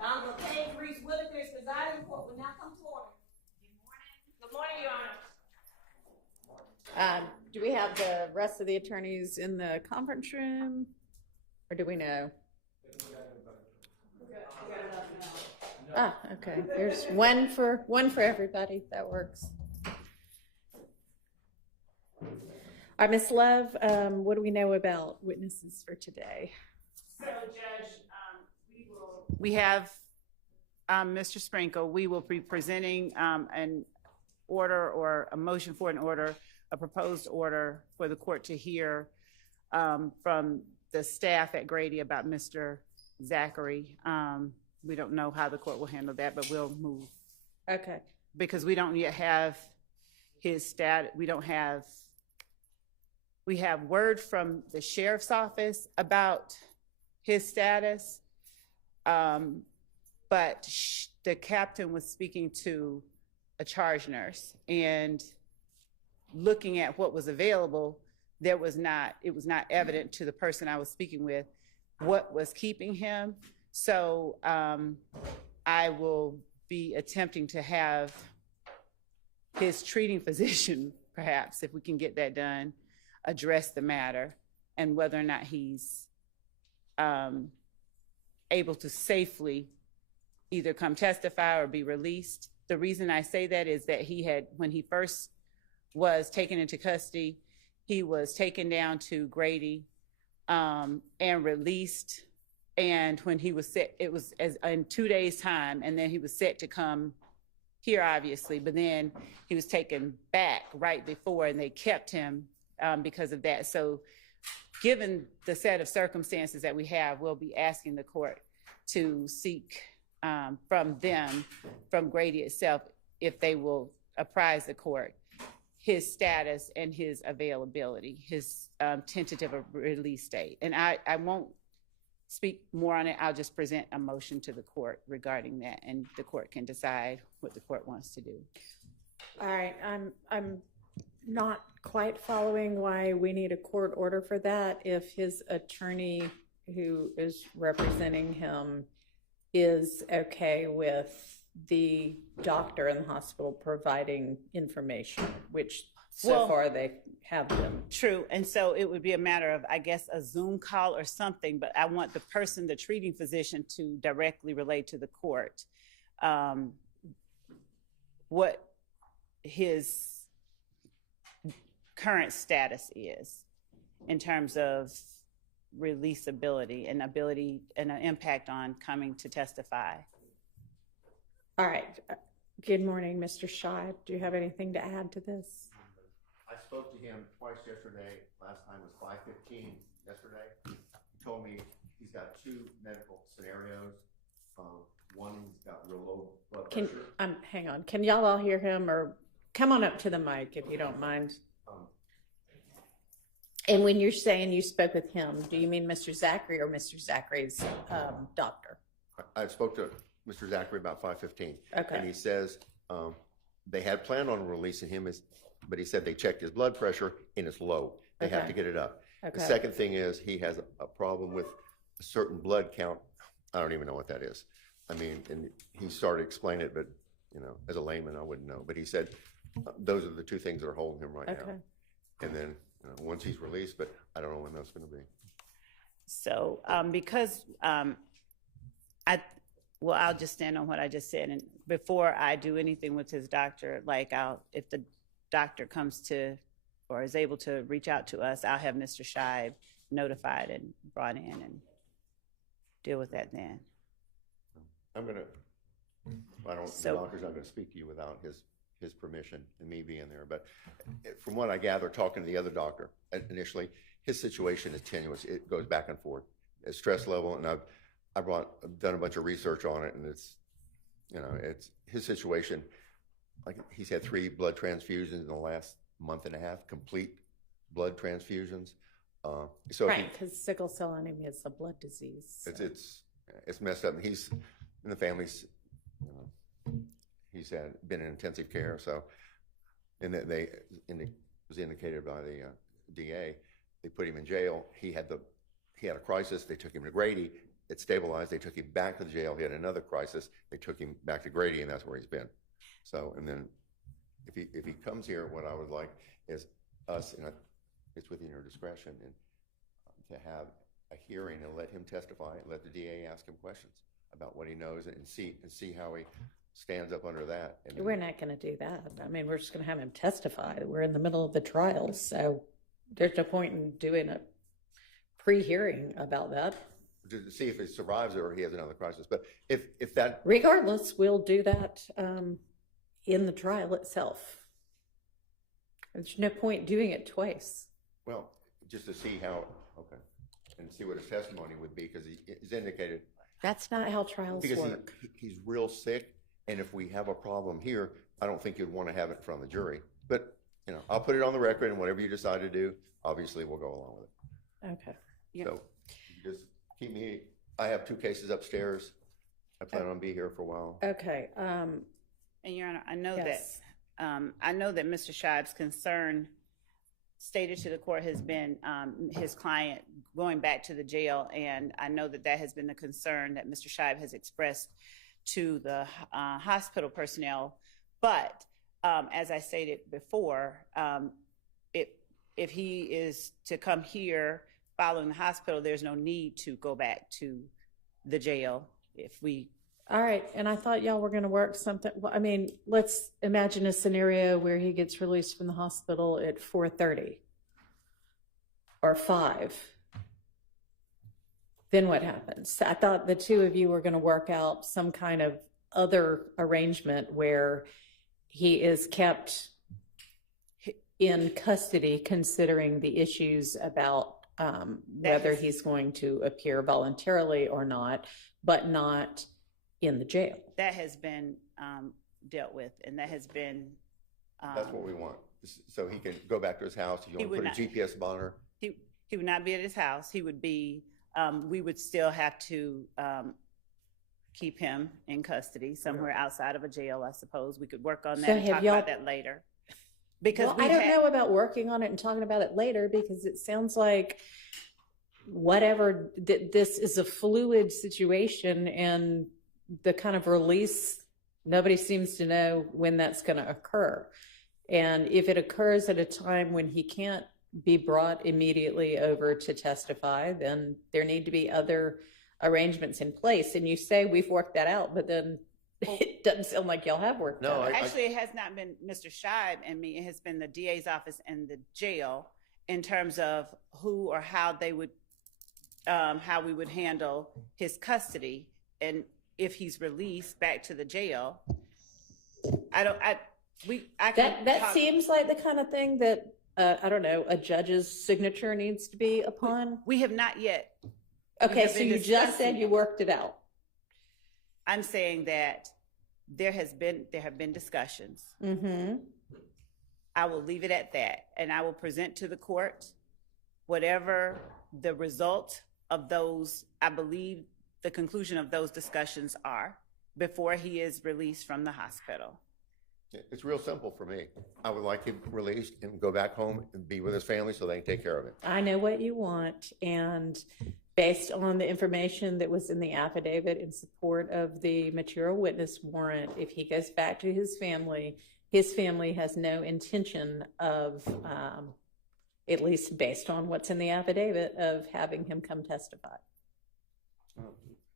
Honorable Page Reese Whitaker is presiding. Court will now come to order. Good morning, Your Honor. Do we have the rest of the attorneys in the conference room, or do we know? Ah, okay. There's one for everybody. That works. All right, Ms. Love, what do we know about witnesses for today? So, Judge, we have Mr. Sprinkle. We will be presenting an order or a motion for an order, a proposed order for the court to hear from the staff at Grady about Mr. Zachary. We don't know how the court will handle that, but we'll move. Okay. Because we don't yet have his stat. We have word from the sheriff's office about his status, but the captain was speaking to a charge nurse, and looking at what was available, it was not evident to the person I was speaking with what was keeping him. So I will be attempting to have his treating physician, perhaps, if we can get that done, address the matter and whether or not he's able to safely either come testify or be released. The reason I say that is that when he first was taken into custody, he was taken down to Grady and released. And when he was set, it was in 2 days' time, and then he was set to come here, obviously, but then he was taken back right before, and they kept him because of that. So given the set of circumstances that we have, we'll be asking the court to seek from Grady itself, if they will apprise the court, his status and his availability, his tentative release date. And I won't speak more on it. I'll just present a motion to the court regarding that, and the court can decide what the court wants to do. All right, I'm not quite following why we need a court order for that if his attorney who is representing him is okay with the doctor in the hospital providing information, which so far they have them. True, and so it would be a matter of, I guess, a Zoom call or something, but I want the treating physician, to directly relate to the court what his current status is in terms of releasability and ability and an impact on coming to testify. All right. Good morning, Mr. Scheib. Do you have anything to add to this? I spoke to him twice yesterday. Last time was 5:15 yesterday. He told me he's got two medical scenarios. One, he's got real low blood pressure. Hang on. Can y'all all hear him, or come on up to the mic if you don't mind? And when you're saying you spoke with him, do you mean Mr. Zachary or Mr. Zachary's doctor? I spoke to Mr. Zachary about 5:15. Okay. And he says they had planned on releasing him, but he said they checked his blood pressure and it's low. They have to get it up. Okay. The second thing is he has a problem with a certain blood count. I don't even know what that is. I mean, and he started explaining it, but as a layman, I wouldn't know. But he said those are the two things that are holding him right now. And then once he's released, but I don't know when that's going to be. So because I'll just stand on what I just said. And before I do anything with his doctor, if the doctor comes to or is able to reach out to us, I'll have Mr. Scheib notified and brought in and deal with that then. The doctor's not going to speak to you without his permission and me being there. But from what I gather, talking to the other doctor initially, his situation is tenuous. It goes back and forth. His stress level, and I've done a bunch of research on it, and it's his situation. Like, he's had 3 blood transfusions in the last month and a half, complete blood transfusions. Right, because sickle cell anemia is a blood disease. So. It's messed up. He's in the family's. He's been in intensive care. So, and that was indicated by the DA. They put him in jail. He had a crisis. They took him to Grady. it stabilized. They took him back to the jail. He had another crisis. They took him back to Grady, and that's where he's been. So, and then if he comes here, what I would like is us, and it's within your discretion, and to have a hearing and let him testify, and let the DA ask him questions about what he knows, and see how he stands up under that. And We're not going to do that. I mean, we're just going to have him testify. We're in the middle of the trial, so there's no point in doing a pre-hearing about that. to see if he survives it or he has another crisis. But if that, Regardless, we'll do that in the trial itself. There's no point doing it twice. well, just to see how, okay, and see what his testimony would be, because he's indicated. That's not how trials Because work. he's real sick, and if we have a problem here, I don't think you'd want to have it from the jury. But, you know, I'll put it on the record, and whatever you decide to do, obviously we'll go along with it. Okay. Yeah. So you just keep me, I have 2 cases upstairs. I plan on being here for a while. Okay. And Your Honor, I know Yes. that Mr. Scheib's concern stated to the court has been his client going back to the jail, and I know that that has been the concern that Mr. Scheib has expressed to the hospital personnel. But as I stated before, if he is to come here following the hospital, there's no need to go back to the jail if we. All right. And I thought y'all were going to work something. Well, I mean, let's imagine a scenario where he gets released from the hospital at 4:30 or 5. Then what happens? I thought the 2 of you were going to work out some kind of other arrangement where he is kept in custody, considering the issues about whether he's going to appear voluntarily or not, but not in the jail. That has been dealt with, and that has been. That's what we want. So he can go back to his house. You want to put a GPS monitor? He would not be at his house. He would be, we would still have to keep him in custody somewhere outside of a jail, I suppose. We could work on that So and have talk y'all- about that later. Because Well, I don't know about working on it and talking about it later, because it sounds like whatever, this is a fluid situation, and the kind of release, nobody seems to know when that's going to occur. And if it occurs at a time when he can't be brought immediately over to testify, then there need to be other arrangements in place. And you say we've worked that out, but then it doesn't sound like y'all have worked No, that out. Actually, it has not been Mr. Scheib and me. It has been the DA's office and the jail in terms of who or how they would, how we would handle his custody. And if he's released back to the jail, that seems like the kind of thing that, I don't know, a judge's signature needs to be upon. We have not yet. Okay, have so been you just discussing said you it. worked it out. I'm saying that there have been discussions. Mm-hmm. I will leave it at that, and I will present to the court whatever the result of those, I believe the conclusion of those discussions are, before he is released from the hospital. It's real simple for me. I would like him released and go back home and be with his family so they can take care of it. I know what you want, and based on the information that was in the affidavit in support of the material witness warrant, if he goes back to his family has no intention of, at least based on what's in the affidavit, of having him come testify.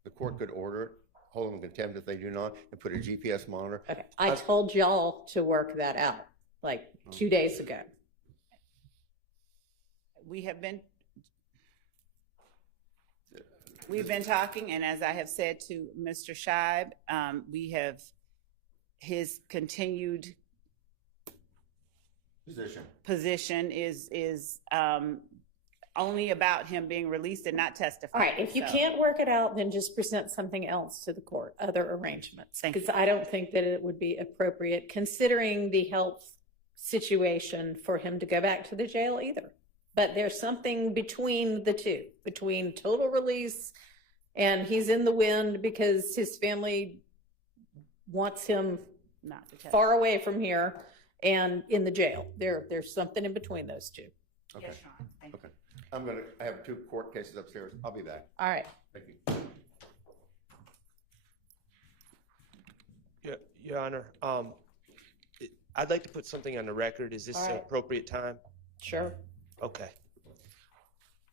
The court could order it, hold them in contempt if they do not, and put a GPS monitor. Okay, I told y'all to work that out like 2 days ago. We've been talking, and as I have said to Mr. Scheib, we have his continued position is only about him being released and not testifying. All right, if you So, can't work it out, then just present something else to the court, other arrangements. Thank you. Because I don't think that it would be appropriate, considering the health situation, for him to go back to the jail either. But there's something between the two, between total release and he's in the wind because his family wants him not to testify. far away from here and in the jail. There's something in between those two. Okay. Yes, Your Honor. Thank you. Okay. I have 2 court cases upstairs. I'll be back. All right. Thank you. Your Honor, I'd like to put something on the record. Is this All an right. appropriate time? Sure. Okay.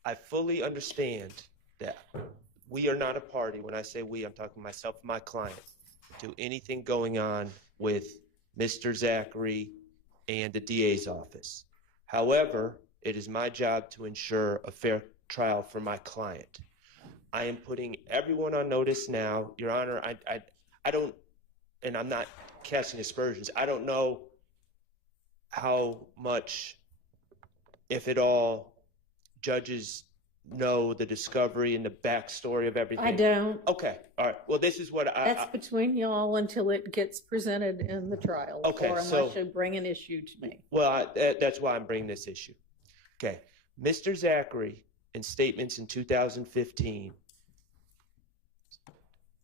I fully understand that we are not a party. When I say we, I'm talking myself and my client, to anything going on with Mr. Zachary and the DA's office. However, it is my job to ensure a fair trial for my client. I am putting everyone on notice now. Your Honor, I don't, and I'm not casting aspersions, I don't know how much, if at all, judges know the discovery and the backstory of everything. I don't. Okay, all right. Well, this is what That's between y'all until it gets presented in the trial. Okay, or unless you bring an issue to me. Well, that's why I'm bringing this issue. Okay, Mr. Zachary, in statements in 2015,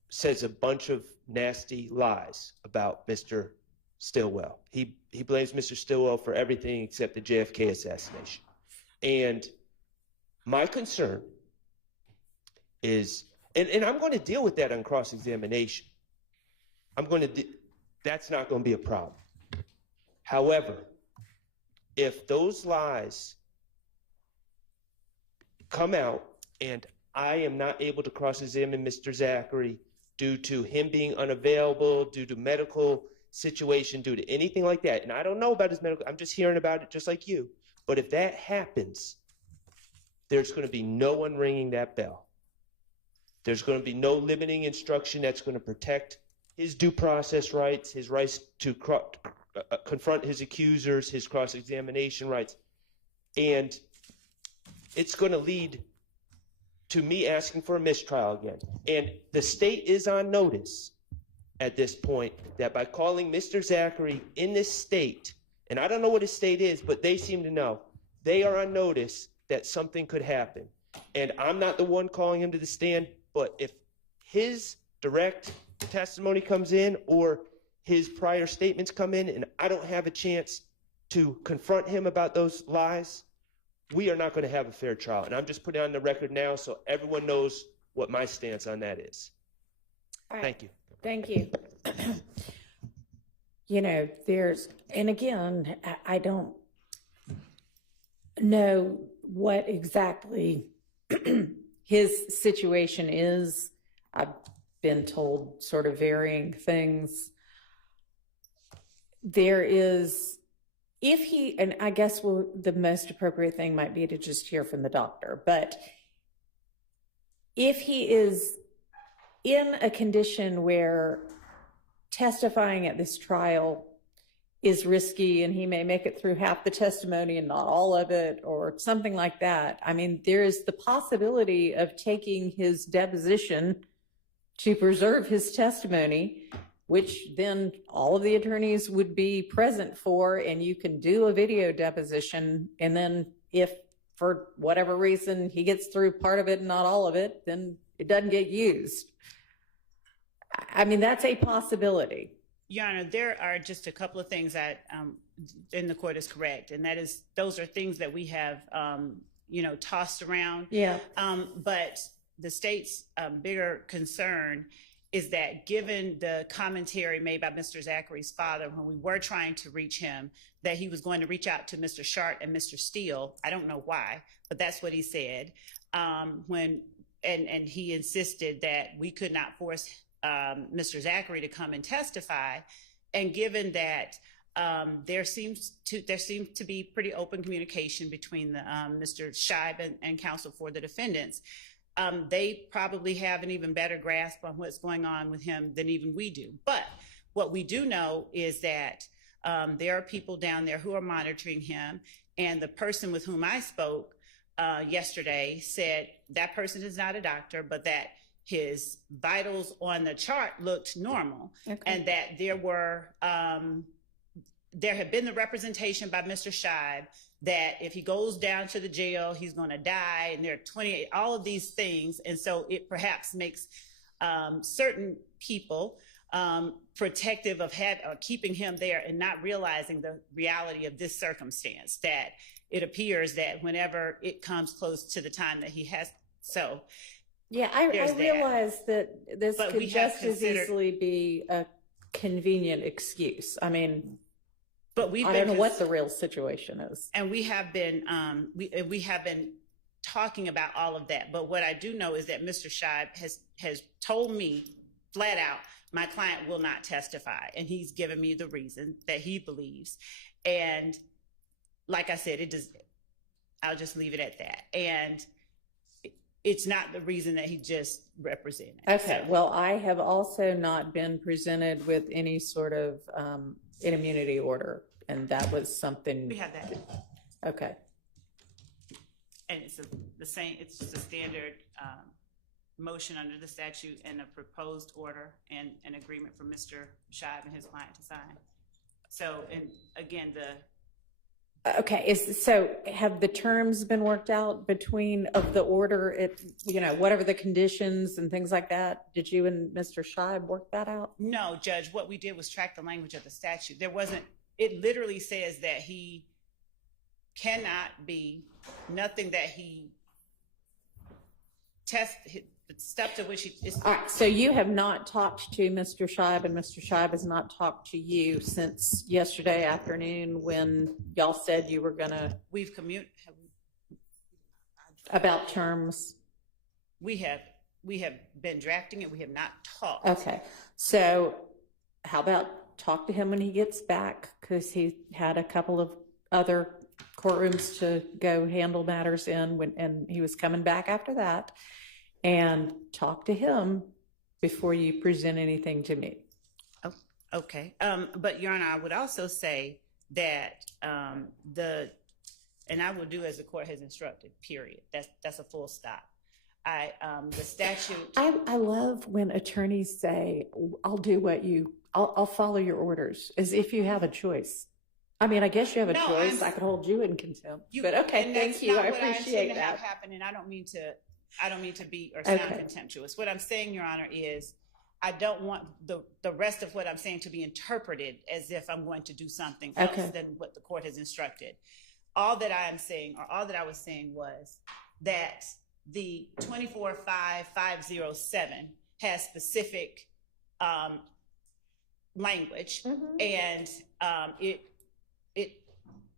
says a bunch of nasty lies about Mr. Stillwell. He blames Mr. Stillwell for everything except the JFK assassination. And my concern is, and I'm going to deal with that on cross-examination. That's not going to be a problem. However, if those lies come out and I am not able to cross-examine Mr. Zachary due to him being unavailable, due to medical situation, due to anything like that, and I don't know about his medical, I'm just hearing about it just like you, but if that happens, there's going to be no one ringing that bell. There's going to be no limiting instruction that's going to protect his due process rights, his rights to confront his accusers, his cross-examination rights. And it's going to lead to me asking for a mistrial again. And the state is on notice at this point that by calling Mr. Zachary in this state, and I don't know what his state is, but they seem to know, they are on notice that something could happen. And I'm not the one calling him to the stand, but if his direct testimony comes in or his prior statements come in and I don't have a chance to confront him about those lies, we are not going to have a fair trial. And I'm just putting it on the record now so everyone knows what my stance on that is. All right. Thank you. Thank you. You know, and again, I don't know what exactly his situation is. I've been told sort of varying things. There is, and I guess the most appropriate thing might be to just hear from the doctor, but if he is in a condition where testifying at this trial is risky and he may make it through half the testimony and not all of it or something like that, I mean, there is the possibility of taking his deposition to preserve his testimony, which then all of the attorneys would be present for, and you can do a video deposition, and then if for whatever reason he gets through part of it and not all of it, then it doesn't get used. I mean, that's a possibility. Your Honor, there are just a couple of things that, and the court is correct, and that is, those are things that we have, tossed around. Yeah. But the state's bigger concern is that given the commentary made by Mr. Zachary's father when we were trying to reach him, that he was going to reach out to Mr. Sharp and Mr. Steele. I don't know why, but that's what he said. And he insisted that we could not force Mr. Zachary to come and testify. And given that there seems to be pretty open communication between Mr. Scheib and counsel for the defendants, they probably have an even better grasp on what's going on with him than even we do. But what we do know is that there are people down there who are monitoring him. And the person with whom I spoke yesterday said that person is not a doctor, but that his vitals on the chart looked normal. Okay. And that there had been the representation by Mr. Scheib that if he goes down to the jail, he's going to die, and there are 28, all of these things. And so it perhaps makes certain people protective of keeping him there and not realizing the reality of this circumstance, that it appears that whenever it comes close to the time that he has, so. Yeah, I realize that this could just as easily be a convenient excuse. I mean, but I don't know what the real situation is. And we have been talking about all of that. But what I do know is that Mr. Scheib has told me flat out, my client will not testify. And he's given me the reason that he believes. And like I said, I'll just leave it at that. And it's not the reason that he just represented. Okay. So, well, I have also not been presented with any sort of an immunity order. And that was something. We have that. Okay. And it's the same, it's just a standard motion under the statute and a proposed order and an agreement for Mr. Scheib and his client to sign. So, and again, okay, so have the terms been worked out between of the order, whatever the conditions and things like that? Did you and Mr. Scheib work that out? No, Judge, what we did was track the language of the statute. It literally says that he cannot be, nothing that he the step to which he is. All right, so you have not talked to Mr. Scheib, and Mr. Scheib has not talked to you since yesterday afternoon when y'all said you were gonna. We've about terms. We have been drafting it. We have not talked. Okay, so how about talk to him when he gets back, because he had a couple of other courtrooms to go handle matters in and he was coming back after that, and talk to him before you present anything to me. Oh, okay. But Your Honor, I would also say that and I will do as the court has instructed, period. That's a full stop. The statute. I love when attorneys say, I'll follow your orders, as if you have a choice. I mean, I guess you have a choice. I could hold you in contempt. But okay, thank you. I appreciate that. Have happened, and I don't mean to be or sound contemptuous. What I'm saying, Your Honor, is I don't want the rest of what I'm saying to be interpreted as if I'm going to do something else than what the court has instructed. All that I am saying, or all that I was saying, was that the 245507 has specific language, and it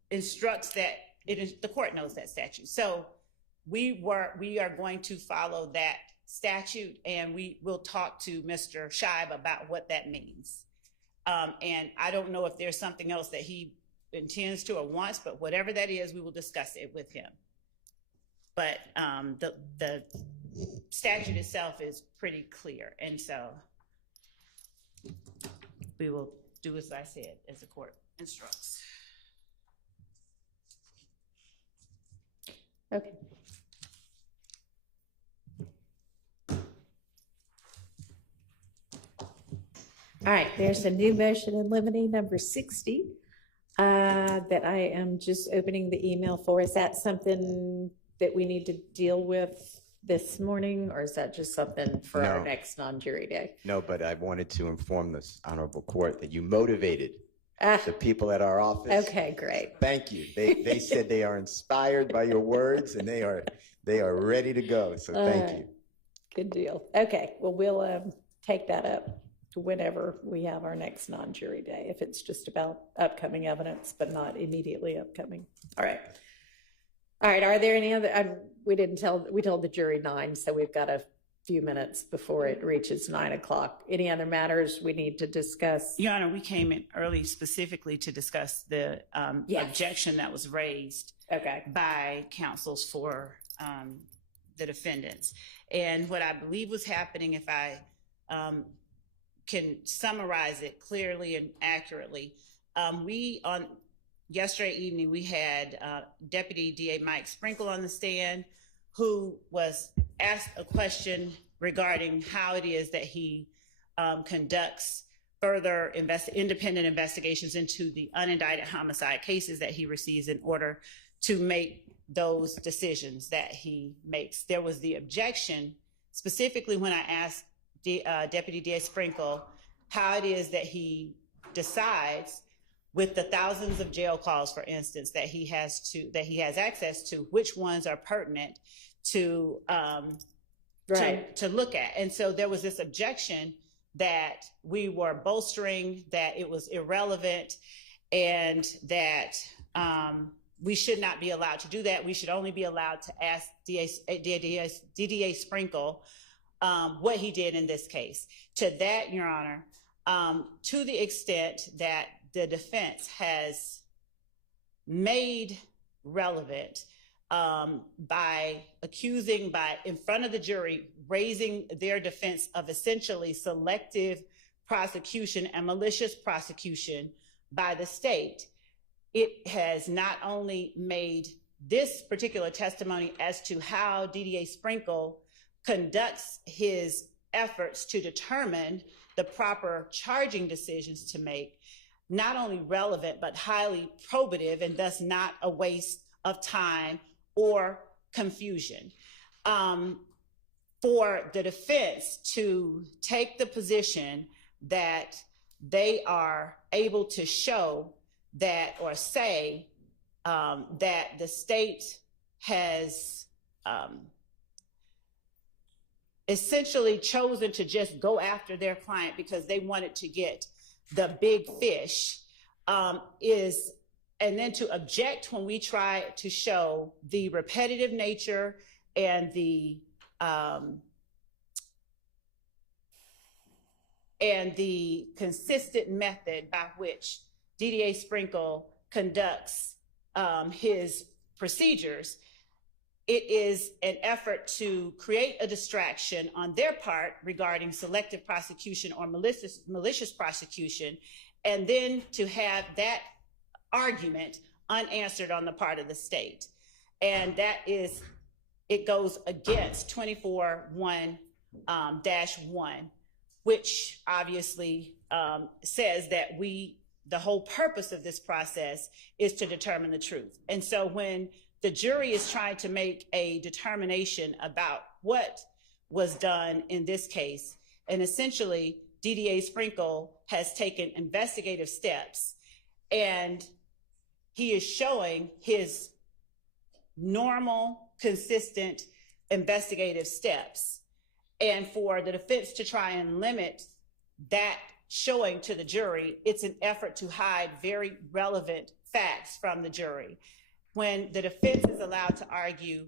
instructs that the court knows that statute. So we are going to follow that statute, and we will talk to Mr. Scheib about what that means. And I don't know if there's something else that he intends to or wants, but whatever that is, we will discuss it with him. But the statute itself is pretty clear, and so we will do as I said, as the court instructs. Okay. All right, there's a new motion in limine number 60 that I am just opening the email for. Is that something that we need to deal with this morning, or is that just something for our next non-jury day? No, but I wanted to inform this honorable court that you motivated the people at our office. Okay, great. Thank you. They said they are inspired by your words, and they are ready to go. So thank you. Good deal. Okay, well, we'll take that up whenever we have our next non-jury day, if it's just about upcoming evidence, but not immediately upcoming. All right. Are there any other, we told the jury 9, so we've got a few minutes before it reaches 9 o'clock. Any other matters we need to discuss? Your Honor, we came in early specifically to discuss the objection that was raised by counsels for the defendants. And what I believe was happening, if I can summarize it clearly and accurately, yesterday evening, we had Deputy DA Mike Sprinkle on the stand, who was asked a question regarding how it is that he conducts further independent investigations into the unindicted homicide cases that he receives in order to make those decisions that he makes. There was the objection, specifically when I asked Deputy DA Sprinkle how it is that he decides, with the thousands of jail calls, for instance, that he has access to, which ones are pertinent to look at. And so there was this objection that we were bolstering, that it was irrelevant, and that we should not be allowed to do that. We should only be allowed to ask DDA Sprinkle what he did in this case. To that, Your Honor, to the extent that the defense has made relevant by accusing, in front of the jury, raising their defense of essentially selective prosecution and malicious prosecution by the state, it has not only made this particular testimony as to how DDA Sprinkle conducts his efforts to determine the proper charging decisions to make, not only relevant, but highly probative, and thus not a waste of time or confusion. For the defense to take the position that they are able to show that, or say that the state has essentially chosen to just go after their client because they wanted to get the big fish, and then to object when we try to show the repetitive nature and the consistent method by which DDA Sprinkle conducts his procedures. It is an effort to create a distraction on their part regarding selective prosecution or malicious prosecution, and then to have that argument unanswered on the part of the state. And that is, it goes against 24-1-1, which obviously says that the whole purpose of this process is to determine the truth. And so when the jury is trying to make a determination about what was done in this case, and essentially DDA Sprinkle has taken investigative steps, and he is showing his normal, consistent investigative steps. And for the defense to try and limit that showing to the jury, it's an effort to hide very relevant facts from the jury. When the defense is allowed to argue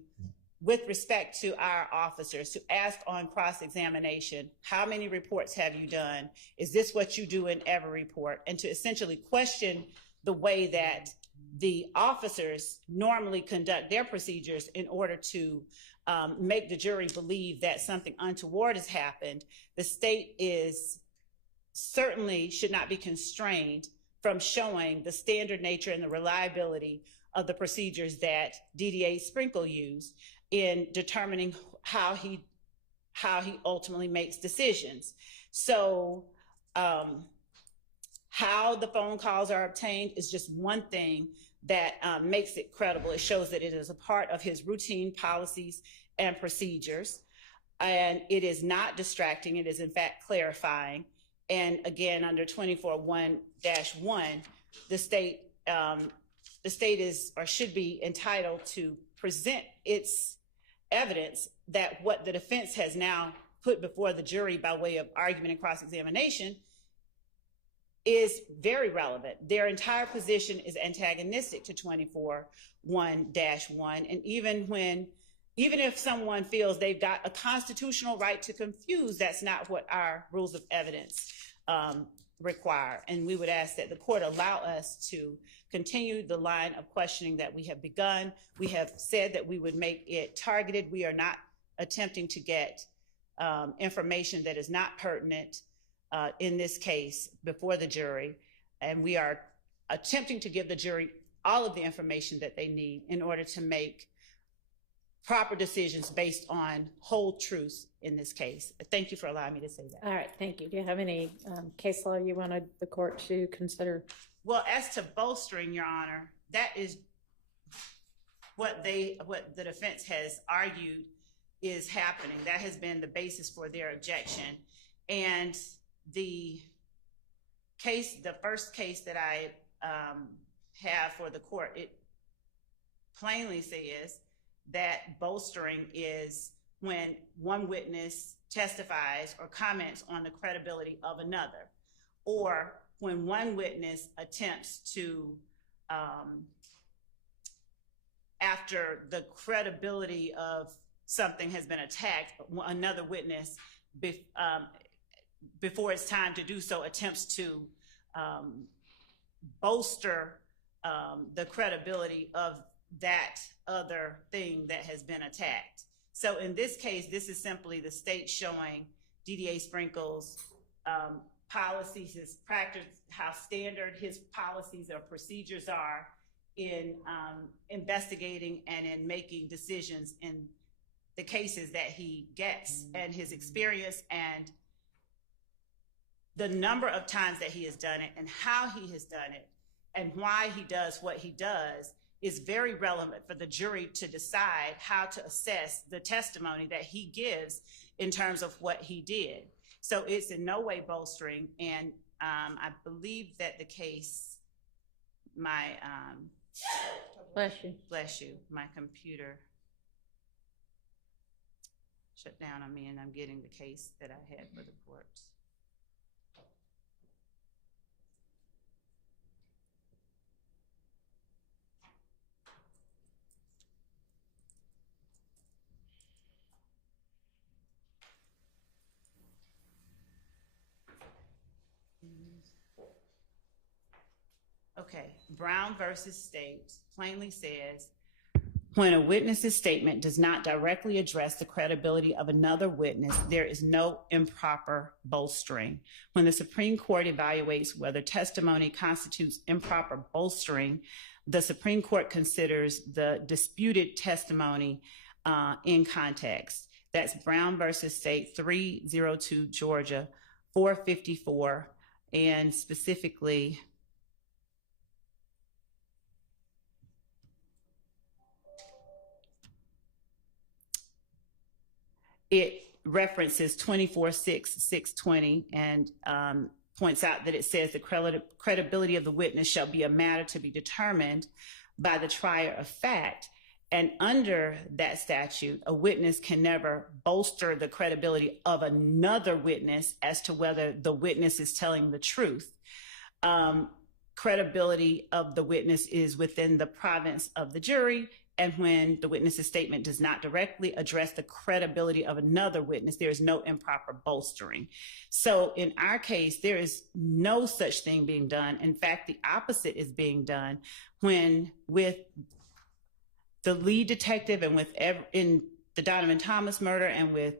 with respect to our officers, to ask on cross-examination, how many reports have you done? Is this what you do in every report? And to essentially question the way that the officers normally conduct their procedures in order to make the jury believe that something untoward has happened, the state certainly should not be constrained from showing the standard nature and the reliability of the procedures that DDA Sprinkle used in determining how he ultimately makes decisions. So how the phone calls are obtained is just one thing that makes it credible. It shows that it is a part of his routine policies and procedures, and it is not distracting. It is in fact clarifying. And again, under 24-1-1, the state is or should be entitled to present its evidence that what the defense has now put before the jury by way of argument and cross-examination is very relevant. Their entire position is antagonistic to 24-1-1. And even if someone feels they've got a constitutional right to confuse, that's not what our rules of evidence require. And we would ask that the court allow us to continue the line of questioning that we have begun. We have said that we would make it targeted. We are not attempting to get information that is not pertinent in this case before the jury. And we are attempting to give the jury all of the information that they need in order to make proper decisions based on whole truths in this case. Thank you for allowing me to say that. All right, thank you. Do you have any case law you wanted the court to consider? Well, as to bolstering, Your Honor, that is what the defense has argued is happening. That has been the basis for their objection. And the first case that I have for the court, it plainly says that bolstering is when one witness testifies or comments on the credibility of another, or when one witness attempts to, after the credibility of something has been attacked, another witness, before it's time to do so, attempts to bolster the credibility of that other thing that has been attacked. So in this case, this is simply the state showing DDA Sprinkle's policies, his practice, how standard his policies or procedures are in investigating and in making decisions in the cases that he gets, and his experience and the number of times that he has done it and how he has done it and why he does what he does is very relevant for the jury to decide how to assess the testimony that he gives in terms of what he did. So it's in no way bolstering, and I believe that the case, Bless you. My computer shut down on me, and I'm getting the case that I had for the courts. Okay, Brown versus State plainly says, when a witness's statement does not directly address the credibility of another witness, there is no improper bolstering. When the Supreme Court evaluates whether testimony constitutes improper bolstering, the Supreme Court considers the disputed testimony in context. That's Brown versus State, 302 Georgia, 454, and specifically, it references 24-6-620 and points out that it says the credibility of the witness shall be a matter to be determined by the trier of fact. And under that statute, a witness can never bolster the credibility of another witness as to whether the witness is telling the truth. Credibility of the witness is within the province of the jury. And when the witness's statement does not directly address the credibility of another witness, there is no improper bolstering. So in our case, there is no such thing being done. In fact, the opposite is being done when with the lead detective and in the Donovan Thomas murder and with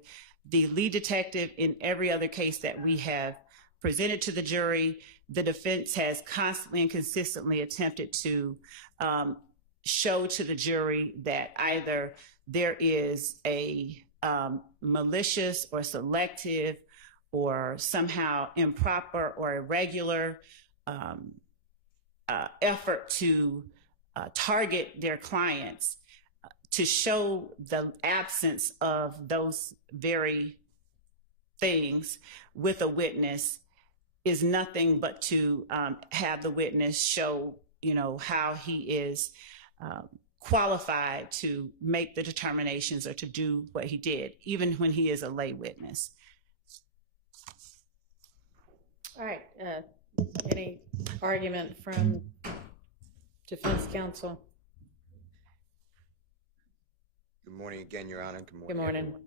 the lead detective in every other case that we have presented to the jury, the defense has constantly and consistently attempted to show to the jury that either there is a malicious or selective or somehow improper or irregular effort to target their clients. To show the absence of those very things with a witness is nothing but to have the witness show, how he is qualified to make the determinations or to do what he did, even when he is a lay witness. All right. Any argument from defense counsel? Good morning again, Your Honor. Good morning. Good morning. Everyone.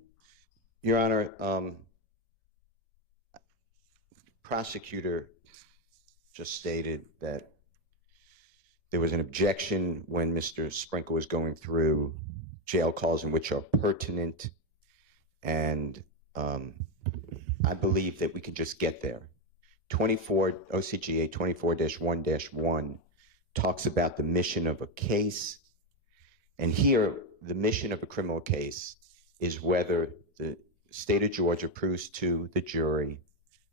Your Honor, prosecutor just stated that there was an objection when Mr. Sprinkle was going through jail calls in which are pertinent, and I believe that we can just get there. OCGA 24-1-1 talks about the mission of a case, and here the mission of a criminal case is whether the state of Georgia proves to the jury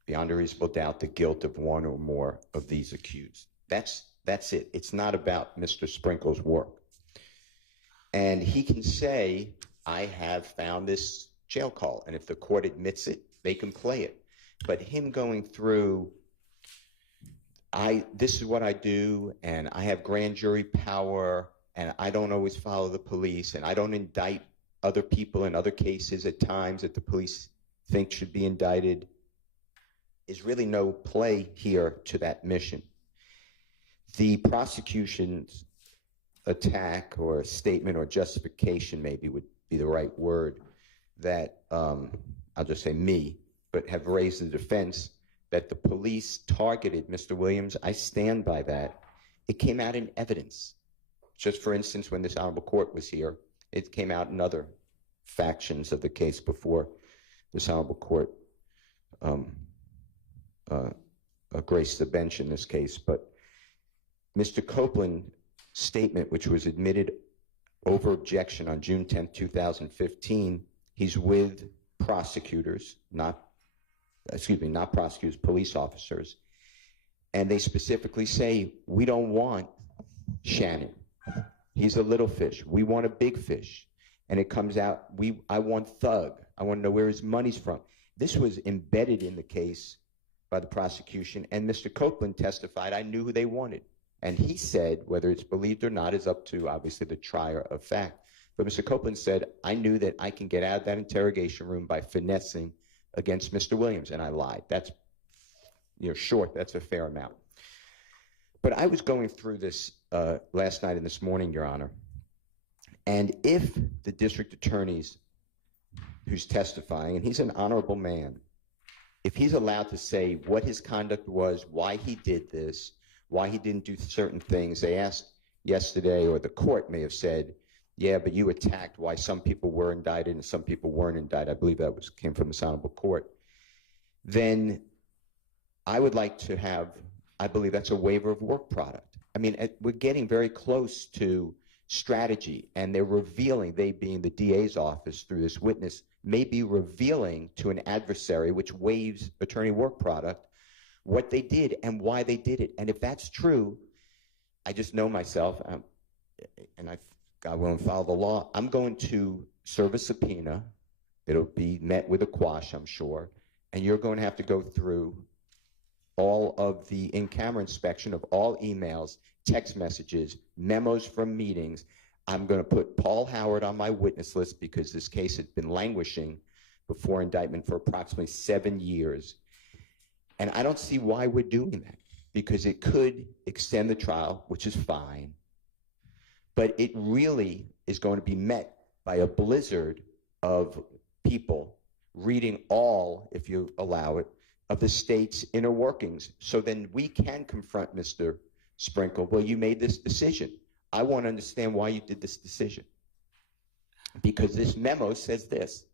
beyond a reasonable doubt the guilt of one or more of these accused. That's it. It's not about Mr. Sprinkle's work. And he can say, I have found this jail call, and if the court admits it, they can play it. But him going through, this is what I do, and I have grand jury power, and I don't always follow the police, and I don't indict other people in other cases at times that the police think should be indicted. Is really no play here to that mission. The prosecution's attack or statement or justification maybe would be the right word that, I'll just say me, but have raised the defense that the police targeted Mr. Williams. I stand by that. It came out in evidence. Just for instance, when this honorable court was here, it came out in other factions of the case before this honorable court graced the bench in this case. But Mr. Copeland's statement, which was admitted over objection on June 10th, 2015, he's with prosecutors, not prosecutors, police officers. And they specifically say, we don't want Shannon. He's a little fish. We want a big fish. And it comes out, I want Thug. I want to know where his money's from. This was embedded in the case by the prosecution, and Mr. Copeland testified, I knew who they wanted. And he said, whether it's believed or not is up to, obviously, the trier of fact. But Mr. Copeland said, I knew that I can get out of that interrogation room by finessing against Mr. Williams, and I lied. That's, short, that's a fair amount. But I was going through this last night and this morning, Your Honor, and if the district attorneys who's testifying, and he's an honorable man, if he's allowed to say what his conduct was, why he did this, why he didn't do certain things. They asked yesterday, or the court may have said, yeah, but you attacked why some people were indicted and some people weren't indicted. I believe that came from this honorable court. Then I would like to have, I believe that's a waiver of work product. I mean, we're getting very close to strategy, and they're revealing, they being the DA's office through this witness, may be revealing to an adversary, which waives attorney work product, what they did and why they did it. And if that's true, I just know myself, and God willing, follow the law. I'm going to serve a subpoena. It'll be met with a quash, I'm sure, and you're going to have to go through all of the in-camera inspection of all emails, text messages, memos from meetings. I'm going to put Paul Howard on my witness list because this case had been languishing before indictment for approximately 7 years. And I don't see why we're doing that, because it could extend the trial, which is fine, but it really is going to be met by a blizzard of people reading all, if you allow it, of the state's inner workings. So then we can confront Mr. Sprinkle. Well, you made this decision. I want to understand why you did this decision. Because this memo says this.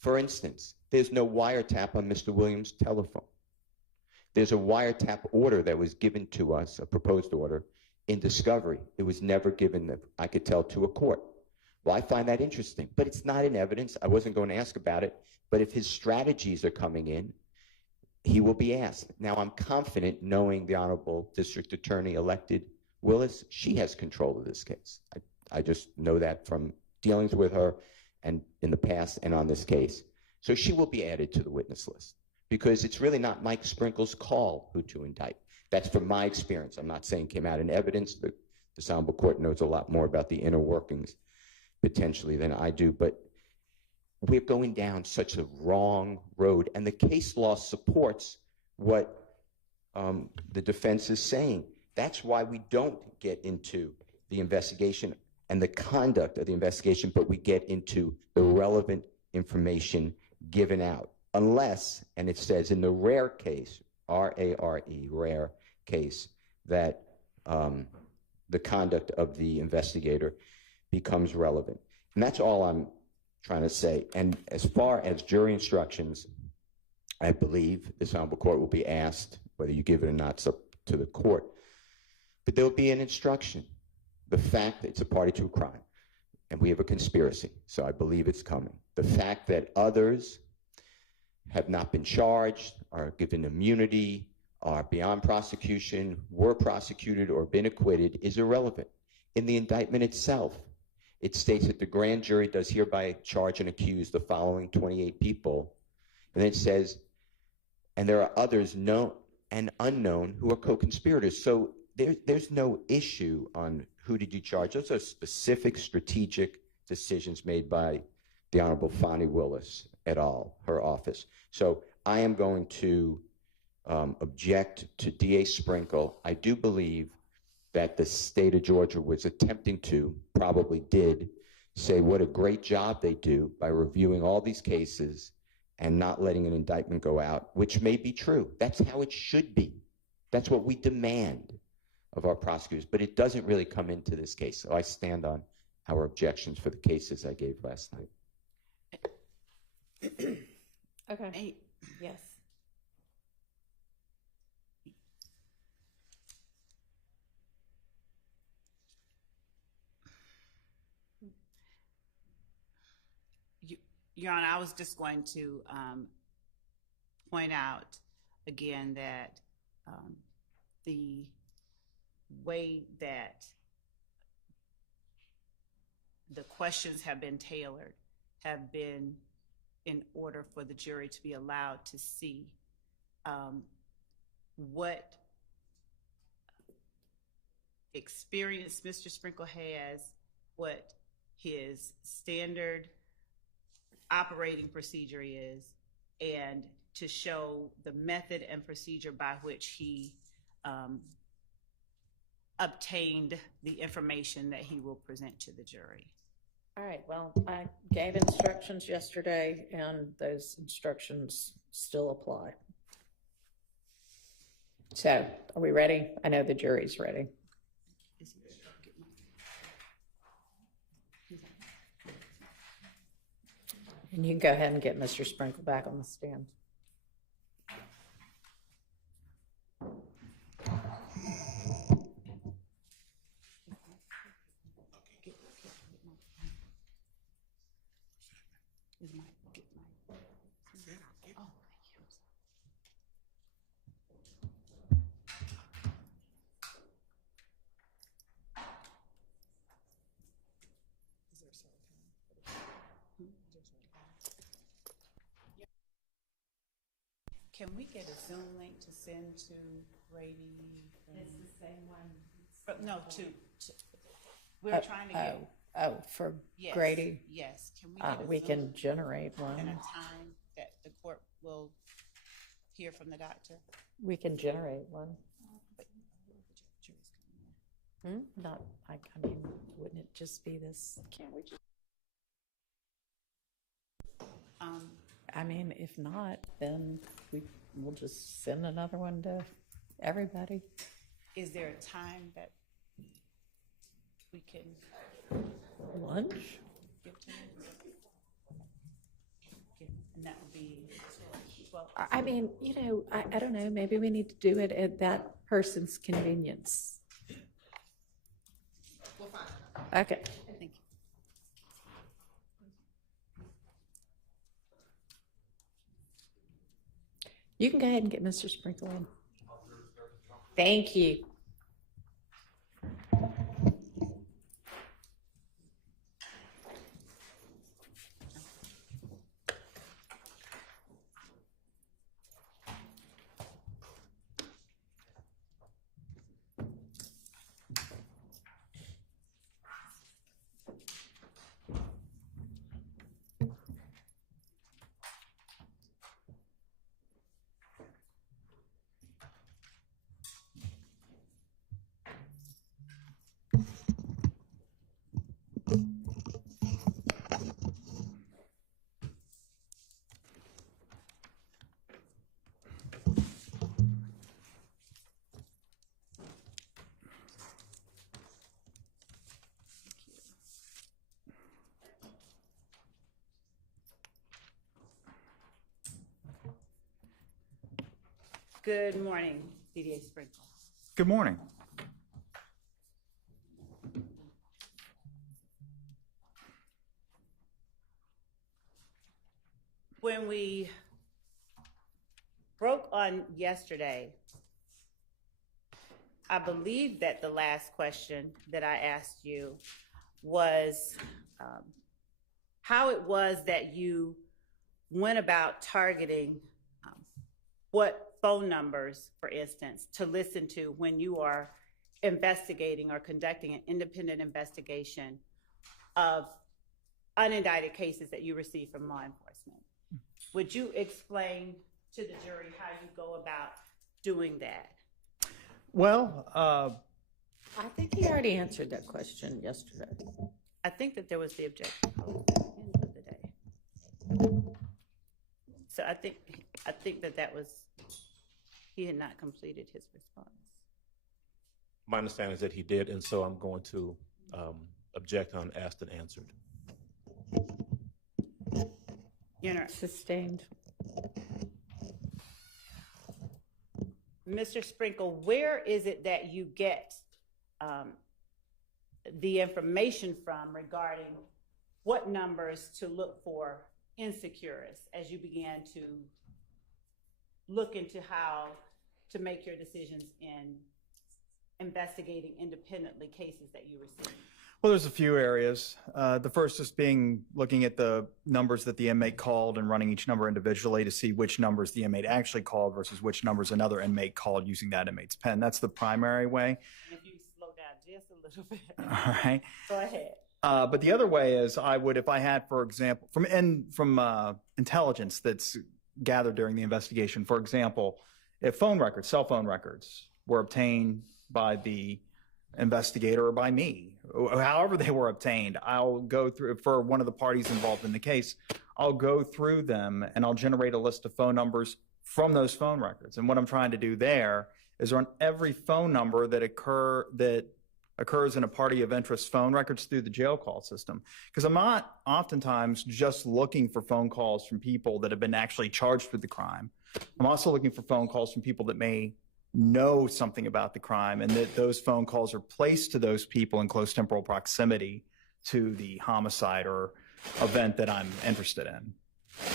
For instance, there's no wiretap on Mr. Williams' telephone. There's a wiretap order that was given to us, a proposed order, in discovery. It was never given, I could tell, to a court. Well, I find that interesting, but it's not in evidence. I wasn't going to ask about it, but if his strategies are coming in, he will be asked. Now, I'm confident, knowing the Honorable District Attorney elected Willis, she has control of this case. I just know that from dealings with her and in the past and on this case. So she will be added to the witness list, because it's really not Mike Sprinkle's call who to indict. That's from my experience. I'm not saying came out in evidence. The Honorable Court knows a lot more about the inner workings potentially than I do, but we're going down such a wrong road, and the case law supports what the defense is saying. That's why we don't get into the investigation and the conduct of the investigation, but we get into the relevant information given out. Unless, and it says in the rare case, R-A-R-E, rare case, that the conduct of the investigator becomes relevant. And that's all I'm trying to say. And as far as jury instructions, I believe this Honorable Court will be asked, whether you give it or not, it's up to the court. But there will be an instruction. The fact that it's a party to a crime, and we have a conspiracy, so I believe it's coming. The fact that others have not been charged, are given immunity, are beyond prosecution, were prosecuted, or been acquitted is irrelevant. In the indictment itself, it states that the grand jury does hereby charge and accuse the following 28 people. And then it says, and there are others known and unknown who are co-conspirators. So there's no issue on who did you charge. Those are specific strategic decisions made by the Honorable Fonnie Willis et al., her office. So I am going to object to DA Sprinkle. I do believe that the state of Georgia was attempting to, probably did, say what a great job they do by reviewing all these cases and not letting an indictment go out, which may be true. That's how it should be. That's what we demand of our prosecutors, but it doesn't really come into this case. So I stand on our objections for the cases I gave last night. Okay. Yes. Your Honor, I was just going to point out again that the way that the questions have been tailored have been in order for the jury to be allowed to see what experience Mr. Sprinkle has, what his standard operating procedure is, and to show the method and procedure by which he obtained the information that he will present to the jury. All right, well, I gave instructions yesterday, and those instructions still apply. So, are we ready? I know the jury's ready. And you can go ahead and get Mr. Sprinkle back on the stand. Can we get a Zoom link to send to Grady? It's the same one. No, we're trying to get. For Yes, Grady? Yes. Can we get a We Zoom can generate one. and a time that the court will hear from the doctor? We can generate one. Not, I mean, wouldn't it just be this? Can't we just? I mean, if not, then we'll just send another one to everybody. Is there a time that we can Lunch? give to him? And that would be 12. I mean, I don't know, maybe we need to do it at that person's convenience. We'll find. Okay. Thank you. You can go ahead and get Mr. Sprinkle in. Thank you. Good morning, DDA Sprinkle. Good morning. When we broke on yesterday, I believe that the last question that I asked you was how it was that you went about targeting what phone numbers, for instance, to listen to when you are investigating or conducting an independent investigation of unindicted cases that you receive from law enforcement. Would you explain to the jury how you go about doing that? Well, I think he already answered that question yesterday. I think that there was the objective at the end of the day. So I think that was, he had not completed his response. my understanding is that he did, and so I'm going to object on asked and answered. Your Honor, Sustained. Mr. Sprinkle, where is it that you get the information from regarding what numbers to look for in Securus as you began to look into how to make your decisions in investigating independently cases that you receive? Well, there's a few areas. The first is looking at the numbers that the inmate called and running each number individually to see which numbers the inmate actually called versus which numbers another inmate called using that inmate's pen. That's the primary way. And if you slow down just a little bit. All right. Go ahead. But the other way is I would, if I had, for example, from intelligence that's gathered during the investigation, for example, if cell phone records were obtained by the investigator or by me, however they were obtained, I'll go through, for one of the parties involved in the case, I'll go through them and I'll generate a list of phone numbers from those phone records. And what I'm trying to do there is run every phone number that occurs in a party of interest phone records through the jail call system. Because I'm not oftentimes just looking for phone calls from people that have been actually charged with the crime. I'm also looking for phone calls from people that may know something about the crime, and that those phone calls are placed to those people in close temporal proximity to the homicide or event that I'm interested in.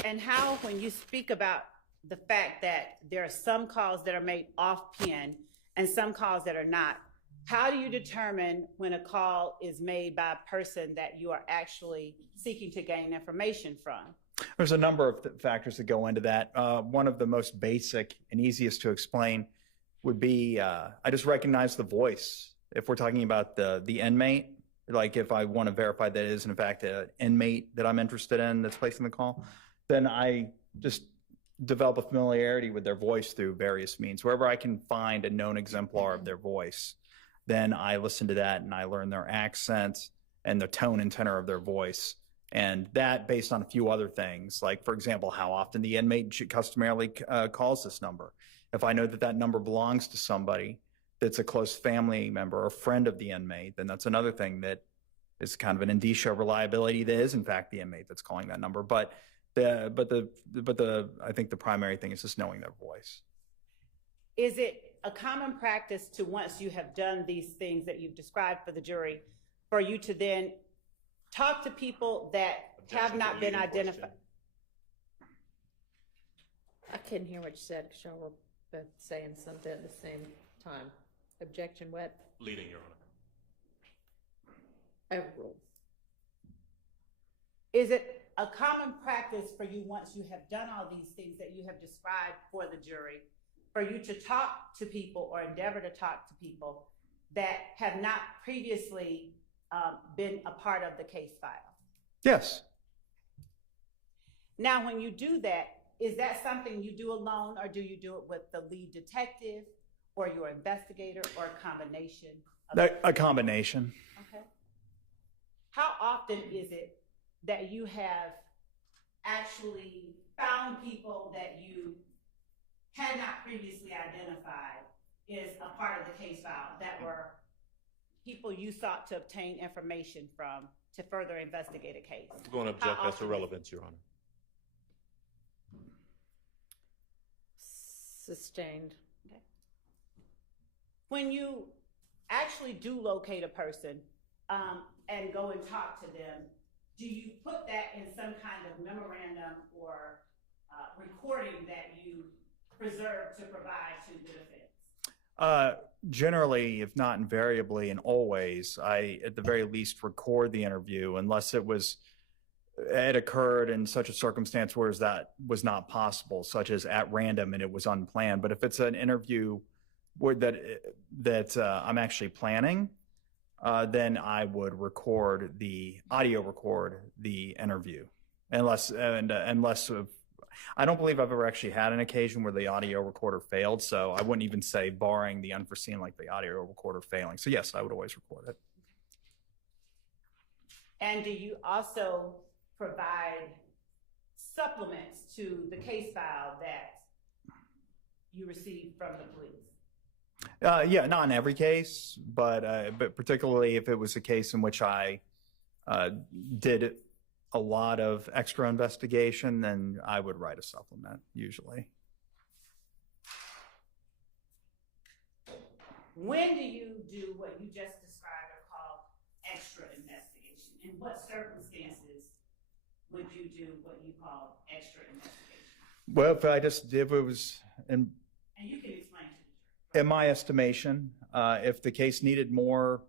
And how, when you speak about the fact that there are some calls that are made off pin and some calls that are not, how do you determine when a call is made by a person that you are actually seeking to gain information from? There's a number of factors that go into that. One of the most basic and easiest to explain would be I just recognize the voice. If we're talking about the inmate, like if I want to verify that it is in fact an inmate that I'm interested in that's placing the call, then I just develop a familiarity with their voice through various means. Wherever I can find a known exemplar of their voice, then I listen to that and I learn their accent and the tone and tenor of their voice. And that based on a few other things, like, for example, how often the inmate customarily calls this number. If I know that that number belongs to somebody that's a close family member or friend of the inmate, then that's another thing that is kind of an indicia of reliability that is, in fact, the inmate that's calling that number. But I think the primary thing is just knowing their voice. Is it a common practice to, once you have done these things that you've described for the jury, for you to then talk to people that have not been identified? I couldn't hear what you said because y'all were both saying something at the same time. Objection, what? Leading, Your Honor. Overruled. Is it a common practice for you, once you have done all these things that you have described for the jury, for you to talk to people or endeavor to talk to people that have not previously been a part of the case file? Yes. Now, when you do that, is that something you do alone, or do you do it with the lead detective or your investigator, or a combination? A combination. Okay. How often is it that you have actually found people that you had not previously identified as a part of the case file, that were people you sought to obtain information from to further investigate a case? I'm going to object as to relevance, Your Honor. Sustained. Okay. When you actually do locate a person and go and talk to them, do you put that in some kind of memorandum or recording that you preserve to provide to the defense? Generally, if not invariably and always, I at the very least record the interview unless it occurred in such a circumstance where that was not possible, such as at random and it was unplanned. But if it's an interview that I'm actually planning, then I would audio record the interview, unless I don't believe I've ever actually had an occasion where the audio recorder failed. So I wouldn't even say barring the unforeseen, like the audio recorder failing. So yes, I would always record it. And do you also provide supplements to the case file that you receive from the police? Yeah, not in every case, but particularly if it was a case in which I did a lot of extra investigation, then I would write a supplement usually. When do you do what you just described or called extra investigation? In what circumstances would you do what you call extra investigation? Well, if it was and you can explain to the jury. In my estimation, if the case needed more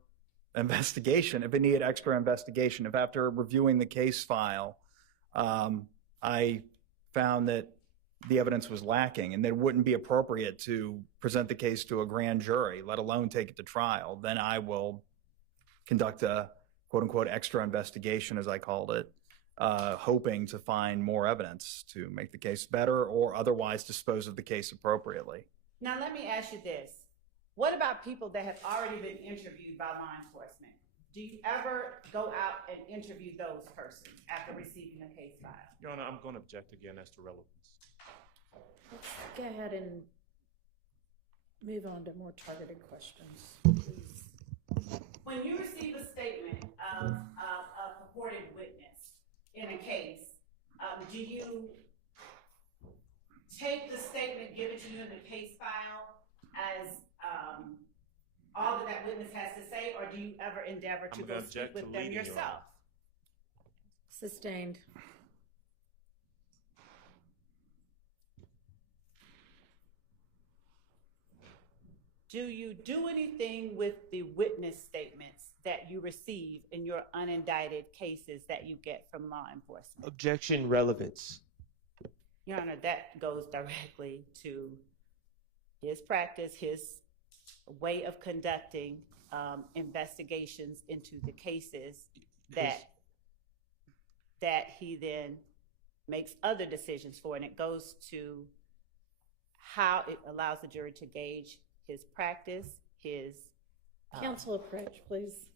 investigation, if it needed extra investigation, if after reviewing the case file, I found that the evidence was lacking and that it wouldn't be appropriate to present the case to a grand jury, let alone take it to trial, then I will conduct a quote unquote extra investigation, as I called it, hoping to find more evidence to make the case better or otherwise dispose of the case appropriately. Now, let me ask you this. What about people that have already been interviewed by law enforcement? Do you ever go out and interview those persons after receiving a case file? Your Honor, I'm going to object again as to relevance. Let's go ahead and move on to more targeted questions, please. When you receive a statement of a purported witness in a case, do you take the statement given to you in the case file as all that witness has to say, or do you ever endeavor to go speak with them yourself? Sustained. Do you do anything with the witness statements that you receive in your unindicted cases that you get from law enforcement? Objection, relevance. Your Honor, that goes directly to his practice, his way of conducting investigations into the cases that he then makes other decisions for, and it goes to how it allows the jury to gauge his practice, his Counsel approach, please.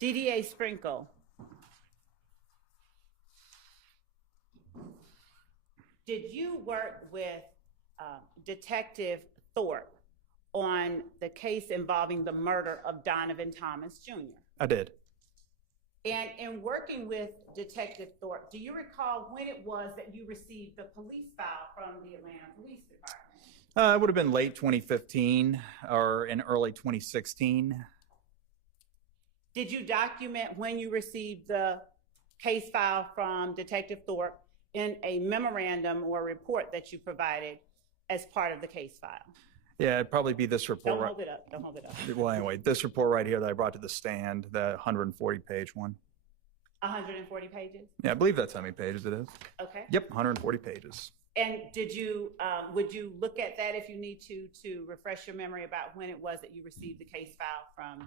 DDA Sprinkle. Did you work with Detective Thorpe on the case involving the murder of Donovan Thomas Jr.? I did. And in working with Detective Thorpe, do you recall when it was that you received the police file from the Atlanta Police Department? It would have been late 2015 or in early 2016. Did you document when you received the case file from Detective Thorpe in a memorandum or report that you provided as part of the case file? Yeah, it'd probably be this report. Don't hold it up. Don't hold it up. Well, anyway, this report right here that I brought to the stand, the 140-page one. 140 pages? Yeah, I believe that's how many pages it is. Okay. Yep, 140 pages. And did you, would you look at that if you need to refresh your memory about when it was that you received the case file from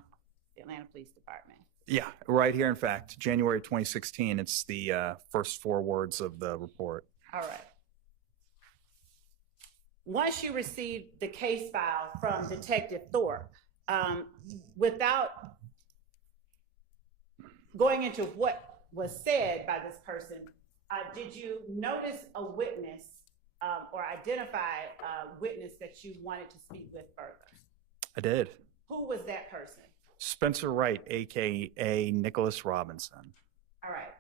the Atlanta Police Department? Yeah, right here, in fact, January 2016. It's the first 4 words of the report. All right. Once you received the case file from Detective Thorpe, without going into what was said by this person, did you notice a witness or identify a witness that you wanted to speak with further? I did. Who was that person? Spencer Wright, a.k.a. Nicholas Robinson. All right.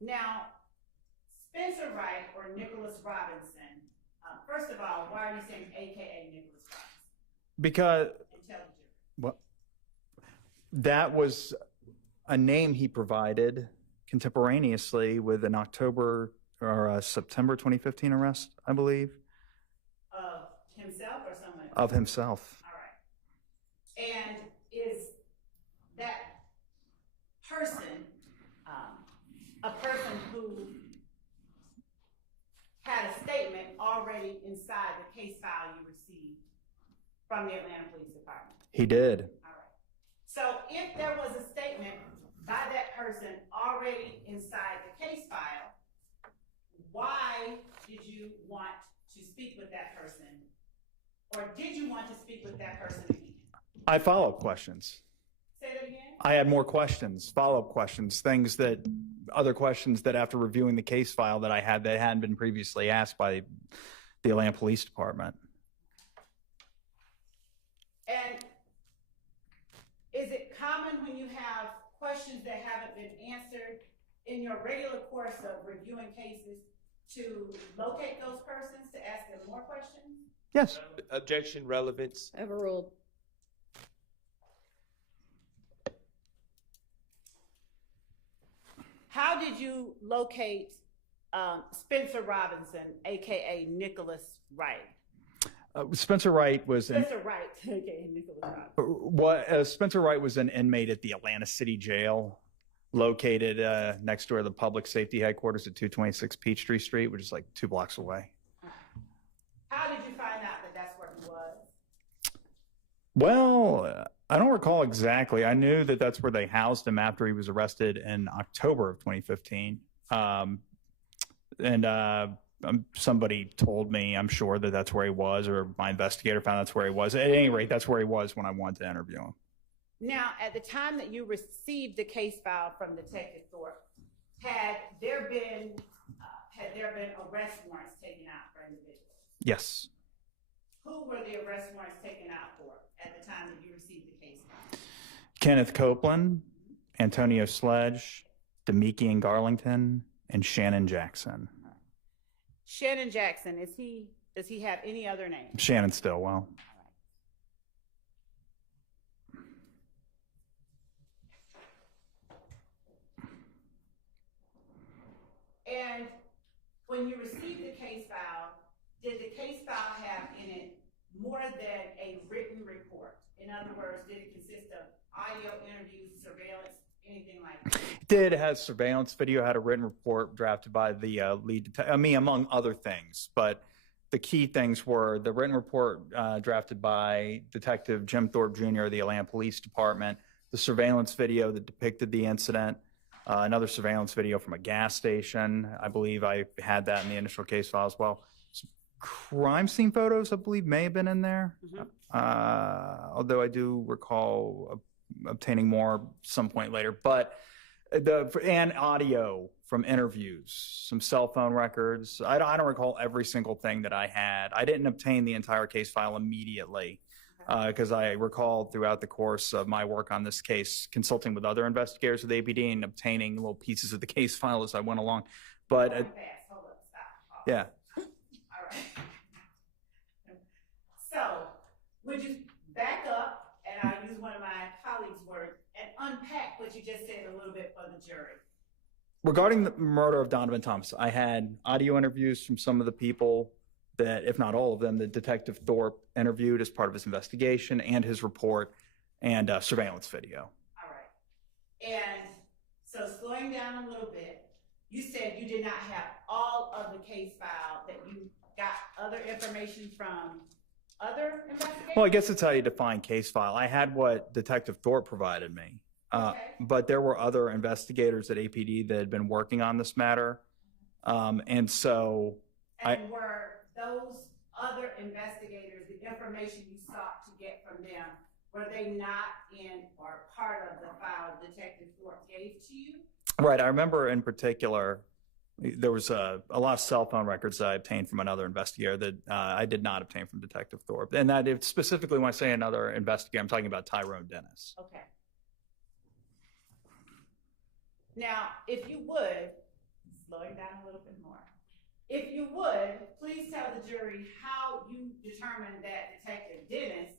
Now, Spencer Wright or Nicholas Robinson, first of all, why are you saying a.k.a. Nicholas Robinson? Because Intelligent. well, that was a name he provided contemporaneously with an October or a September 2015 arrest, I believe. Of himself or someone else? Of himself. All right. And is that person a person who had a statement already inside the case file you received from the Atlanta Police Department? He did. All right. So if there was a statement by that person already inside the case file, why did you want to speak with that person? Or did you want to speak with that person again? I follow-up questions. Say that again? I had more questions, follow-up questions, other questions that after reviewing the case file that I had that hadn't been previously asked by the Atlanta Police Department. And is it common when you have questions that haven't been answered in your regular course of reviewing cases to locate those persons, to ask them more questions? Yes. Objection, relevance. Overruled. How did you locate Spencer Robinson, aka Nicholas Wright? Spencer Wright was Spencer Wright, aka Nicholas Wright. Spencer Wright was an inmate at the Atlanta City Jail, located next door to the public safety headquarters at 226 Peachtree Street, which is like 2 blocks away. How did you find out that that's where he was? Well, I don't recall exactly. I knew that that's where they housed him after he was arrested in October of 2015. Somebody told me, I'm sure, that that's where he was, or my investigator found that's where he was. At any rate, that's where he was when I wanted to interview him. Now, at the time that you received the case file from Detective Thorpe, had there been arrest warrants taken out for individuals? Yes. Who were the arrest warrants taken out for at the time that you received the case file? Kenneth Copeland, Antonio Sledge, Demiki Garlington, and Shannon Jackson. Shannon Jackson, does he have any other name? Shannon Stillwell. And when you received the case file, did the case file have in it more than a written report? In other words, did it consist of audio interviews, surveillance, anything like that? It did. It has surveillance video, had a written report drafted by the lead detective, among other things. But the key things were the written report drafted by Detective Jim Thorpe Jr. of the Atlanta Police Department, the surveillance video that depicted the incident, another surveillance video from a gas station. I believe I had that in the initial case file as well. Some crime scene photos, I believe, may have been in there. Mm-hmm. Although I do recall obtaining more some point later. But and audio from interviews, some cell phone records. I don't recall every single thing that I had. I didn't obtain the entire case file immediately because I recall throughout the course of my work on this case, consulting with other investigators with APD and obtaining little pieces of the case file as I went along. But Hold up, stop. yeah. All right. So, would you back up, and I'll use one of my colleagues' words, and unpack what you just said a little bit for the jury? Regarding the murder of Donovan Thomas, I had audio interviews from some of the people that, if not all of them, that Detective Thorpe interviewed as part of his investigation and his report and surveillance video. All right. And so slowing down a little bit, you said you did not have all of the case file, that you got other information from other investigators? Well, I guess that's how you define case file. I had what Detective Thorpe provided me, but there were other investigators at APD that had been working on this matter. And so were those other investigators, the information you sought to get from them, were they not in or part of the file Detective Thorpe gave to you? Right. I remember in particular, there was a lot of cell phone records that I obtained from another investigator that I did not obtain from Detective Thorpe. And that if specifically when I say another investigator, I'm talking about Tyrone Dennis. Okay. Now, if you would, slowing down a little bit more, if you would, please tell the jury how you determined that Detective Dennis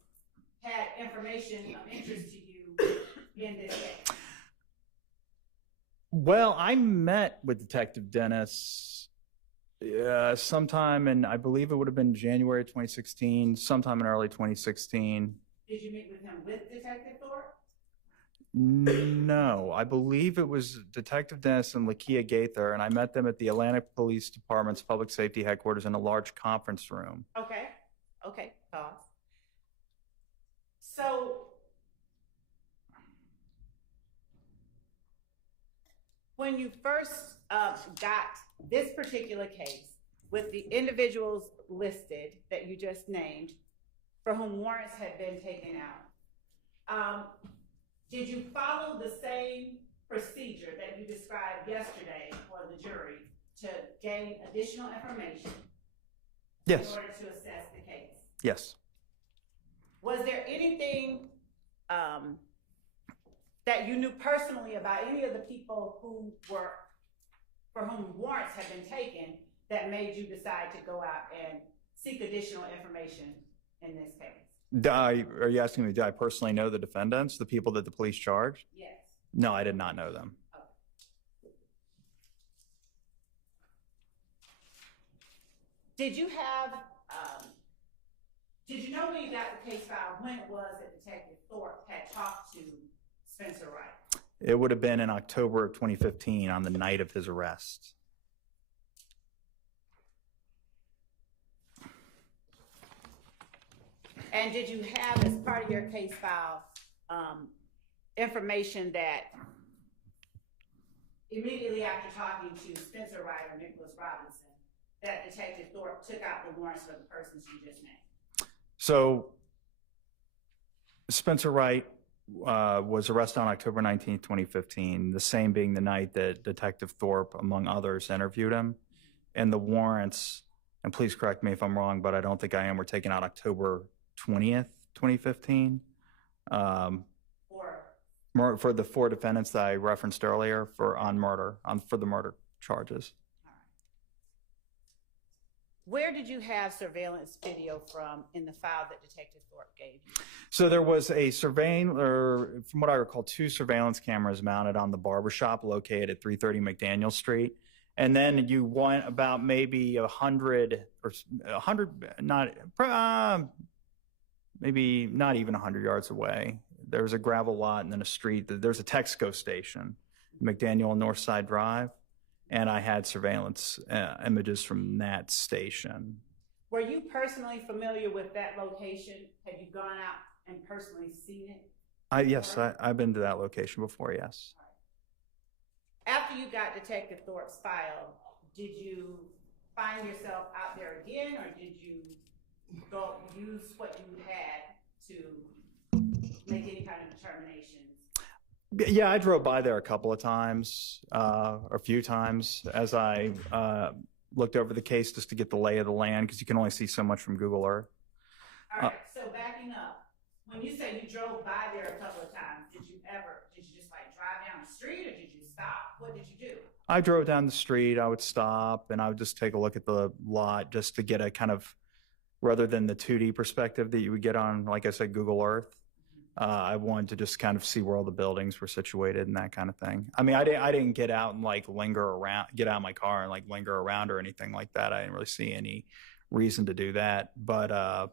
had information of interest to you in this case. Well, I met with Detective Dennis sometime in, I believe it would have been January 2016, sometime in early 2016. Did you meet with him with Detective Thorpe? No, I believe it was Detective Dennis and Lakia Gaither, and I met them at the Atlantic Police Department's public safety headquarters in a large conference room. Okay. Okay. Pause. So, when you first got this particular case with the individuals listed that you just named for whom warrants had been taken out, did you follow the same procedure that you described yesterday for the jury to gain additional information Yes. in order to assess the case? Yes. Was there anything that you knew personally about any of the people who were, for whom warrants had been taken, that made you decide to go out and seek additional information in this case? Are you asking me, did I personally know the defendants, the people that the police charged? Yes. No, I did not know them. Did you have, did you know when you got the case file when it was that Detective Thorpe had talked to Spencer Wright? It would have been in October of 2015 on the night of his arrest. And did you have, as part of your case file, information that immediately after talking to Spencer Wright or Nicholas Robinson, that Detective Thorpe took out the warrants for the persons you just named? So Spencer Wright was arrested on October 19th, 2015, the same being the night that Detective Thorpe, among others, interviewed him. And the warrants, and please correct me if I'm wrong, but I don't think I am, were taken out October 20th, 2015. For the four defendants that I referenced earlier for the murder charges. Where did you have surveillance video from in the file that Detective Thorpe gave you? So there was from what I recall, 2 surveillance cameras mounted on the barbershop located at 330 McDaniel Street. And then you went about maybe 100, maybe not even 100 yards away. There's a gravel lot and then a street. There's a Texaco station, McDaniel and Northside Drive. And I had surveillance images from that station. Were you personally familiar with that location? Have you gone out and personally seen it? Yes, I've been to that location before, yes. After you got Detective Thorpe's file, did you find yourself out there again, or did you go use what you had to make any kind of determinations Yeah, I drove by there a couple of times, a few times, as I looked over the case just to get the lay of the land, because you can only see so much from Google Earth. All right, so backing up, when you say you drove by there a couple of times, did you just like drive down the street, or did you stop? What did you do? I drove down the street, I would stop, and I would just take a look at the lot just to get a kind of, rather than the 2D perspective that you would get on, like I said, Google Earth. I wanted to just kind of see where all the buildings were situated and that kind of thing. I mean, I didn't get out and like linger around, get out of my car and like linger around or anything like that. I didn't really see any reason to do that. But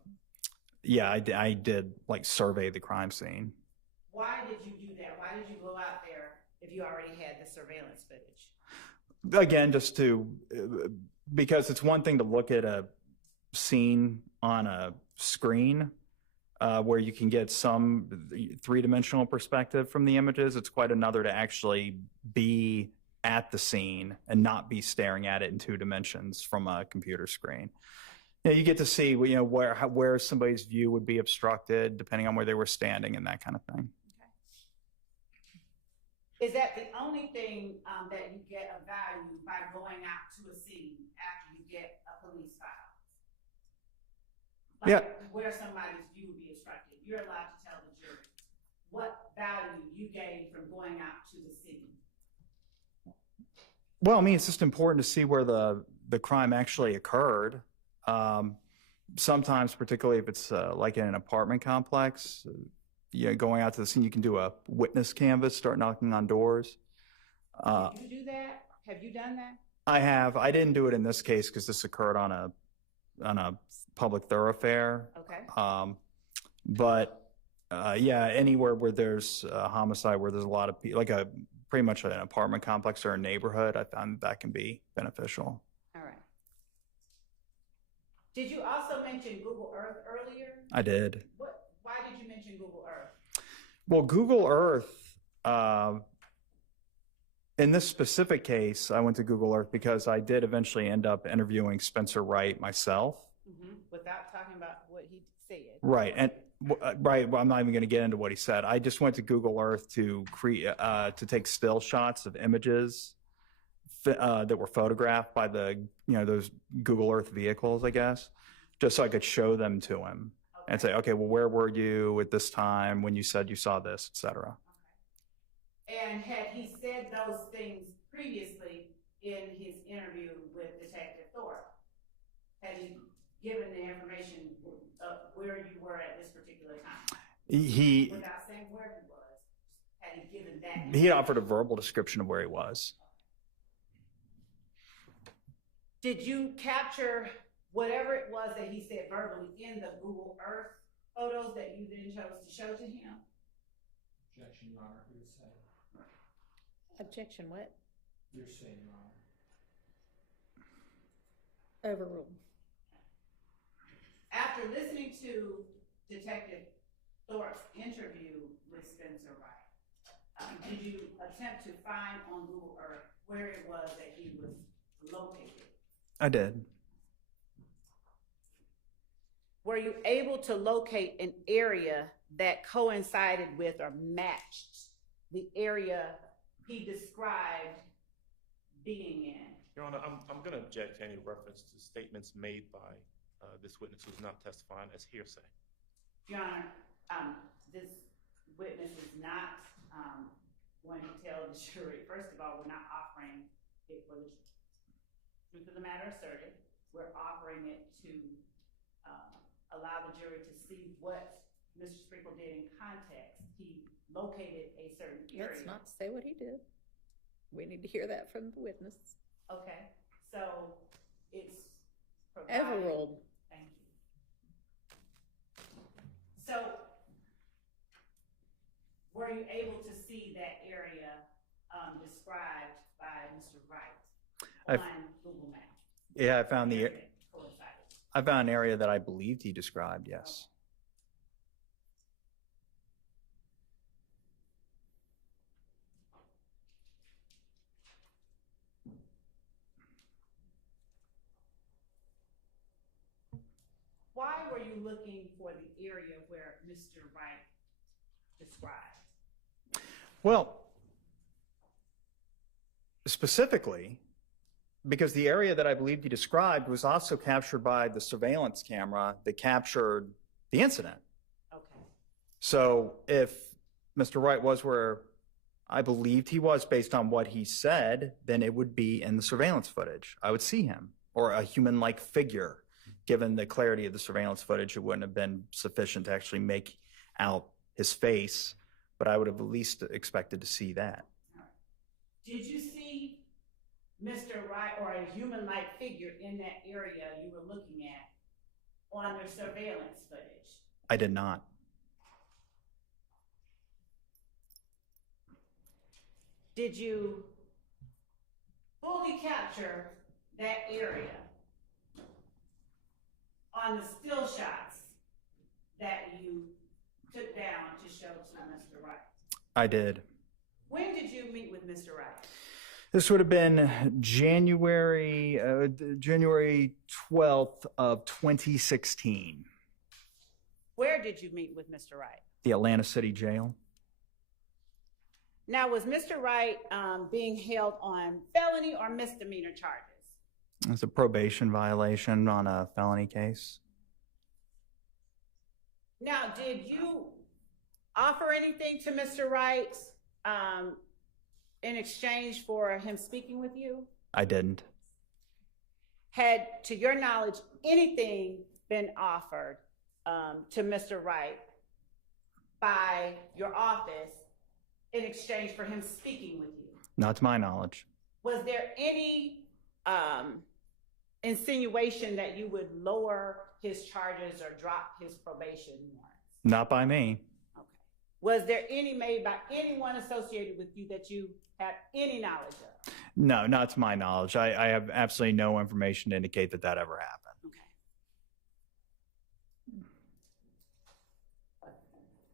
yeah, I did like survey the crime scene. Why did you do that? Why did you go out there if you already had the surveillance footage? Again, just to, because it's one thing to look at a scene on a screen, where you can get some three-dimensional perspective from the images. It's quite another to actually be at the scene and not be staring at it in 2 dimensions from a computer screen. You know, you get to see, you know, where somebody's view would be obstructed depending on where they were standing and that kind of thing. Okay. Is that the only thing that you get of value by going out to a scene after you get a police file? Like Yeah. Where somebody's view would be obstructed. You're allowed to tell the jury what value you gained from going out to the scene. Well, I mean, it's just important to see where the crime actually occurred. Sometimes, particularly if it's like in an apartment complex, you know, going out to the scene, you can do a witness canvas, start knocking on doors. Did you do that? Have you done that? I have. I didn't do it in this case because this occurred on a public thoroughfare. Okay. But yeah, anywhere where there's a homicide, where there's a lot of people, like pretty much an apartment complex or a neighborhood, I found that can be beneficial. All right. Did you also mention Google Earth earlier? I did. Why did you mention Google Earth? Well, Google Earth, in this specific case, I went to Google Earth because I did eventually end up interviewing Spencer Wright myself. Without talking about what he said. Right. And right. Well, I'm not even going to get into what he said. I just went to Google Earth to take still shots of images that were photographed by those Google Earth vehicles, I guess, just so I could show them to him and say, okay, well, where were you at this time when you said you saw this, et cetera. Okay. And had he said those things previously in his interview with Detective Thorpe? Had he given the information of where you were at this particular time? Without saying where he was, had he given that? He offered a verbal description of where he was. Did you capture whatever it was that he said verbally in the Google Earth photos that you then chose to show to him? Objection, Your Honor. Hearsay. Objection, what? Hearsay, Your Honor. Overruled. After listening to Detective Thorpe's interview with Spencer Wright, did you attempt to find on Google Earth where it was that he was located? I did. Were you able to locate an area that coincided with or matched the area he described being in? Your Honor, I'm going to object to any reference to statements made by this witness who's not testifying as hearsay. Your Honor, this witness is not going to tell the jury. First of all, we're not offering it for the truth of the matter asserted. We're offering it to allow the jury to see what Mr. Sprinkle did in context. He located a certain area. Let's not say what he did. We need to hear that from the witness. Okay, so it's provided. Overruled. Thank you. So, were you able to see that area described by Mr. Wright on Google Maps? Yeah, I found an area that I believed he described, yes. Why were you looking for the area where Mr. Wright described? Well, specifically, because the area that I believe you described was also captured by the surveillance camera that captured the incident. Okay. So if Mr. Wright was where I believed he was based on what he said, then it would be in the surveillance footage. I would see him, or a human-like figure. Given the clarity of the surveillance footage, it wouldn't have been sufficient to actually make out his face, but I would have at least expected to see that. Did you see Mr. Wright or a human-like figure in that area you were looking at on the surveillance footage? I did not. Did you fully capture that area on the still shots that you took down to show to Mr. Wright? I did. When did you meet with Mr. Wright? This would have been January 12th of 2016. Where did you meet with Mr. Wright? The Atlanta City Jail. Now, was Mr. Wright being held on felony or misdemeanor charges? It's a probation violation on a felony case. Now, did you offer anything to Mr. Wright in exchange for him speaking with you? I didn't. Had, to your knowledge, anything been offered to Mr. Wright by your office in exchange for him speaking with you? Not to my knowledge. Was there any insinuation that you would lower his charges or drop his probation warrants? Not by me. Okay. Was there any made by anyone associated with you that you have any knowledge of? No, not to my knowledge. I have absolutely no information to indicate that that ever happened. Okay.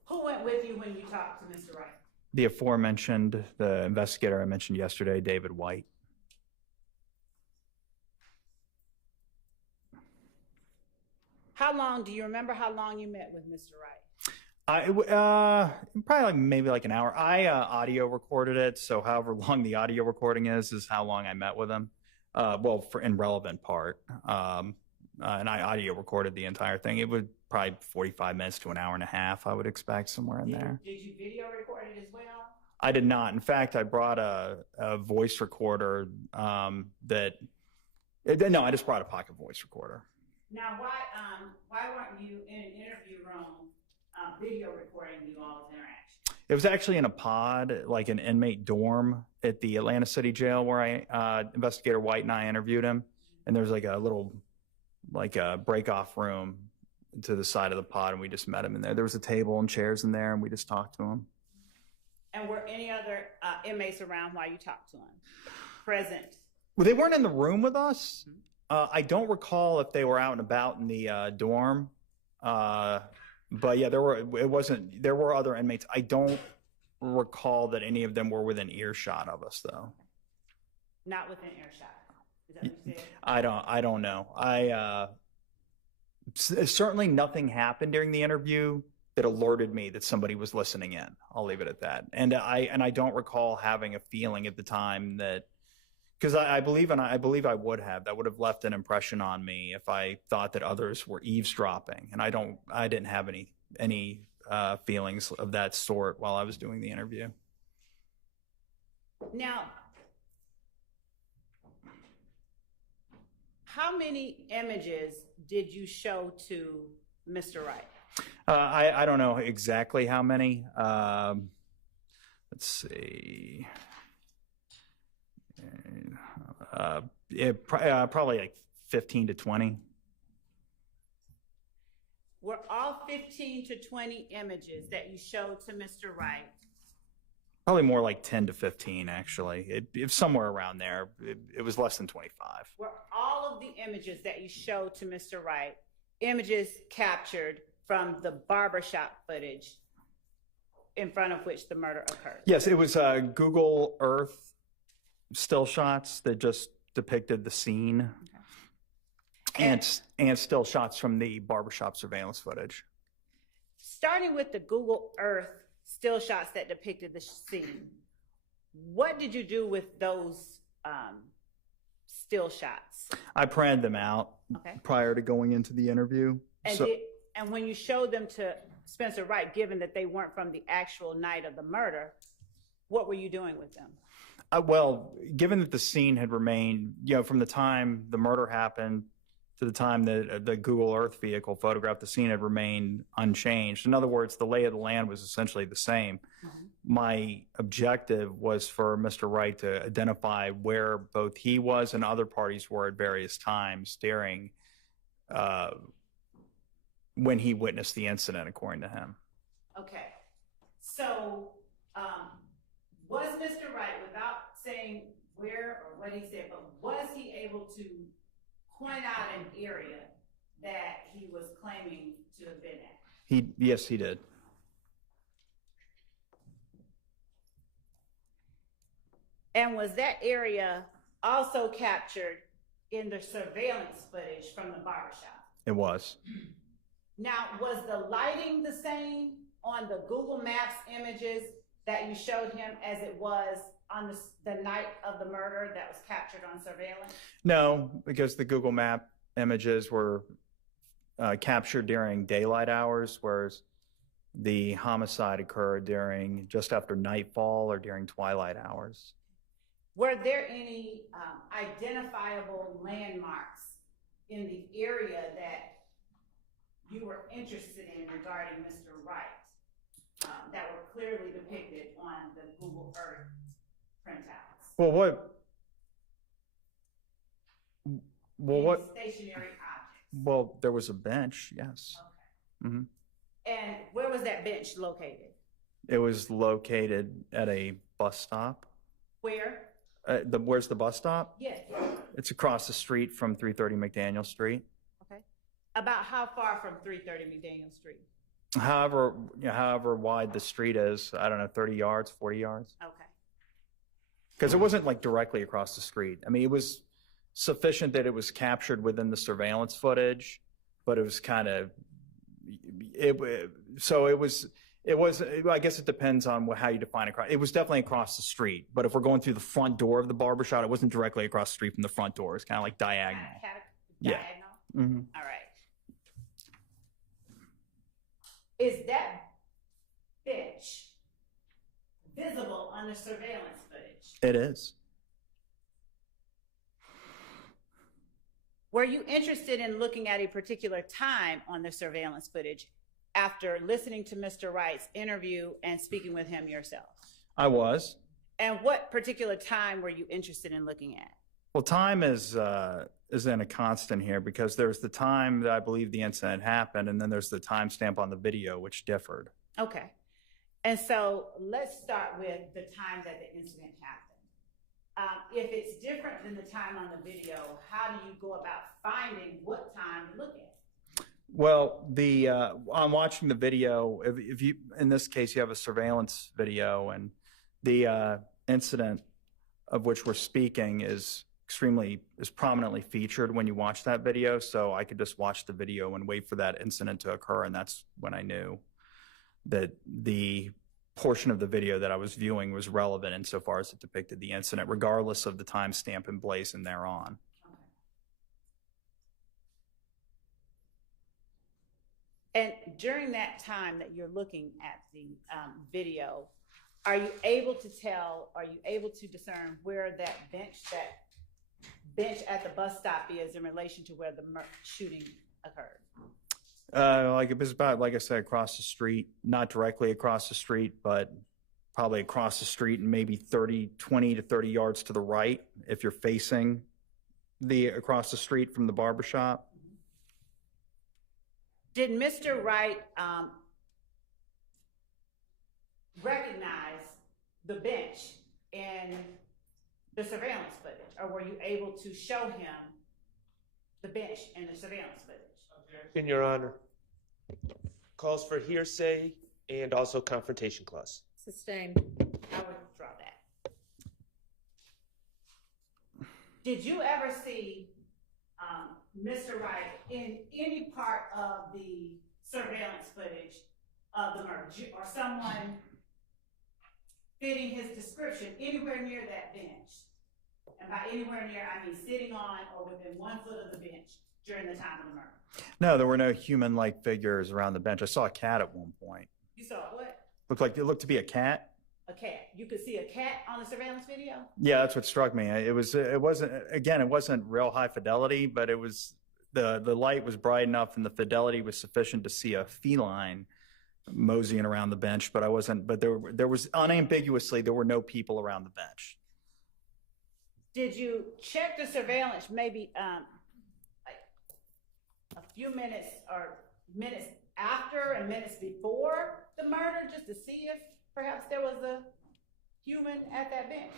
Who went with you when you talked to Mr. Wright? The aforementioned, the investigator I mentioned yesterday, David White. How long, do you remember how long you met with Mr. Wright? Probably maybe like an hour. I audio recorded it, so however long the audio recording is how long I met with him. Well, in relevant part. And I audio recorded the entire thing. It would probably 45 minutes to an hour and a half, I would expect, somewhere in there. Did you video record it as well? I did not. In fact, I brought a voice recorder no, I just brought a pocket voice recorder. Now, why weren't you in an interview room video recording you all's interaction? It was actually in a pod, like an inmate dorm at the Atlanta City Jail where Investigator White and I interviewed him. And there's like a little, like a break-off room to the side of the pod, and we just met him in there. There was a table and chairs in there, and we just talked to him. And were any other inmates around while you talked to him? Present? Well, they weren't in the room with us. I don't recall if they were out and about in the dorm. But yeah, there were other inmates. I don't recall that any of them were within earshot of us, though. Not within earshot. Is that what you said? I don't know. Certainly nothing happened during the interview that alerted me that somebody was listening in. I'll leave it at that. And I don't recall having a feeling at the time that, because I believe I would have. That would have left an impression on me if I thought that others were eavesdropping, and I didn't have any feelings of that sort while I was doing the interview. Now, how many images did you show to Mr. Wright? I don't know exactly how many. Let's see. Probably like 15 to 20. Were all 15 to 20 images that you showed to Mr. Wright? Probably more like 10 to 15, actually. It somewhere around there. It was less than 25. Were all of the images that you showed to Mr. Wright images captured from the barbershop footage in front of which the murder occurred? Yes, it was Google Earth still shots that just depicted the scene. Okay. And still shots from the barbershop surveillance footage. Starting with the Google Earth still shots that depicted the scene. What did you do with those still shots? I printed them out Okay. prior to going into the interview. And, and when you showed them to Spencer Wright, given that they weren't from the actual night of the murder, what were you doing with them? Well, given that the scene had remained, from the time the murder happened to the time that the Google Earth vehicle photographed the scene had remained unchanged. In other words, the lay of the land was essentially the same. Mm-hmm. My objective was for Mr. Wright to identify where both he was and other parties were at various times during when he witnessed the incident, according to him. Okay. So was Mr. Wright, without saying where or what he said, but was he able to point out an area that he was claiming to have been at? Yes, he did. And was that area also captured in the surveillance footage from the barbershop? It was. Now, was the lighting the same on the Google Maps images that you showed him as it was on the night of the murder that was captured on surveillance? No, because the Google Map images were captured during daylight hours, whereas the homicide occurred during just after nightfall or during twilight hours. Were there any identifiable landmarks in the area that you were interested in regarding Mr. Wright that were clearly depicted on the Google Earth printouts? What? Stationary objects. Well, there was a bench, yes. Okay. Mm-hmm. And where was that bench located? It was located at a bus stop. Where? Where's the bus stop? Yes. It's across the street from 330 McDaniel Street. Okay. About how far from 330 McDaniel Street? However wide the street is, I don't know, 30 yards, 40 yards. Okay. Because it wasn't like directly across the street. I mean, it was sufficient that it was captured within the surveillance footage, but it was kind of, I guess it depends on how you define across. It was definitely across the street, but if we're going through the front door of the barbershop, it wasn't directly across the street from the front door. It's kind of like diagonal. Diagonal? Yeah. Mm-hmm. All right. Is that bench visible on the surveillance footage? It is. Were you interested in looking at a particular time on the surveillance footage after listening to Mr. Wright's interview and speaking with him yourself? I was. And what particular time were you interested in looking at? Well, time is in a constant here because there's the time that I believe the incident happened, and then there's the timestamp on the video, which differed. Okay. And so let's start with the time that the incident happened. If it's different than the time on the video, how do you go about finding what time to look at? Well, I'm watching the video. If you, in this case, you have a surveillance video, and the incident of which we're speaking is prominently featured when you watch that video. So I could just watch the video and wait for that incident to occur, and that's when I knew that the portion of the video that I was viewing was relevant insofar as it depicted the incident, regardless of the timestamp emblazoned thereon. And during that time that you're looking at the video, are you able to discern where that bench at the bus stop is in relation to where the shooting occurred? Like it was about, like I said, across the street, not directly across the street, but probably across the street and maybe 20 to 30 yards to the right if you're facing across the street from the barbershop. Did Mr. Wright recognize the bench in the surveillance footage, or were you able to show him the bench in the surveillance footage? In Your Honor, calls for hearsay and also confrontation clause. Sustained. I would withdraw that. Did you ever see Mr. Wright in any part of the surveillance footage of the murder, or someone fitting his description anywhere near that bench? And by anywhere near, I mean sitting on or within 1 foot of the bench during the time of the murder. No, there were no human-like figures around the bench. I saw a cat at one point. You saw what? It looked to be a cat. A cat. You could see a cat on the surveillance video? Yeah, that's what struck me. It wasn't real high fidelity, but it was, the light was bright enough and the fidelity was sufficient to see a feline moseying around the bench, but there was unambiguously, there were no people around the bench. Did you check the surveillance maybe like a few minutes or minutes after and minutes before the murder just to see if perhaps there was a human at that bench?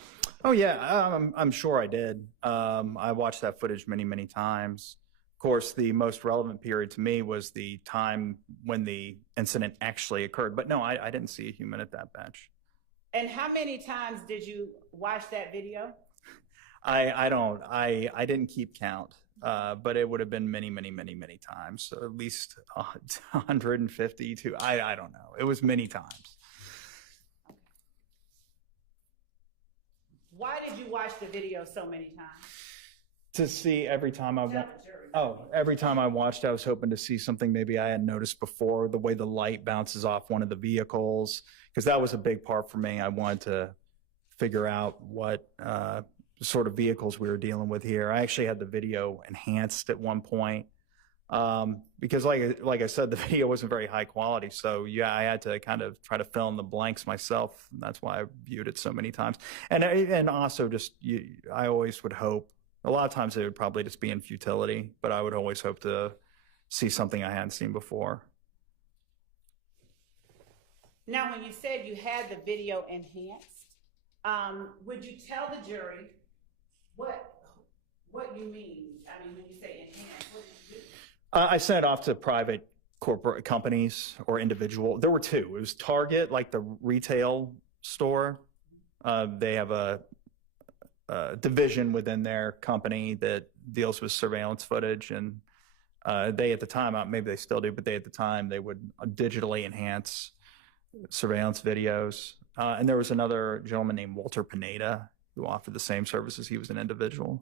Oh yeah, I'm sure I did. I watched that footage many, many times. Of course, the most relevant period to me was the time when the incident actually occurred. But no, I didn't see a human at that bench. And how many times did you watch that video? I didn't keep count, but it would have been many, many, many, many times. So at least 150 to, I don't know. It was many times. Why did you watch the video so many times? To see every time Tell the jury. every time I watched, I was hoping to see something maybe I hadn't noticed before, the way the light bounces off one of the vehicles, because that was a big part for me. I wanted to figure out what sort of vehicles we were dealing with here. I actually had the video enhanced at one point because like I said, the video wasn't very high quality. So yeah, I had to kind of try to fill in the blanks myself. That's why I viewed it so many times. And also just, I always would hope, a lot of times it would probably just be in futility, but I would always hope to see something I hadn't seen before. Now, when you said you had the video enhanced, would you tell the jury what you mean? I mean, when you say enhanced, what did you do? I sent it off to private corporate companies or individual. There were two. It was Target, like the retail store. They have a division within their company that deals with surveillance footage, and they at the time, maybe they still do, but they at the time, they would digitally enhance surveillance videos. And there was another gentleman named Walter Pineda who offered the same services. He was an individual.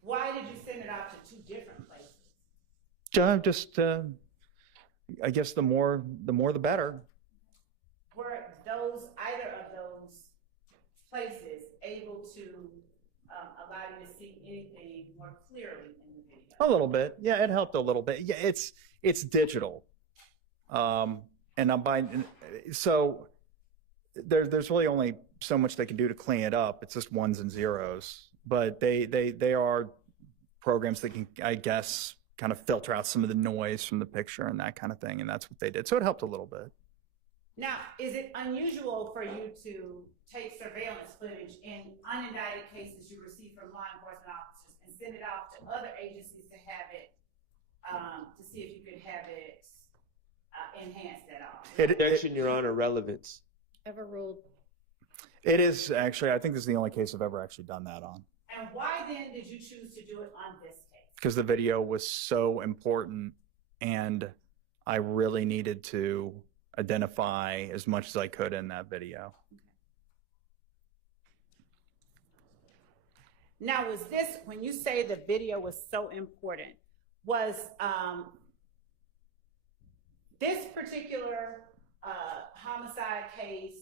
Why did you send it out to two different places? Just, I guess the more the better. Were either of those places able to allow you to see anything more clearly in the video? A little bit. Yeah, it helped a little bit. Yeah, it's digital. So there's really only so much they can do to clean it up. It's just ones and zeros. But they are programs that can, I guess, kind of filter out some of the noise from the picture and that kind of thing, and that's what they did. So it helped a little bit. Now, is it unusual for you to take surveillance footage in unindicted cases you receive from law enforcement officers and send it off to other agencies to have it, to see if you could have it enhanced at all? Objection, Your Honor, relevance. Overruled. It is actually, I think this is the only case I've ever actually done that on. And why then did you choose to do it on this case? Because the video was so important and I really needed to identify as much as I could in that video. Now, was this, when you say the video was so important, was this particular homicide case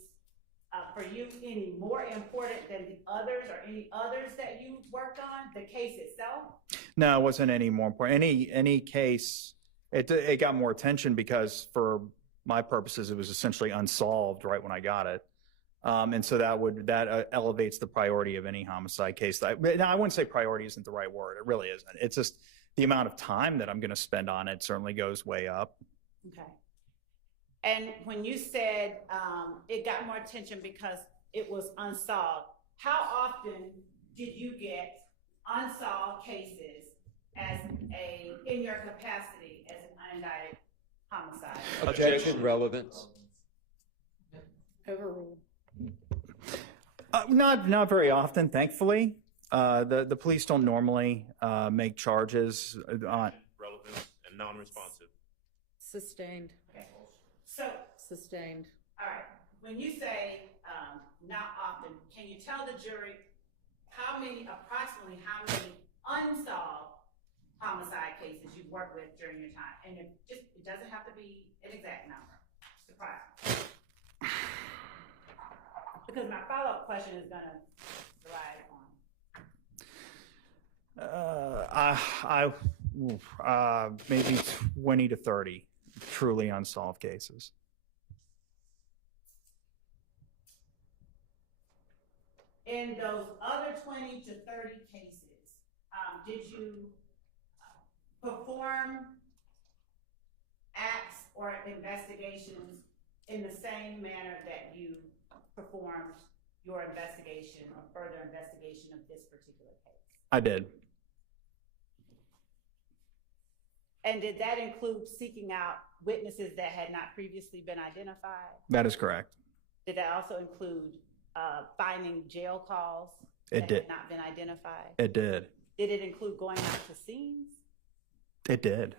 for you any more important than the others or any others that you worked on, the case itself? No, it wasn't any more important. Any case, it got more attention because for my purposes, it was essentially unsolved right when I got it. And so that elevates the priority of any homicide case. Now, I wouldn't say priority isn't the right word. It really isn't. It's just the amount of time that I'm going to spend on it certainly goes way up. Okay. And when you said it got more attention because it was unsolved, how often did you get unsolved cases in your capacity as an unindicted homicide? Objection, relevance. Overruled. Not very often, thankfully. The police don't normally make charges on. Relevant and non-responsive. Sustained. Okay. So, Sustained. All right, when you say, not often, can you tell the jury approximately how many unsolved homicide cases you've worked with during your time? And it doesn't have to be an exact number, just approximately. Because my follow-up question is gonna rely on. Maybe 20 to 30 truly unsolved cases. In those other 20 to 30 cases, did you perform acts or investigations in the same manner that you performed your investigation or further investigation of this particular case? I did. And did that include seeking out witnesses that had not previously been identified? That is correct. Did that also include finding jail calls It that did. had not been identified? It did. Did it include going out to scenes? It did.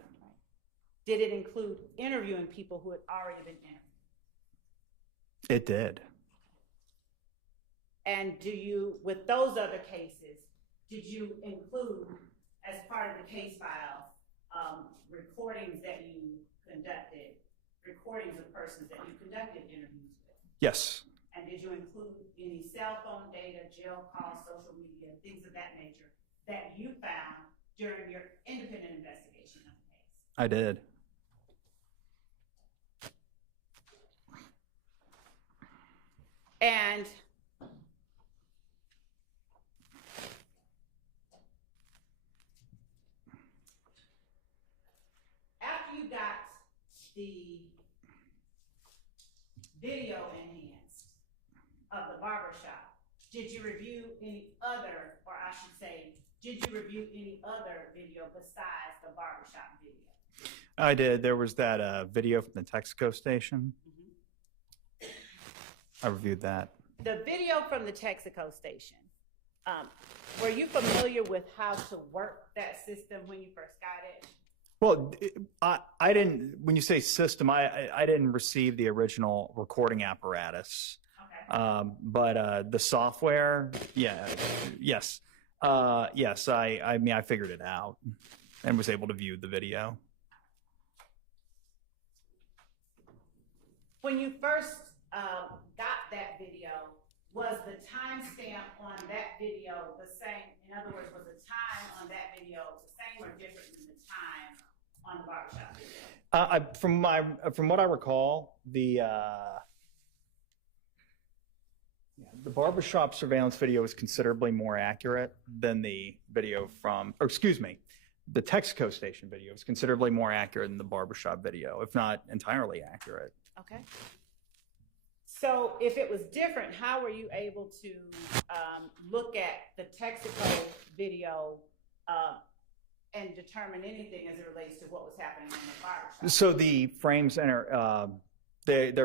Did it include interviewing people who had already been interviewed? It did. And with those other cases, did you include, as part of the case file, recordings that you conducted, recordings of persons that you conducted interviews with? Yes. And did you include any cell phone data, jail calls, social media, things of that nature that you found during your independent investigation of the case? I did. And after you got the video enhanced of the barbershop, did you review any other, or I should say, did you review any other video besides the barbershop video? I did. There was that video from the Texaco station. I reviewed that. The video from the Texaco station, were you familiar with how to work that system when you first got it? Well, I didn't, when you say system, I didn't receive the original recording apparatus. Okay. But the software, yes. Yes, I mean, I figured it out and was able to view the video. When you first got that video, was the timestamp on that video the same? In other words, was the time on that video the same or different than the time on the barbershop video? From what I recall, the barbershop surveillance video is considerably more accurate than the video the Texaco station video is considerably more accurate than the barbershop video, if not entirely accurate. Okay. So if it was different, how were you able to look at the Texaco video and determine anything as it relates to what was happening in the barbershop? So the frames there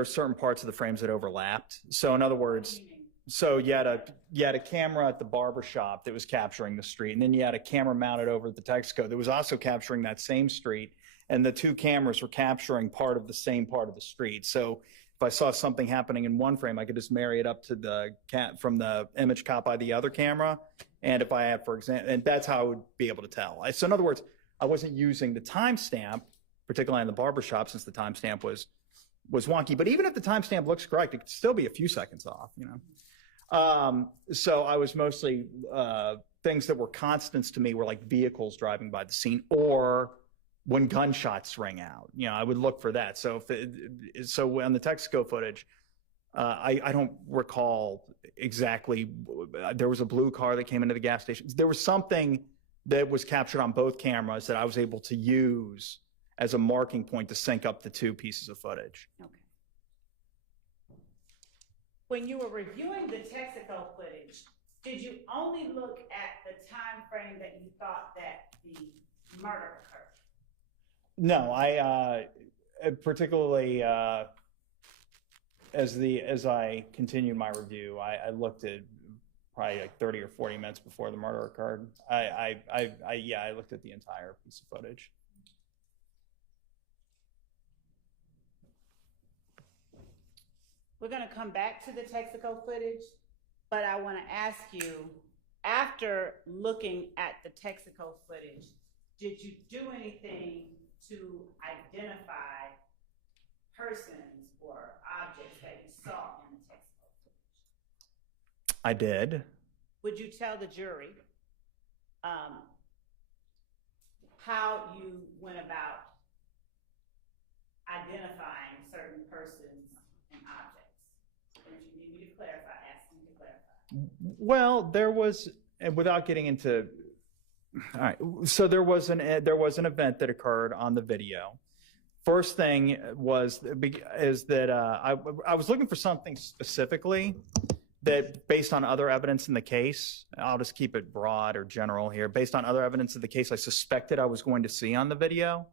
are certain parts of the frames that overlapped. So in other words, so you had a camera at the barbershop that was capturing the street, and then you had a camera mounted over at the Texaco that was also capturing that same street, and the two cameras were capturing part of the same part of the street. So if I saw something happening in one frame, I could just marry it up to from the image caught by the other camera. And if I had, for example, and that's how I would be able to tell. So in other words, I wasn't using the timestamp, particularly in the barbershop, since the timestamp was wonky. But even if the timestamp looks correct, it could still be a few seconds off, you know. So I was mostly things that were constants to me were like vehicles driving by the scene or when gunshots ring out. You know, I would look for that. So so on the Texaco footage, I don't recall exactly. There was a blue car that came into the gas station. There was something that was captured on both cameras that I was able to use as a marking point to sync up the two pieces of footage. Okay. When you were reviewing the Texaco footage, did you only look at the time frame that you thought that the murder occurred? No, I particularly as I continued my review, I looked at probably like 30 or 40 minutes before the murder occurred. I looked at the entire piece of footage. We're gonna come back to the Texaco footage, but I wanna ask you, after looking at the Texaco footage, did you do anything to identify persons or objects that you saw in the Texaco footage? I did. Would you tell the jury how you went about identifying certain persons and objects? Or if you need me to clarify, ask me to clarify. Well, there was, and without getting into, all right. So there was an event that occurred on the video. First thing is that I was looking for something specifically that, based on other evidence in the case, I'll just keep it broad or general here. Based on other evidence of the case, I suspected I was going to see on the video.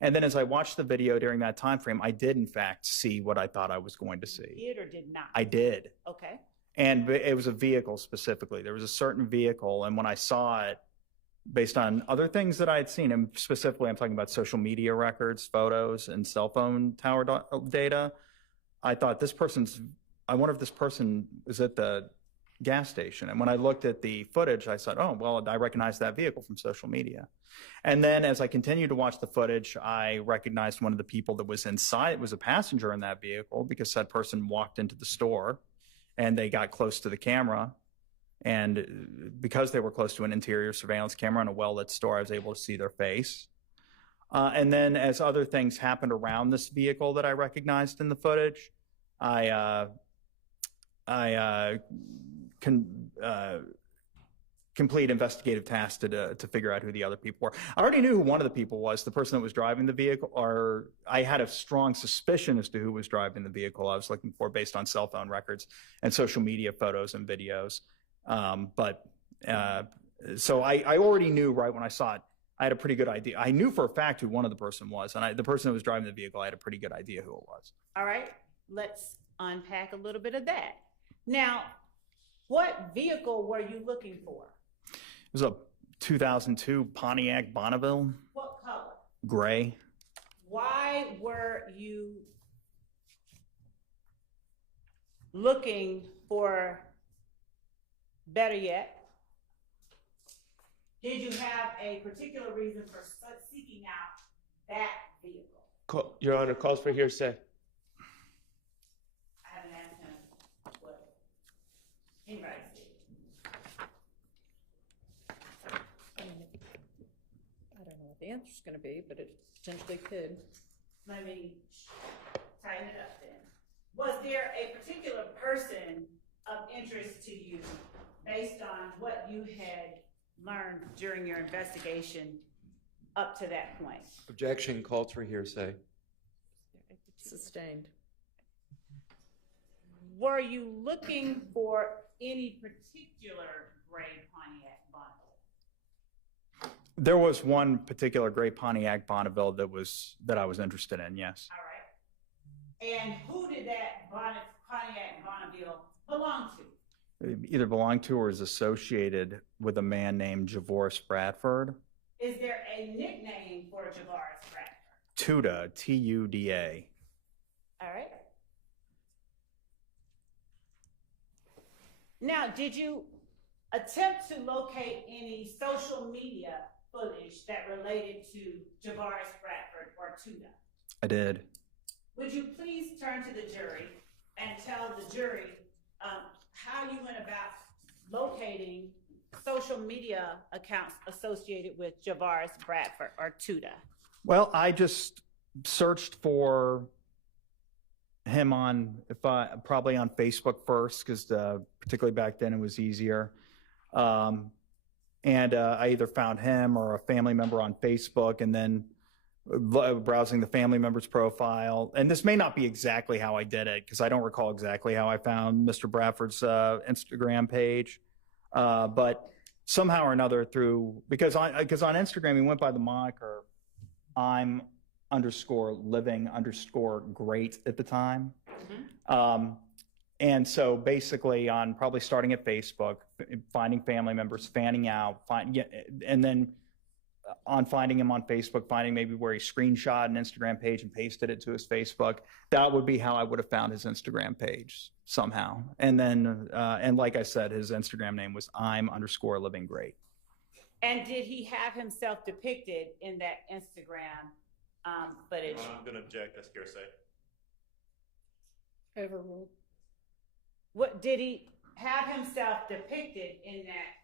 And then as I watched the video during that time frame, I did in fact see what I thought I was going to see. Did or did not? I did. Okay. And it was a vehicle specifically. There was a certain vehicle, and when I saw it, based on other things that I had seen, and specifically I'm talking about social media records, photos, and cell phone tower data, I thought I wonder if this person is at the gas station. And when I looked at the footage, I said, oh, well, I recognize that vehicle from social media. And then as I continued to watch the footage, I recognized one of the people that was inside. It was a passenger in that vehicle, because that person walked into the store and they got close to the camera. And because they were close to an interior surveillance camera in a well-lit store, I was able to see their face. And then as other things happened around this vehicle that I recognized in the footage, complete investigative tasks to figure out who the other people were. I already knew who one of the people was, the person that was driving the vehicle, or I had a strong suspicion as to who was driving the vehicle I was looking for based on cell phone records and social media photos and videos. So I already knew right when I saw it. I had a pretty good idea. I knew for a fact who one of the person was, and the person that was driving the vehicle, I had a pretty good idea who it was. All right, let's unpack a little bit of that. Now, what vehicle were you looking for? It was a 2002 Pontiac Bonneville. What color? Gray. Why were you looking for, better yet, did you have a particular reason for seeking out that vehicle? Your Honor, calls for hearsay. I haven't asked him what anybody said. I don't know what the answer's going to be, but it potentially could. Let me tighten it up then. Was there a particular person of interest to you based on what you had learned during your investigation up to that point? Objection, called for hearsay. Sustained. Were you looking for any particular gray Pontiac Bonneville? There was one particular gray Pontiac Bonneville that I was interested in, yes. All right. And who did that Pontiac Bonneville belong to? Either belonged to or is associated with a man named Javoris Bradford. Is there a nickname for Javoris Bradford? Tuda, Tuda. All right. Now, did you attempt to locate any social media footage that related to Javoris Bradford or Tuda? I did. Would you please turn to the jury and tell the jury how you went about locating social media accounts associated with Javoris Bradford or Tuda? Well, I just searched for him probably on Facebook first, because particularly back then it was easier. And I either found him or a family member on Facebook, and then browsing the family member's profile. And this may not be exactly how I did it, because I don't recall exactly how I found Mr. Bradford's Instagram page. But somehow or another because on Instagram he went by the moniker I'm_living_great at the time. Mm-hmm. And so basically on probably starting at Facebook, finding family members, fanning out, and then on finding him on Facebook, finding maybe where he screenshot an Instagram page and pasted it to his Facebook. That would be how I would have found his Instagram page somehow. And then, and like I said, his Instagram name was I'm_living_great. And did he have himself depicted in that Instagram footage? I'm going to object. That's hearsay. Overruled. What did he have himself depicted in that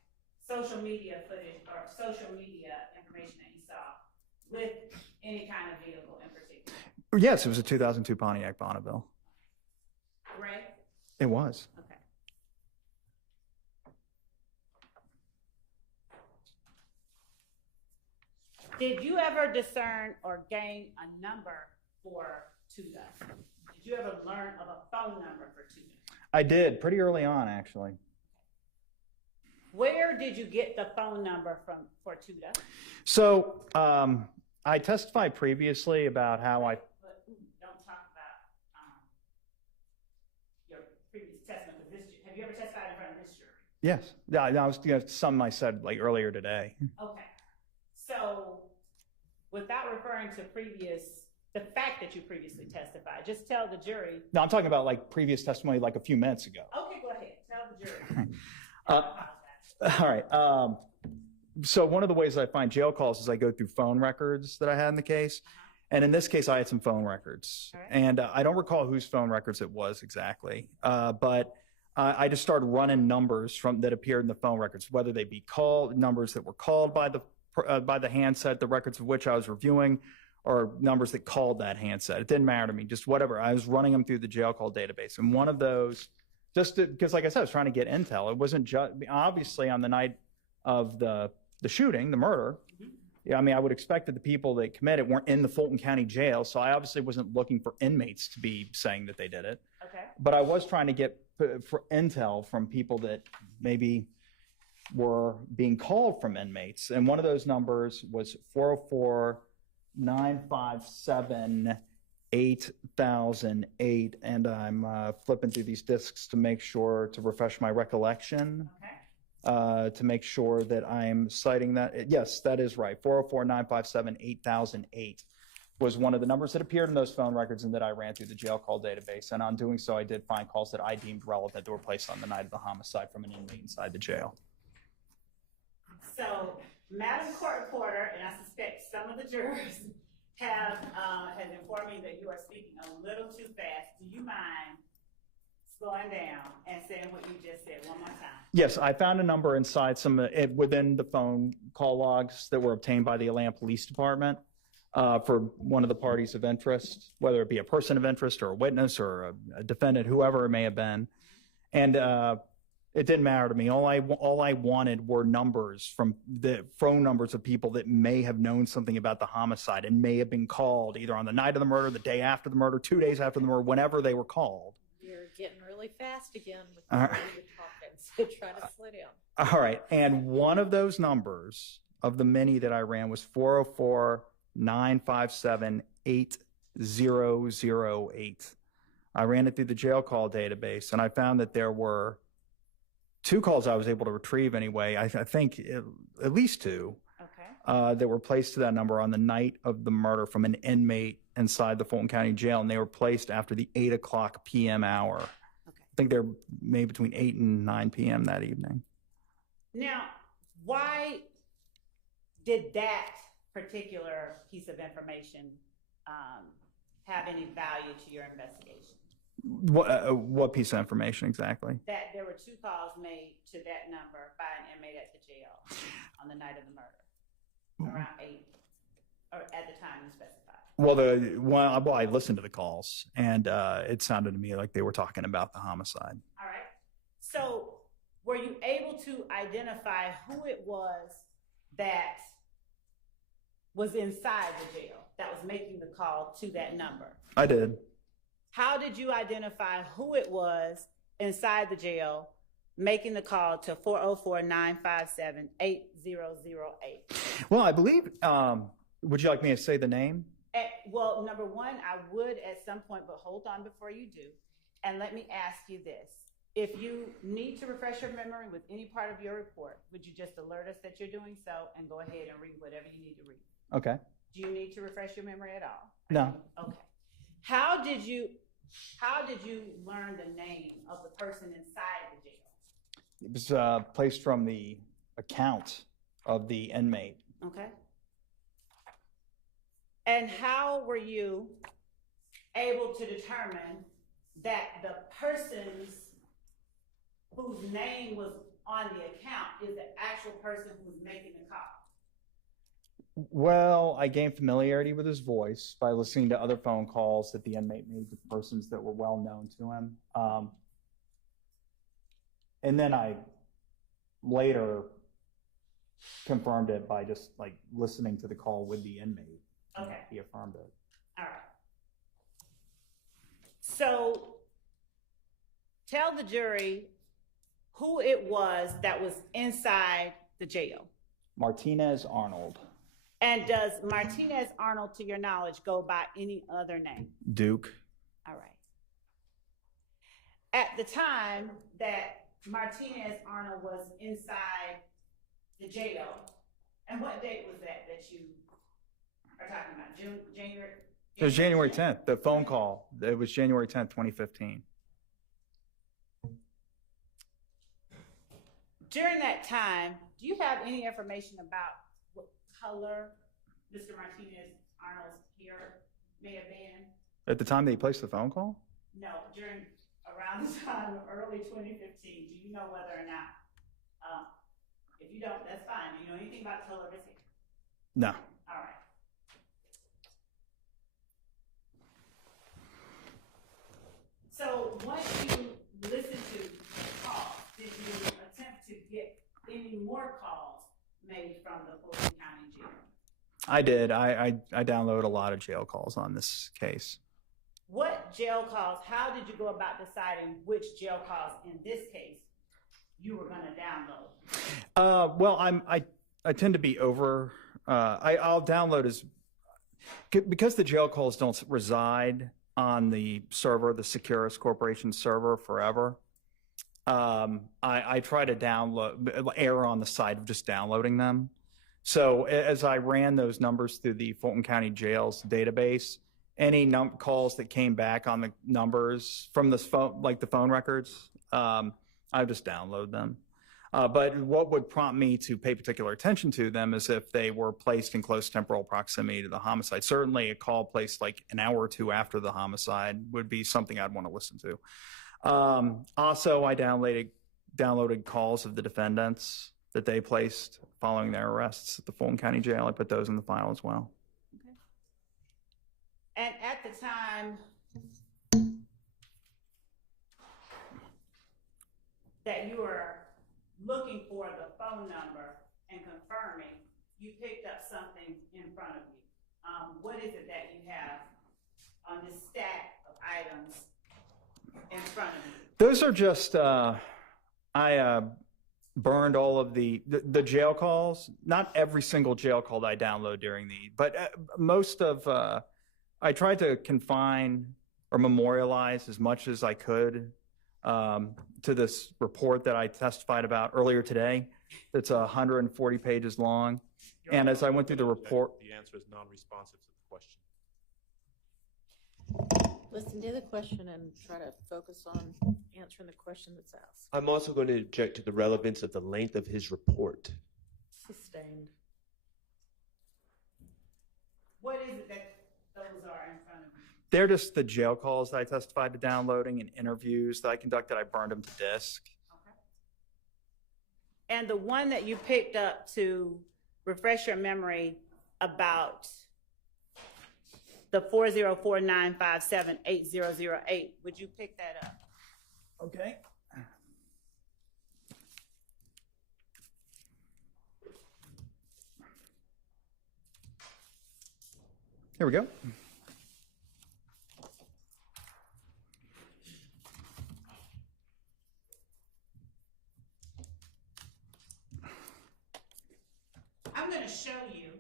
social media footage or social media information that you saw with any kind of vehicle in particular? Yes, it was a 2002 Pontiac Bonneville. Gray? It was. Okay. Did you ever discern or gain a number for Tuda? Did you ever learn of a phone number for Tuda? I did pretty early on, actually. Where did you get the phone number from for Tuda? So I testified previously about how I. But don't talk about your previous testimony. Have you ever testified in front of this jury? Yes. Yeah, that was something I said like earlier today. Okay. So without referring to the fact that you previously testified, just tell the jury. No, I'm talking about like previous testimony like a few minutes ago. Okay, go ahead. Tell the jury. All right. So one of the ways I find jail calls is I go through phone records that I had in the case. And in this case, I had some phone records. All right. And I don't recall whose phone records it was exactly. But I just started running numbers that appeared in the phone records, whether they be numbers that were called by the handset, the records of which I was reviewing, or numbers that called that handset. It didn't matter to me, just whatever. I was running them through the jail call database. And one of those, because like I said, I was trying to get intel. It wasn't just, obviously on the night of the shooting, the murder, yeah, I mean, I would expect that the people that committed weren't in the Fulton County Jail, so I obviously wasn't looking for inmates to be saying that they did it. Okay. But I was trying to get for intel from people that maybe were being called from inmates. And one of those numbers was 404-957-8008. And I'm flipping through these discs to make sure, to refresh my recollection. Okay. To make sure that I'm citing that. Yes, that is right. 404-957-8008 was one of the numbers that appeared in those phone records and that I ran through the jail call database. And on doing so, I did find calls that I deemed relevant that were placed on the night of the homicide from an inmate inside the jail. So, Madam Court Reporter, and I suspect some of the jurors has informed me that you are speaking a little too fast. Do you mind slowing down and saying what you just said one more time? Yes, I found a number inside within the phone call logs that were obtained by the Atlanta Police Department for one of the parties of interest, whether it be a person of interest or a witness or a defendant, whoever it may have been. And it didn't matter to me. All I wanted were numbers from the phone numbers of people that may have known something about the homicide and may have been called either on the night of the murder, the day after the murder, 2 days after the murder, whenever they were called. You're getting really fast again with All right. the talking, so try to slow down. All right. And one of those numbers of the many that I ran was 404-957-8008. I ran it through the jail call database, and I found that there were 2 calls I was able to retrieve anyway. I think at least 2 that were placed to that number on the night of the murder from an inmate inside the Fulton County Jail, and they were placed after the 8:00 p.m. hour. Okay. I think they're maybe between 8 and 9 p.m. that evening. Now, why did that particular piece of information have any value to your investigation? What piece of information exactly? That there were 2 calls made to that number by an inmate at the jail on the night of the murder, around 8, or at the time you specified. Well, I listened to the calls, and it sounded to me like they were talking about the homicide. All right. So, were you able to identify who it was that was inside the jail that was making the call to that number? I did. How did you identify who it was inside the jail making the call to 404-957-8008? Well, I believe, would you like me to say the name? Well, number one, I would at some point, but hold on before you do. And let me ask you this. If you need to refresh your memory with any part of your report, would you just alert us that you're doing so and go ahead and read whatever you need to read? Okay. Do you need to refresh your memory at all? No. Okay. How did you learn the name of the person inside the jail? It was placed from the account of the inmate. Okay. And how were you able to determine that the person's whose name was on the account is the actual person who's making the call? Well, I gained familiarity with his voice by listening to other phone calls that the inmate made to persons that were well known to him. And then I later confirmed it by just like listening to the call with the inmate. Okay. He affirmed it. All right. So tell the jury who it was that was inside the jail. Martinez Arnold. And does Martinez Arnold, to your knowledge, go by any other name? Duke. All right. At the time that Martinez Arnold was inside the jail, and what date was that you are talking about? January? It was January 10th, the phone call. It was January 10th, 2015. During that time, do you have any information about what color Mr. Martinez Arnold's hair may have been? At the time that he placed the phone call? No, around the time of early 2015. Do you know whether or not, if you don't, that's fine. Do you know anything about the color of his hair? No. All right. So once you listened to the call, did you attempt to get any more calls made from the Fulton County Jail? I did. I downloaded a lot of jail calls on this case. What jail calls, how did you go about deciding which jail calls in this case you were going to download? Well, I tend to be over. I'll download because the jail calls don't reside on the server, the Securus Corporation server forever. I try to err on the side of just downloading them. So as I ran those numbers through the Fulton County Jails database, any calls that came back on the numbers from this phone, like the phone records, I just download them. But what would prompt me to pay particular attention to them is if they were placed in close temporal proximity to the homicide. Certainly a call placed like an hour or two after the homicide would be something I'd want to listen to. Also, I downloaded calls of the defendants that they placed following their arrests at the Fulton County Jail. I put those in the file as well. Okay. And at the time that you were looking for the phone number and confirming, you picked up something in front of you. What is it that you have on this stack of items in front of you? Those are just, I burned all of the jail calls. Not every single jail call that I download during but most of, I tried to confine or memorialize as much as I could to this report that I testified about earlier today. That's 140 pages long. And as I went through the report. The answer is non-responsive to the question. Listen to the question and try to focus on answering the question that's asked. I'm also going to object to the relevance of the length of his report. Sustained. What is it that those are in front of you? They're just the jail calls that I testified to downloading and interviews that I conducted. I burned them to disk. Okay. And the one that you picked up to refresh your memory about the 404-957-8008, would you pick that up? Okay. Here we go. I'm going to show you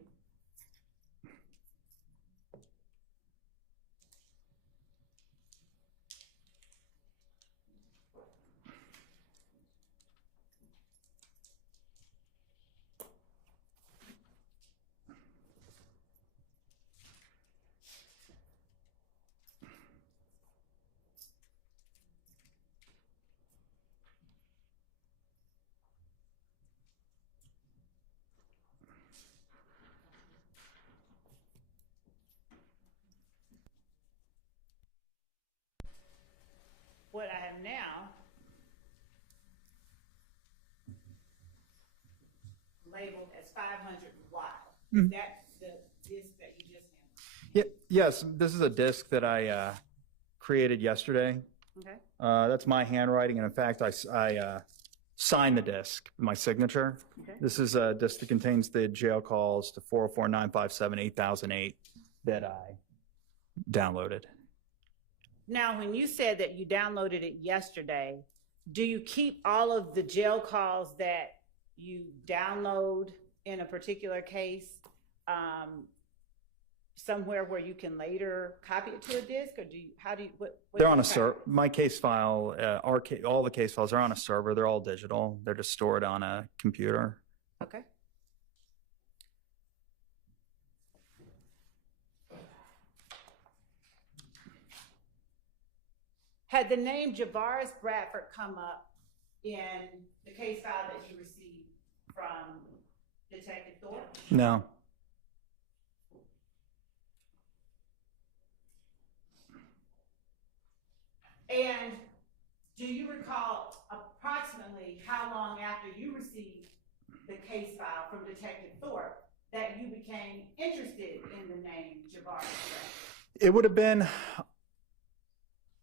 have now labeled as 500 wild. Is that the disc that you just handled? Yes, this is a disc that I created yesterday. Okay. That's my handwriting, and in fact, I signed the disc, my signature. Okay. This is a disc that contains the jail calls to 404-957-8008 that I downloaded. Now, when you said that you downloaded it yesterday, do you keep all of the jail calls that you download in a particular case somewhere where you can later copy it to a disk, or what They're on a server. My case file, all the case files are on a server. They're all digital. They're just stored on a computer. Okay. Had the name Javaris Bradford come up in the case file that you received from Detective Thorpe? No. And do you recall approximately how long after you received the case file from Detective Thorpe that you became interested in the name Javaris Bradford? It would have been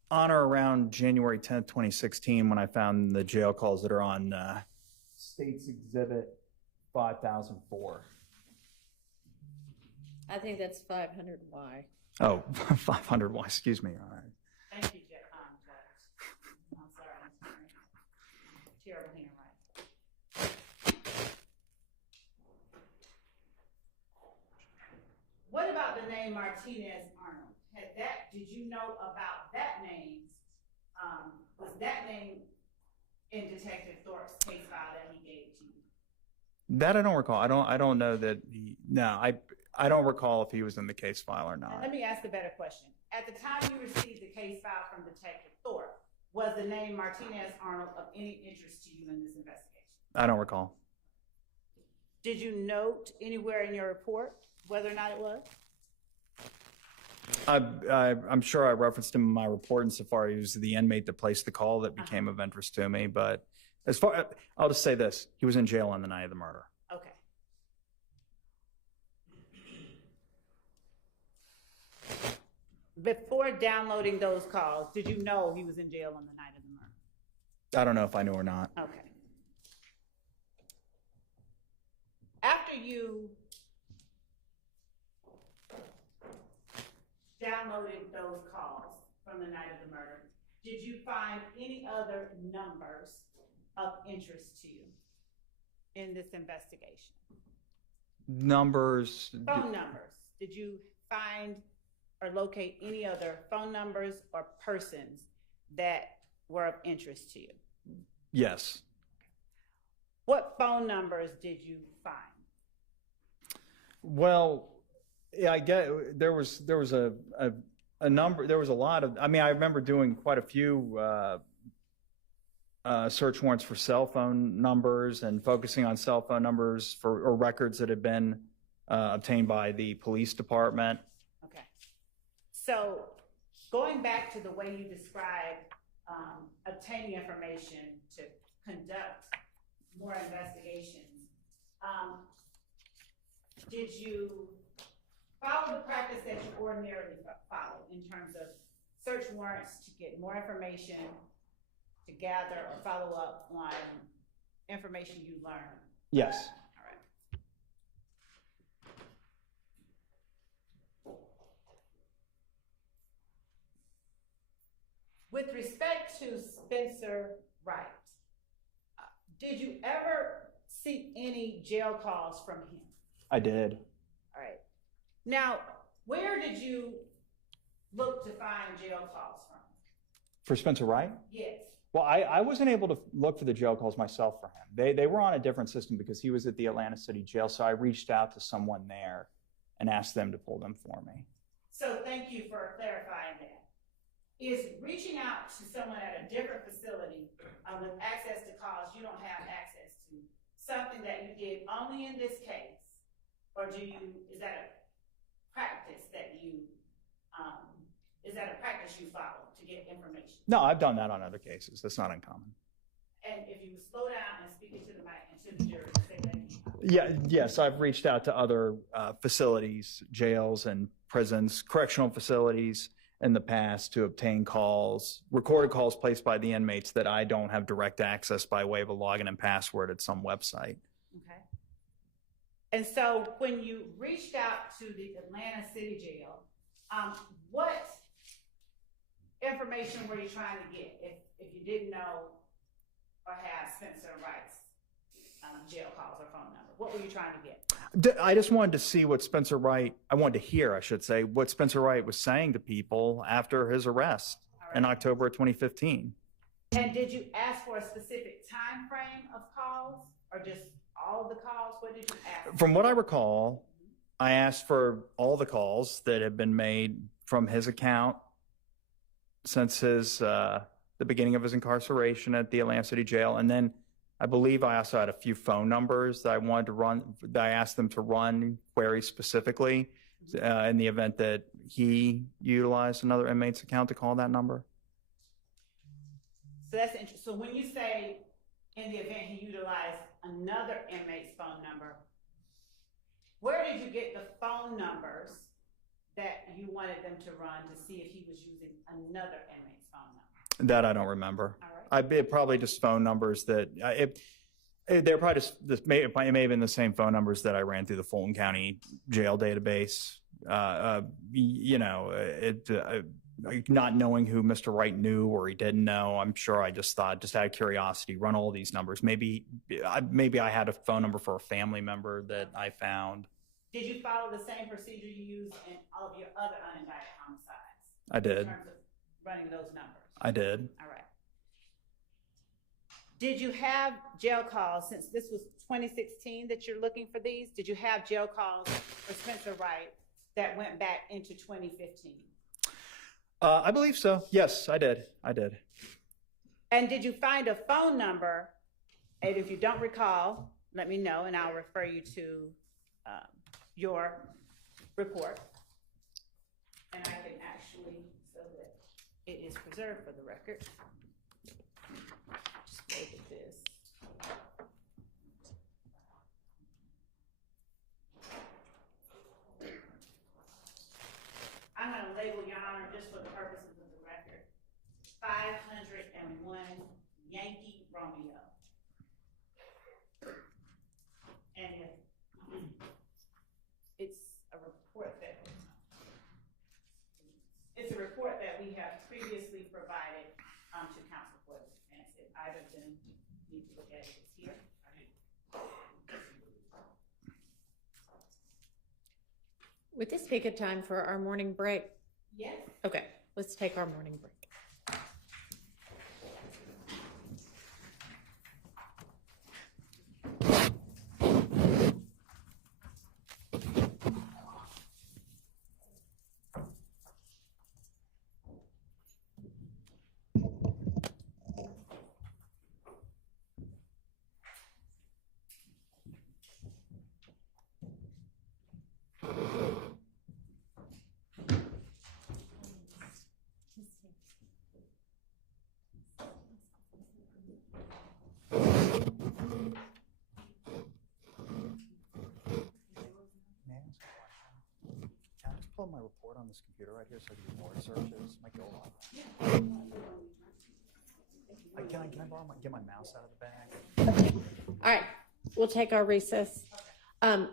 on or around January 10th, 2016, when I found the jail calls that are on State's Exhibit 5004. I think that's 500Y. Oh, 500Y, excuse me. All right. Thank you, Judge. I'm sorry, I'm sorry. Terrible handwriting. What about the name Martinez Arnold? Did you know about that name? Was that name in Detective Thorpe's case file that he gave to you? That I don't recall. I don't know that I don't recall if he was in the case file or not. Let me ask a better question. At the time you received the case file from Detective Thorpe, was the name Martinez Arnold of any interest to you in this investigation? I don't recall. Did you note anywhere in your report whether or not it was? I'm sure I referenced him in my report insofar as he was the inmate that placed the call that became of interest to me. But as far, I'll just say this: he was in jail on the night of the murder. Okay. Before downloading those calls, did you know he was in jail on the night of the murder? I don't know if I knew or not. Okay. After you downloaded those calls from the night of the murder, did you find any other numbers of interest to you in this investigation? Numbers. Phone numbers. Did you find or locate any other phone numbers or persons that were of interest to you? Yes. What phone numbers did you find? Well, yeah, I get there was a number. There was a lot of. I mean, I remember doing quite a few search warrants for cell phone numbers and focusing on cell phone numbers or records that had been obtained by the police department. Okay. So going back to the way you described obtaining information to conduct more investigations, did you follow the practice that you ordinarily follow in terms of search warrants to get more information, to gather or follow up on information you learn? Yes. All right. With respect to Spencer Wright, did you ever see any jail calls from him? I did. All right. Now, where did you look to find jail calls from? For Spencer Wright? Yes. Well, I wasn't able to look for the jail calls myself for him. They were on a different system because he was at the Atlanta City Jail, so I reached out to someone there and asked them to pull them for me. So thank you for clarifying that. Is reaching out to someone at a different facility with access to calls you don't have access to something that you did only in this case, or is that a practice that you follow to get information. No, I've done that on other cases. That's not uncommon. And if you slow down and speak into the mic and to the jury, say that again. Yeah, yes, I've reached out to other facilities, jails and prisons, correctional facilities in the past to obtain calls, recorded calls placed by the inmates that I don't have direct access by way of a login and password at some website. Okay. And so when you reached out to the Atlanta City Jail, what information were you trying to get if you didn't know or have Spencer Wright's jail calls or phone number? What were you trying to get? I just wanted to see what Spencer Wright, I wanted to hear, I should say, what Spencer Wright was saying to people after his arrest in October of 2015. And did you ask for a specific time frame of calls or just all the calls? What did you ask? From what I recall, I asked for all the calls that had been made from his account since his the beginning of his incarceration at the Atlanta City Jail. And then I believe I also had a few phone numbers that I wanted to run, that I asked them to run queries specifically in the event that he utilized another inmate's account to call that number. So that's interesting. So when you say in the event he utilized another inmate's phone number, where did you get the phone numbers that you wanted them to run to see if he was using another inmate's phone number? That I don't remember. All right. It probably just phone numbers that they're probably just it may have been the same phone numbers that I ran through the Fulton County jail database. Not knowing who Mr. Wright knew or he didn't know, I'm sure I just thought, just out of curiosity, run all these numbers. Maybe I had a phone number for a family member that I found. Did you follow the same procedure you used in all of your other unindicted homicides? I did. In terms of running those numbers? I did. All right. Did you have jail calls, since this was 2016 that you're looking for these, did you have jail calls for Spencer Wright that went back into 2015? I believe so. Yes, I did. And did you find a phone number? And if you don't recall, let me know and I'll refer you to your report. And I can actually, so that it is preserved for the record. Just label this. I'm going to label, Your Honor, just for the purposes of the record, 501 Yankee Romeo. And it's a report that we have previously provided to counsel for this defense. If either of them need to look at it, it's here. Would this be a good time for our morning break? Yes. Okay, let's take our morning break. Pull my report on this computer right here so I can do more searches. Might go a lot. Can I borrow get my mouse out of the bag? All right, we'll take our recess.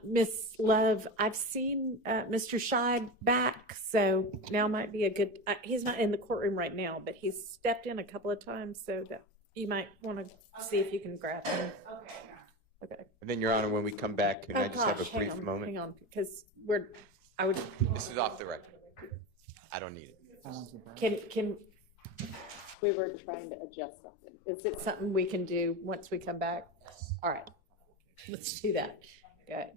Miss Love, I've seen Mr. Scheid back, so now might be a good, he's not in the courtroom right now, but he's stepped in a couple of times, so that you might want to see if you can grab him. Okay. And then, Your Honor, when we come back, can I just have a brief moment? Hang on, because This is off the record. I don't need it. Can, we were trying to adjust something. Is it something we can do once we come back? All right, let's do that. Go ahead.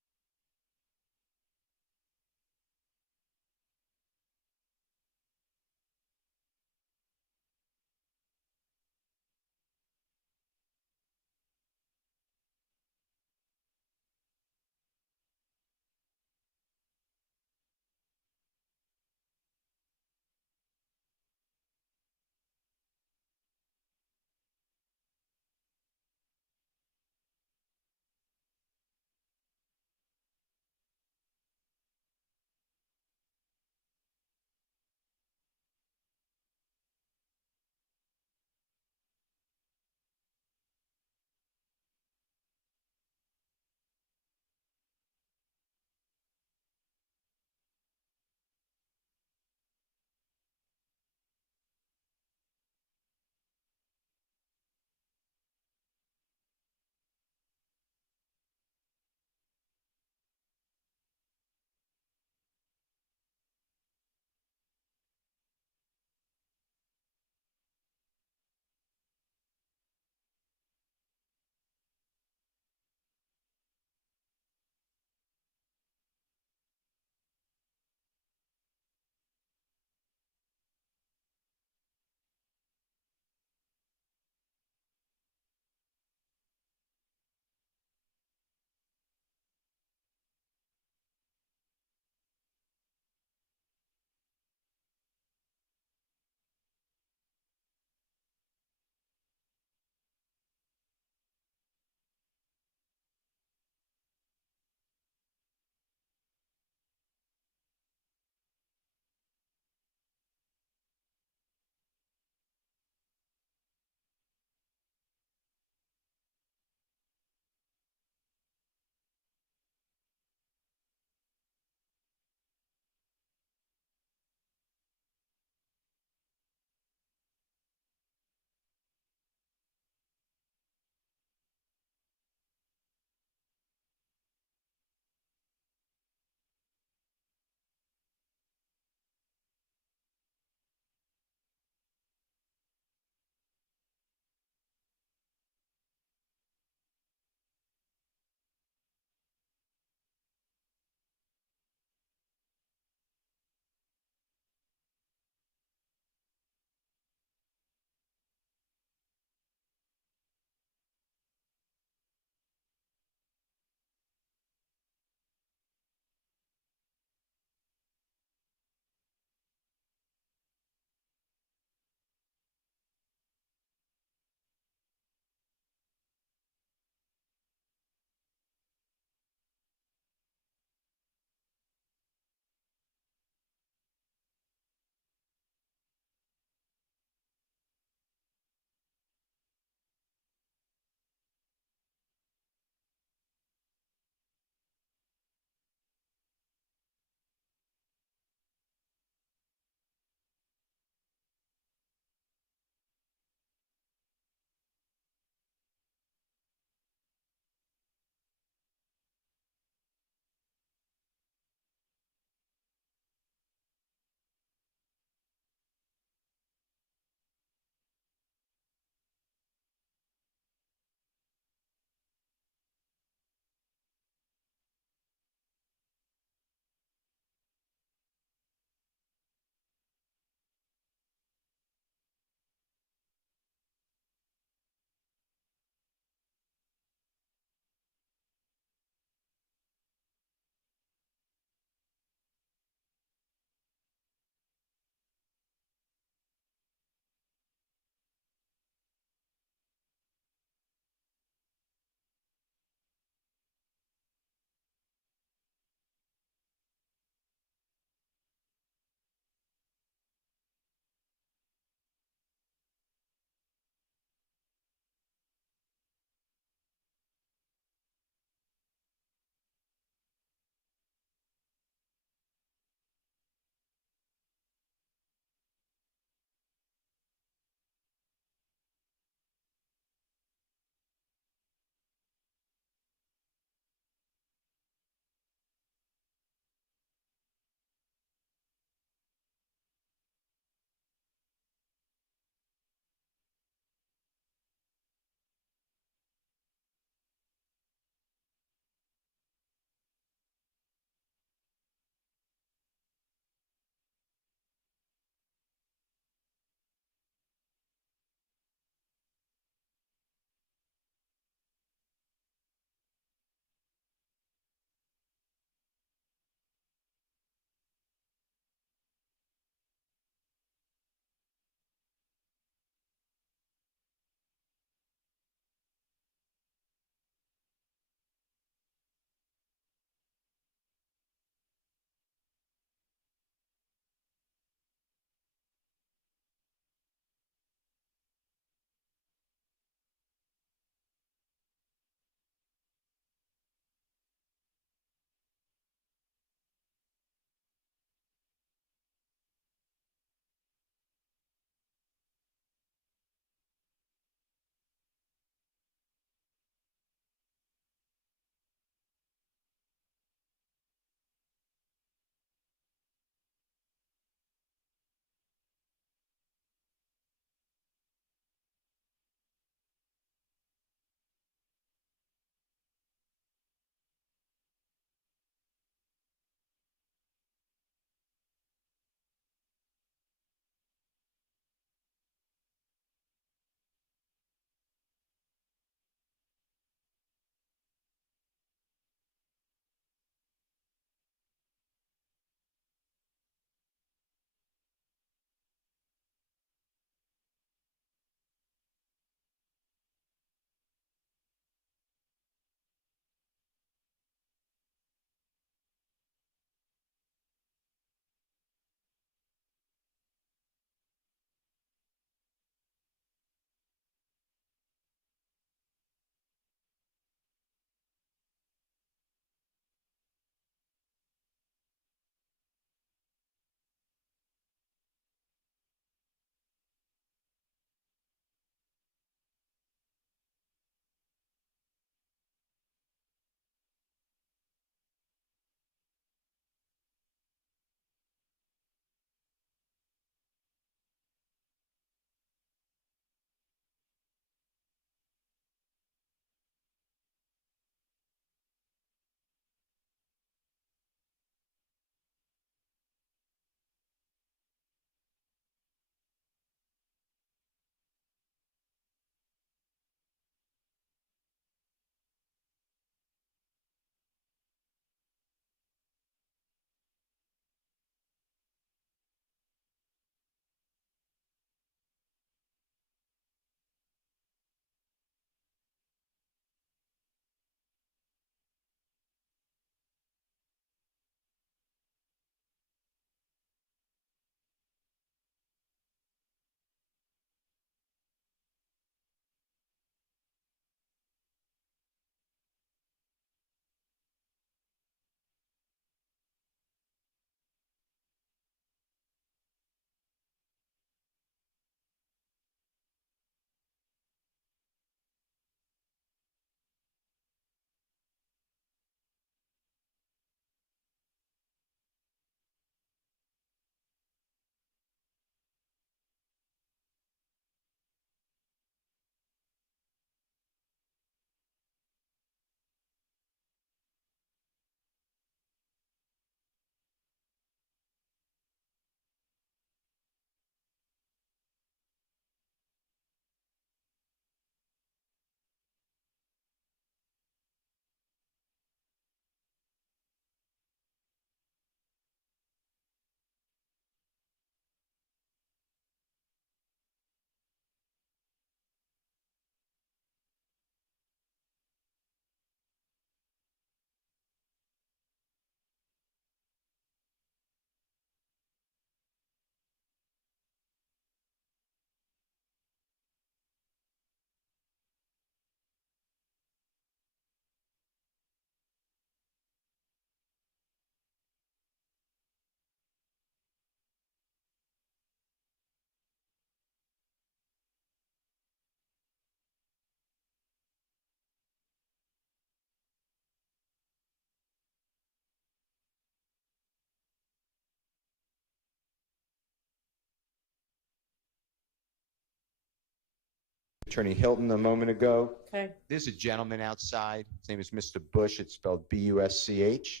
Attorney Hilton a moment ago. Okay. There's a gentleman outside. His name is Mr. Bush. It's spelled Busch.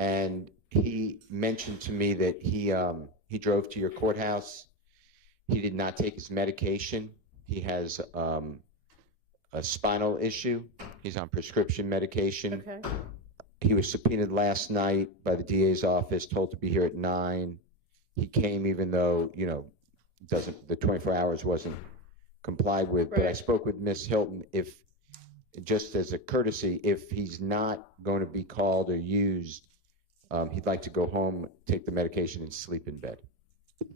And he mentioned to me that he drove to your courthouse. He did not take his medication. He has a spinal issue. He's on prescription medication. Okay. He was subpoenaed last night by the DA's office, told to be here at 9. He came even though, the 24 hours wasn't complied with. But I spoke with Ms. Hilton, if, just as a courtesy, if he's not going to be called or used, he'd like to go home, take the medication, and sleep in bed.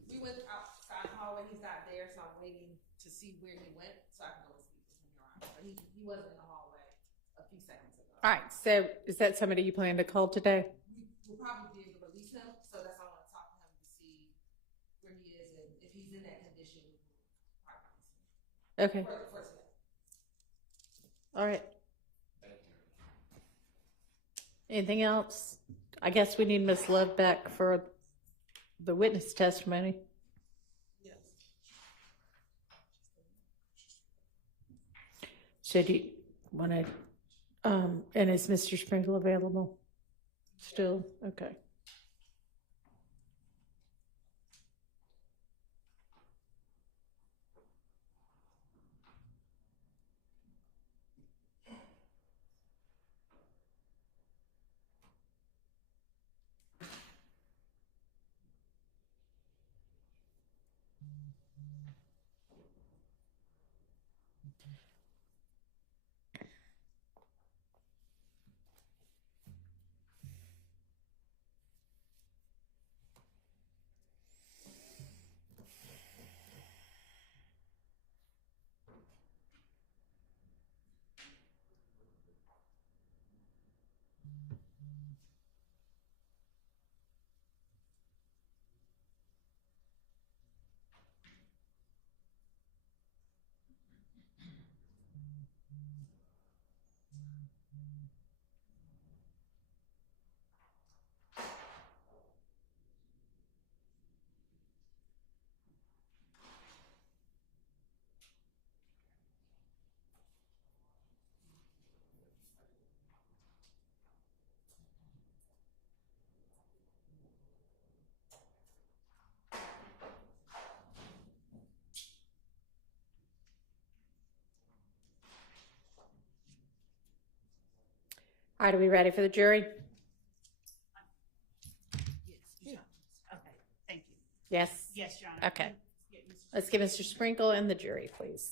We went outside the hallway, he's not there, so I'm waiting to see where he went, so I can go and speak with him, Your Honor. But he wasn't in the hallway a few seconds ago. All right. So is that somebody you plan to call today? We'll probably be able to release him, so that's why I want to talk to him to see where he is, and if he's in that condition, we will probably release him. Okay. For today. All right. Anything else? I guess we need Ms. Love back for the witness testimony. Yes. So do you want to, and is Mr. Sprinkle available still? Okay. All right, are we ready for the jury? Yes. Okay, thank you. Yes? Yes, Your Honor. Okay. Let's give Mr. Sprinkle and the jury, please.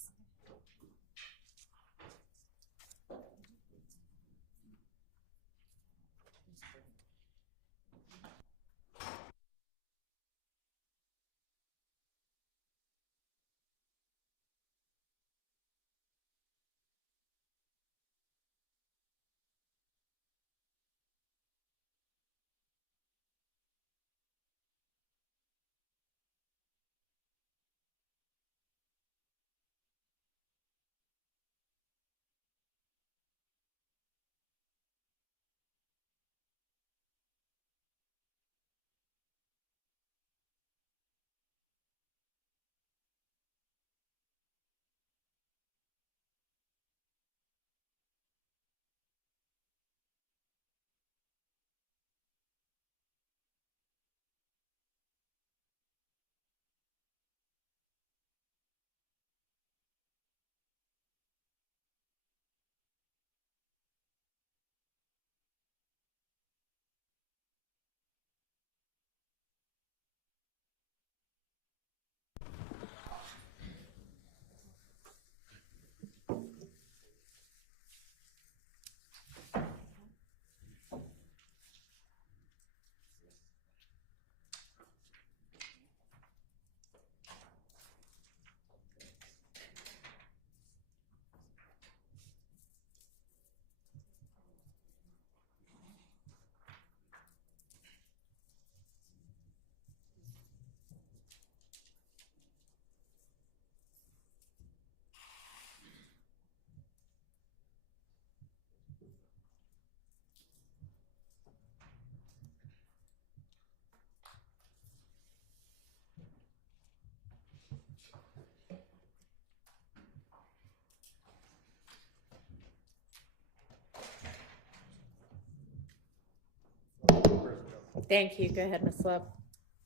Thank you. Go ahead, Ms. Love.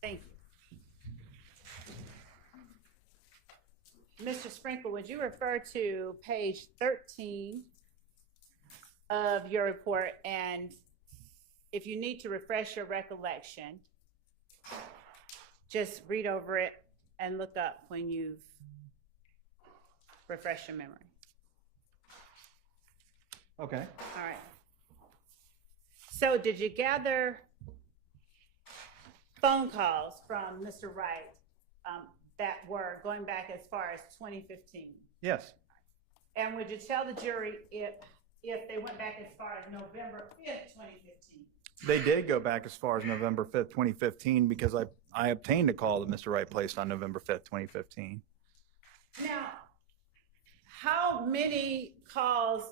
Thank you. Mr. Sprinkle, would you refer to page 13 of your report, and if you need to refresh your recollection, just read over it and look up when you've refreshed your memory. Okay. All right. So did you gather phone calls from Mr. Wright that were going back as far as 2015? Yes. And would you tell the jury if they went back as far as November 5th, 2015? They did go back as far as November 5th, 2015, because I obtained a call that Mr. Wright placed on November 5th, 2015. Now, how many calls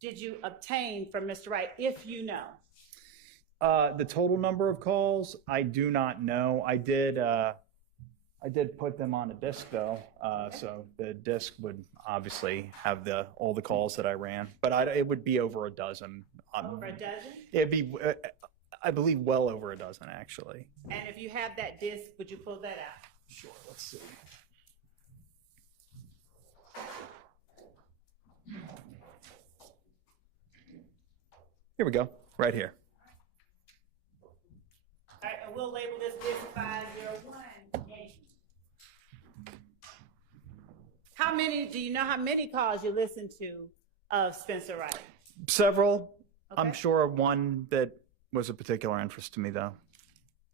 did you obtain from Mr. Wright, if you know? The total number of calls, I do not know. I did put them on a disc though, so the disc would obviously have all the calls that I ran, but it would be over a dozen. Over a dozen? It'd be, I believe, well over a dozen actually. And if you have that disc, would you pull that out? Sure. Let's see. Here we go, right here. All right, and we'll label this disc 501. Do you know how many calls you listened to of Spencer Wright? Several. Okay. I'm sure of one that was of particular interest to me though.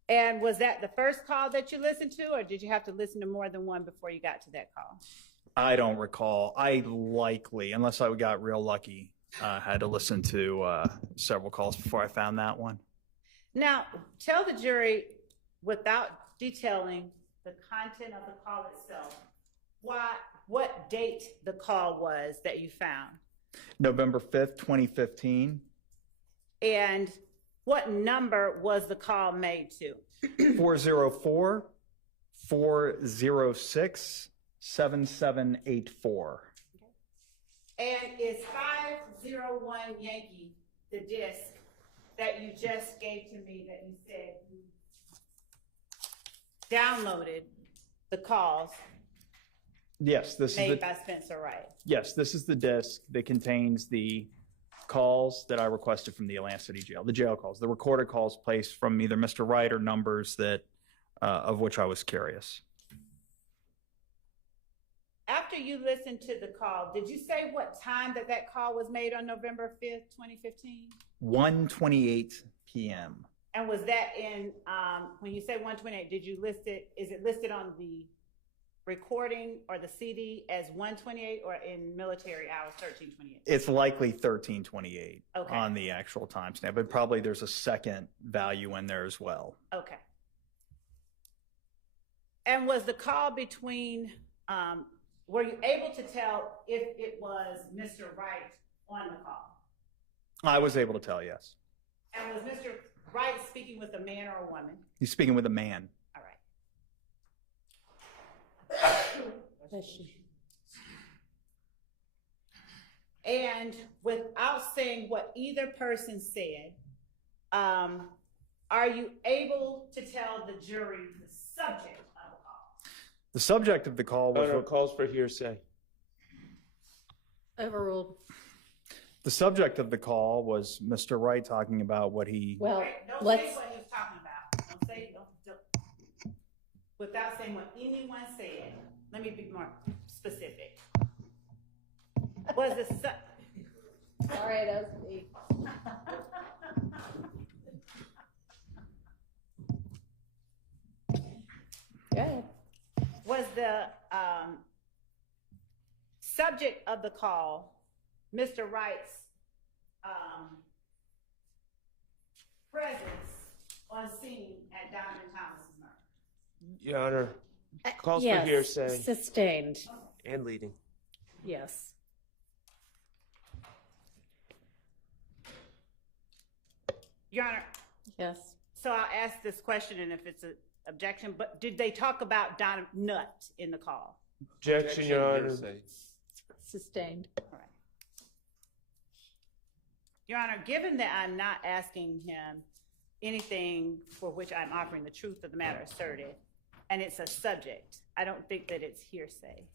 And was that the first call that you listened to, or did you have to listen to more than one before you got to that call? I don't recall. I likely, unless I got real lucky, had to listen to several calls before I found that one. Now, tell the jury, without detailing the content of the call itself, what date the call was that you found. November 5th, 2015. And what number was the call made to? 404-406-7784. And is 501 Yankee the disc that you just gave to me that you said you downloaded the calls Yes, this made is by Spencer Wright? Yes, this is the disc that contains the calls that I requested from the Atlantic City Jail, the jail calls, the recorded calls placed from either Mr. Wright or numbers that of which I was curious. After you listened to the call, did you say what time that call was made on November 5th, 2015? 1:28 p.m. And was that in, when you say 128, did you list it, is it listed on the recording or the CD as 128 or in military hours 1328? It's likely 1328 Okay. on the actual timestamp, but probably there's a second value in there as well. Okay. And was the call between, were you able to tell if it was Mr. Wright on the call? I was able to tell, yes. And was Mr. Wright speaking with a man or a woman? He's speaking with a man. All right. And without saying what either person said, are you able to tell the jury the subject of the call? The subject of the call was calls for hearsay. Overruled. the subject of the call was Mr. Wright talking about what he. Well, Don't let's, say what he was talking about. Don't say, don't, without saying what anyone said. Let me be more specific. Was the sorry, that was me. Go ahead. Was the subject of the call Mr. Wright's presence on scene at Diamond Thomas's murder? Your Honor, calls Yes, for hearsay sustained. and leading. Yes. Your Honor, Yes. so I'll ask this question, and if it's an objection, but did they talk about Don Nutt in the call? Objection, Your Honor. hearsay. Sustained. All right. Your Honor, given that I'm not asking him anything for which I'm offering the truth of the matter asserted, and it's a subject. I don't think that it's hearsay.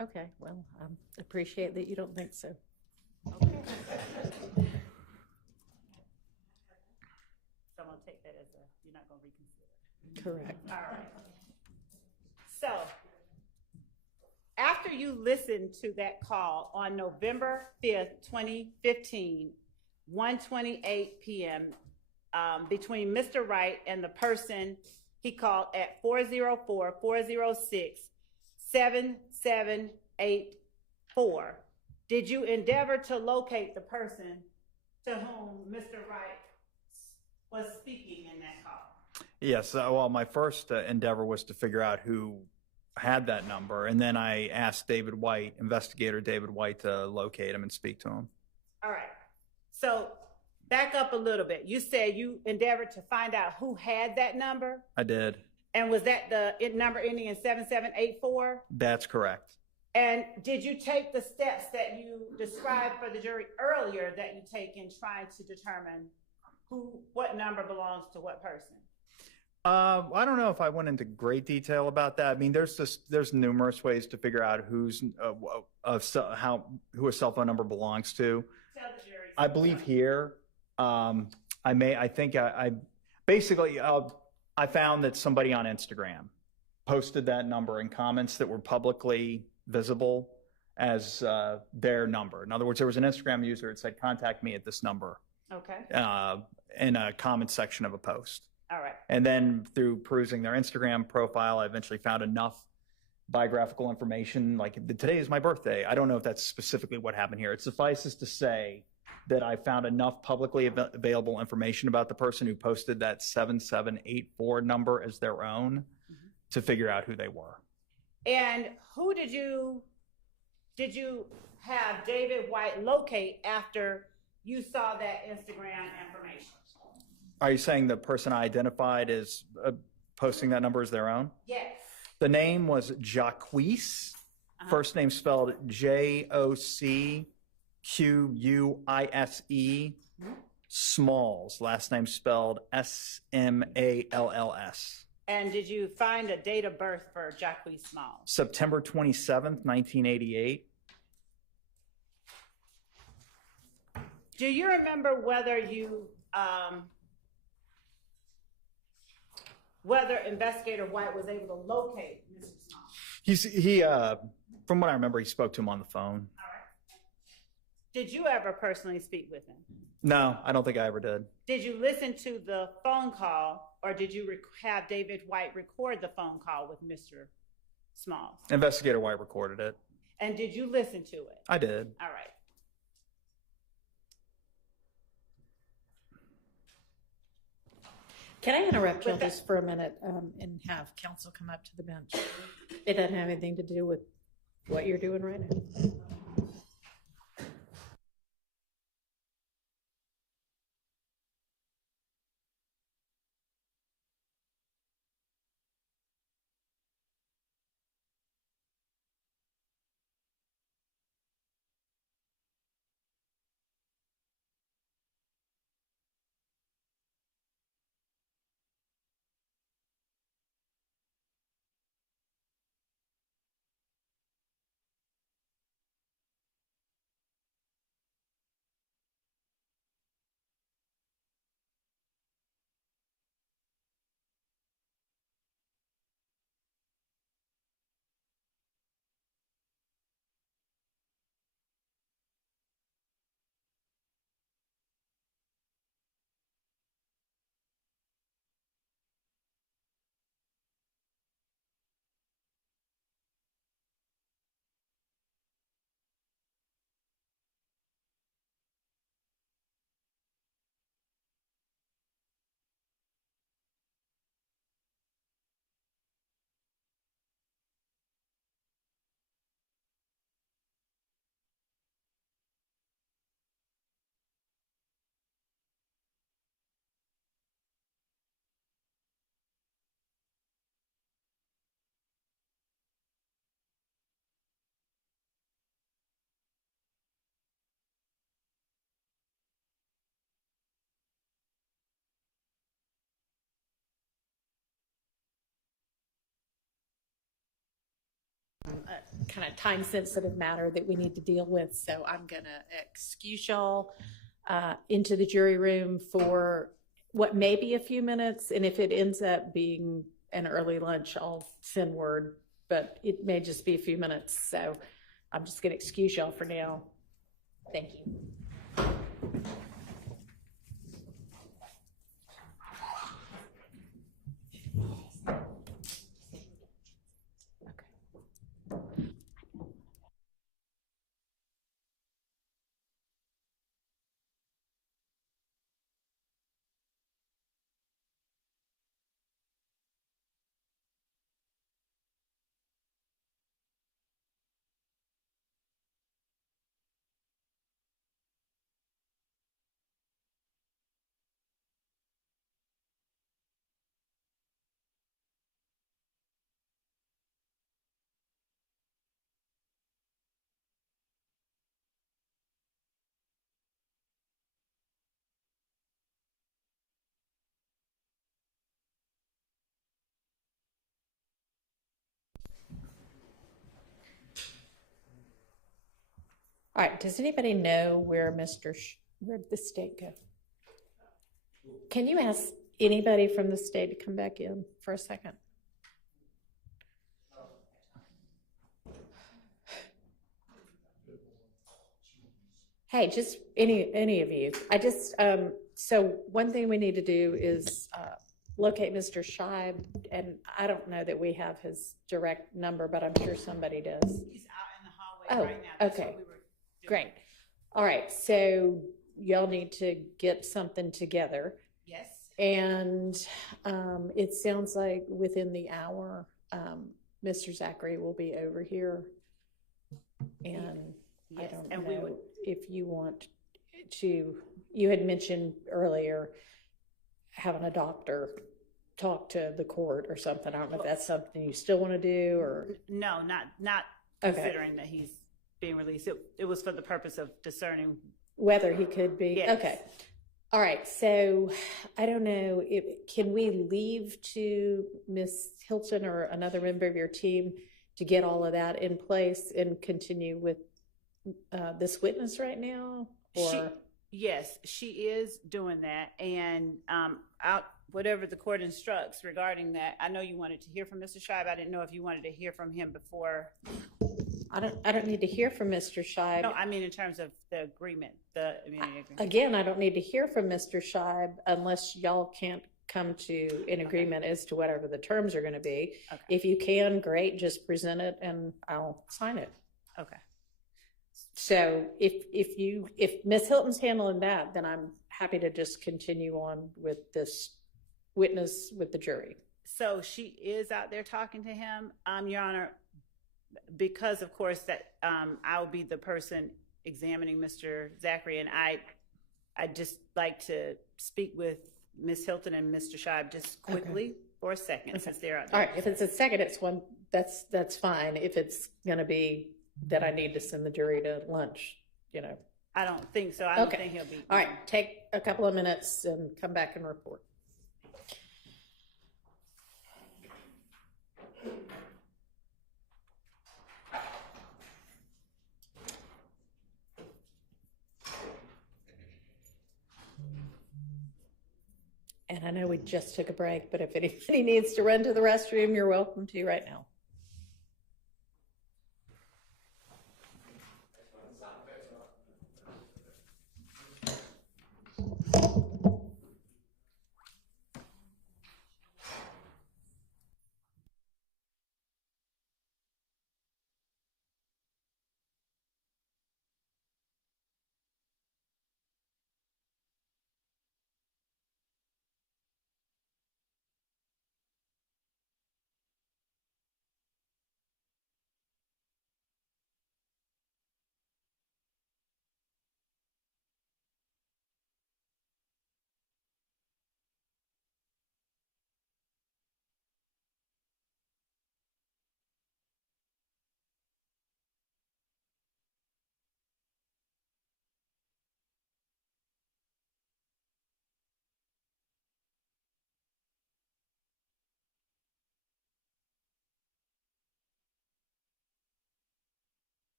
Okay, well, appreciate that you don't think so. Okay. So I'm gonna take that as you're not gonna reconsider. Correct. All right. So, after you listened to that call on November 5th, 2015, 1:28 p.m., between Mr. Wright and the person he called at 404-406-7784, did you endeavor to locate the person to whom Mr. Wright was speaking in that call? Yes. Well, my first endeavor was to figure out who had that number, and then I asked David White, investigator David White, to locate him and speak to him. All right. So back up a little bit. You said you endeavored to find out who had that number, I did. and was that the number ending in 7784? That's correct. And did you take the steps that you described for the jury earlier that you take in trying to determine what number belongs to what person? I don't know if I went into great detail about that. I mean, there's numerous ways to figure out who a cell phone number belongs to. Tell the jury. I believe here, I found that somebody on Instagram posted that number in comments that were publicly visible as their number. In other words, there was an Instagram user that said, "Contact me at this number," Okay. in a comment section of a post. All right. And then through perusing their Instagram profile, I eventually found enough biographical information. Like, today is my birthday. I don't know if that's specifically what happened here. It suffices to say that I found enough publicly available information about the person who posted that 7784 number as their own to figure out who they were. And who did you have David White locate after you saw that Instagram information? Are you saying the person I identified as posting that number as their own? Yes. The name was Jacquees. First name spelled Jocquise, Smalls. Last name spelled Smalls. And did you find a date of birth for Jacquees Smalls? September 27th, 1988. Do you remember whether Investigator White was able to locate Mr. Smalls? From what I remember, he spoke to him on the phone. All right. Did you ever personally speak with him? No, I don't think I ever did. Did you listen to the phone call, or did you have David White record the phone call with Mr. Smalls? Investigator White recorded it. And did you listen to it? I did. All right. Can I interrupt you just for a minute and have counsel come up to the bench? It doesn't have anything to do with what you're doing right now. kind of time-sensitive matter that we need to deal with, so I'm going to excuse y'all into the jury room for what may be a few minutes, and if it ends up being an early lunch, I'll send word, but it may just be a few minutes, so I'm just going to excuse y'all for now. Thank you. All right, does anybody know where where'd the state go? Can you ask anybody from the state to come back in for a second? Hey, just any of you. I just, so one thing we need to do is locate Mr. Scheib, and I don't know that we have his direct number, but I'm sure somebody does. He's out in the hallway right now. That's Okay. what we were doing. Great. All right, so y'all need to get something together. Yes. And it sounds like within the hour, Mr. Zachary will be over here. And I Yes, don't and we know would- if you want to, you had mentioned earlier having a doctor talk to the court or something. I don't know if that's something you still want to do or. No, not Okay. considering that he's being released. It was for the purpose of discerning. Whether he could be. Yes. Okay. All right. So I don't know can we leave to Miss Hilton or another member of your team to get all of that in place and continue with this witness right now? Or Yes, she is doing that, and whatever the court instructs regarding that. I know you wanted to hear from Mr. Scheib. I didn't know if you wanted to hear from him before. I don't need to hear from Mr. Scheib. No, I mean in terms of the agreement, the immunity agreement. Again, I don't need to hear from Mr. Scheib unless y'all can't come to an agreement as to whatever the terms are going to be. Okay. If you can, great, just present it and I'll sign it. Okay. So if Ms. Hilton's handling that, then I'm happy to just continue on with this witness with the jury. So she is out there talking to him, Your Honor, because of course that I'll be the person examining Mr. Zachary, and I just like to speak with Ms. Hilton and Mr. Scheib just quickly for a second since they're out there. All right, if it's a second, it's one, that's fine. If it's gonna be that I need to send the jury to lunch, I don't think so. I don't Okay. think he'll be. All right, take a couple of minutes and come back and report. And I know we just took a break, but if anybody needs to run to the restroom, you're welcome to right now.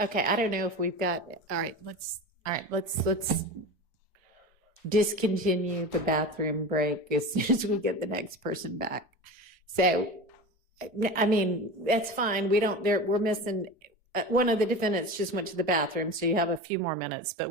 Okay, I don't know if we've got, all right, let's discontinue the bathroom break as soon as we get the next person back. So, I mean, that's fine. We're missing, one of the defendants just went to the bathroom, so you have a few more minutes, but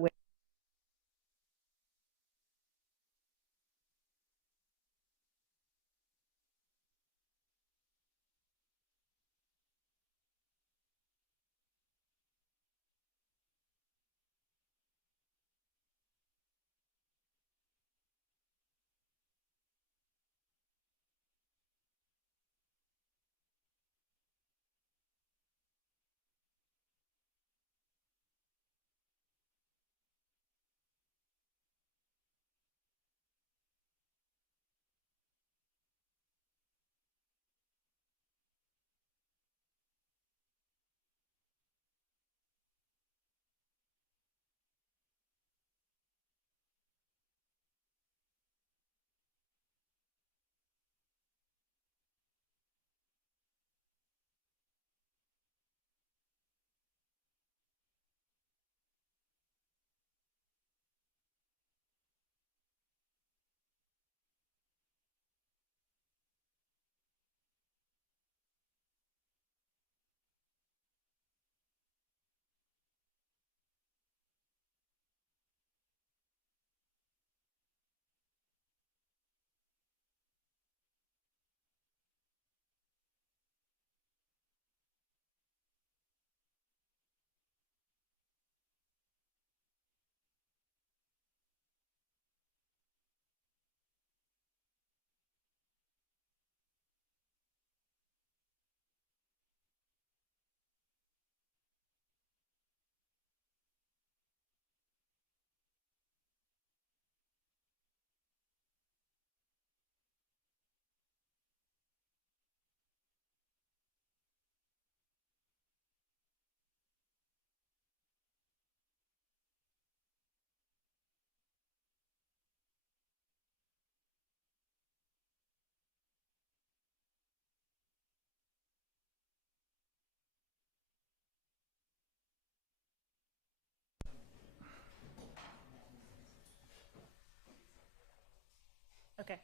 Okay.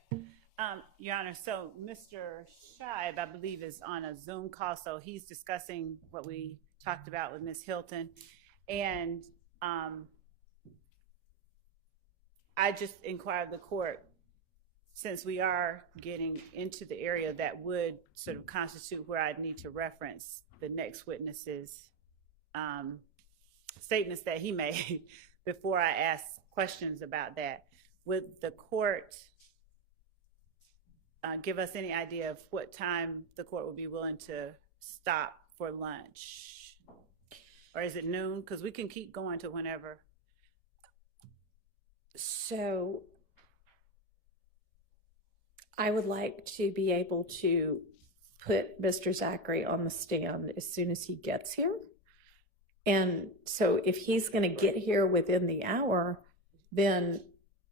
Your Honor, so Mr. Shibe, I believe, is on a Zoom call, so he's discussing what we talked about with Ms. Hilton. And I just inquired of the court, since we are getting into the area that would sort of constitute where I'd need to reference the next witness's statements that he made before I ask questions about that. Would the court give us any idea of what time the court would be willing to stop for lunch? Or is it noon? Because we can keep going to whenever. so I would like to be able to put Mr. Zachary on the stand as soon as he gets here. And so if he's going to get here within the hour, then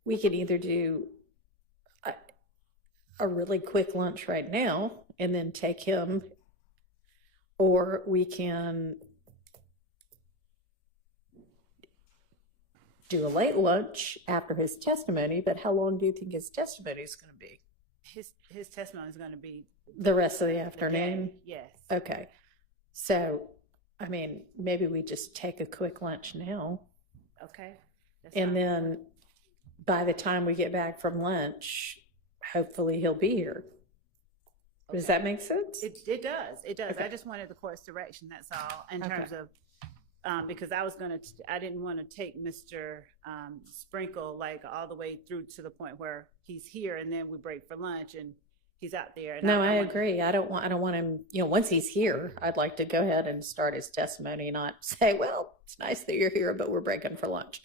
we could either do a really quick lunch right now and then take him, or we can do a late lunch after his testimony. But how long do you think his testimony is going to be? His testimony is going to be The rest of the the afternoon? day. Yes. Okay. So, I mean, maybe we just take a quick lunch now. Okay. That's And fine. then by the time we get back from lunch, hopefully he'll be here. Does Okay. that make sense? It does. It does. Okay. I just wanted the court's direction. That's all. In Okay. terms of, because I didn't want to take Mr. Sprinkle like all the way through to the point where he's here and then we break for lunch and he's out there. And No, I want- agree. I don't want him, once he's here, I'd like to go ahead and start his testimony, not say, well, it's nice that you're here, but we're breaking for lunch.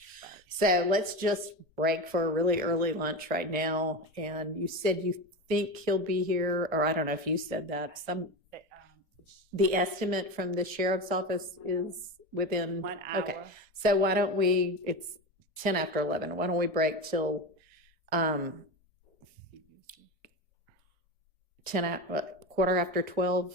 So let's just break for a really early lunch right now. And you said you think he'll be here, or I don't know if you said that. The estimate from the sheriff's office is within 1 hour. Okay. So why don't we, it's 10 after 11. Why don't we break till 10 at quarter after 12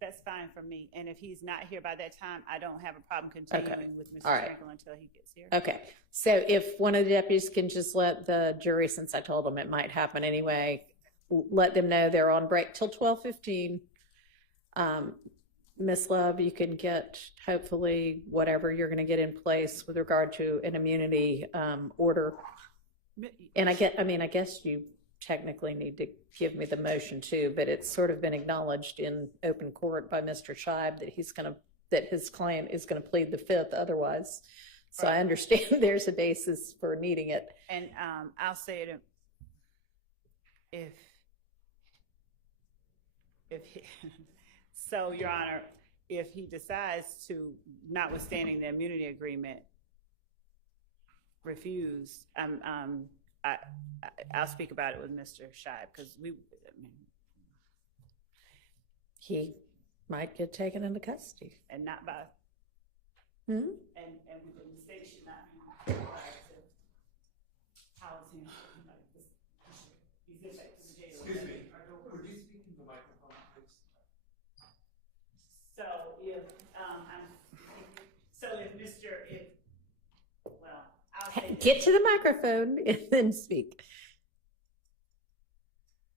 That's fine for me. And if he's not here by that time, I don't have a problem continuing with Mr. All right. Sprinkle until he gets here. Okay, so if one of the deputies can just let the jury, since I told them it might happen anyway, let them know they're on break till 12:15. Miss Love, you can get hopefully whatever you're gonna get in place with regard to an immunity order. And I guess you technically need to give me the motion too, but it's sort of been acknowledged in open court by Mr. Scheib that his client is gonna plead the fifth otherwise. So I understand there's a basis for needing it. And I'll say it if he, so, Your Honor, if he decides to, notwithstanding the immunity agreement, refuse, I'll speak about it with Mr. Scheib, because He might get taken into custody. and not by, Hmm? and the state should not be required to house him. Like this. He's in the jail. Excuse me, would you speak in the microphone, please? So if, I'll say this. Get to the microphone and then speak.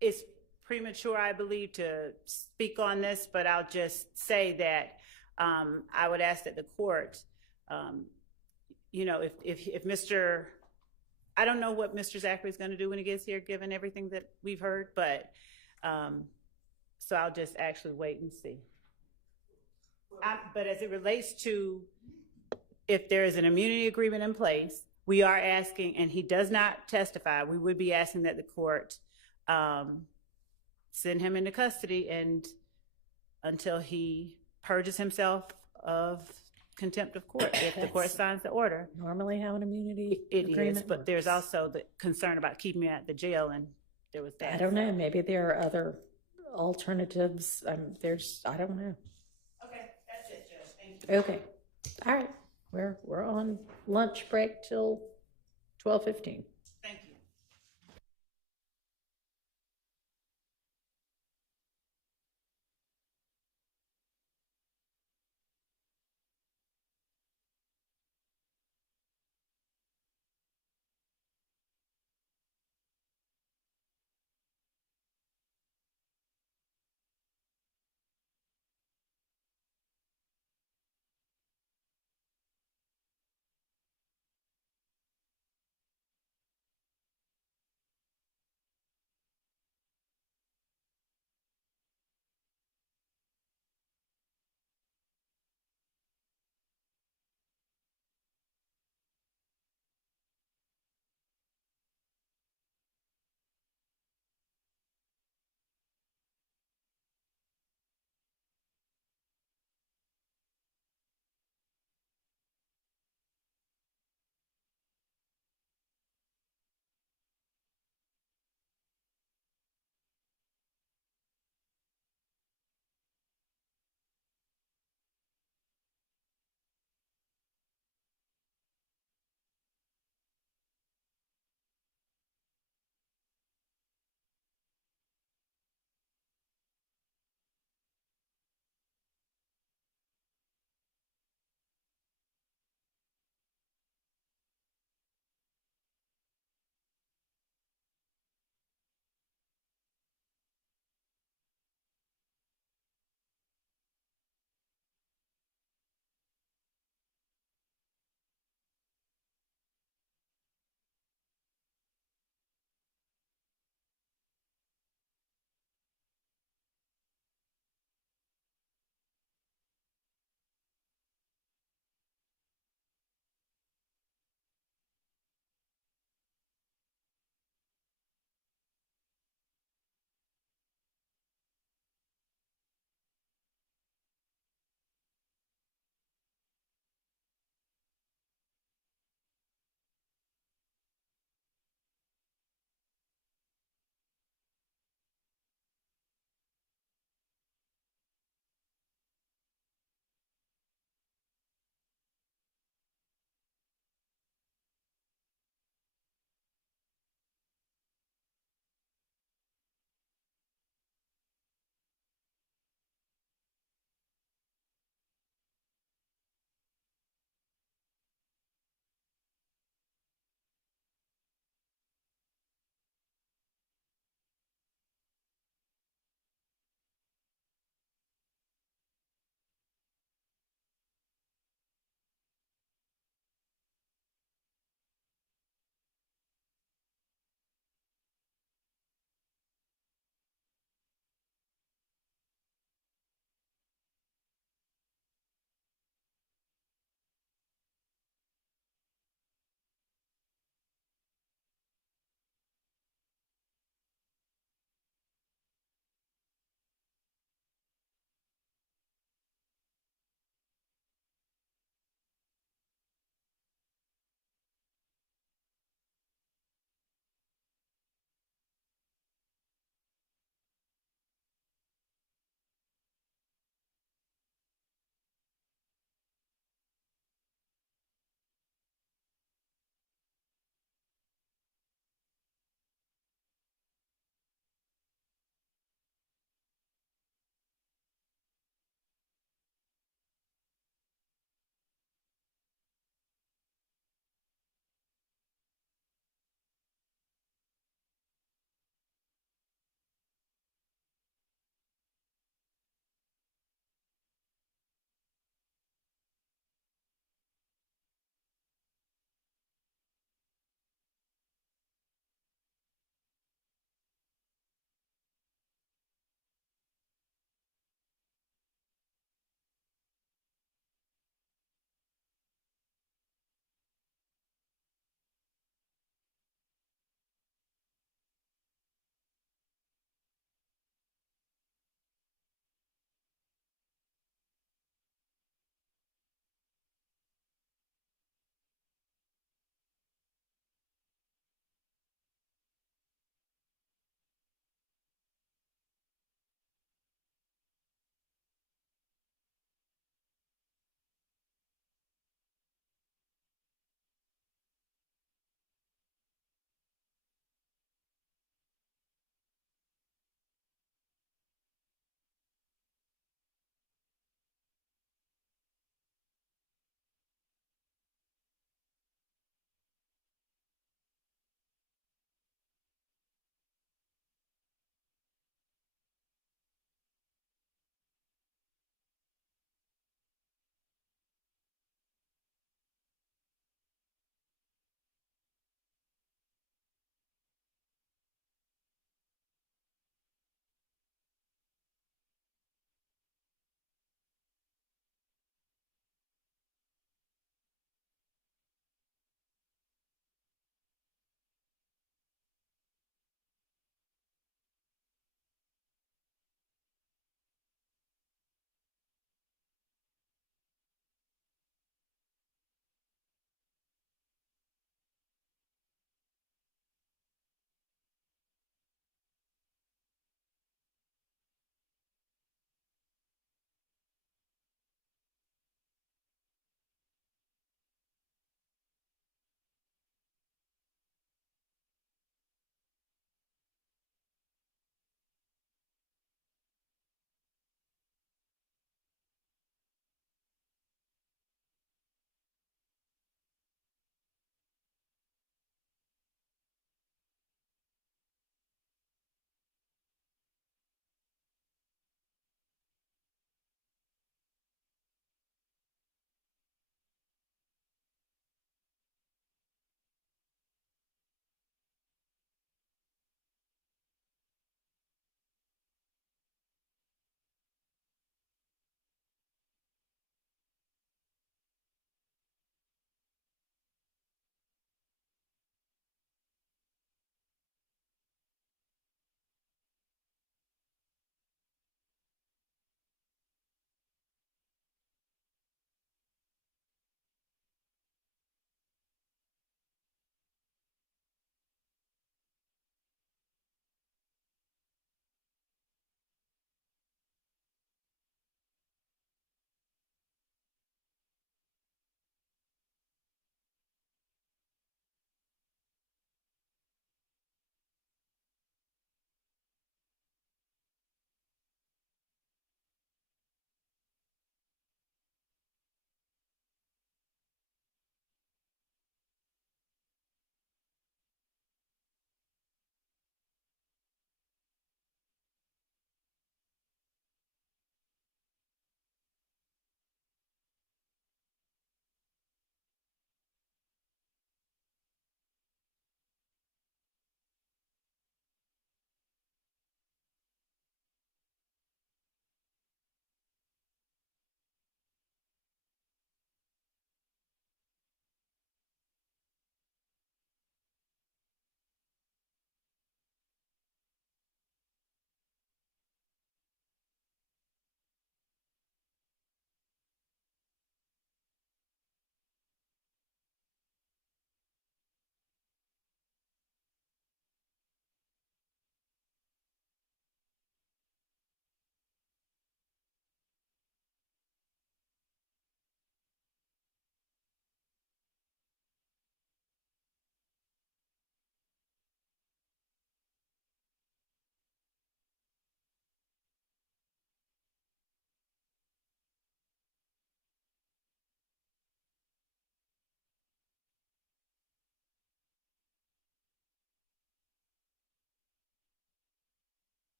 It's premature, I believe, to speak on this, but I'll just say that I would ask that the court, if Mr. I don't know what Mr. Zachary is going to do when he gets here, given everything that we've heard, but so I'll just actually wait and see. But as it relates to if there is an immunity agreement in place, we are asking, and he does not testify, we would be asking that the court send him into custody and until he purges himself of contempt of court, if the court signs the order. Normally have an immunity It agreement. is, but there's also the concern about keeping him at the jail, and there was that. I don't know, maybe there are other alternatives. I don't know. Okay, that's it, Judge. Thank you. Okay, all right, we're on lunch break till 12:15.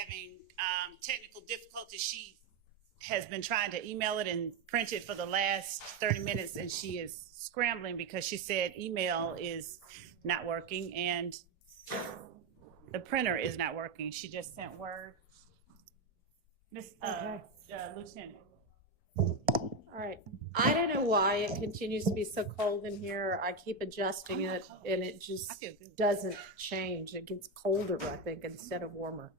having technical difficulties. She has been trying to email it and print it for the last 30 minutes, and she is scrambling because she said email is not working and the printer is not working. She just sent word. Miss Lieutenant. All right. I don't know why it continues to be so cold in here. I keep adjusting it and it just doesn't change. It gets colder, I think, instead of warmer.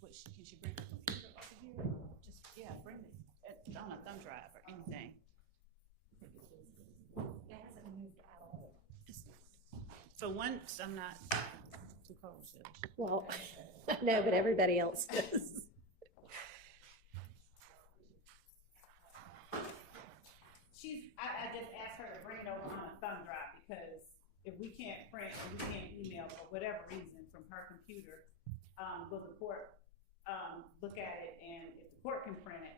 Can she bring her computer over here? Just, bring it on a thumb drive or anything. It hasn't moved at all. For once, I'm not too cold. Well, no, but everybody else does. I just asked her to bring it over on a thumb drive because if we can't print and we can't email for whatever reason from her computer, will the court look at it, and if the court can print it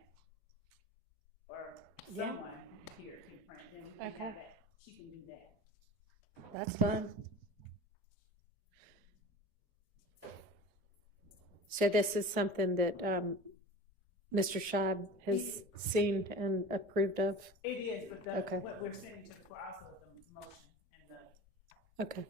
or someone here can print it, then we can have that. She can do that. That's fine. So this is something that Mr. Scheib has seen and approved of? It is, but what we're sending to the court also is the motion and the. Okay.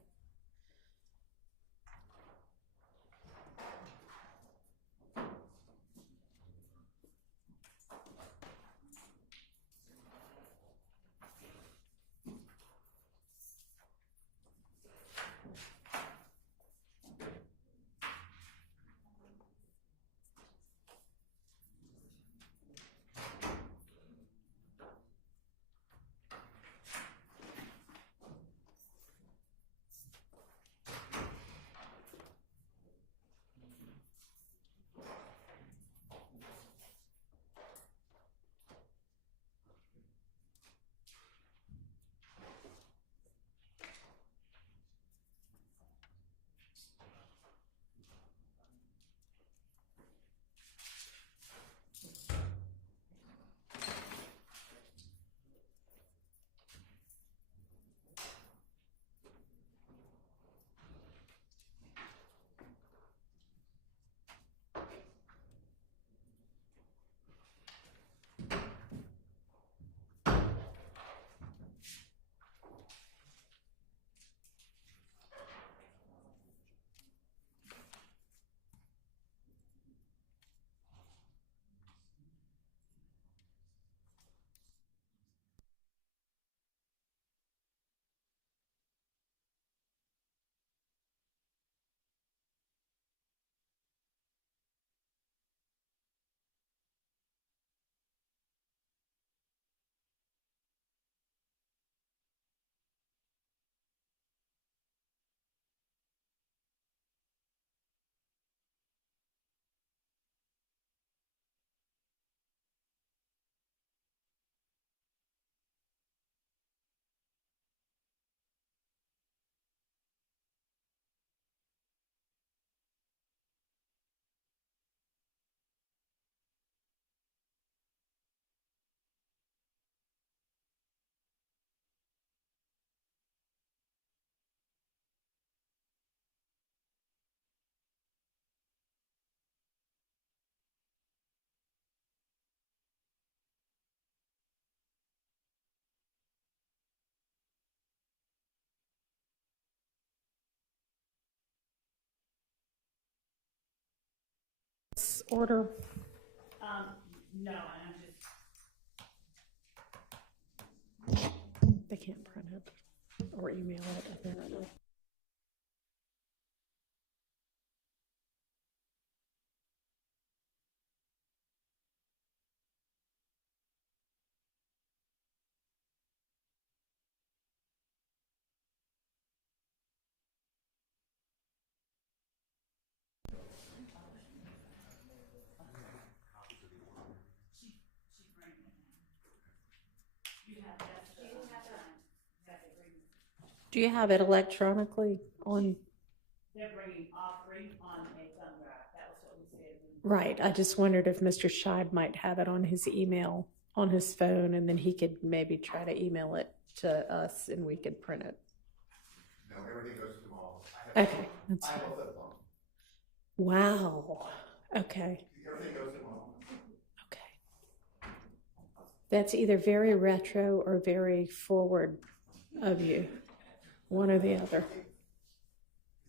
Order. No, and I'm just. They can't print it or email it, apparently. Do you have it electronically on? They're bringing all three on a thumb drive. That was what we said. Right. I just wondered if Mr. Scheib might have it on his email on his phone, and then he could maybe try to email it to us and we could print it. No, everything goes to them all. Okay. I have both of them. Wow. Okay. Okay. That's either very retro or very forward of you, one or the other.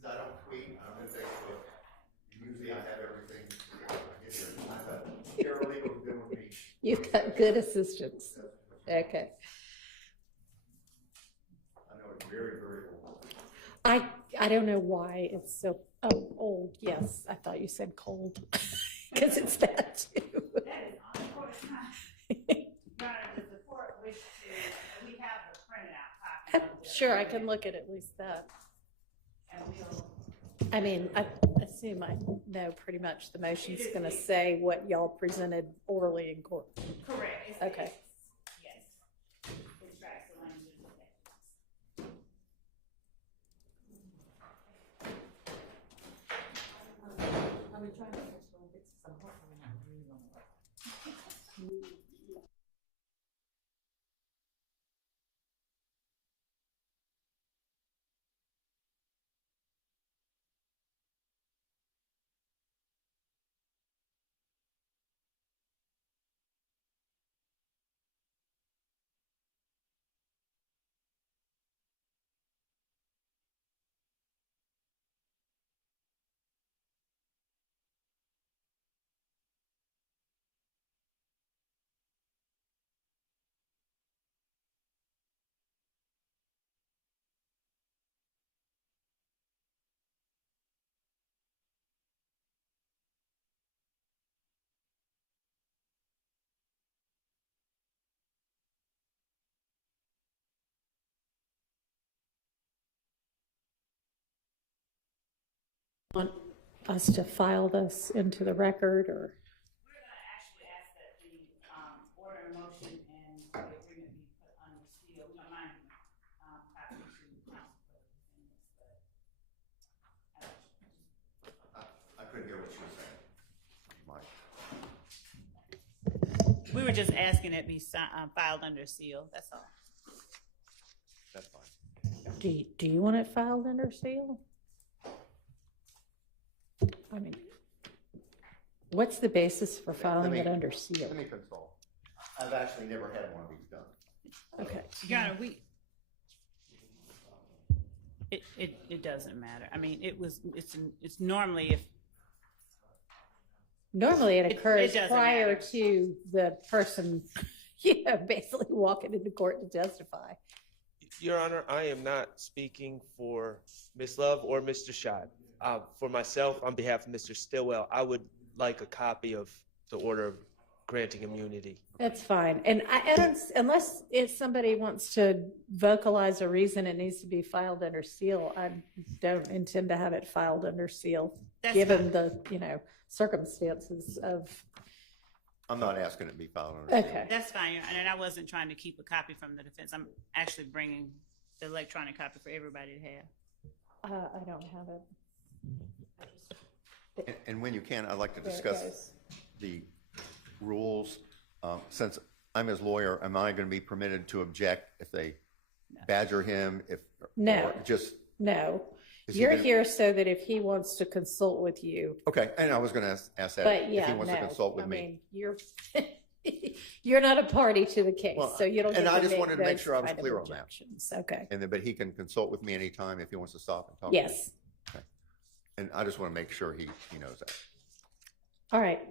I don't tweet, I'm in Facebook. Usually I have everything. Paralegals been with me. You've got good assistance. Okay. I know it's very, very old. I don't know why it's so old. Yes, I thought you said cold because it's that too. That is on the court time. Your Honor, does the court wish to, we have the printed out copy of this. Sure, I can look at least that. And we'll. I mean, I assume I know pretty much the motion's going to say what y'all presented orally in court. Correct. Okay. Yes. Extracts the language of the text. I've been trying to get some help from my reading on it. Want us to file this into the record, or? We're gonna actually ask that the, order in motion and the agreement be put under seal. We don't mind, copy to counsel for in this, but. I couldn't hear what you were saying. Mike. We were just asking it be filed under seal, that's all. That's fine. Do you want it filed under seal? I mean, what's the basis for filing it under seal? Let me consult. I've actually never had one of these done. Okay. Your Honor, it doesn't matter. I mean, it's normally if. Normally it occurs doesn't prior matter. to the person, basically walking into court to testify. Your Honor, I am not speaking for Ms. Love or Mr. Schott. For myself, on behalf of Mr. Stillwell, I would like a copy of the order granting immunity. That's fine. And unless if somebody wants to vocalize a reason it needs to be filed under seal, I don't intend to have it filed under seal, given the, circumstances of. I'm not asking it to be filed under seal. Okay. That's fine, Your Honor, and I wasn't trying to keep a copy from the defense. I'm actually bringing the electronic copy for everybody to have. I don't have it. And when you can, I'd like to There it discuss goes. the rules. Since I'm his lawyer, am I going to be permitted to object if they badger him? No. Or just No. Is he You're gonna- here so that if he wants to consult with you, okay? And I was going to ask that but if yeah, he wants to consult with I me. mean, you're not a party to the case, Well, so you don't. and get I to just wanted to make those sure I was kind of clear on that. objections. Okay. And then, but he can consult with me anytime if he wants to stop and talk. To me. Yes. Okay. And I just want to make sure he knows that. All right.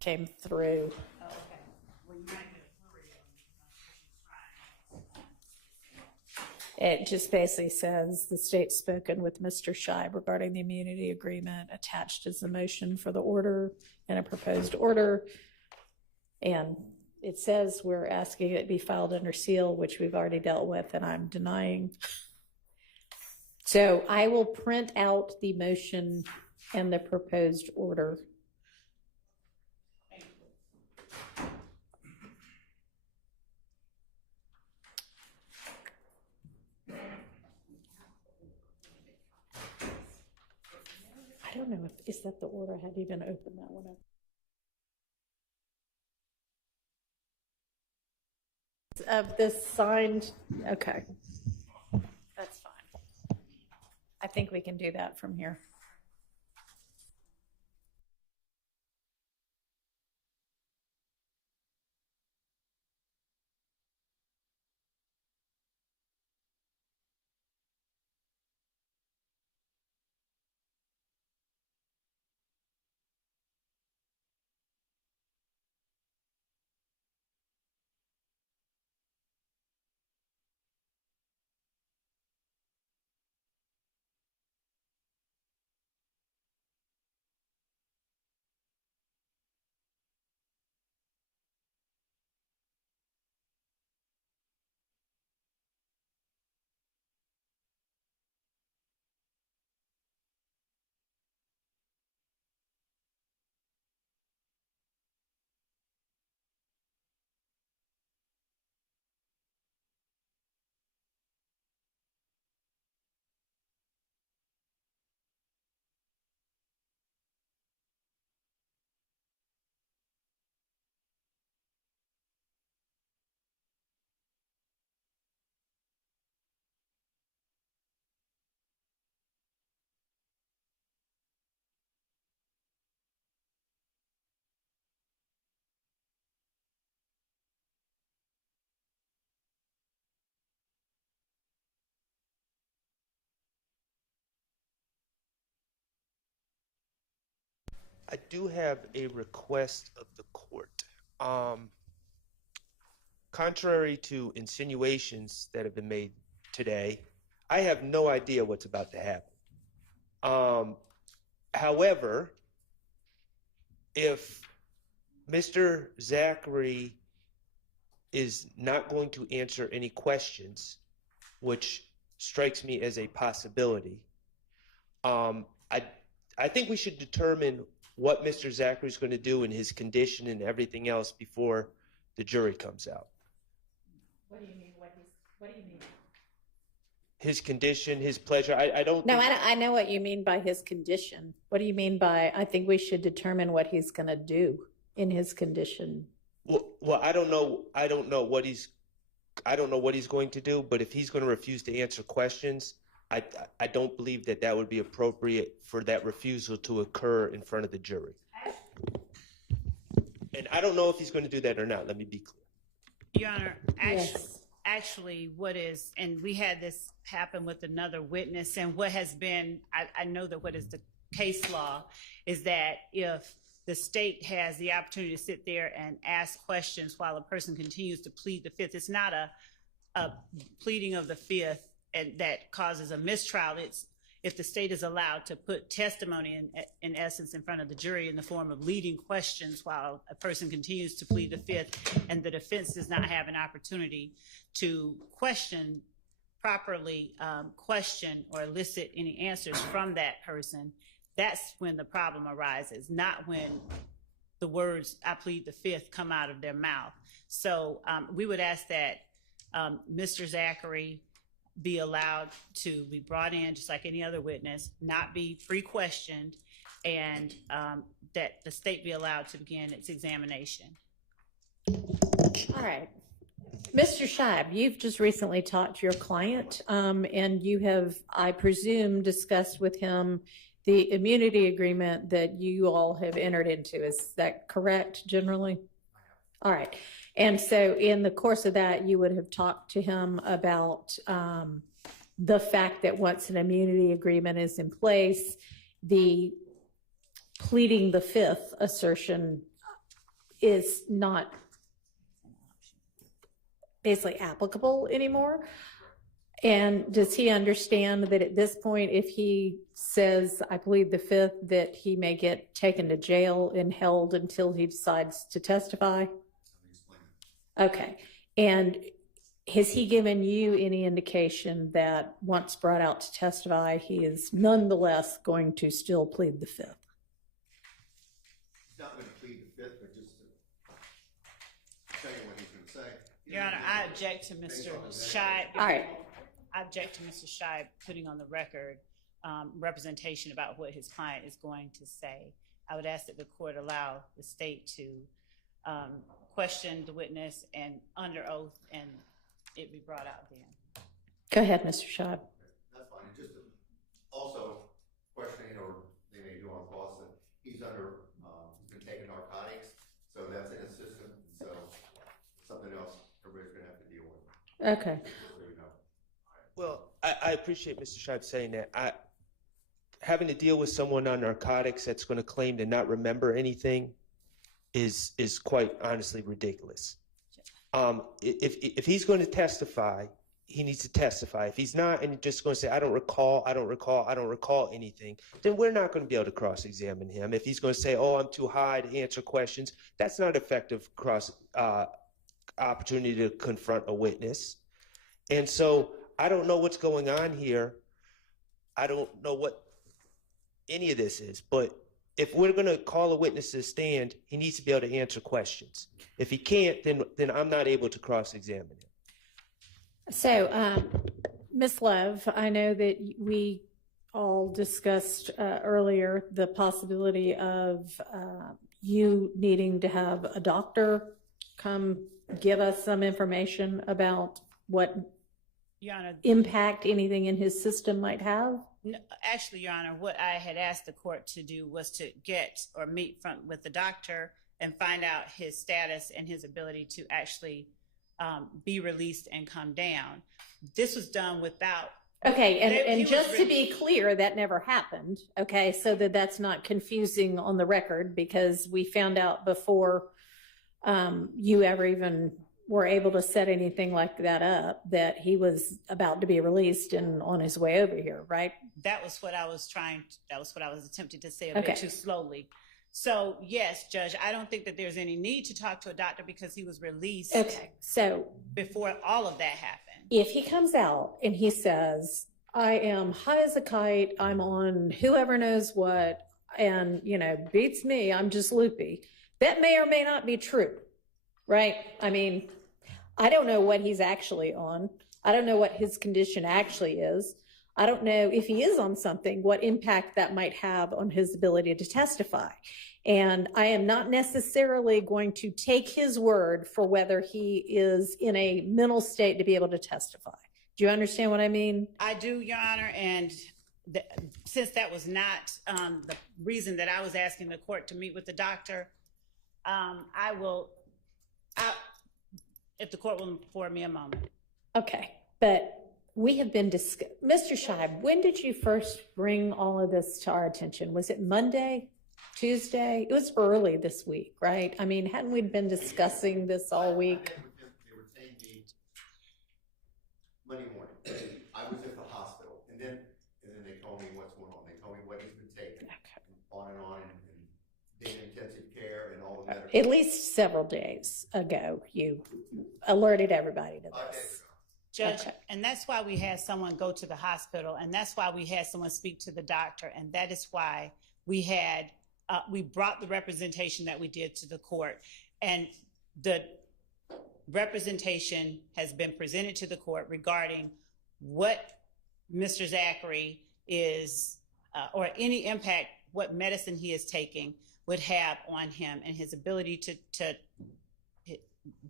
Came through. Oh, okay. Well, you might get a flurry of them. It just basically says the state spoken with Mr. Shibe regarding the immunity agreement attached as the motion for the order and a proposed order. And it says we're asking it be filed under seal, which we've already dealt with, and I'm denying. So I will print out the motion and the proposed order I don't know if, is that the order? I hadn't even opened that one up. Of this signed, okay. That's fine. I think we can do that from here. I do have a request of the court. Contrary to insinuations that have been made today, I have no idea what's about to happen. However, if Mr. Zachary is not going to answer any questions, which strikes me as a possibility, I think we should determine what Mr. Zachary is going to do in his condition and everything else before the jury comes out. What do you mean? What do you mean? His condition, his pleasure. I don't. No, I know what you mean by his condition. What do you mean by, I think we should determine what he's going to do in his condition? Well, I don't know. I don't know what he's going to do. But if he's going to refuse to answer questions, I don't believe that that would be appropriate for that refusal to occur in front of the jury. And I don't know if he's going to do that or not. Let me be clear. Your Honor, actually what is, and we had this happen with another witness, and what has been, I know that what is the case law is that if the state has the opportunity to sit there and ask questions while a person continues to plead the fifth, it's not a pleading of the fifth and that causes a mistrial. It's if the state is allowed to put testimony in essence in front of the jury in the form of leading questions while a person continues to plead the fifth, and the defense does not have an opportunity to properly question or elicit any answers from that person, that's when the problem arises, not when the words "I plead the fifth" come out of their mouth. So we would ask that Mr. Zachary be allowed to be brought in just like any other witness, not be pre-questioned, and that the state be allowed to begin its examination. All right. Mr. Scheib, you've just recently talked to your client, and you have, I presume, discussed with him the immunity agreement that you all have entered into. Is that correct, generally? All right. And so in the course of that, you would have talked to him about the fact that once an immunity agreement is in place, the pleading the fifth assertion is not basically applicable anymore. And does he understand that at this point, if he says, I plead the fifth, that he may get taken to jail and held until he decides to testify? Okay. And has he given you any indication that once brought out to testify, he is nonetheless going to still plead the fifth? He's not going to plead the fifth, but just Your Honor, I object to Mr. Scheib. All right. I object to Mr. Scheib putting on the record representation about what his client is going to say. I would ask that the court allow the state to question the witness and under oath, and it be brought out then. Go ahead, Mr. Scheib. That's fine. Just also questioning, or they may do on cross, that he's under, he's been taking narcotics, so that's in his system. So something else everybody's going to have to deal with. Okay. So you know. Well, I appreciate Mr. Scheib saying that. Having to deal with someone on narcotics that's going to claim to not remember anything is quite honestly ridiculous. If he's going to testify, he needs to testify. If he's not, and just going to say, I don't recall anything, then we're not going to be able to cross-examine him. If he's going to say, oh, I'm too high to answer questions, that's not effective opportunity to confront a witness. And so I don't know what's going on here. I don't know what any of this is, but if we're going to call a witness to the stand, he needs to be able to answer questions. If he can't, then I'm not able to cross-examine him. So, Ms. Love, I know that we all discussed earlier the possibility of you needing to have a doctor come give us some information about what Your Honor, impact anything in his system might have. no, actually, Your Honor, what I had asked the court to do was to get or meet with the doctor and find out his status and his ability to actually be released and come down. This was done without. Okay, and just to be clear, that never happened. Okay, so that's not confusing on the record, because we found out before you ever even were able to set anything like that up that he was about to be released and on his way over here, right? That was what I was attempting to say a bit too slowly. So yes, Judge, I don't think that there's any need to talk to a doctor because he was released. Okay, so before all of that happened. If he comes out and he says, I am high as a kite, I'm on whoever knows what, and, beats me, I'm just loopy, that may or may not be true, right? I mean, I don't know what he's actually on. I don't know what his condition actually is. I don't know if he is on something, what impact that might have on his ability to testify. And I am not necessarily going to take his word for whether he is in a mental state to be able to testify. Do you understand what I mean? I do, Your Honor. And since that was not the reason that I was asking the court to meet with the doctor, if the court will afford me a moment. Okay, but we have been Mr. Scheib, when did you first bring all of this to our attention? Was it Monday, Tuesday? It was early this week, right? I mean, hadn't we been discussing this all week? They were saying me Monday morning. I was at the hospital, and then they told me what's going on. They told me what he's been taking, on and being in intensive care and all of that. At least several days ago, you alerted everybody to this. Judge, and that's why we had someone go to the hospital, and that's why we had someone speak to the doctor, and that is why we brought the representation that we did to the court, and the representation has been presented to the court regarding what Mr. Zachary is, or any impact what medicine he is taking would have on him and his ability to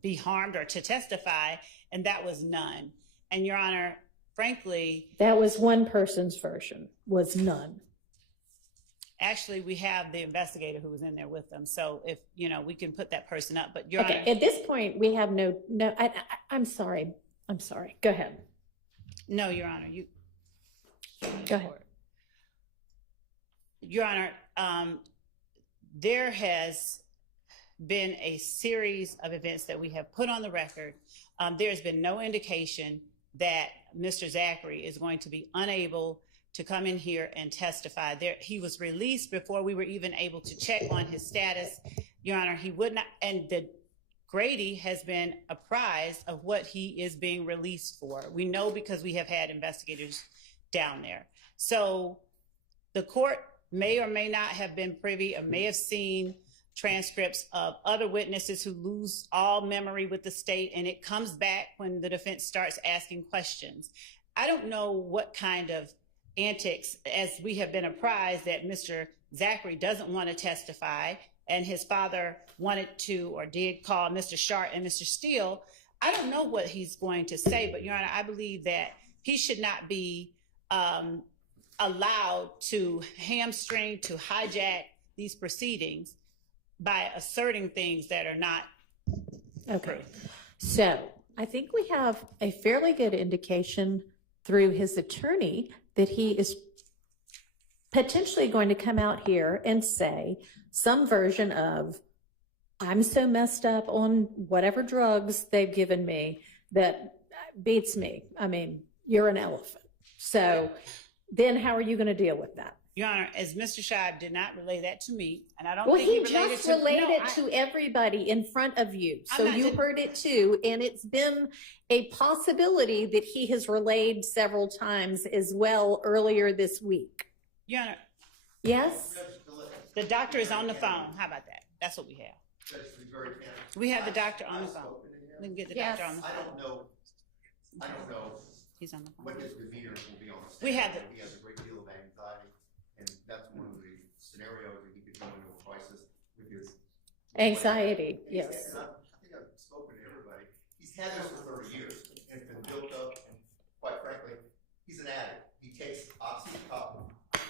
be harmed or to testify, and that was none. And Your Honor, frankly, that was one person's version, was none. Actually, we have the investigator who was in there with them, so if we can put that person up. But Your Honor, at this point, we have no. I'm sorry. Go ahead. No, Your Honor, you go ahead. Your Honor, there has been a series of events that we have put on the record. There's been no indication that Mr. Zachary is going to be unable to come in here and testify. He was released before we were even able to check on his status. Your Honor, he would not, and Grady has been apprised of what he is being released for. We know because we have had investigators down there. So the court may or may not have been privy or may have seen transcripts of other witnesses who lose all memory with the state, and it comes back when the defense starts asking questions. I don't know what kind of antics, as we have been apprised that Mr. Zachary doesn't want to testify, and his father wanted to or did call Mr. Sharp and Mr. Steele. I don't know what he's going to say, but Your Honor, I believe that he should not be allowed to hamstring, to hijack these proceedings by asserting things that are not. Okay, so I think we have a fairly good indication through his attorney that he is potentially going to come out here and say some version of, I'm so messed up on whatever drugs they've given me that beats me. I mean, you're an elephant. So then how are you going to deal with that? Your Honor, as Mr. Scheib did not relay that to me, and I don't Well, think he related just to, relayed no, it to everybody in front of you. So I'm not you heard it too. And it's been a possibility that he has relayed several times as well earlier this week. Your Honor, Yes? the doctor is on the phone. How about that? That's what we have. We have the doctor on the phone. We can get the doctor on the phone. I don't know He's on the phone. what his demeanor will be on the stand. We have it. He has a great deal of anxiety, and that's one of the scenarios that he could go into a crisis with his Anxiety, yes. And I think I've spoken to everybody. He's had this for 30 years, and it's been built up, and quite frankly, he's an addict. He takes oxycontin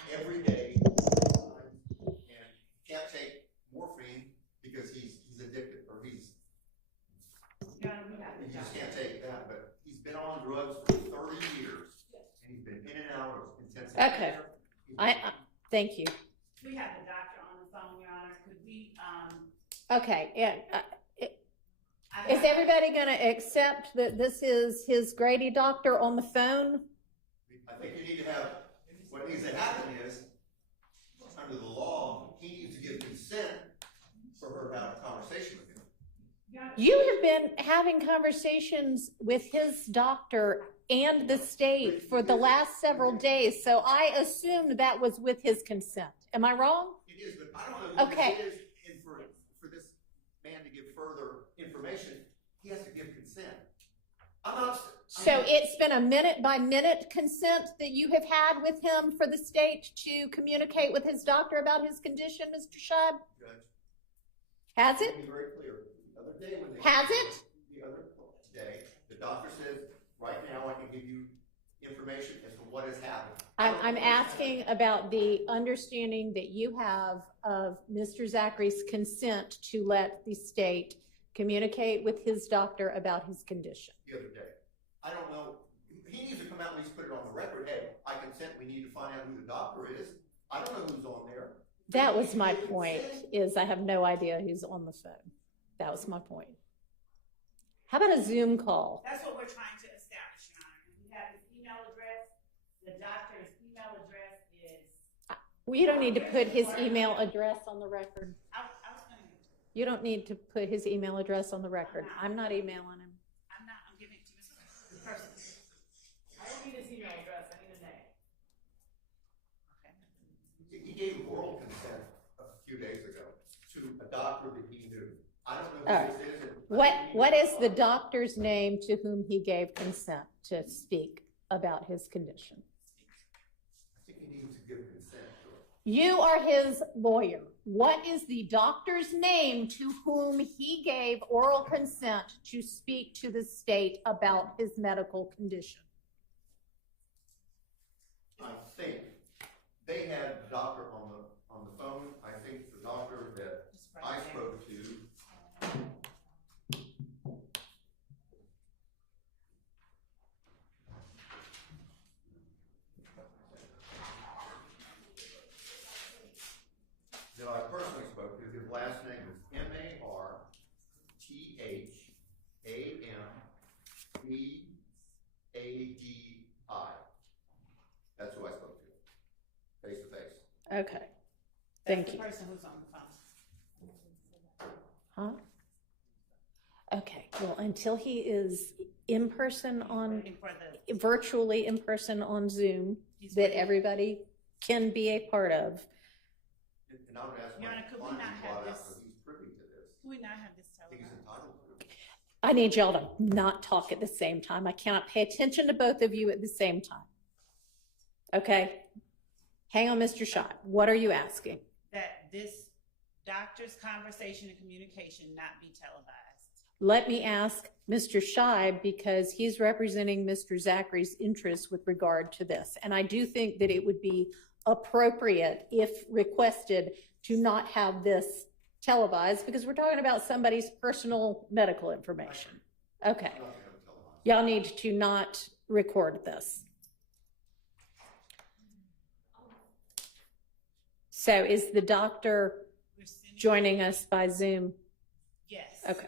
every day, and can't take morphine because he's addicted, or he just can't take that, but he's been on drugs for 30 years, and he's been in and out of intensive Okay. care. Thank you. We have the doctor on the phone, Your Honor. Could we, Okay, yeah. Is everybody going to accept that this is his Grady doctor on the phone? I think you need to have, what needs to happen is, under the law, he needs to give consent for her to have a conversation with him. You have been having conversations with his doctor and the state for the last several days, so I assumed that was with his consent. Am I wrong? It is, but I don't know who Okay. it is, and for this man to give further information, he has to give consent. So it's been a minute-by-minute consent that you have had with him for the state to communicate with his doctor about his condition, Mr. Scheib? Judge, Has to it? be very clear, the other day when they. Has it? The other day, the doctor says, right now I can give you information as to what has happened. I'm asking about the understanding that you have of Mr. Zachary's consent to let the state communicate with his doctor about his condition. The other day. I don't know, he needs to come out and at least put it on the record, hey, I consent, we need to find out who the doctor is. I don't know who's on there. That was my point, is I have no idea who's on the phone. That was my point. How about a Zoom call? that's what we're trying to establish, Your Honor. We have his email address. The doctor's email address is, Well, you don't need to put his email address on the record. I was going to, You don't need to put his email address on the record. I'm not emailing him. I'm giving it to Mr. Person. I don't need his email address, I need a name. Okay. He gave oral consent a few days ago to a doctor that he knew. I don't know All who right. this is. What is the doctor's name to whom he gave consent to speak about his condition? I think he needs to give consent to it. You are his lawyer. What is the doctor's name to whom he gave oral consent to speak to the state about his medical condition? I think they had the doctor on the phone. I think the doctor that I spoke to. That I personally spoke to, his last name is Marthamedi. That's who I spoke to, face to face. Okay. Thank That's you. the person who's on the phone. Huh? Okay. Well, until he is in person on, Waiting for the, virtually in person on Zoom, that everybody can be a part of. And I would ask Your my Honor, could we client not to have brought out, this- so he's Can we not have this televised? I need y'all to not talk at the same time. I cannot pay attention to both of you at the same time. Okay? Hang on, Mr. Schott. What are you asking? That this doctor's conversation and communication not be televised. Let me ask Mr. Scheib, because he's representing Mr. Zachary's interests with regard to this. And I do think that it would be appropriate, if requested, to not have this televised, because we're talking about somebody's personal medical information. Okay. Y'all need to not record this. So is the doctor joining us by Zoom? Yes. Okay.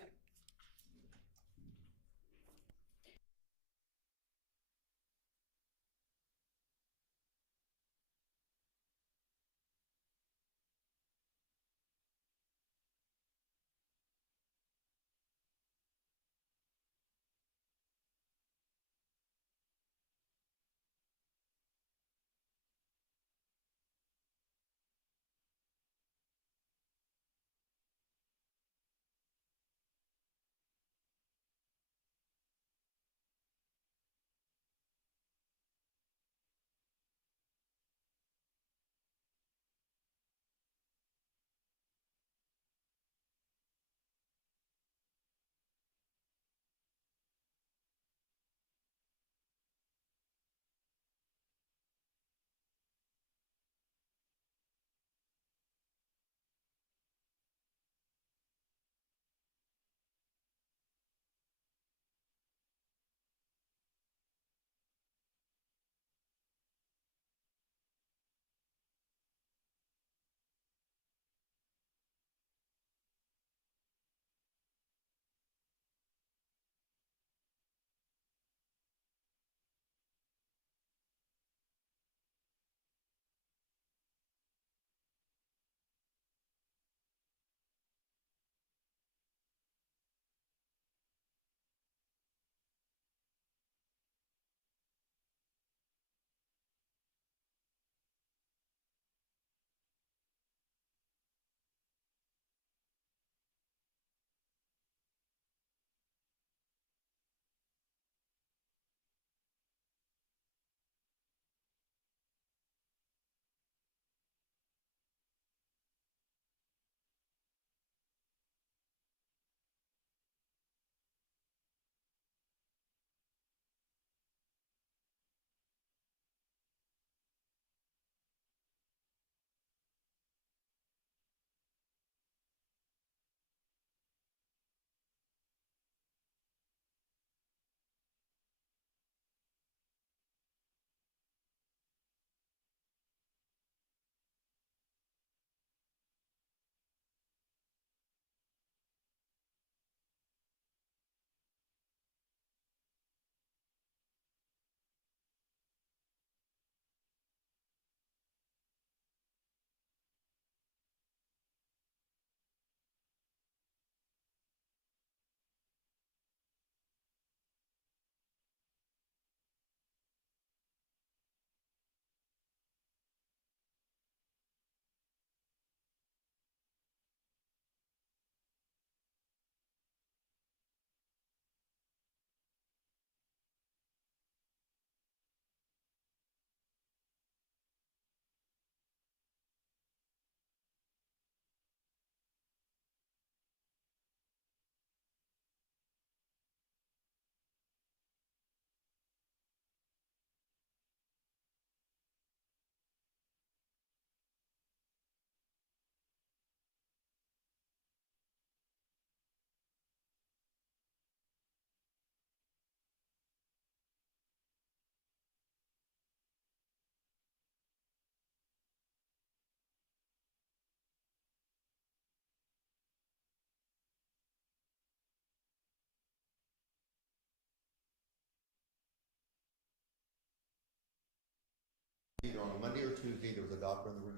Either on Monday or Tuesday, there was a doctor in the room.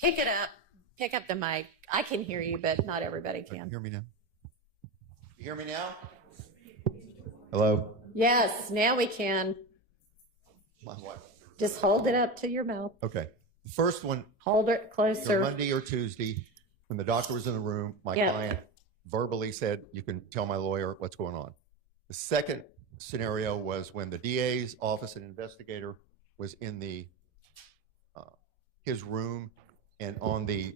Pick it up. Pick up the mic. I can hear you, but not everybody can. Hear me now? You hear me now? Hello? Yes, now we can. My wife. Just hold it up to your mouth. Okay. The first one, Hold it either closer. Monday or Tuesday, when the doctor was in the room, my Yeah. client verbally said, you can tell my lawyer what's going on. The second scenario was when the DA's office and investigator was in the his room and on the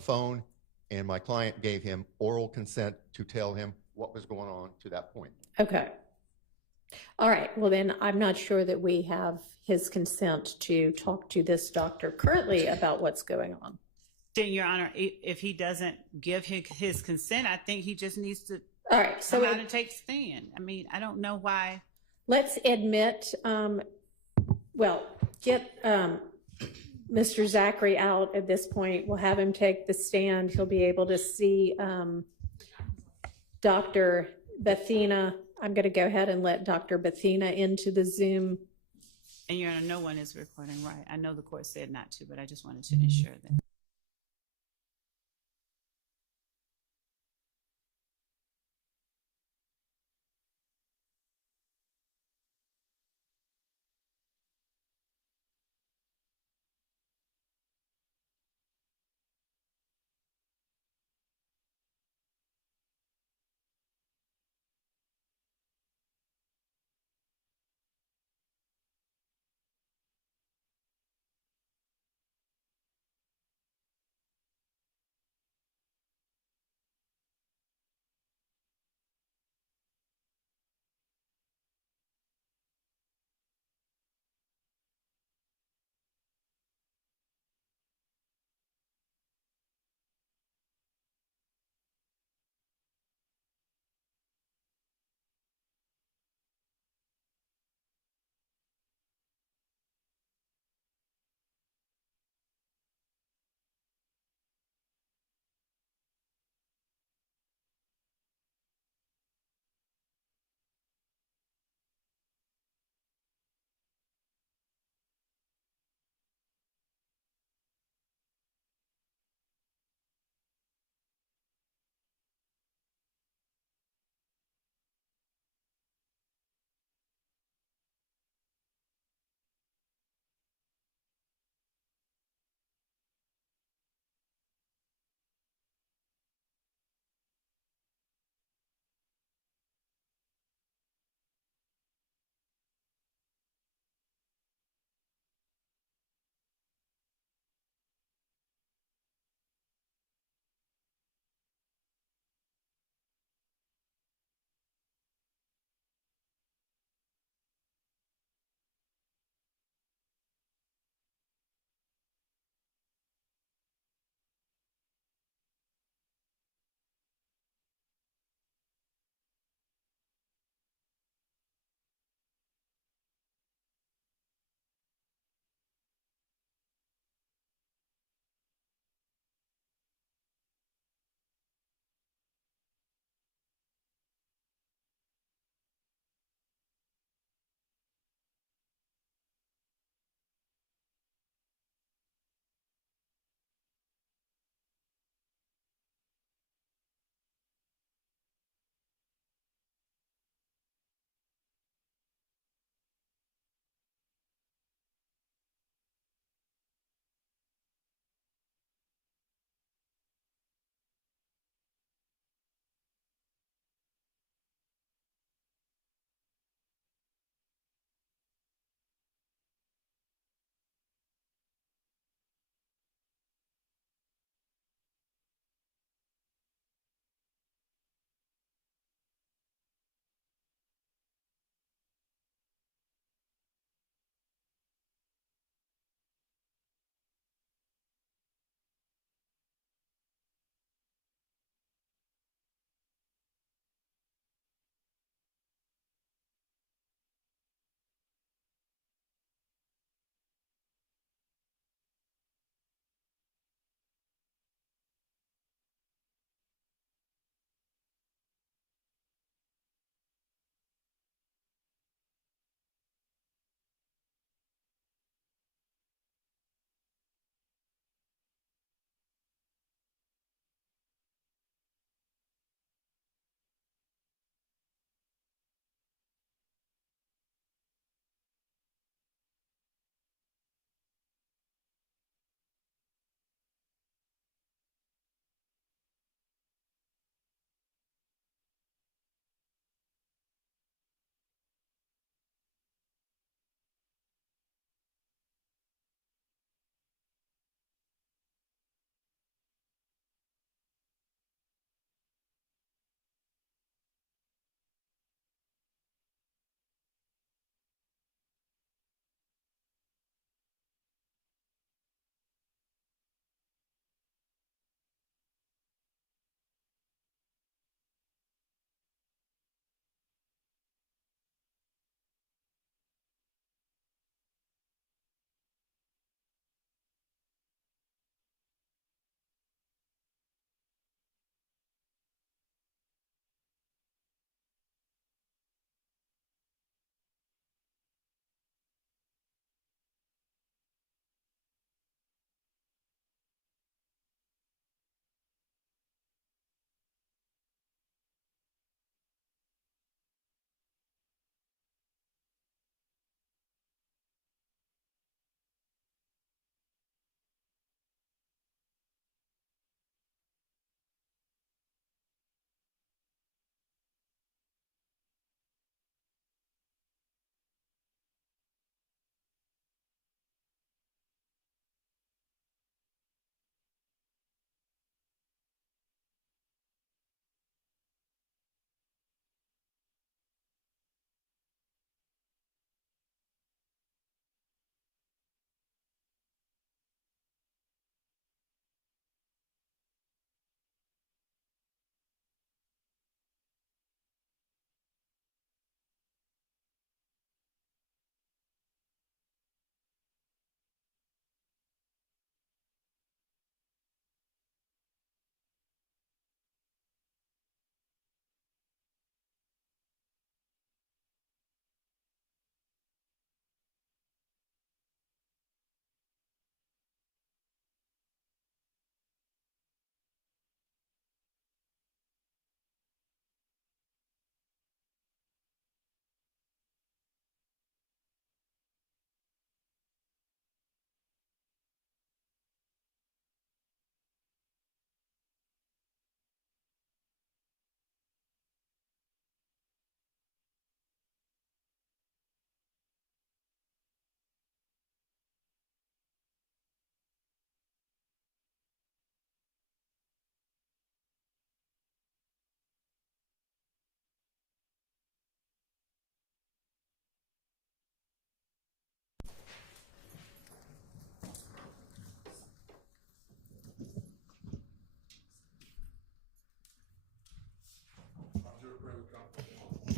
phone, and my client gave him oral consent to tell him what was going on to that point. Okay. All right, well then, I'm not sure that we have his consent to talk to this doctor currently about what's going on. Then, Your Honor, if he doesn't give his consent, I think he just needs to All right, so come out and take stand. I mean, I don't know why. let's admit, get Mr. Zachary out at this point. We'll have him take the stand. He'll be able to see Dr. Bethina. I'm going to go ahead and let Dr. Bethina into the Zoom. And Your Honor, no one is recording, right? I know the court said not to, but I just wanted to ensure that.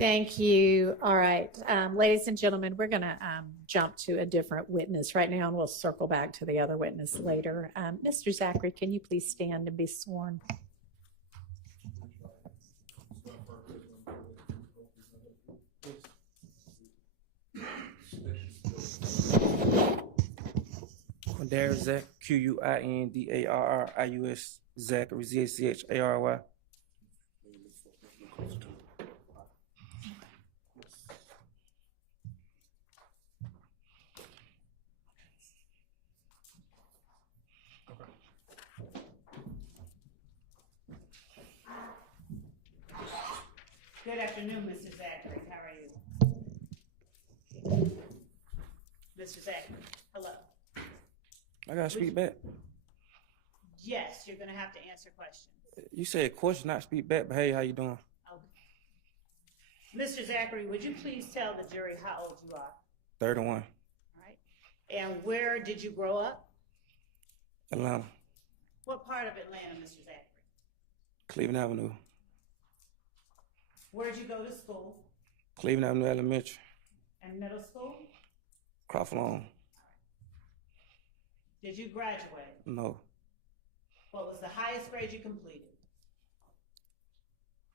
Thank you. All right, ladies and gentlemen, we're going to jump to a different witness right now, and we'll circle back to the other witness later. Mr. Zachary, can you please stand and be sworn? Quindarius Zach, Quindarrius Zachary, Zachary. Good afternoon, Mr. Zachary. How are you? Mr. Zachary, hello. I gotta speak back. Yes, you're gonna have to answer questions. You said question, not speak back, but hey, how you doing? Okay. Mr. Zachary, would you please tell the jury how old you are? 31. All right. And where did you grow up? Atlanta. What part of Atlanta, Mr. Zachary? Cleveland Avenue. Where'd you go to school? Cleveland Avenue Elementary. And middle school? Crawford Long. Did you graduate? No. What was the highest grade you completed?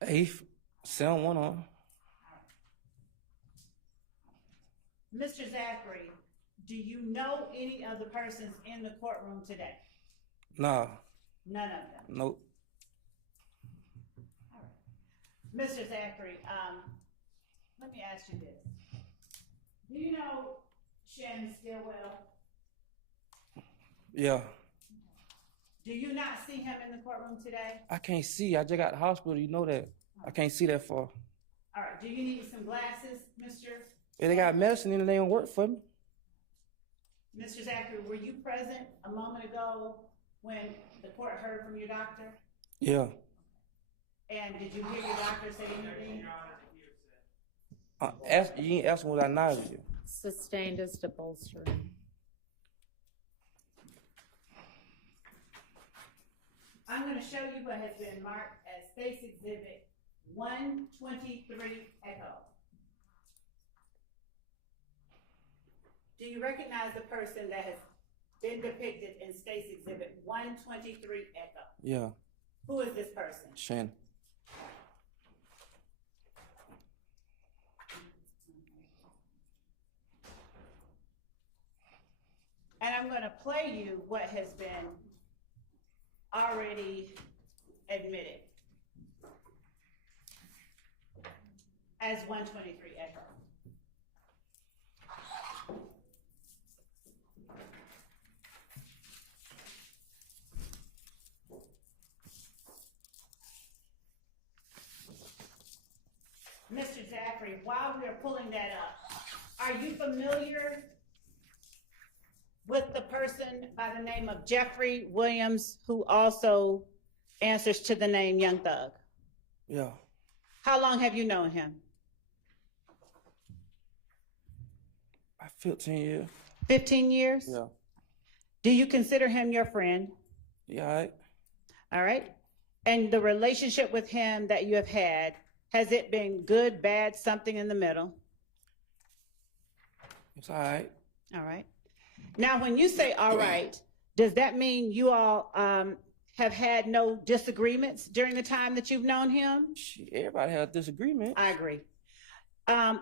8th. 7-1 on. Mr. Zachary, do you know any of the persons in the courtroom today? Nah. None of them? Nope. All right. Mr. Zachary, let me ask you this. Do you know Shannon Stillwell? Yeah. Do you not see him in the courtroom today? I can't see. I just got to the hospital. You know that. I can't see that far. All right. Do you need some glasses, Mr.? If they got medicine in it, they don't work for me. Mr. Zachary, were you present a moment ago when the court heard from your doctor? Yeah. And did you hear your doctor say anything? You ain't asking what I nausea. Sustained is to bolster him. I'm going to show you what has been marked as State's Exhibit 123 Echo. Do you recognize the person that has been depicted in State's Exhibit 123 Echo? Yeah. Who is this person? Shannon. And I'm going to play you what has been already admitted as 123 Echo. Mr. Zachary, while we are pulling that up, are you familiar with the person by the name of Jeffery Williams, who also answers to the name Young Thug? Yeah. How long have you known him? 15 years. 15 years? Yeah. Do you consider him your friend? Yeah, all right. All right. And the relationship with him that you have had, has it been good, bad, something in the middle? It's all right. All right. Now, when you say all right, does that mean you all have had no disagreements during the time that you've known him? Everybody has disagreement. I agree.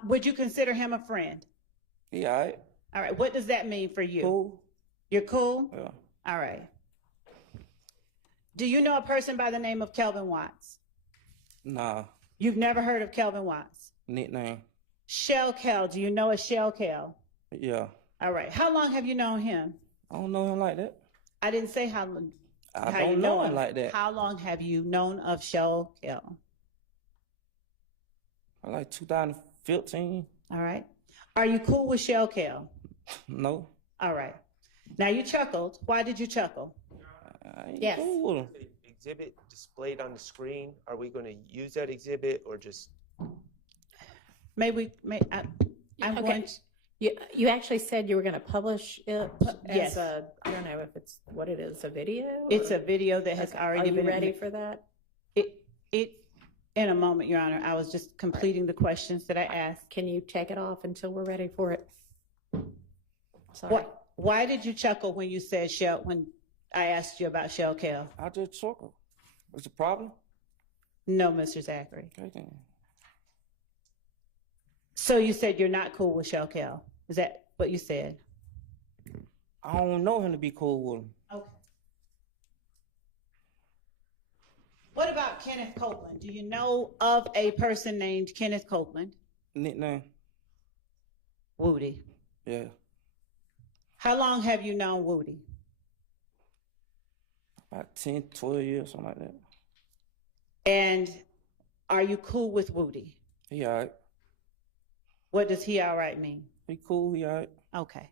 Would you consider him a friend? Yeah, all right. All right. What does that mean for you? Cool. You're cool? Yeah. All right. Do you know a person by the name of Kelvin Watts? Nah. You've never heard of Kelvin Watts? Nickname. Shell Kel. Do you know a Shell Kel? Yeah. All right. How long have you known him? I don't know him like that. I didn't say how long. I don't know him like that. How long have you known of Shell Kel? Like 2015. All right. Are you cool with Shell Kel? No. All right. Now you chuckled. Why did you chuckle? Yes. Cool. Exhibit displayed on the screen. Are we going to use that exhibit or just? I'm Okay. going to. You actually said you were going to publish it Yes. as a, I don't know if it's what it is, a video? It's or- a video that has Okay. already been. Are you ready for that? It In a moment, Your Honor. I was just completing the questions that I asked. Can you take it off until we're ready for it? Sorry. Why did you chuckle when you said when I asked you about Shell Kell? I just chuckle. What's the problem? No, Mr. Zachary. Okay, then. So you said you're not cool with Shell Kell. Is that what you said? I don't know him to be cool with him. Okay. What about Kenneth Copeland? Do you know of a person named Kenneth Copeland? Nickname? Woody. Yeah. How long have you known Woody? About 10, 12 years, something like that. And are you cool with Woody? He all right. What does he all right mean? He cool, he all right. Okay.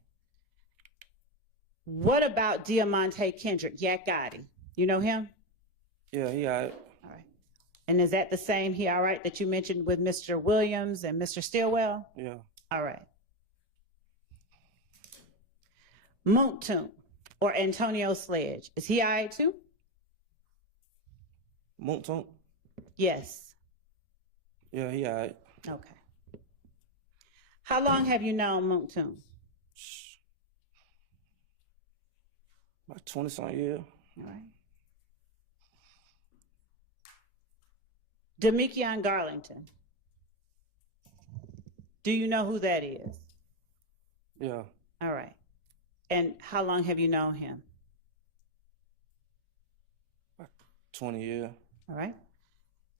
What about Diamante Kendrick, Yak Gotti? You know him? Yeah, he all right. All right. And is that the same he all right that you mentioned with Mr. Williams and Mr. Stillwell? Yeah. All right. Moontoon or Antonio Sledge, is he all right too? Moontoon? Yes. Yeah, he all right. Okay. How long have you known Moontoon? About 20-something years. All right. Demekion Garlington. Do you know who that is? Yeah. All right. And how long have you known him? About 20 years. All right.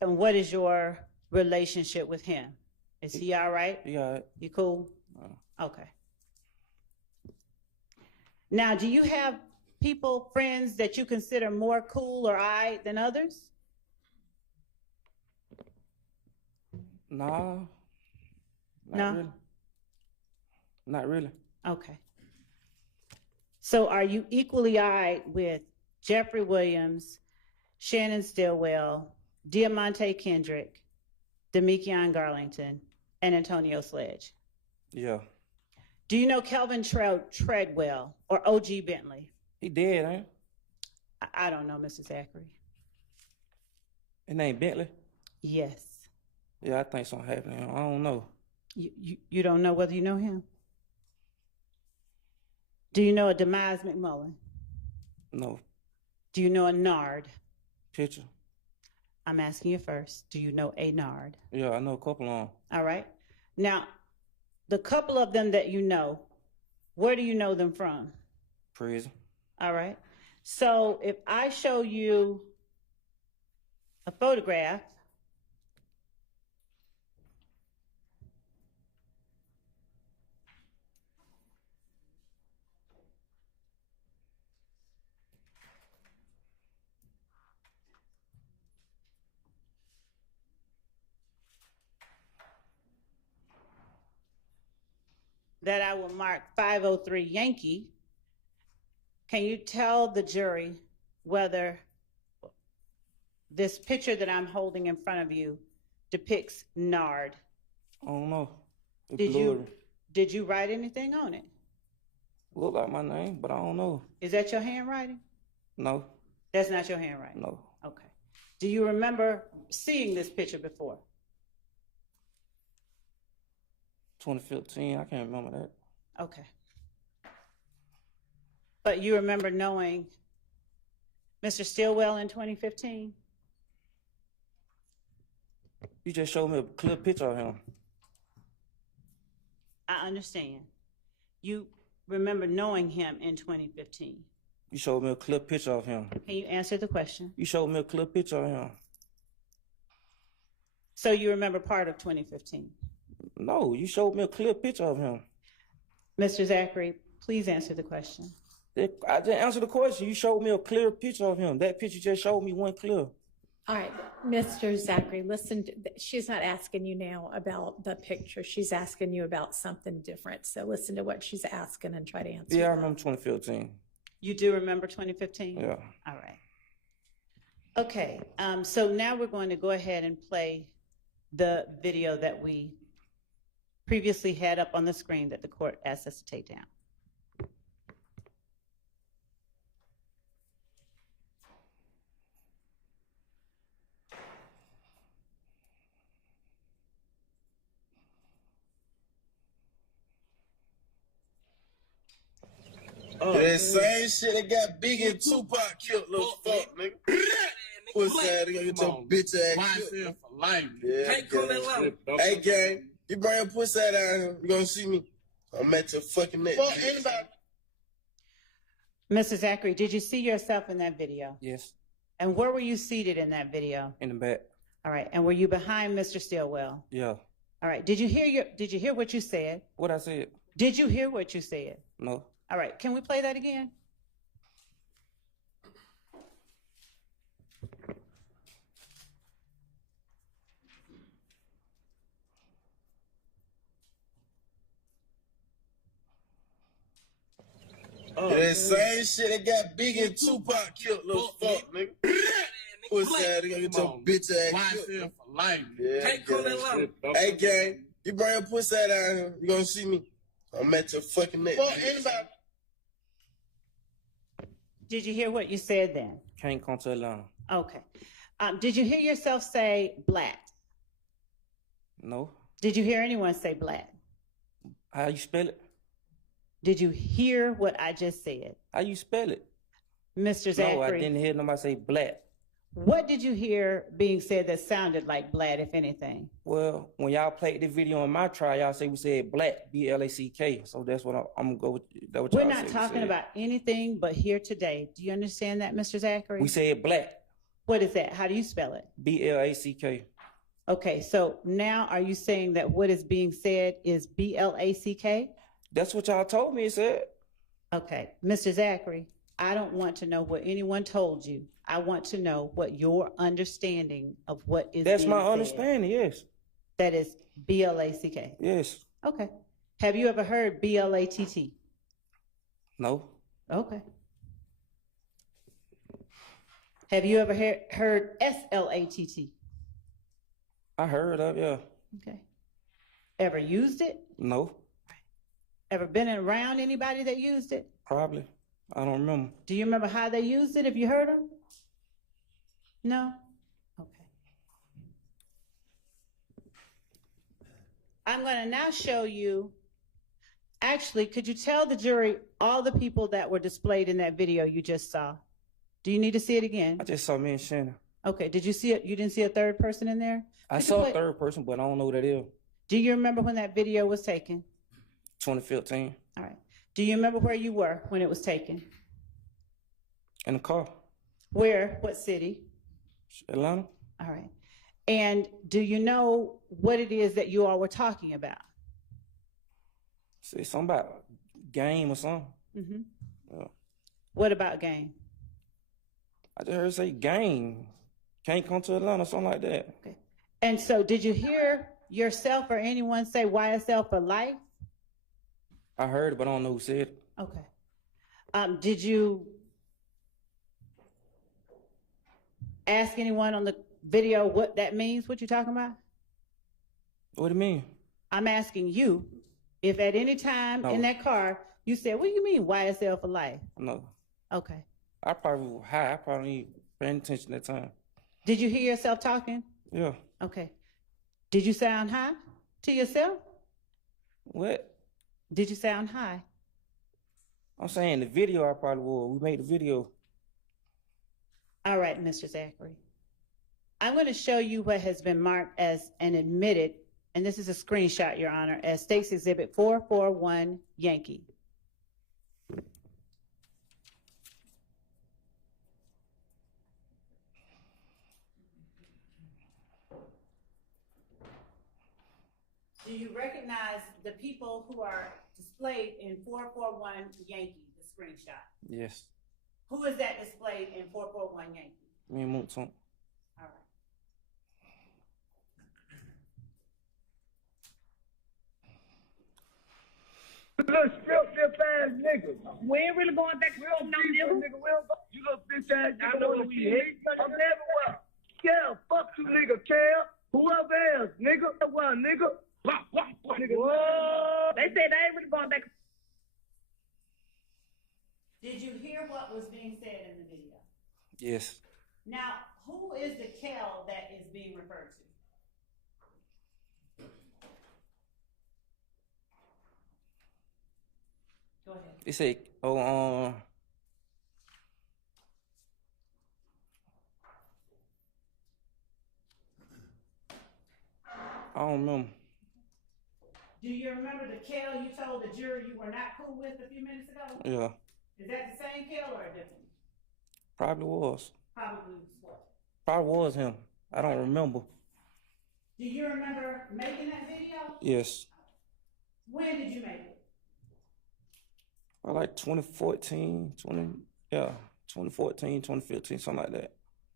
And what is your relationship with him? Is he all right? He all right. You cool? Okay. Now, do you have people, friends that you consider more cool or all right than others? Nah. No? Really. Not really. Okay. So are you equally all right with Jeffery Williams, Shannon Stillwell, Diamante Kendrick, Demekion Garlington, and Antonio Sledge? Yeah. Do you know Kelvin Treadwell or O.G. Bentley? He dead, ain't he? I don't know, Mr. Zachary. His name Bentley? Yes. Yeah, I think something happened to him. I don't know. You don't know whether you know him? Do you know a Demise McMullen? No. Do you know a Nard? Picture? I'm asking you first. Do you know a Nard? Yeah, I know a couple of them. All right. Now, the couple of them that you know, where do you know them from? Prison. All right. So if I show you a photograph, that I will mark 503 Yankee, can you tell the jury whether this picture that I'm holding in front of you depicts Nard? I don't know. It's Did blurry. did you write anything on it? Look like my name, but I don't know. Is that your handwriting? No. That's not your handwriting? No. Okay. Do you remember seeing this picture before? 2015, I can't remember that. Okay. But you remember knowing Mr. Stillwell in 2015? You just showed me a clear picture of him. I understand. You remember knowing him in 2015. You showed me a clear picture of him. Can you answer the question? You showed me a clear picture of him. So you remember part of 2015? No, you showed me a clear picture of him. Mr. Zachary, please answer the question. I didn't answer the question. You showed me a clear picture of him. That picture just showed me one clear. All right, Mr. Zachary, listen, she's not asking you now about the picture. She's asking you about something different. So listen to what she's asking and try to answer. Yeah, I remember 2015. You do remember 2015? Yeah. All right. Okay, so now we're going to go ahead and play the video that we previously had up on the screen that the court asked us to take down. that same shit that got Big and Tupac killed, little fuck, nigga. Pussy ass nigga, get your bitch ass killed. YSL for life. Yeah, Can't come that level. Hey, gang, you bring your pussy out down here, you gonna see me. I'm at your fucking neck. Fuck anybody. Mr. Zachary, did you see yourself in that video? Yes, And where were you seated in that video? in the back. All right. And were you behind Mr. Stillwell? Yeah. All right. Did you hear what you said? What I said? Did you hear what you said? No. All right. Can we play that again? That same shit that got Big and Tupac killed, little fuck, nigga. Pussy ass nigga, get your bitch ass killed. YSL for life. Yeah, Can't come that level. Hey, gang, you bring your pussy out down here, you gonna see me. I'm at your fucking neck. Fuck anybody. Did you hear what you said then? Can't come to Atlanta. Okay. Did you hear yourself say black? No. Did you hear anyone say black? How you spell it? Did you hear what I just said? How you spell it? Mr. Zachary, No, I didn't hear nobody say black. what did you hear being said that sounded like black, if anything? Well, when y'all played the video on my trial, y'all say we said black, B-L-A-C-K. So that's what I'm gonna go with. That what We're y'all not said we talking said. about anything but here today. Do you understand that, Mr. Zachary? We said black, What is that? How do you spell it? B-L-A-C-K. Okay, so now are you saying that what is being said is B-L-A-C-K? That's what y'all told me it said. Okay, Mr. Zachary, I don't want to know what anyone told you. I want to know what your understanding of what is That's being my said. understanding, yes. That is B-L-A-C-K. Yes. Okay. Have you ever heard B-L-A-T-T? No. Okay. Have you ever heard S-L-A-T-T? I heard of, yeah. Okay. Ever used it? No, Ever been around anybody that used it? probably. I don't remember. Do you remember how they used it if you heard them? No? Okay. I'm going to now show you, actually, could you tell the jury all the people that were displayed in that video you just saw? Do you need to see it again? I just saw me and Shannon. Okay, did you see it? You didn't see a third person in there? I Could you saw a play- third person, but I don't know who that is. Do you remember when that video was taken? 2015. All right. Do you remember where you were when it was taken? In the car. Where? What city? Atlanta. All right. And do you know what it is that you all were talking about? Say something about game or something. Mm-hmm. Yeah. What about game? I just heard her say game. Can't come to Atlanta, something like that. Okay. And so did you hear yourself or anyone say YSL for life? I heard it, but I don't know who said it. Okay. Did you ask anyone on the video what that means, what you're talking about? What do you mean? I'm asking you if at any time in that car you said, what do you mean YSL for life? No. Okay. I probably was high. I probably ain't paying attention that time. Did you hear yourself talking? Yeah. Okay. Did you sound high to yourself? What? Did you sound high? I'm saying the video I probably was. We made the video. All right, Mr. Zachary. I'm going to show you what has been marked as an admitted, and this is a screenshot, Your Honor, as State's Exhibit 441 Yankee. Do you recognize the people who are displayed in 441 Yankee, the screenshot? Yes. Who is that displayed in 441 Yankee? Me and Moonton. All right. Little strip ass nigga. We ain't really going back to no nigga. You little bitch ass nigga. I know who you hate. I'm everywhere. Yeah, fuck you nigga, Kel. Whoever else, nigga. Well, nigga. Nigga. Whoa. They said they ain't really going back. Did you hear what was being said in the video? Yes. Now, who is the Kel that is being referred to? Go ahead. They said Oh, I don't remember. Do you remember the Kel you told the jury you were not cool with a few minutes ago? Yeah, Is that the same Kel or a different? probably was. Probably was what? Probably was him. I don't remember. Do you remember making that video? Yes. When did you make it? Well, like 2014, 2015, something like that.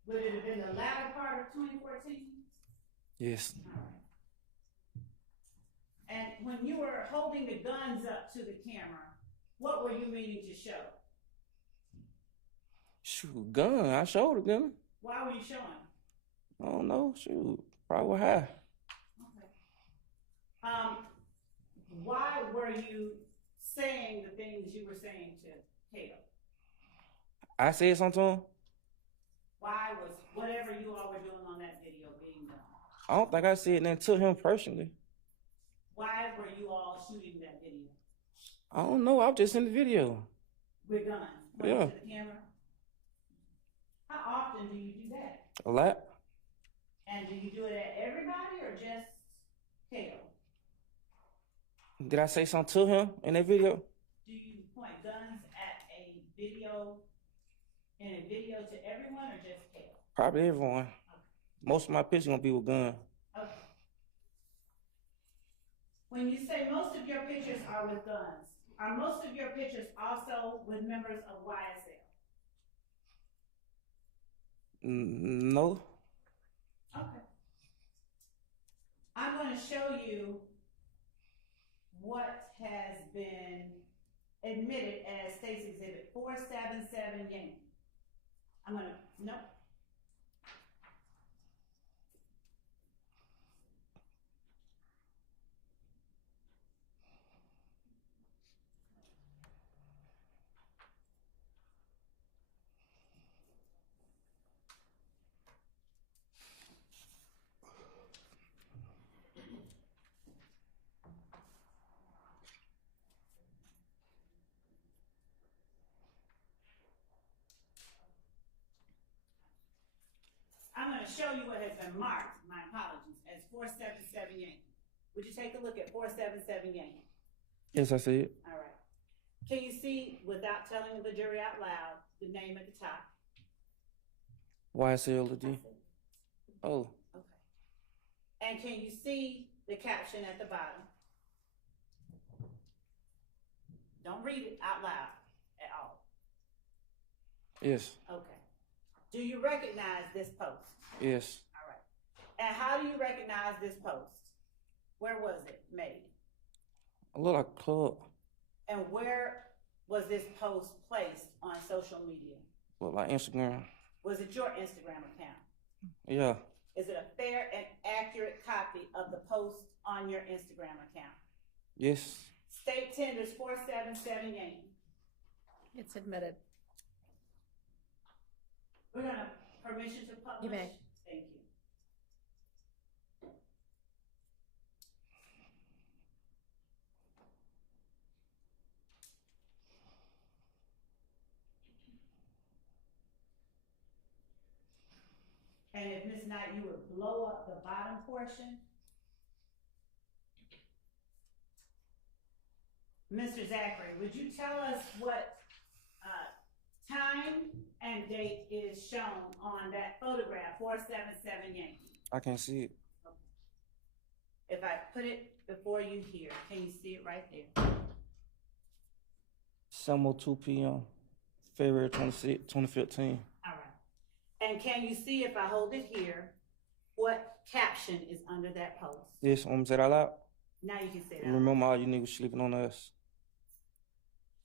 Would it have been the latter part of 2014? Yes. All right. And when you were holding the guns up to the camera, what were you meaning to show? Shoot, gun. I showed a gun. Why were you showing? I don't know. Shoot, probably high. Okay. Why were you saying the things you were saying to Kel? I said something to him. Why was whatever you all were doing on that video being done? I don't think I said nothing to him personally. Why were you all shooting that video? I don't know. I was just in the video. With guns? Yeah. To the camera? How often do you do that? A lot. And do you do it at everybody or just Kel? Did I say something to him in that video? Do you point guns at a video, in a video to everyone or just Kel? Probably everyone. Okay. Most of my pictures gonna be with gun. Okay. When you say most of your pictures are with guns, are most of your pictures also with members of YSL? No. Okay. I'm going to show you what has been admitted as State's Exhibit 477 Yankee. I'm going to, no. I'm going to show you what has been marked, my apologies, as 477 Yankee. Would you take a look at 477 Yankee? Yes, I see it. All right. Can you see, without telling the jury out loud, the name at the top? YSL D. Oh. Okay. And can you see the caption at the bottom? Don't read it out loud at all. Yes. Okay. Do you recognize this post? Yes. All right. And how do you recognize this post? Where was it made? A little like club. And where was this post placed on social media? Look like Instagram. Was it your Instagram account? Yeah. Is it a fair and accurate copy of the post on your Instagram account? Yes. State tenders 477 Yankee. It's admitted. We're gonna permission to publish. You may. Thank you. And if Ms. Knight, you would blow up the bottom portion. Mr. Zachary, would you tell us what time and date is shown on that photograph, 477 Yankee? I can't see it. If I put it before you here, can you see it right there? 7:02 p.m. February 26, 2015. All right. And can you see, if I hold it here, what caption is under that post? Yes, say that out loud. Now you can say that. Remember all you niggas sleeping on us.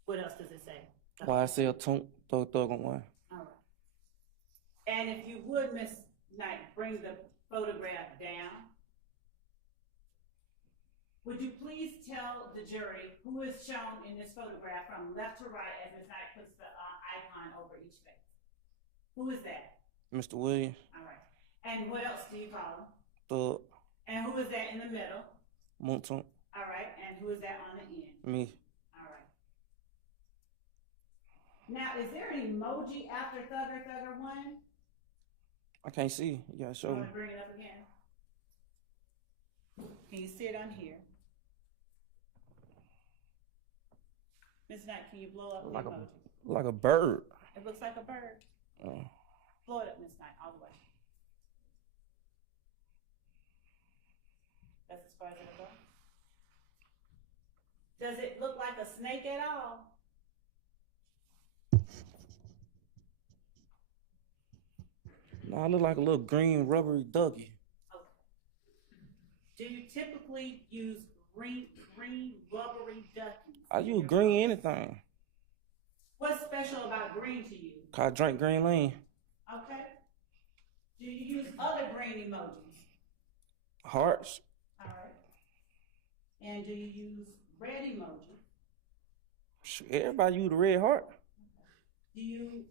What else does it say? YSL Thug on one. All right. And if you would, Ms. Knight, bring the photograph down. Would you please tell the jury who is shown in this photograph from left to right as Ms. Knight puts the icon over each face? Who is that? Mr. Williams. All right. And what else do you call him? Thug. And who is that in the middle? Munton. All right. And who is that on the end? Me. All right. Now, is there an emoji after Thugger 1? I can't see. You gotta show You me. want to bring it up again? Can you see it on here? Ms. Knight, can you blow up the emoji? Like a bird. It looks like a bird. Blow it up, Ms. Knight, all the way. That's as far as it'll go. Does it look like a snake at all? No, I look like a little green rubbery ducky. Okay. Do you typically use green rubbery duckies? I use green anything. What's special about green to you? Cause I drink green lean. Okay. Do you use other green emojis? Hearts. All right. And do you use red emoji? Shoot, everybody use the red heart. Do you,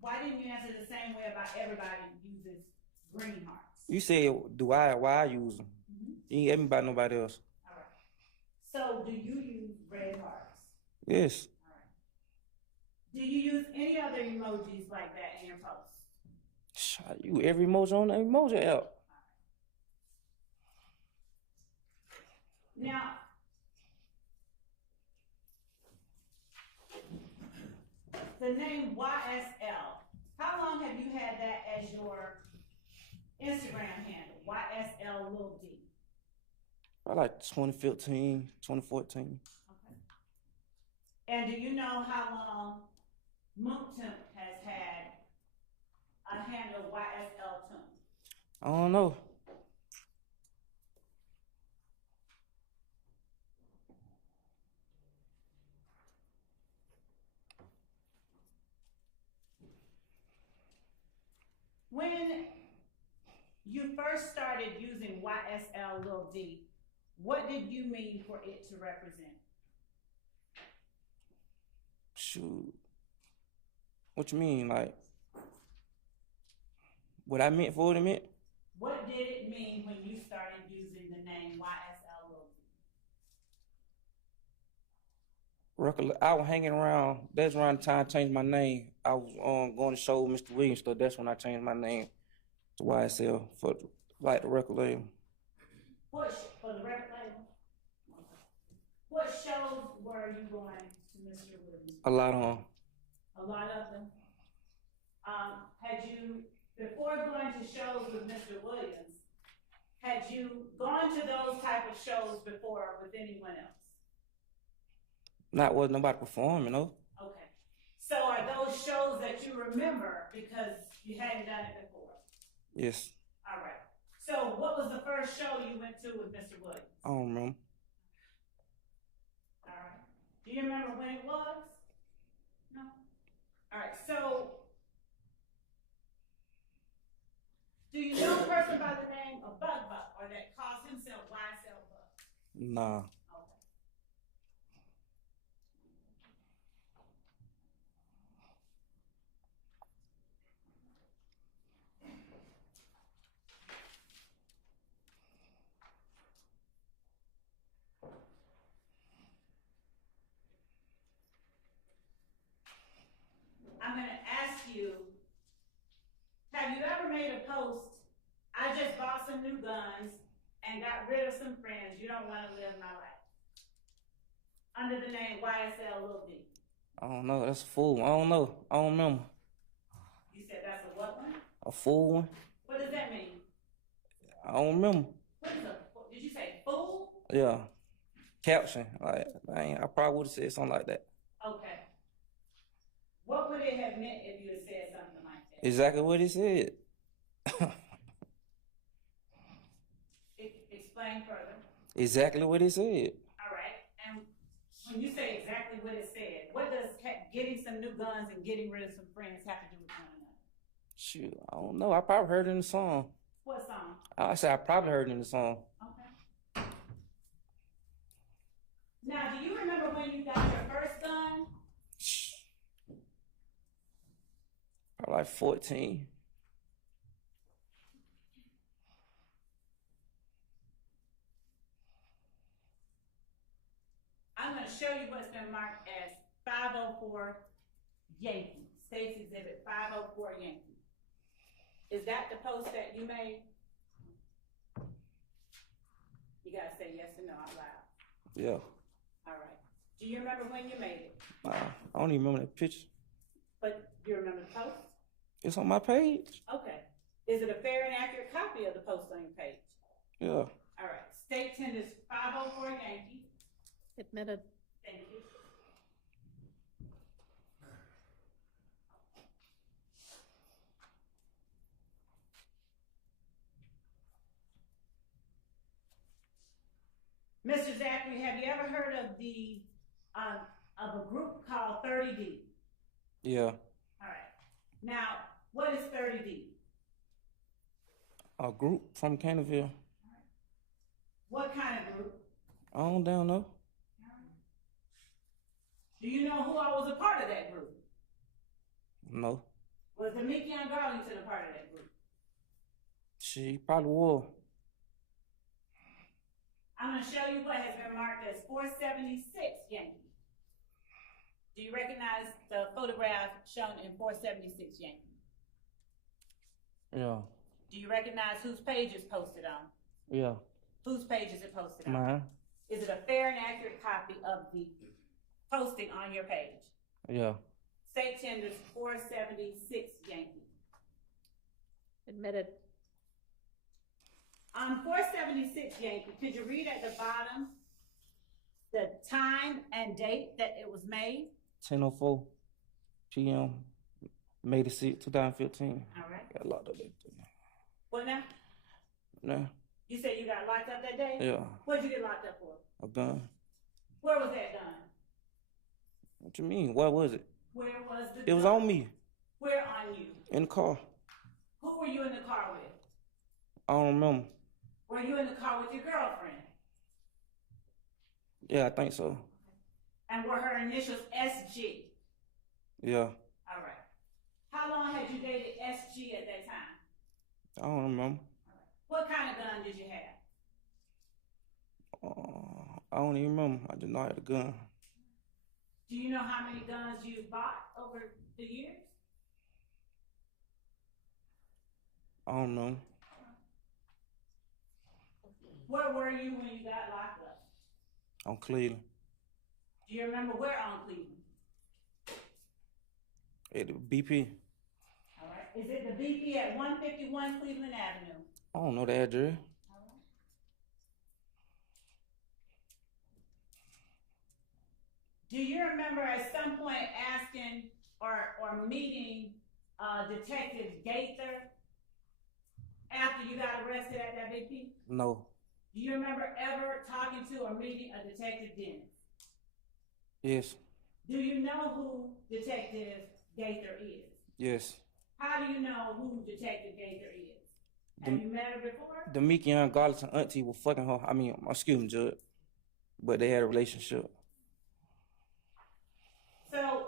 why didn't you answer the same way about everybody uses green hearts? You said, why I use them? You ain't ask me about nobody else. All right. So do you use red hearts? Yes. All right. Do you use any other emojis like that in your posts? I use every emoji on the emoji app. Now, the name YSL, how long have you had that as your Instagram handle, YSL Lil D? I like 2015, 2014. Okay. And do you know how long Mooktump has had a handle YSL Tump? I don't know. When you first started using YSL Lil D, what did you mean for it to represent? Shoot. What you mean? Like, what I meant for it, it meant? What did it mean when you started using the name YSL Lil D? I was hanging around. That's around the time I changed my name. I was going to show Mr. Williams stuff. That's when I changed my name to YSL for like the record label. For the record label? What shows were you going to Mr. Williams? A lot of them. A lot of them. Had you, before going to shows with Mr. Williams, had you gone to those type of shows before with anyone else? Not with nobody performing, no. Okay. So are those shows that you remember because you hadn't done it before? Yes. All right. So what was the first show you went to with Mr. Williams? I don't remember. All right. Do you remember when it was? No? All right. So do you know a person by the name of Bug Buck or that calls himself YSL Buck? Nah. I'm going to ask you, have you ever made a post, I just bought some new guns and got rid of some friends, you don't want to live my life, under the name YSL Lil D? I don't know. That's a fool. I don't know. I don't remember. You said that's a what one? A fool one? What does that mean? I don't remember. What is did you say fool? Yeah. Caption. Like, I probably would have said something like that. Okay. What would it have meant if you had said something like that? Exactly what he said. Explain further. Exactly what he said. All right. And when you say exactly what it said, what does getting some new guns and getting rid of some friends have to do with one another? Shoot, I don't know. I probably heard it in the song. What song? I said I probably heard it in the song. Okay. Now, do you remember when you got your first gun? Probably like 14. I'm going to show you what's been marked as 504 Yankee, State's Exhibit 504 Yankee. Is that the post that you made? You gotta say yes or no out loud. Yeah. All right. Do you remember when you made it? I don't even remember that picture. But you remember the post? It's on my page. Okay. Is it a fair and accurate copy of the post on your page? Yeah. All right. State tenders 504 Yankee. Admitted. Thank you. Mr. Zachary, have you ever heard of of a group called 30D? Yeah. All right. Now, what is 30D? A group from Canterville. What kind of group? I don't down know. Do you know who all was a part of that group? No. Was Demekion Garlington a part of that group? She probably was. I'm going to show you what has been marked as 476 Yankee. Do you recognize the photograph shown in 476 Yankee? Yeah. Do you recognize whose page is posted on? Yeah. Whose page is it posted on? Mine. Is it a fair and accurate copy of the posting on your page? Yeah. State tenders 476 Yankee. Admitted. On 476 Yankee, could you read at the bottom the time and date that it was made? 10:04 p.m. May the 6th, 2015. All right. Got locked up that day. What now? Nah. You said you got locked up that day? Yeah. What'd you get locked up for? A gun. Where was that gun? What you mean? Where was it? Where was the It was gun? on me. Where on you? In the car. Who were you in the car with? I don't remember. Were you in the car with your girlfriend? Yeah, I think so. And were her initials SG? Yeah. All right. How long had you dated SG at that time? I don't remember. What kind of gun did you have? I don't even remember. I just know I had a gun. Do you know how many guns you bought over the years? I don't know. Where were you when you got locked up? On Cleveland. Do you remember where on Cleveland? At the BP. All right. Is it the BP at 151 Cleveland Avenue? I don't know the address. Do you remember at some point asking or meeting Detective Gaither after you got arrested at that BP? No. Do you remember ever talking to or meeting a Detective Dennis? Yes. Do you know who Detective Gaither is? Yes. How do you know who Detective Gaither is? Have you met her before? Demekion Garlington auntie was fucking her. I mean, excuse me, Judge. But they had a relationship. So,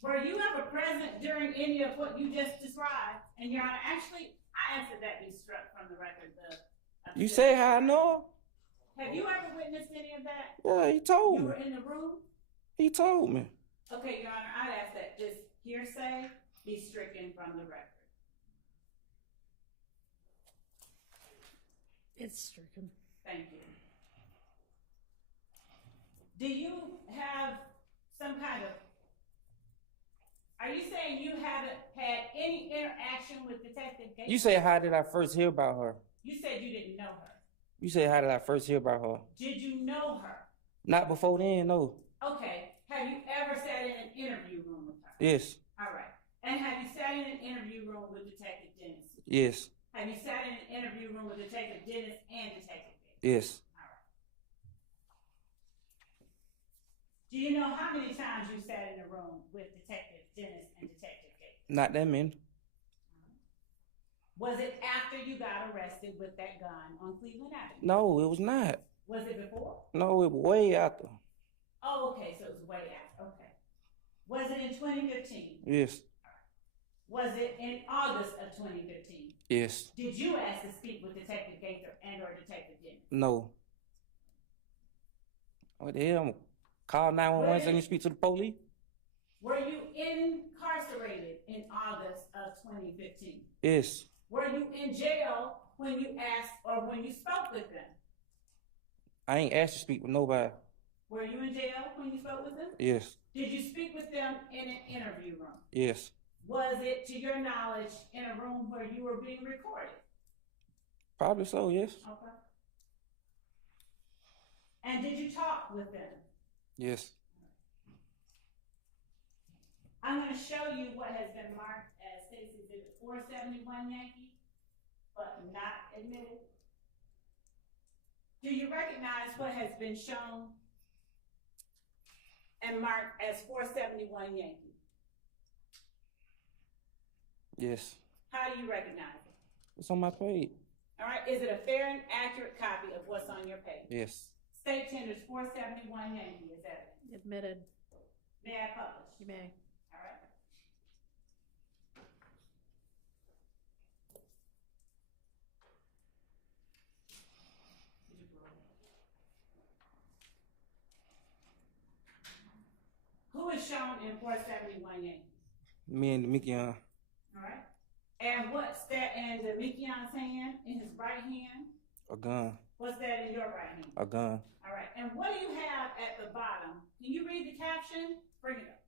were you ever present during any of what you just described? And Your Honor, actually, I asked that that be struck from the record. You say how I know Have you ever witnessed any of that? her? Yeah, he told You me. were in the room? He told me. Okay, Your Honor, I'd ask that this hearsay be stricken from the record. It's stricken. Thank you. Do you have some kind of, are you saying you haven't had any interaction with Detective Gates? You say how did I first hear about her? You said you didn't know her. You say how did I first hear about her? Did you know her? Not before then, no. Okay. Have you ever sat in an interview room with her? Yes. All right. And have you sat in an interview room with Detective Dennis? Yes. Have you sat in an interview room with Detective Dennis and Detective Gates? Yes. Do you know how many times you sat in a room with Detective Dennis and Detective Gates? Not that many. Was it after you got arrested with that gun on Cleveland Avenue? No, it was not. Was it before? No, it was way after. Oh, okay, so it was way after. Okay. Was it in 2015? Yes. Was it in August of 2015? Yes. Did you ask to speak with Detective Gaither and or Detective Dennis? No. What the hell? Call 911 saying you speak to the police? Were you incarcerated in August of 2015? Yes. Were you in jail when you asked or when you spoke with them? I ain't asked to speak with nobody. Were you in jail when you spoke with them? Yes. Did you speak with them in an interview room? Yes. Was it, to your knowledge, in a room where you were being recorded? Probably so, yes. Okay. And did you talk with them? Yes. I'm going to show you what has been marked as State's Exhibit 471 Yankee, but not admitted. Do you recognize what has been shown and marked as 471 Yankee? Yes. How do you recognize it? It's on my page. All right, is it a fair and accurate copy of what's on your page? Yes. State tenders 471 Yankee is evidence. Admitted. May I publish? You may. All right. Who is shown in 471 Yankee? Me and Mikion. All right. And what's that in the Mikion's hand, in his right hand? A gun. What's that in your right hand? A gun. All right. And what do you have at the bottom? Can you read the caption? Bring it up.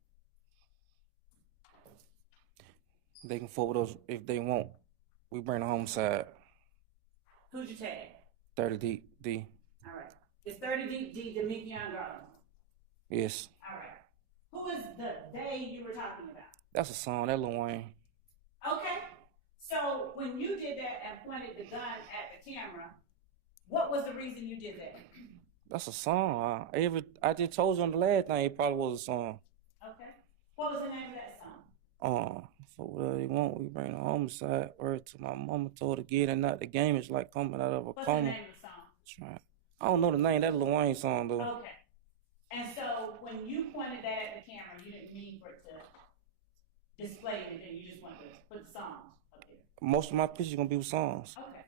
They can forward us if they want. We bring the homicide. Who'd you tag? 30 D. All right. Is 30 D the Mikion Garland? Yes. All right. Who is the they you were talking about? That's a song. That Lil Wayne. Okay. So when you did that and pointed the gun at the camera, what was the reason you did that? That's a song. I just told you on the last thing it probably was a song. Okay. What was the name of that song? For whatever they want, we bring the homicide. Word to my mama told her to get it, not the game. It's like coming out of a What's coma. the name of the song? That's right. I don't know the name. That Lil Wayne song though. Okay. And so when you pointed that at the camera, you didn't mean for it to display anything. You just wanted to put the song up there. Most of my pictures gonna be with songs. Okay.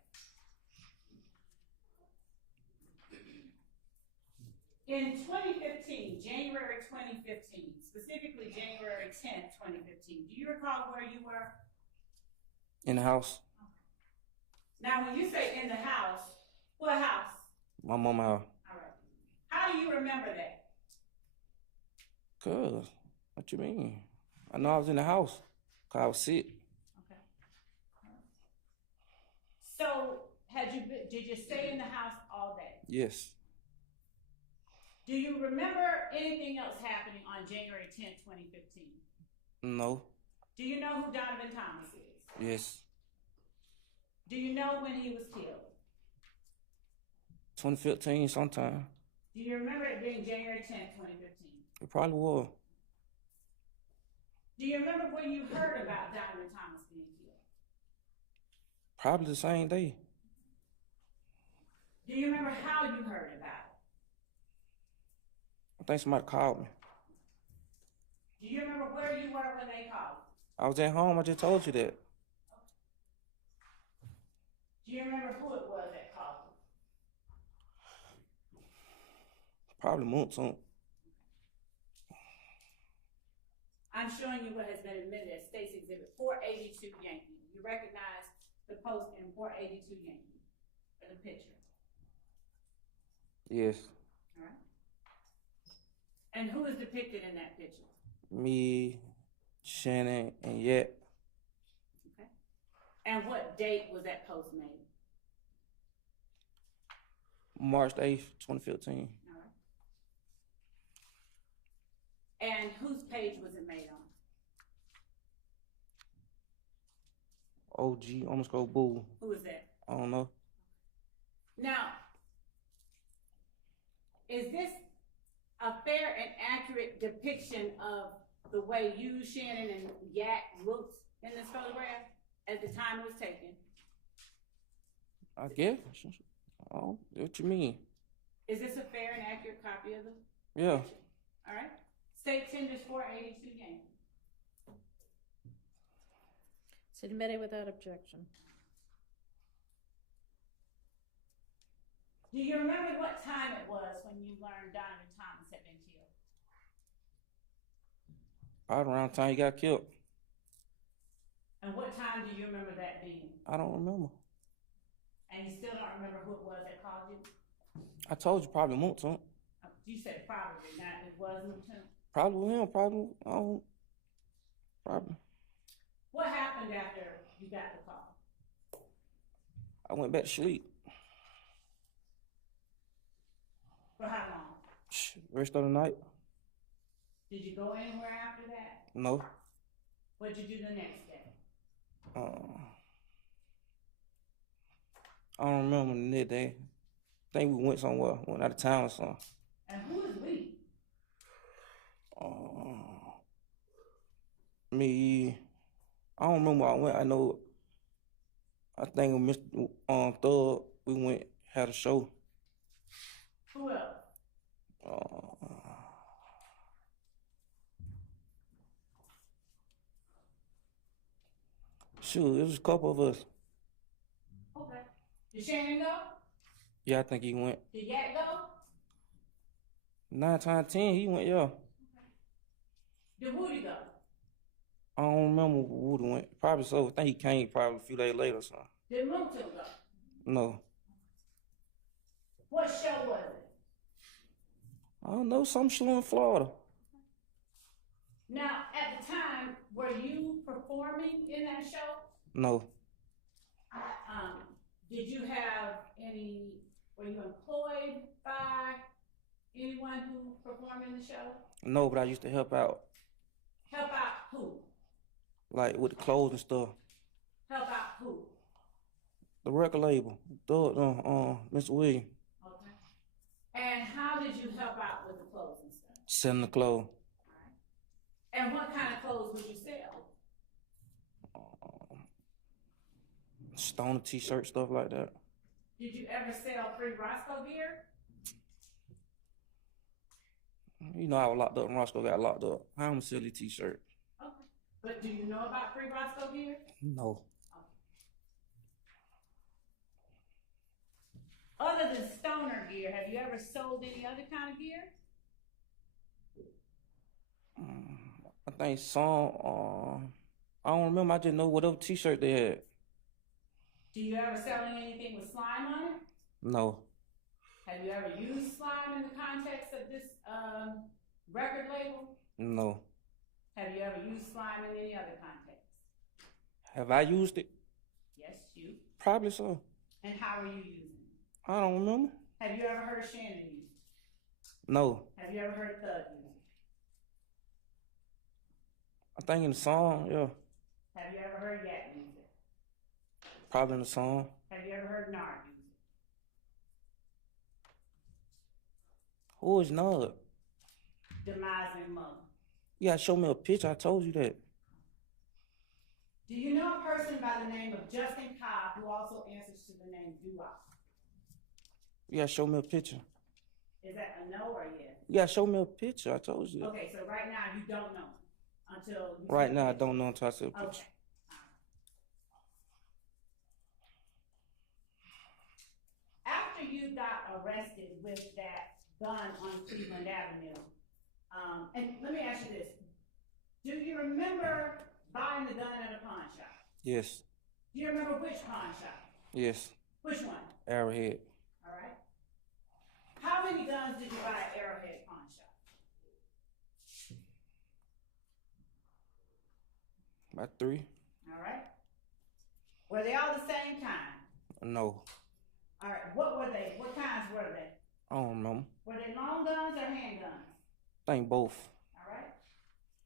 In 2015, January 2015, specifically January 10th, 2015, do you recall where you were? In the house. Now, when you say in the house, what house? My mama house. All right. How do you remember that? Cuz, what you mean? I know I was in the house. Cause I was sick. Okay. So, did you stay in the house all day? Yes. Do you remember anything else happening on January 10th, 2015? No. Do you know who Donovan Thomas is? Yes. Do you know when he was killed? 2015 sometime. Do you remember it being January 10th, 2015? It probably was. Do you remember when you heard about Donovan Thomas being killed? Probably the same day. Do you remember how you heard about it? I think somebody called me. Do you remember where you were when they called? I was at home. I just told you that. Do you remember who it was that called you? Probably Moonson. I'm showing you what has been admitted as State's Exhibit 482 Yankee. You recognize the post in 482 Yankee for the picture. Yes. All right. And who is depicted in that picture? Me, Shannon, and Yet. Okay. And what date was that post made? March 8th, 2015. All right. And whose page was it made on? OG, almost go boo. Who is that? I don't know. Now, is this a fair and accurate depiction of the way you, Shannon, and Yak looked in this photograph at the time it was taken? I guess. Oh, what you mean? Is this a fair and accurate copy of the Yeah. picture? All right. State tenders 482 Yankee. It's admitted without objection. Do you remember what time it was when you learned Donovan Thomas had been killed? Probably around the time he got killed. And what time do you remember that being? I don't remember. And you still don't remember who it was that called you? I told you probably Moonton. You said probably, not it was Newton. Probably him, probably. I don't. Probably. What happened after you got the call? I went back to sleep. For how long? Rest of the night? Did you go anywhere after that? No. What'd you do the next day? I don't remember the next day. I think we went somewhere, went out of town or something. And who is we? Me, I don't remember where I went. I know, I think with Mr. Thug, we went, had a show. Who else? Shoot, it was a couple of us. Okay. Did Shannon go? Yeah, I think he went. Did Yak go? 9 times 10, he went, yeah. Did Woody go? I don't remember where Woody went. Probably so. I think he came probably a few days later or something. Did Moonton go? No. What show was it? I don't know, some show in Florida. Now, at the time, were you performing in that show? No. Did you have were you employed by anyone who performed in the show? No, but I used to help out. Help out who? Like with the clothes and stuff. Help out who? The record label. Mr. Williams. Okay. And how did you help out with the clothes and stuff? Selling the clothes. And what kind of clothes would you sell? Stoner t-shirt, stuff like that. Did you ever sell free Roscoe gear? You know, I was locked up and Roscoe got locked up. I'm a silly t-shirt. Okay. But do you know about free Roscoe gear? No. Other than stoner gear, have you ever sold any other kind of gear? I think some, I don't remember. I just know whatever t-shirt they had. Do you ever sell anything with slime on it? No. Have you ever used slime in the context of this record label? No. Have you ever used slime in any other context? Have I used it? Yes, you. Probably so. And how are you using it? I don't remember. Have you ever heard Shannon use it? No. Have you ever heard Thug use it? I think in the song, yeah. Have you ever heard Yak use it? Probably in the song. Have you ever heard Nard use it? Who is Nard? Demising mother. You gotta show me a picture. I told you that. Do you know a person by the name of Justin Cobb who also answers to the name Doo-Wop? You gotta show me a picture. Is that a no or a yes? You gotta show me a picture. I told you that. Okay, so right now you don't know until you Right now, I don't know until I see a picture. Okay. After you got arrested with that gun on Cleveland Avenue, and let me ask you this. Do you remember buying the gun at a pawn shop? Yes. Do you remember which pawn shop? Yes. Which one? Arrowhead. All right. How many guns did you buy at Arrowhead Pawn Shop? About 3. All right. Were they all the same kind? No. All right. What were they? What kinds were they? I don't remember. Were they long guns or handguns? I think both. All right.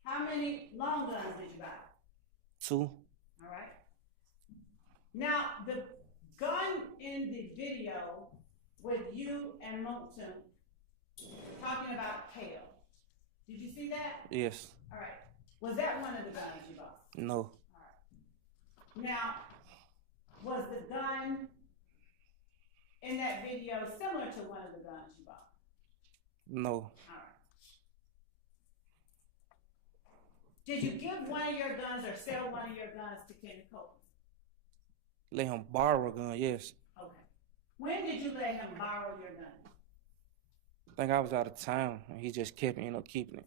How many long guns did you buy? 2. All right. Now, the gun in the video with you and Moulton talking about Kale. Did you see that? Yes. All right. Was that one of the guns you bought? No. Now, was the gun in that video similar to one of the guns you bought? No. All right. Did you give one of your guns or sell one of your guns to Kenny Copeland? Let him borrow a gun, yes. Okay. When did you let him borrow your gun? I think I was out of town and he just kept me, keeping it.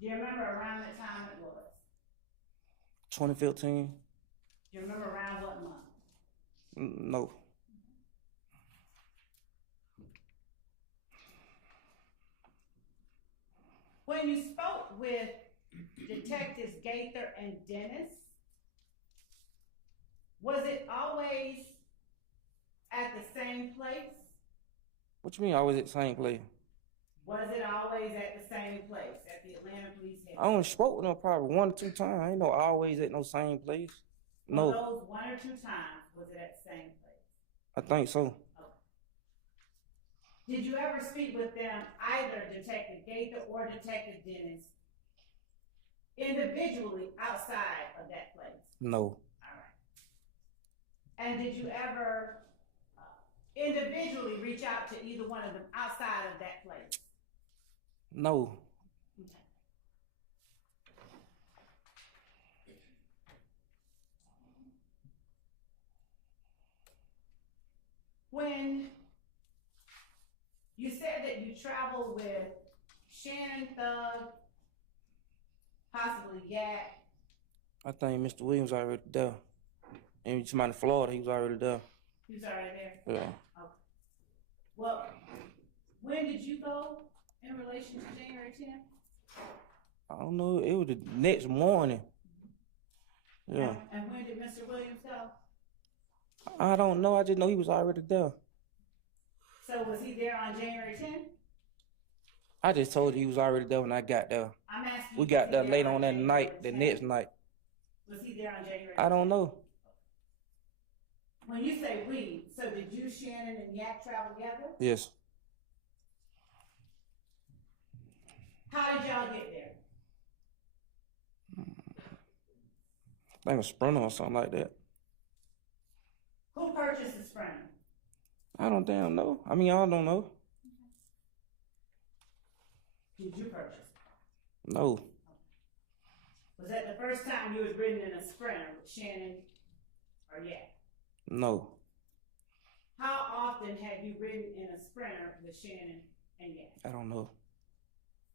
Do you remember around the time it was? 2015? Do you remember around what month? No. When you spoke with Detectives Gaither and Dennis, was it always at the same place? What you mean always at the same place? Was it always at the same place, at the Atlanta Police I Headquarters? only spoke with them probably 1 or 2 times. I ain't no always at no same place. No, For those 1 or 2 times, was it at the same place? I think so. Did you ever speak with them, either Detective Gaither or Detective Dennis, individually outside of that place? No. All right. And did you ever individually reach out to either one of them outside of that place? No. Okay. When you said that you traveled with Shannon Thug, possibly Yak. I think Mr. Williams already there. And somebody in Florida, he was already there. He was already there? Yeah. Okay. Well, when did you go in relation to January 10th? I don't know. It was the next morning. Yeah. And when did Mr. Williams go? I don't know. I just know he was already there. So was he there on January 10th? I just told you he was already there when I got there. I'm asking We you, got was there he late on that January night, the 10th? next night. Was he there on January 10th? I don't know. When you say we, so did you, Shannon, and Yak travel together? Yes. How did y'all get there? I think a Sprinter or something like that. Who purchased the Sprinter? I don't damn know. I mean, I don't know. Did you purchase it? No. Was that the first time you was ridden in a Sprinter with Shannon or Yak? No. How often have you ridden in a Sprinter with Shannon and Yak? I don't know.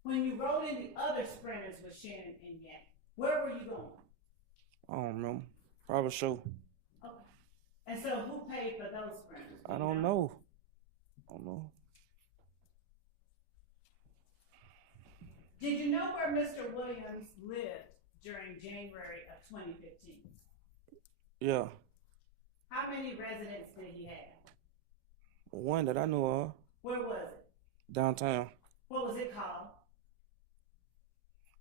When you rode in the other Sprinters with Shannon and Yak, where were you going? I don't remember. Probably so. Okay. And so who paid for those Sprinters? I don't know. I don't know. Did you know where Mr. Williams lived during January of 2015? Yeah. How many residents did he have? One that I know of. Where was it? Downtown. What was it called?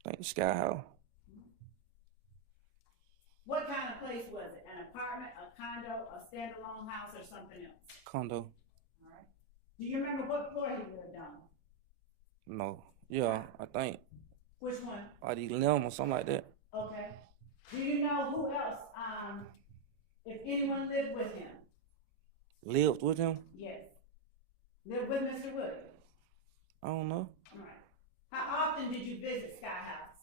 I think the Sky House. What kind of place was it? An apartment, a condo, a standalone house, or something else? Condo. All right. Do you remember what floor he lived on? No. Yeah, I think. Which one? Like 11 or something like that. Okay. Do you know who else, if anyone lived with him? Lived with him? Yes. Lived with Mr. Williams? I don't know. All right. How often did you visit Sky House?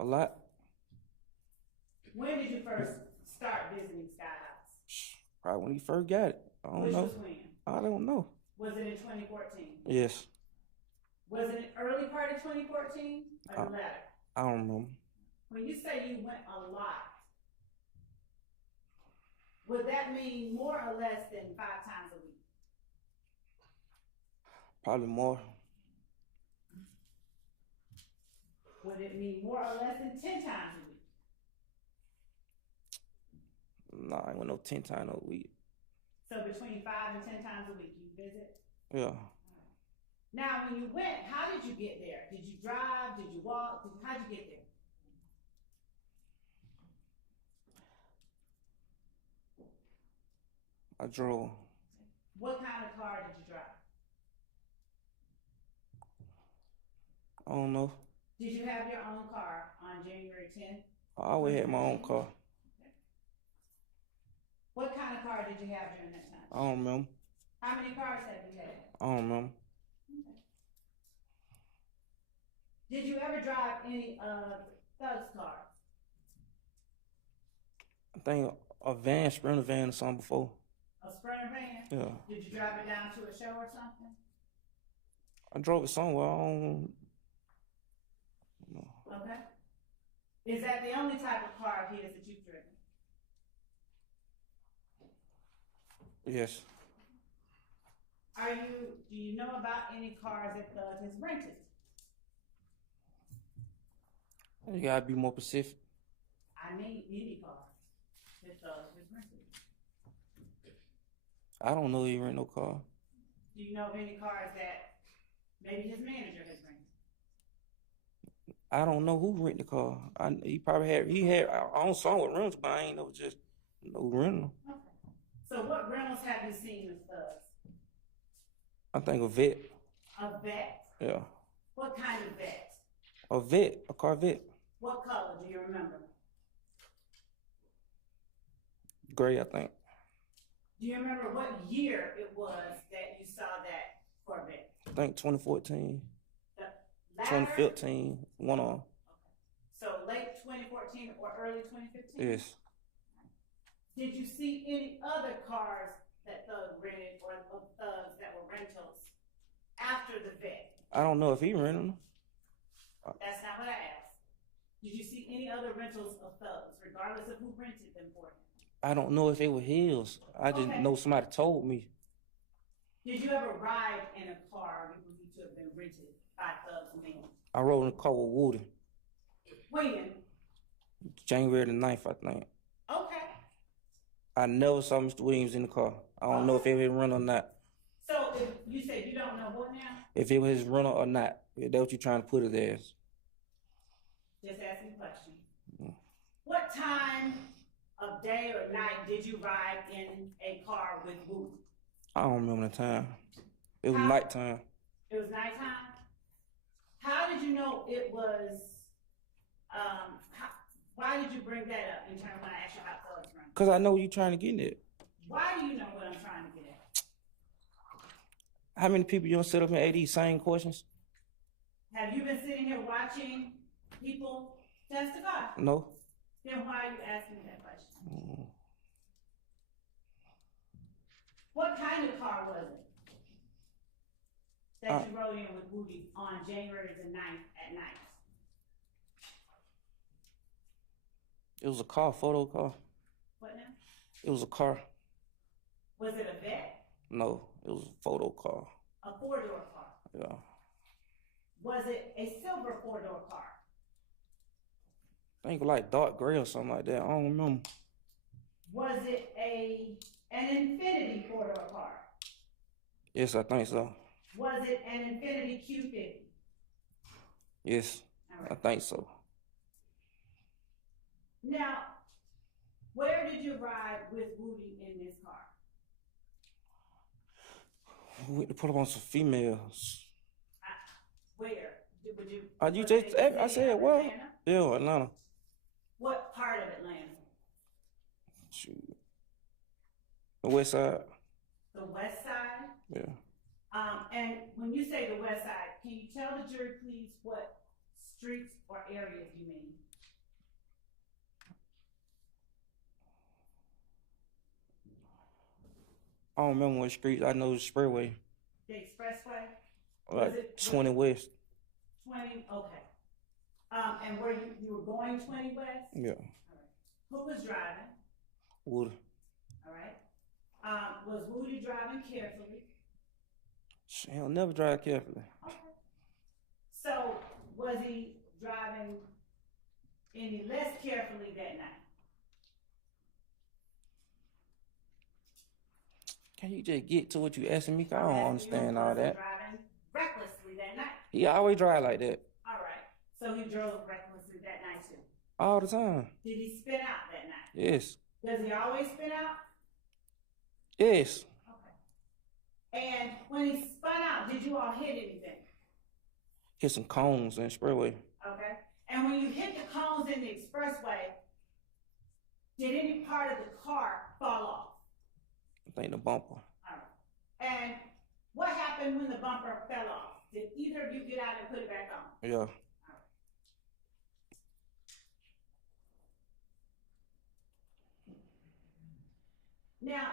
A lot. When did you first start visiting Sky House? Probably when he first got it. I don't Which know. was when? I don't know. Was it in 2014? Yes. Was it an early part of 2014 or the latter? I don't remember. When you say you went a lot, would that mean more or less than 5 times a week? Probably more. Would it mean more or less than 10 times a week? Nah, I ain't went no 10 times a week. So between 5 and 10 times a week you visit? Yeah. Now, when you went, how did you get there? Did you drive? Did you walk? How'd you get there? I drove. What kind of car did you drive? I don't know. Did you have your own car on January 10th? I always had my own car. What kind of car did you have during that time? I don't remember. How many cars have you had? I don't remember. Did you ever drive any of Thug's cars? I think a van, Sprinter van or something before. A Sprinter van? Yeah. Did you drive it down to a show or something? I drove it somewhere. I don't know. Okay. Is that the only type of car of his that you've driven? Yes. Do you know about any cars that Thug has rented? You gotta be more specific. I mean, any cars that Thug has rented. I don't know he rent no car. Do you know of any cars that maybe his manager has rented? I don't know who rent the car. He probably had. I don't saw what rentals, but I ain't know just no rental. Okay. So what rentals have you seen with Thugs? I think a vet. A vet? Yeah. What kind of vet? A vet. A Corvette. What color do you remember? Gray, I think. Do you remember what year it was that you saw that Corvette? I think 2014. The latter? 2015. One on. So late 2014 or early 2015? Yes. Did you see any other cars that Thug rented or of Thugs that were rentals after the vet? I don't know if he rented them. That's not what I asked. Did you see any other rentals of Thugs, regardless of who rented them for him? I don't know if it was his. I just Okay. know somebody told me. Did you ever ride in a car you believe to have been rented by Thugs men? I rode in a car with Woody. When? January the 9th, I think. Okay. I never saw Mr. Williams in the car. I don't know if it was rental or not. So if you said you don't know what now? If it was his rental or not. If that's what you're trying to put it as. Just asking a question. What time of day or night did you ride in a car with Woody? I don't remember the time. It was How- nighttime. It was nighttime? How did you know it was, why did you bring that up in terms when I asked you about Thugs run? Because I know you're trying to get it. Why do you know what I'm trying to get at? How many people you don't sit up and ask these same questions? Have you been sitting here watching people testify? No. Then why are you asking me that question? What kind of car was it that you rode in with Woody on January the 9th at night? It was a car, photo car. What now? It was a car. Was it a vet? No, it was a photo car. A four-door car? Yeah. Was it a silver four-door car? I think like dark gray or something like that. I don't remember. Was it an Infinity four-door car? Yes, I think so. Was it an Infinity Q50? Yes, All right. I think so. Now, where did you ride with Woody in this car? We went to put up on some females. Where? Would you? You was just, it in the I city said, of well, Atlanta? yeah, Atlanta. What part of Atlanta? Shoot. The west side. The west side? Yeah. And when you say the west side, can you tell the jury, please, what streets or areas you mean? I don't remember what street. I know the Sprayway. The expressway? Like it- 20 West. 20, okay. And where you were going 20 west? Yeah. Who was driving? Woody. All right. Was Woody driving carefully? He'll never drive carefully. Okay. So was he driving any less carefully that night? Can you just get to what you asking me? 'Cause I I'm don't asking you, understand all was he that. driving recklessly that night? He always drive like that. All right. So he drove recklessly that night too. All the time. Did he spin out that night? Yes. Does he always spin out? Yes. Okay. And when he spun out, did you all hit anything? Hit some cones and Sprayway. Okay. And when you hit the cones in the expressway, did any part of the car fall off? I think the bumper. All right. And what happened when the bumper fell off? Did either of you get out and put it back on? Yeah. Now,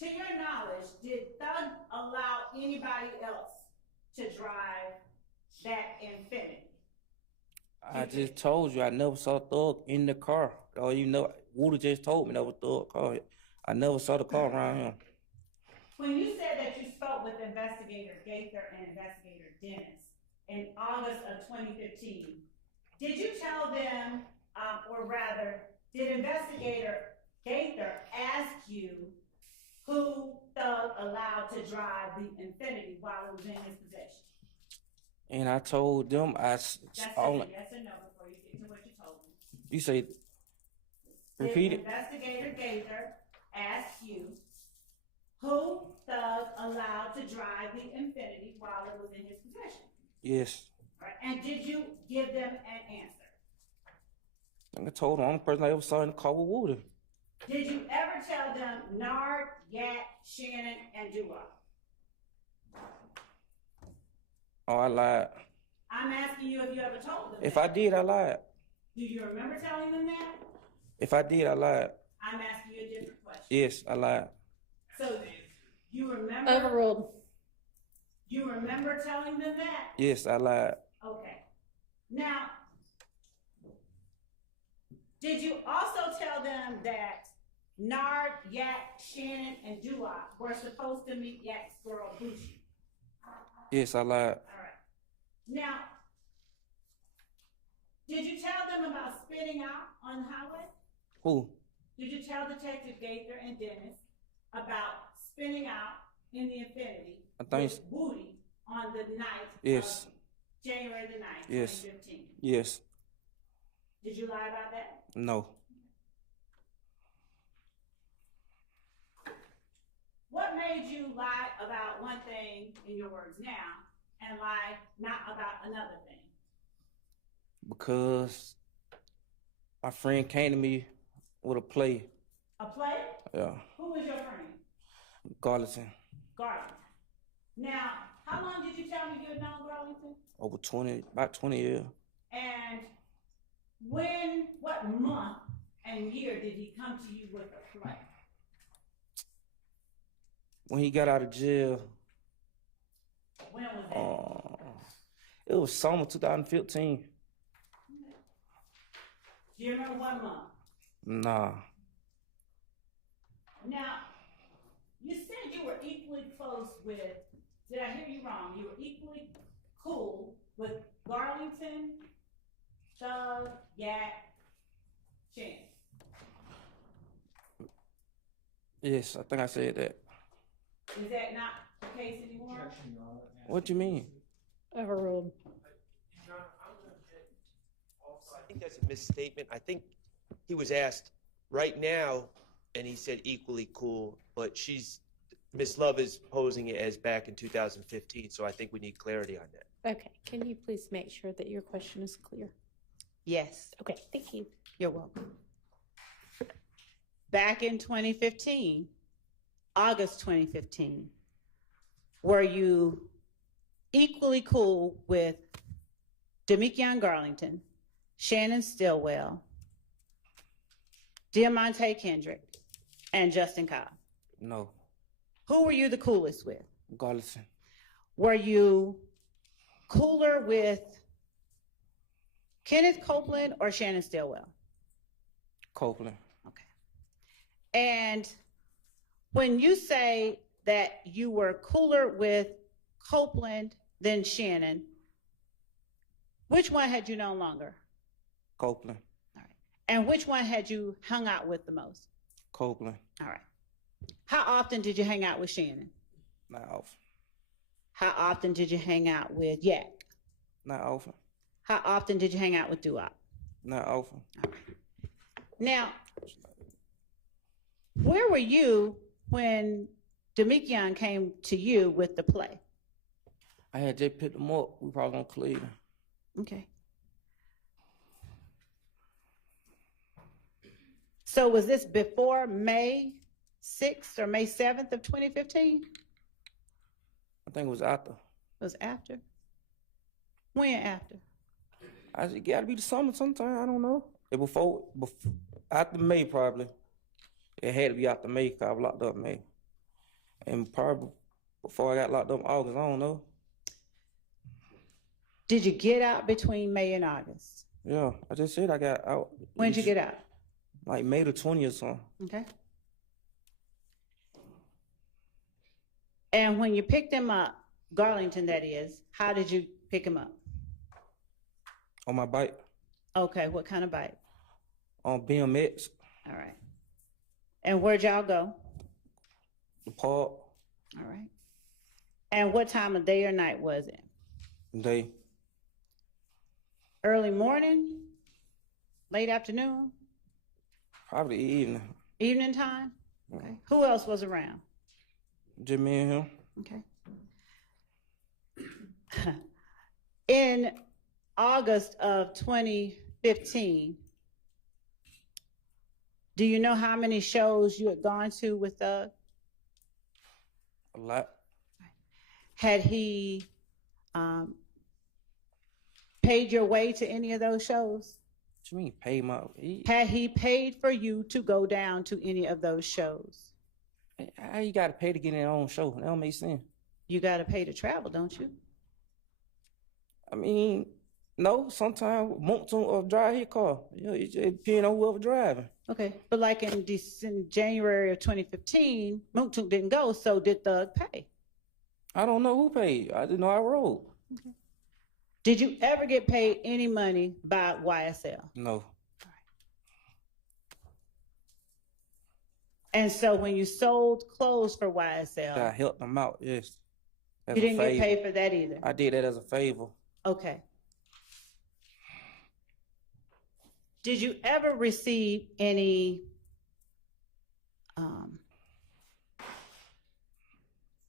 To your knowledge, did Thug allow anybody else to drive that Infiniti? I just told you I never saw Thug in the car. Or you know, Woody just told me that was Thug car. I never saw the car around him. When you said that you spoke with Investigator Gaither and Investigator Dennis in August of 2015, did you tell them, or rather, did Investigator Gaither ask you who Thug allowed to drive the Infiniti while it was in his possession? And I told them That's only yes or no before you get to what you told them. You say, repeat it. Did Investigator Gaither ask you who Thug allowed to drive the Infiniti while it was in his possession? Yes. Right. And did you give them an answer? I told them, the only person I ever saw in the car was Woody. Did you ever tell them Nard, Yak, Shannon, and Dua? Oh, I lied. I'm asking you if you ever told them If that. I did, I lied. Do you remember telling them that? If I did, I lied. I'm asking you a different question. Yes, I lied. So you remember? Overruled. You remember telling them that? Yes, I lied. Okay. Now, did you also tell them that Nard, Yak, Shannon, and Dua were supposed to meet Yak's girl Bushi? Yes, I lied. All right. Now, did you tell them about spitting out on the highway? Who? Did you tell Detective Gaither and Dennis about spinning out in the Infiniti I think with Woody on the night yes. of January the 9th, Yes. 2015? Yes. Did you lie about that? No. What made you lie about one thing in your words now and lie not about another thing? Because my friend came to me with a play. A play? Yeah. Who was your friend? Garlington. Garland. Now, how long did you tell me you had known Garlington? Over about 20 years. And what month and year did he come to you with a play? When he got out of jail, When was that? it was summer 2015. Do you remember what month? Nah. Now, you said you were equally close with, did I hear you wrong? You were equally cool with Garlington, Thug, Yak, Shannon. Yes, I think I said that. Is that not the case anymore? What do you mean? Overruled. I think that's a misstatement. I think he was asked right now, and he said equally cool, but Miss Love is posing it as back in 2015, so I think we need clarity on that. Okay, can you please make sure that your question is clear? Yes. Okay, thank you. You're welcome. Back in 2015, August 2015, were you equally cool with Demekion Garlington, Shannon Stillwell, Diamante Kendrick, and Justin Cobb? No. Who were you the coolest with? Garlington. Were you cooler with Kenneth Copeland or Shannon Stillwell? Copeland. Okay. And when you say that you were cooler with Copeland than Shannon, which one had you known longer? Copeland. All right. And which one had you hung out with the most? Copeland. All right. How often did you hang out with Shannon? Not often. How often did you hang out with Yak? Not often. How often did you hang out with Duop? Not often. All right. Now, where were you when Demekion came to you with the play? I had just picked him up. We probably gonna Cleveland. Okay. So was this before May 6th or May 7th of 2015? I think it was after. It was after? When after? It gotta be the summer sometime. I don't know. Before after May probably. It had to be after May because I was locked up in May. And probably before I got locked up in August, I don't know. Did you get out between May and August? Yeah, I just said I got out. When'd you get out? Like May the 20th or something. Okay. And when you picked him up, Garlington that is, how did you pick him up? On my bike. Okay, what kind of bike? On BMX. All right. And where'd y'all go? The park. All right. And what time of day or night was it? Day. Early morning? Late afternoon? Probably evening. Evening time? Okay. Who else was around? Just me and him. Okay. In August of 2015, do you know how many shows you had gone to with Doug? A lot. Had he paid your way to any of those shows? What you mean pay my? Had he paid for you to go down to any of those shows? How you got to pay to get in your own show? That don't make sense. You got to pay to travel, don't you? I mean, no. Sometimes Moncton or drive his car. You know, it depends on whoever driving. Okay, but like in January of 2015, Moontook didn't go, so did Thug pay? I don't know who paid. I didn't know I rode. Okay. Did you ever get paid any money by YSL? No. And so when you sold clothes for YSL, I helped them out, yes. You didn't get paid for that either? I did that as a favor. Okay. Did you ever receive any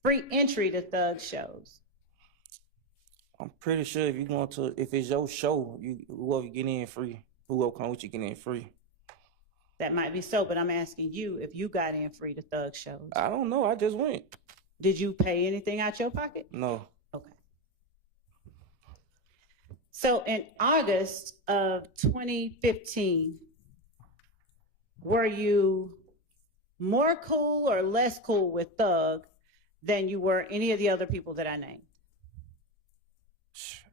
free entry to Thug shows? I'm pretty sure if it's your show, whoever get in free, whoever come with you get in free. That might be so, but I'm asking you if you got in free to Thug shows. I don't know. I just went. Did you pay anything out your pocket? No. Okay. So in August of 2015, were you more cool or less cool with Thug than you were any of the other people that I named?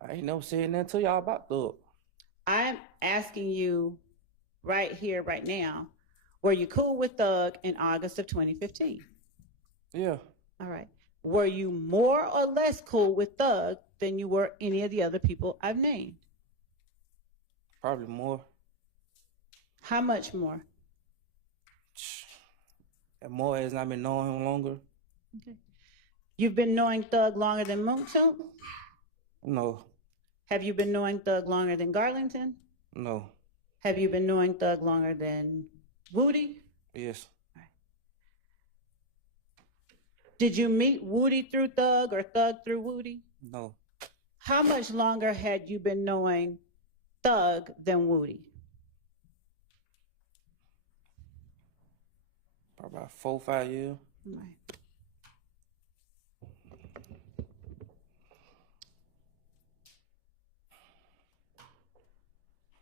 I ain't never said nothing to y'all about Thug. I'm asking you right here, right now, were you cool with Thug in August of 2015? Yeah. All right. Were you more or less cool with Thug than you were any of the other people I've named? Probably more. How much more? And more as I've been knowing him longer. Okay. You've been knowing Thug longer than Moontoon? No. Have you been knowing Thug longer than Garlington? No. Have you been knowing Thug longer than Woody? Yes. Right. Did you meet Woody through Thug or Thug through Woody? No. How much longer had you been knowing Thug than Woody? Probably about 4 or 5 years. Right.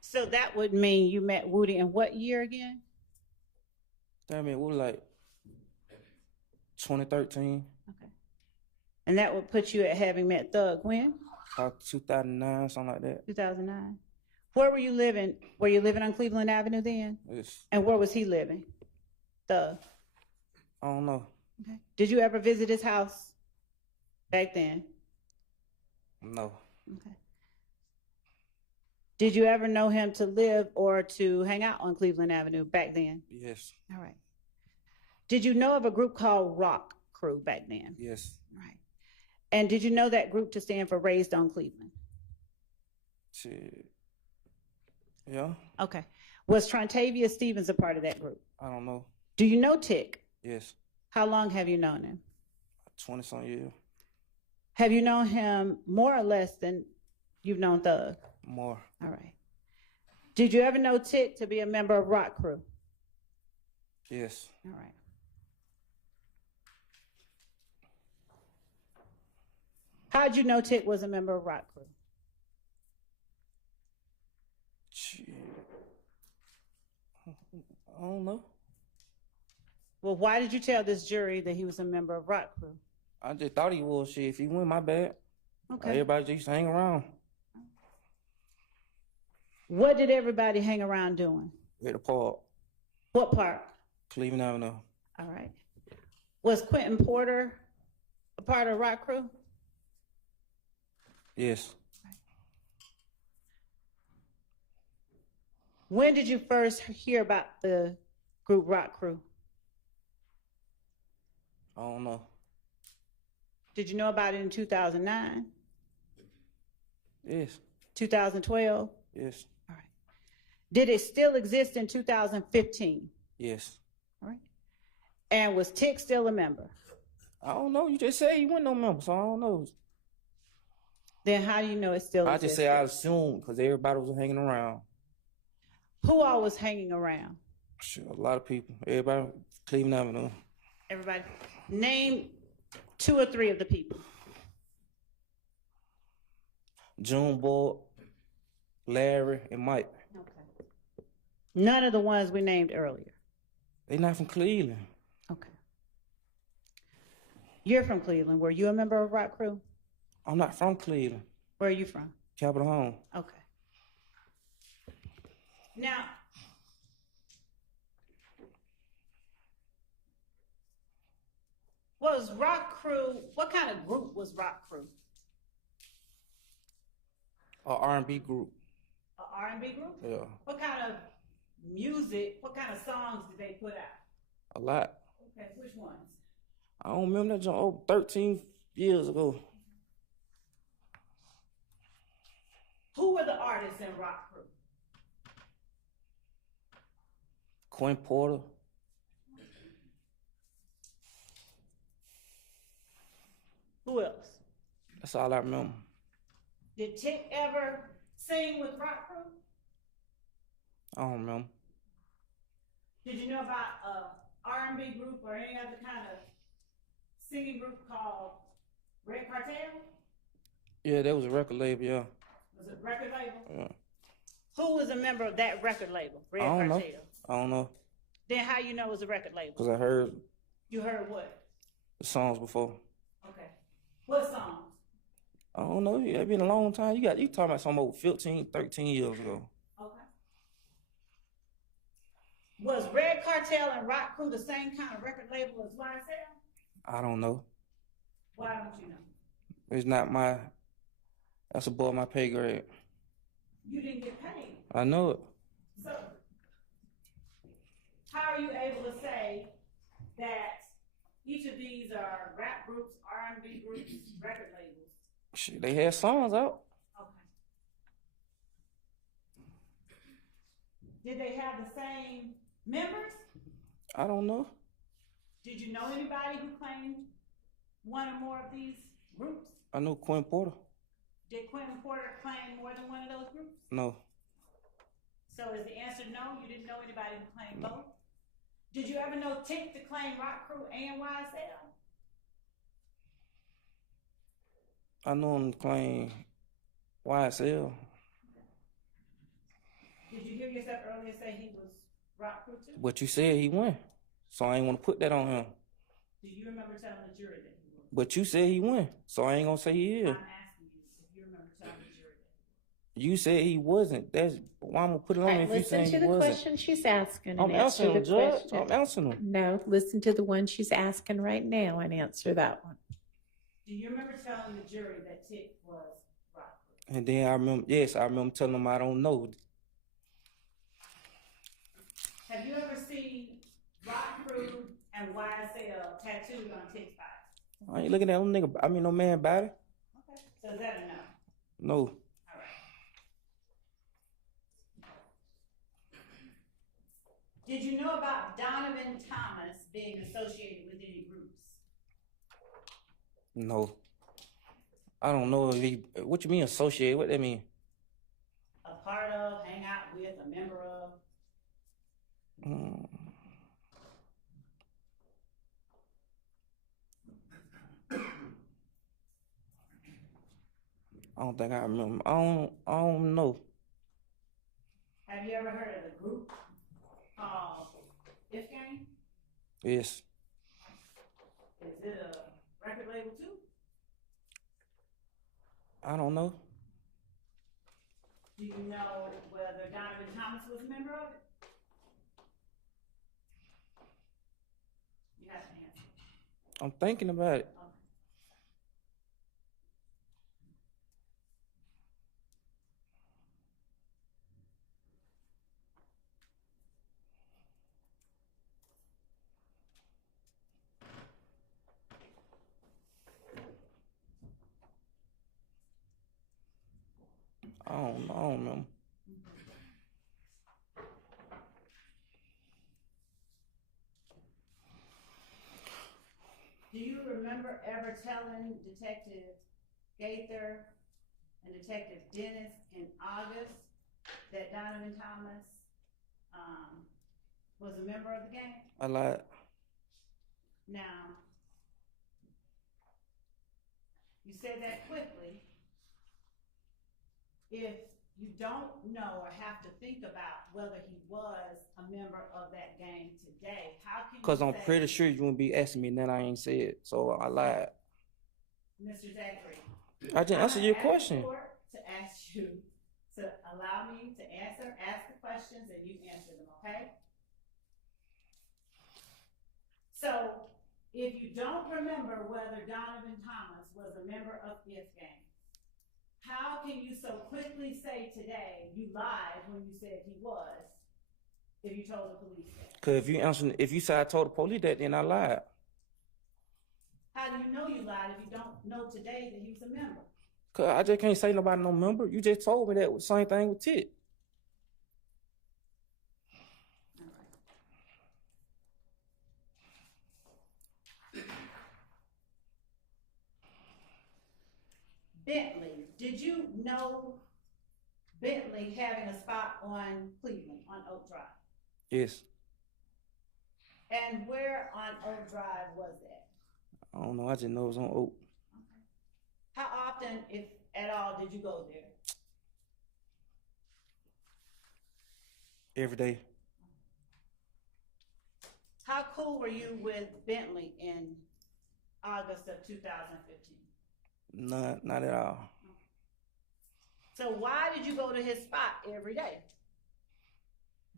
So that would mean you met Woody in what year again? I mean, we were like 2013. Okay. And that would put you at having met Thug when? About 2009, something like that. 2009. Where were you living? Were you living on Cleveland Avenue then? Yes. And where was he living? Thug. I don't know. Okay. Did you ever visit his house back then? No. Okay. Did you ever know him to live or to hang out on Cleveland Avenue back then? Yes. All right. Did you know of a group called Rock Crew back then? Yes. Right. And did you know that group to stand for Raised on Cleveland? Yeah. Okay. Was Trontavia Stevens a part of that group? I don't know. Do you know Tick? Yes. How long have you known him? 20-some years. Have you known him more or less than you've known Thug? More. All right. Did you ever know Tick to be a member of Rock Crew? Yes. All right. How'd you know Tick was a member of Rock Crew? I don't know. Well, why did you tell this jury that he was a member of Rock Crew? I just thought he was. Shit, if he went, my bad. Okay. Everybody just used to hang around. What did everybody hang around doing? At the park, What park? Cleveland Avenue. All right. Was Quentin Porter a part of Rock Crew? Yes. When did you first hear about the group Rock Crew? I don't know. Did you know about it in 2009? Yes. 2012? Yes. All right. Did it still exist in 2015? Yes. All right. And was Tick still a member? I don't know. You just said you wasn't no member, so I don't know. Then how do you know it still I existed? just say I assumed because everybody was hanging around. Who all was hanging around? Shit, a lot of people. Everybody, Cleveland Avenue. Everybody. Name 2 or 3 of the people. Junebug, Larry, and Mike. Okay. None of the ones we named earlier. They not from Cleveland. Okay. You're from Cleveland. Were you a member of Rock Crew? I'm not from Cleveland. Where are you from? Capitol Home. Okay. Now, was Rock Crew, what kind of group was Rock Crew? A R&B group. A R&B group? Yeah. What kind of music, what kind of songs did they put out? A lot. Okay, which ones? I don't remember that joint 13 years ago. Who were the artists in Rock Crew? Quinn Porter. Who else? That's all I remember. Did Tick ever sing with Rock Crew? I don't remember. Did you know about a R&B group or any other kind of singing group called Red Cartel? Yeah, that was a record label, yeah. Was it a record label? Yeah. Who was a member of that record label, Red I don't Cartel? know. I don't know. Then how you know it was a record label? Because I heard You heard what? the songs before. Okay. What songs? I don't know. Yeah, it's been a long time. You talking about something over 15, 13 years ago. Okay. Was Red Cartel and Rock Crew the same kind of record label as YSL? I don't know. Why don't you know? It's not my, that's above my pay grade. You didn't get paid. I know it. So, how are you able to say that each of these are rap groups, R&B groups, record labels? Shit, they had songs out. Okay. Did they have the same members? I don't know. Did you know anybody who claimed one or more of these groups? I know Quinn Porter. Did Quentin Porter claim more than one of those groups? No. So is the answer no? You didn't know anybody who claimed both? Did you ever know Tick to claim Rock Crew and YSL? I know him claim YSL. Did you hear yourself earlier say he was Rock Crew too? But you said he won. So I ain't want to put that on him. Do you remember telling the jury that he was? But you said he won. So I ain't going to say he is. I'm asking you if you remember telling the jury that. You said he wasn't. That's why I'm going to put it on All right, if you listen saying to he the wasn't. question she's asking I'm and answer answering the him, Judge. question. I'm answering him. No, listen to the one she's asking right now and answer that one. Do you remember telling the jury that Tick was Rock Crew? And then I remember telling him I don't know. Have you ever seen Rock Crew and YSL tattooed on Tick's body? I ain't looking at no man body. Okay. So is that a no? No. All right. Did you know about Donovan Thomas being associated with any groups? No. I don't know if he, what you mean associated? What that mean? A part of, hang out with, a member of? I don't think I remember. I don't know. Have you ever heard of a group called If Gang? Yes. Is it a record label too? I don't know. Do you know whether Donovan Thomas was a member of it? You have to answer. I'm thinking about it. I don't know. Do you remember ever telling Detective Gaither and Detective Dennis in August that Donovan Thomas was a member of the gang? I lied. Now, you said that quickly. If you don't know or have to think about whether he was a member of that gang today, how can you Because I'm say, pretty sure you wouldn't be asking me that I ain't said, so I lied. Mr. Zachary? I didn't answer your I'm gonna ask question. the court to ask you to allow me to ask the questions and you answer them, okay? So, if you don't remember whether Donovan Thomas was a member of this gang, how can you so quickly say today you lied when you said he was, if you told the police that? Because if you said I told the police that, then I lied. How do you know you lied if you don't know today that he was a member? Because I just can't say nobody no member. You just told me that was the same thing with Tit. Bentley, did you know Bentley having a spot on Cleveland, on Oak Drive? Yes. And where on Oak Drive was that? I don't know. I just know it was on Oak. How often, if at all, did you go there? Every day. How cool were you with Bentley in August of 2015? Not at all. So why did you go to his spot every day?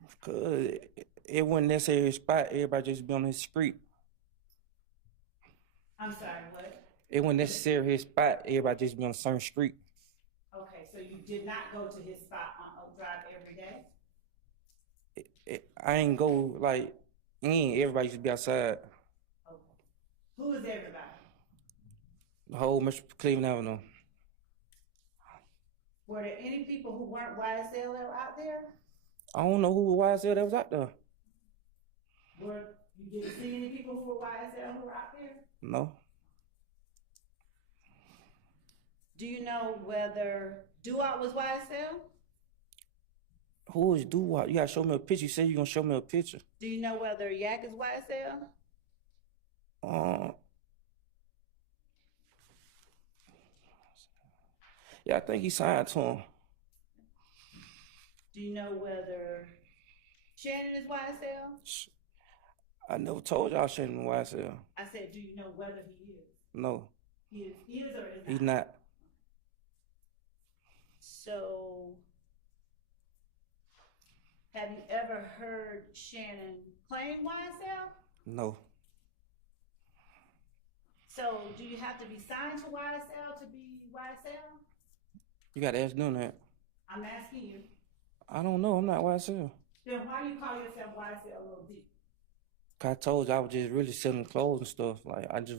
Because it wasn't necessarily a spot. Everybody just be on his street. I'm sorry, what? It wasn't necessarily his spot. Everybody just be on a certain street. Okay, so you did not go to his spot on Oak Drive every day? I ain't go like in. Everybody used to be outside. Okay. Who is everybody? The whole Mr. Cleveland Avenue. Were there any people who weren't YSL that were out there? I don't know who YSL that was out there. You didn't see any people who were YSL who were out there? No. Do you know whether Duop was YSL? Who is Doo-Wop? You gotta show me a picture. You said you're gonna show me a picture. Do you know whether Yak is YSL? Yeah, I think he signed to him. Do you know whether Shannon is YSL? I never told y'all Shannon YSL. I said, do you know whether he is? No, He is or is not? he's not. So, have you ever heard Shannon claim YSL? No. So, do you have to be signed to YSL to be YSL? You gotta ask them that. I'm asking you. I don't know. I'm not YSL. Then why do you call yourself YSL Lil D? I told you I was just really selling clothes and stuff. Like I just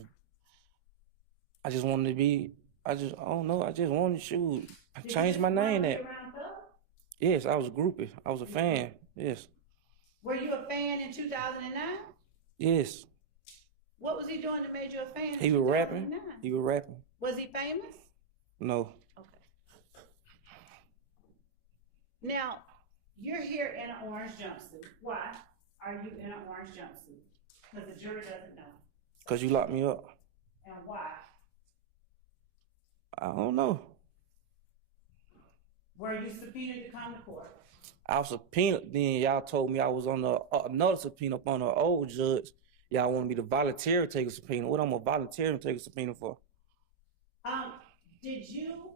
wanted to be. I don't know. I just wanted to shoot. I changed my name. That. Yes, I was a groupie. I was a fan. Yes. Were you a fan in 2009? Yes. What was he doing that made you a fan? He was rapping. He was rapping. Was he famous? No. Now, you're here in an orange jumpsuit. Why are you in an orange jumpsuit? Because the jury doesn't know. Because you locked me up. And why? I don't know. Were you subpoenaed to come to court? I was subpoenaed. Then y'all told me I was on another subpoena up on an old judge. Y'all want me to volunteer to take a subpoena? What I'm gonna volunteer and take a subpoena for? Did you,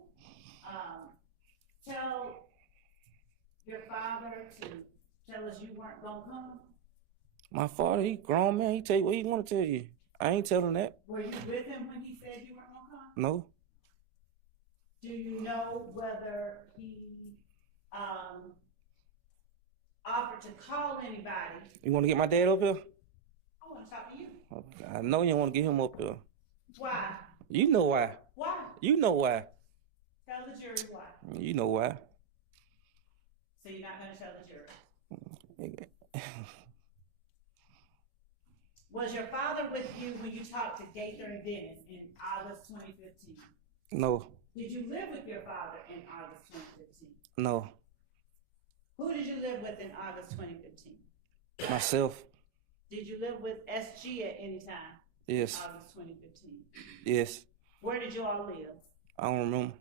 tell your father to tell us you weren't gonna come? My father, he grown man. He tell you what he want to tell you. I ain't telling that. Were you with him when he said you weren't gonna come? No. Do you know whether he, offered to call anybody? You want to get my dad up here? I wanna talk to you. Okay. I know you want to get him up here. Why? You know why. Why? You know why. Tell the jury why. You know why. So you're not gonna tell the jury. Was your father with you when you talked to Gaither and Dennis in August 2015? No. Did you live with your father in August 2015? No. Who did you live with in August 2015? Myself. Did you live with SG at any time? Yes. August 2015. Yes. Where did you all live? I don't remember.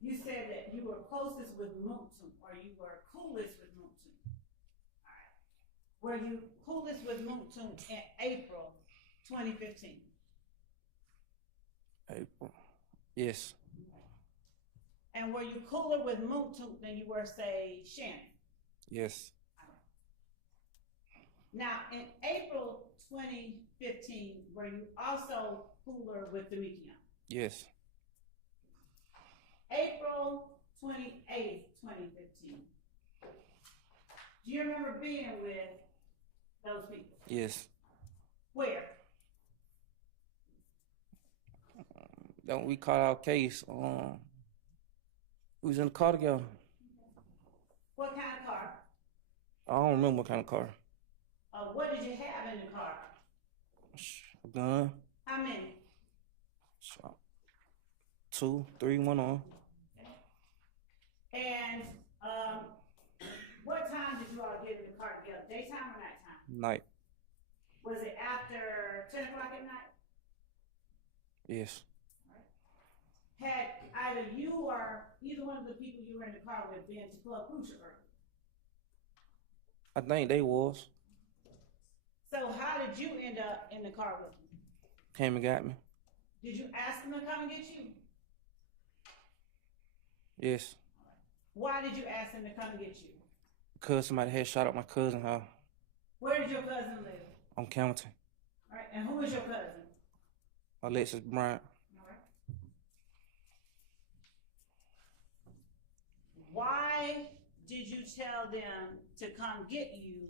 You said that you were closest with Moonton, or you were coolest with Moonton. All right. Were you coolest with Moonton in April 2015? April. Yes. And were you cooler with Moonton than you were, say, Shannon? Yes. Now, in April 2015, were you also cooler with Demekion? Yes. April 28th, 2015. Do you remember being with those people? Yes. Where? Don't we caught our case? We was in the car together. What kind of car? I don't remember what kind of car. What did you have in the car? A gun. How many? 2, 3, 1 on. And what time did you all get in the car together? Daytime or nighttime? Night. Was it after 10 o'clock at night? Yes. Had either you or either one of the people you were in the car with been to Club Crucial early? I think they was. So how did you end up in the car with them? Came and got me. Did you ask them to come and get you? Yes. Why did you ask them to come and get you? Because somebody had shot up my cousin's house Where did your cousin live? on Campbellton. All right, and who is your cousin? Alexis Bryant. All right. Why did you tell them to come get you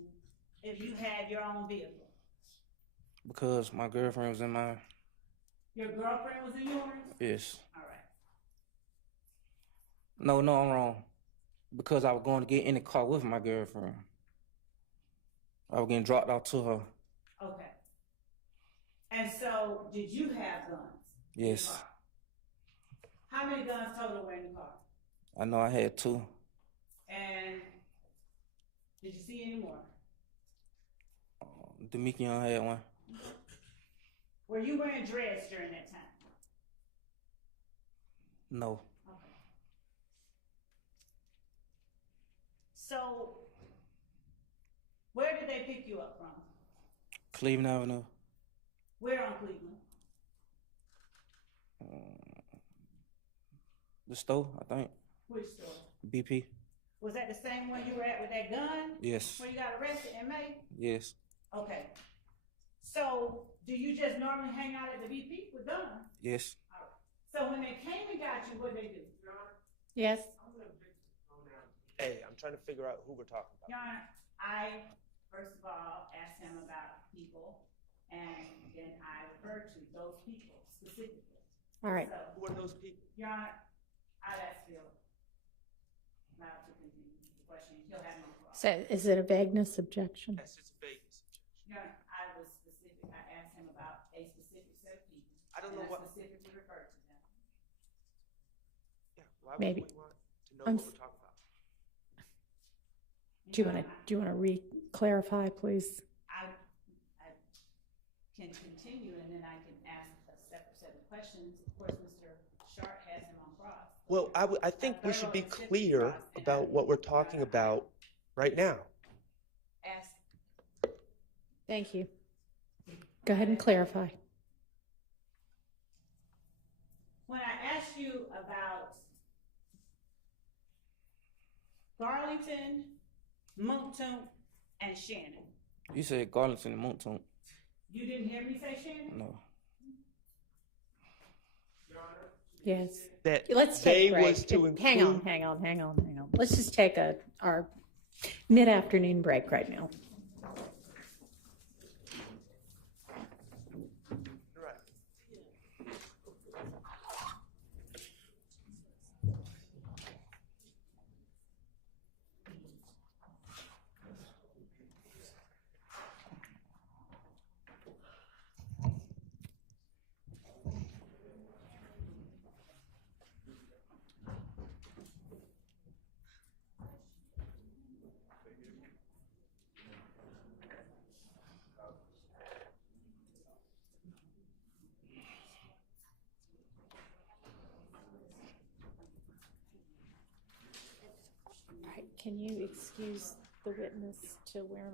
if you had your own vehicle? Because my girlfriend was in mine. Your girlfriend was in yours? Yes. All right. No, I'm wrong. Because I was going to get in the car with my girlfriend. I was getting dropped off to her. Okay. And so, did you have guns? Yes. How many guns total were in the car? I know I had 2. And did you see any more? Demekion had 1. Were you wearing dreads during that time? No. Okay. So, where did they pick you up from? Cleveland Avenue. Where on Cleveland? The store, I think. Which store? BP. Was that the same one you were at with that gun? Yes. Where you got arrested in May? Yes. Okay. So, do you just normally hang out at the BP with guns? Yes. All right. So when they came and got you, what did they do? Yes. Hey, I'm trying to figure out who we're talking about. Your Honor, I, first of all, asked him about people, and then I referred to those people specifically. All right. So, Who are those people? Your Honor, I'd ask Phil not to continue the question. He'll have no problem. So is it a vagueness objection? Yes, it's a vagueness. Your Honor, I was specific. I asked him about a specific set of people. I don't know and what. I specifically referred to them. Yeah, why Maybe. would we want to know I'm what we're talking about? Do you want to re-clarify, please? I can continue, and then I can ask a separate set of questions. Of course, Mr. Sharp has him on cross. Well, I think we should be clear about what we're talking about right now. Ask. Thank you. Go ahead and clarify. When I asked you about Garlington, Moncton, and Shannon, You said Garlington and Moncton. you didn't hear me say Shannon? No. Yes. That Let's they take a break. was to Hang on. Let's just take our mid-afternoon break right now. All right, can you excuse the witness to where?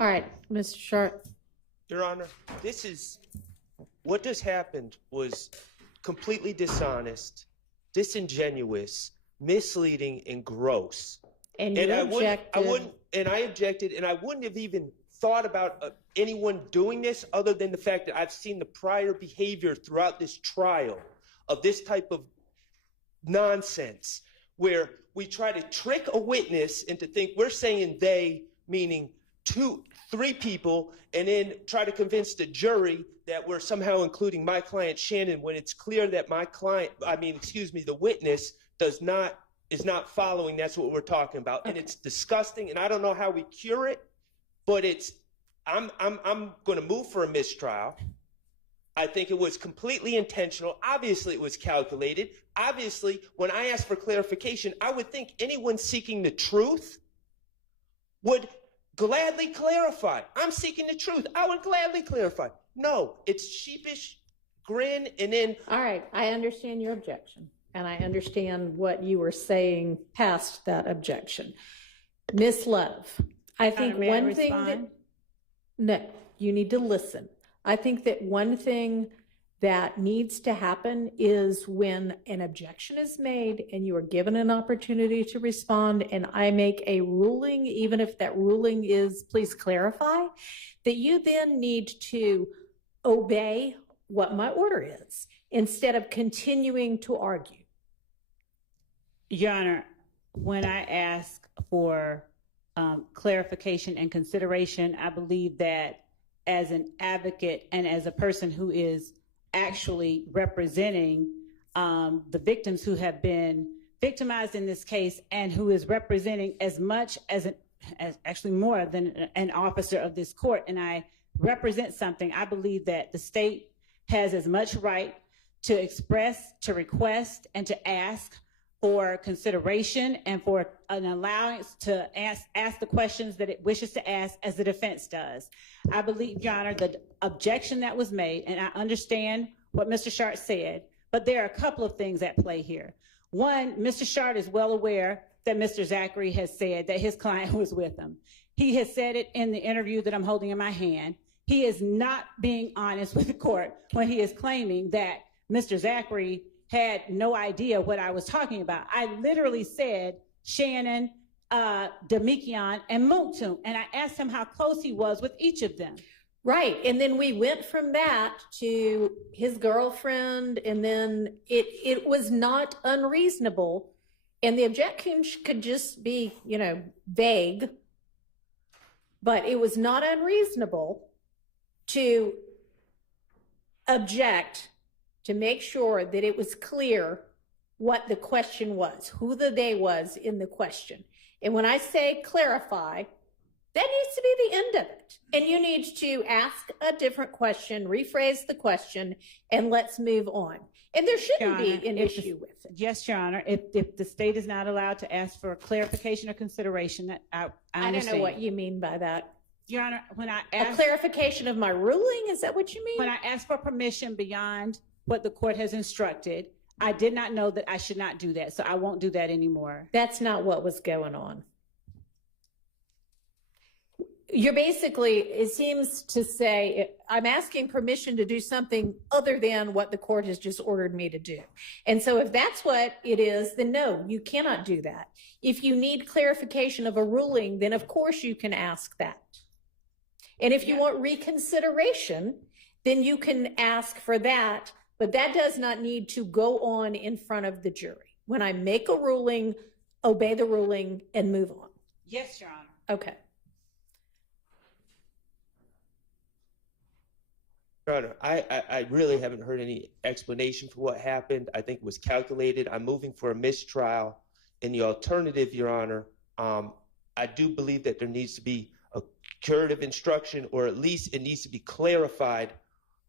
All right, Mr. Sharp. Your Honor, what just happened was completely dishonest, disingenuous, misleading, and gross. And you objected. I objected, and I wouldn't have even thought about anyone doing this other than the fact that I've seen the prior behavior throughout this trial of this type of nonsense where we try to trick a witness into think we're saying they, meaning three people, and then try to convince the jury that we're somehow including my client Shannon when it's clear that the witness is not following. That's what we're talking about. Okay. And it's disgusting, and I don't know how we cure it, but I'm going to move for a mistrial. I think it was completely intentional. Obviously, it was calculated. Obviously, when I asked for clarification, I would think anyone seeking the truth would gladly clarify. I'm seeking the truth. I would gladly clarify. No, it's sheepish grin and then. All right, I understand your objection, and I understand what you were saying past that objection. Miss Love, I think one thing that. No, you need to listen. I think that one thing that needs to happen is when an objection is made and you are given an opportunity to respond and I make a ruling, even if that ruling is please clarify, that you then need to obey what my order is instead of continuing to argue. Your Honor, when I ask for clarification and consideration, I believe that as an advocate and as a person who is actually representing the victims who have been victimized in this case and who is representing as much as actually more than an officer of this court, and I represent something, I believe that the state has as much right to express, to request, and to ask for consideration and for an allowance to ask the questions that it wishes to ask as the defense does. I believe, Your Honor, the objection that was made, and I understand what Mr. Sharp said, but there are a couple of things at play here. One, Mr. Sharp is well aware that Mr. Zachary has said that his client was with him. He has said it in the interview that I'm holding in my hand. He is not being honest with the court when he is claiming that Mr. Zachary had no idea what I was talking about. I literally said Shannon Demikian and Muntu, and I asked him how close he was with each of them. Right, and then we went from that to his girlfriend, and then it was not unreasonable, and the objection could just be, vague, but it was not unreasonable to object to make sure that it was clear what the question was, who the they was in the question. And when I say clarify, that needs to be the end of it. And you need to ask a different question, rephrase the question, and let's move on. And there shouldn't be an issue with it. Yes, Your Honor. If the state is not allowed to ask for clarification or consideration, that I understand. I don't know what you mean by that. Your Honor, when I A clarification of my ruling, is that what you mean? When I asked for permission beyond what the court has instructed, I did not know that I should not do that, so I won't do that anymore. That's not what was going on. You're basically, it seems to say, I'm asking permission to do something other than what the court has just ordered me to do. And so if that's what it is, then no, you cannot do that. If you need clarification of a ruling, then of course you can ask that. And if you want reconsideration, then you can ask for that, but that does not need to go on in front of the jury. When I make a ruling, obey the ruling and move on. Yes, Your Honor. Okay. Your Honor, I really haven't heard any explanation for what happened. I think it was calculated. I'm moving for a mistrial. In the alternative, Your Honor, I do believe that there needs to be a curative instruction, or at least it needs to be clarified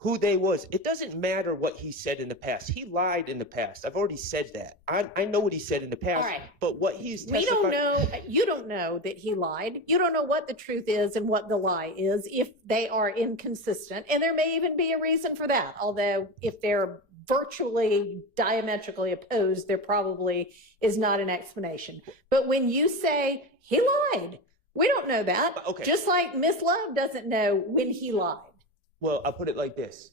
who they was. It doesn't matter what he said in the past. He lied in the past. I've already said that. I know what he said in the past. All right. But what he's We don't know, you don't know that he lied. You don't know what the truth is and what the lie is if they are inconsistent. And there may even be a reason for that. Although if they're virtually diametrically opposed, there probably is not an explanation. But when you say he lied, we don't know that. Okay. Just like Miss Love doesn't know when he lied. Well, I'll put it like this.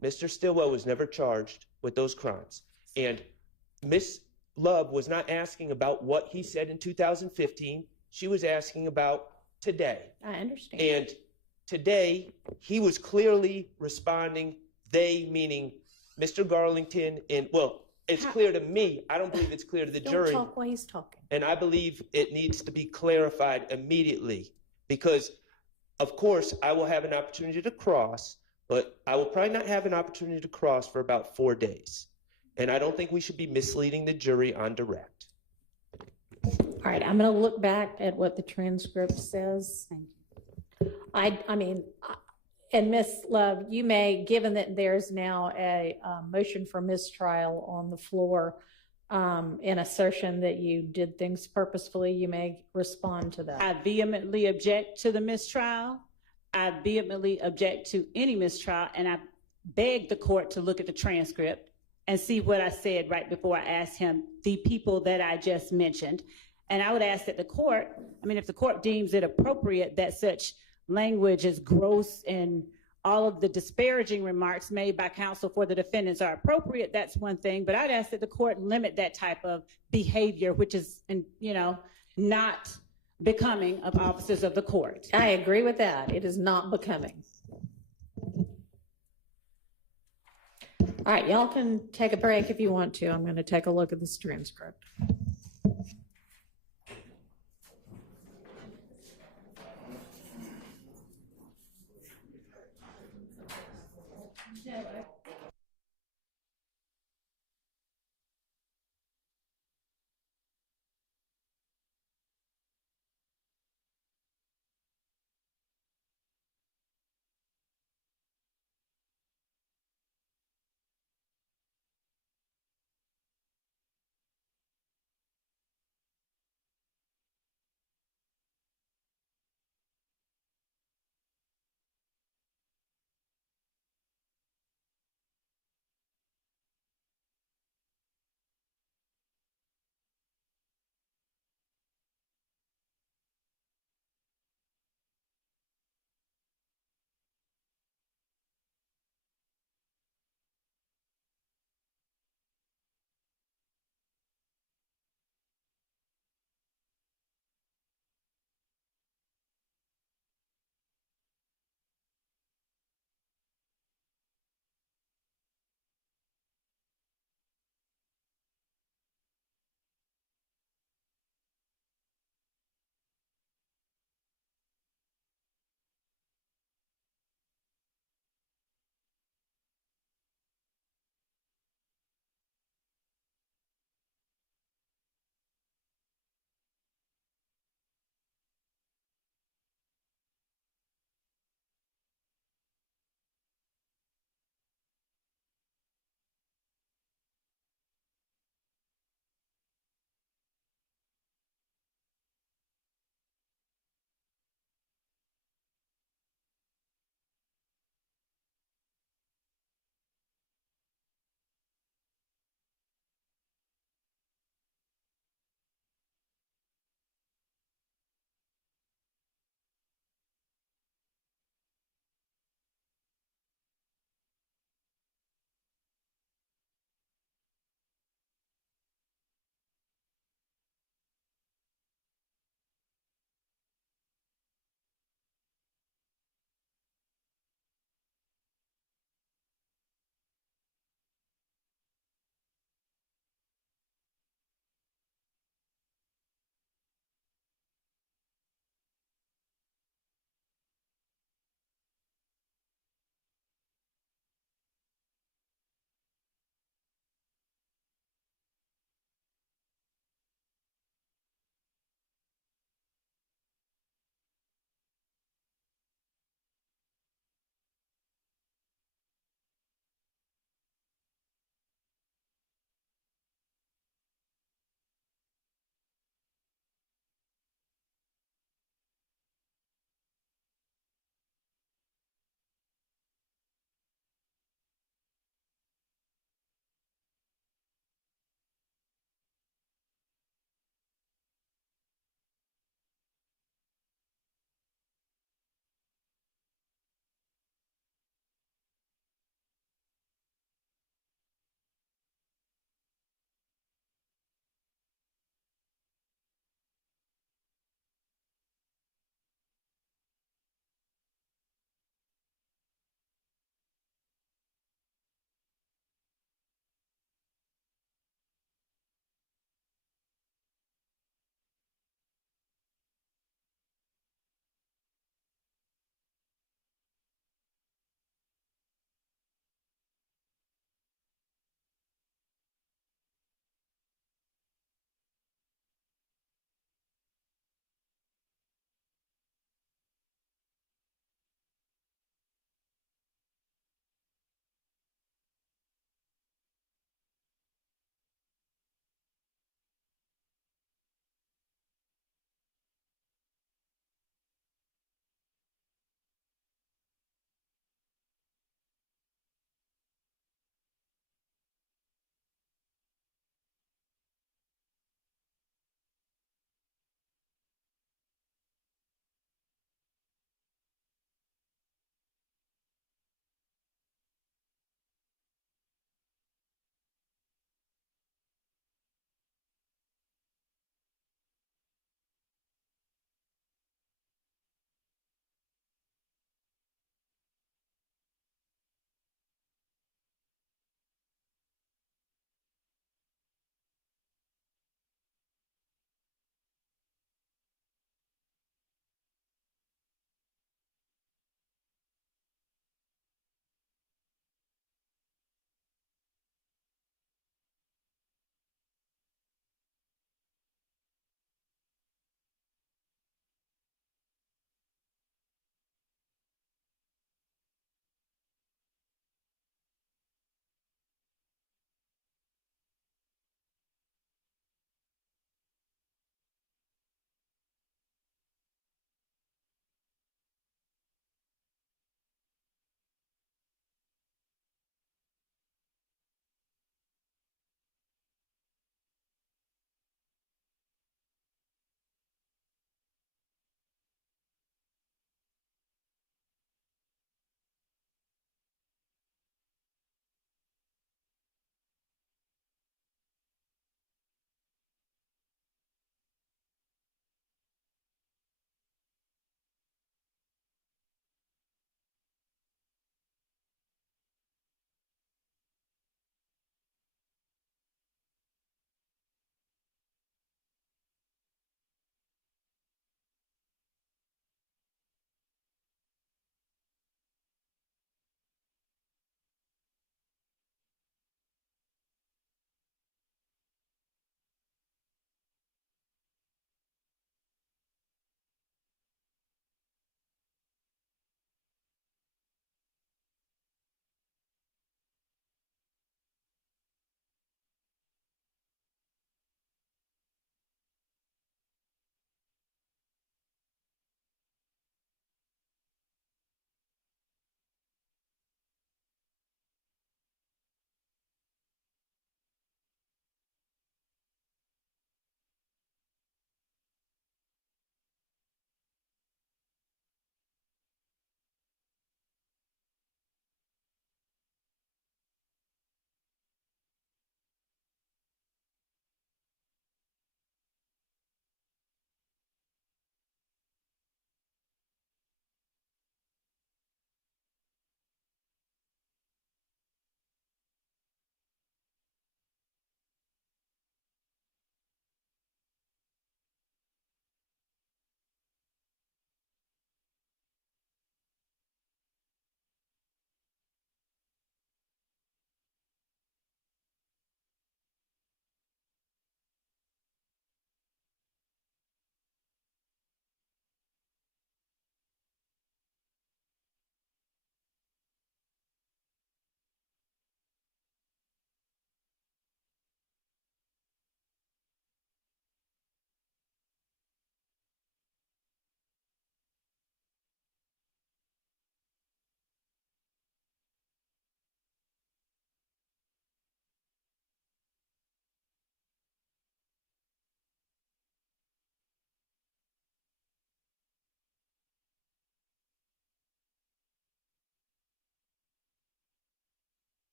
Mr. Stillwell was never charged with those crimes. And Miss Love was not asking about what he said in 2015. She was asking about today. I understand. And today, he was clearly responding, they meaning Mr. Garlington, and well, it's clear to me. I don't believe it's clear to the jury. Don't talk while he's talking. And I believe it needs to be clarified immediately because, of course, I will have an opportunity to cross, but I will probably not have an opportunity to cross for about 4 days. And I don't think we should be misleading the jury on direct. All right, I'm going to look back at what the transcript says. I mean, and Miss Love, you may, given that there's now a motion for mistrial on the floor, in assertion that you did things purposefully, you may respond to that. I vehemently object to the mistrial. I vehemently object to any mistrial, and I beg the court to look at the transcript and see what I said right before I asked him the people that I just mentioned. And I would ask that the court, if the court deems it appropriate that such language is gross and all of the disparaging remarks made by counsel for the defendants are appropriate, that's one thing. But I'd ask that the court limit that type of behavior, which is, not becoming of officers of the court. I agree with that. It is not becoming. All right, y'all can take a break if you want to. I'm going to take a look at this transcript.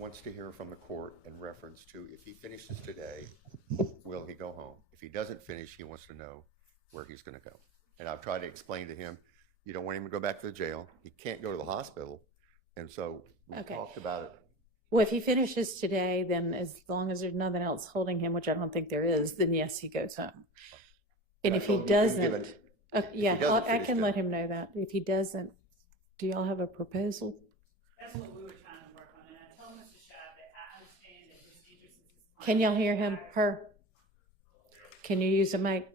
wants to hear from the court in reference to if he finishes today, will he go home? If he doesn't finish, he wants to know where he's going to go. And I've tried to explain to him, you don't want him to go back to the jail. He can't go to the hospital. And so we talked about it. Well, if he finishes today, then as long as there's nothing else holding him, which I don't think there is, then yes, he goes home. And if he doesn't, yeah, I can let him know that. If he doesn't, do y'all have a proposal? That's what we were trying to work on, and I told Mr. Shive that I understand that his interest is his client. Can y'all hear him? Can you use a mic?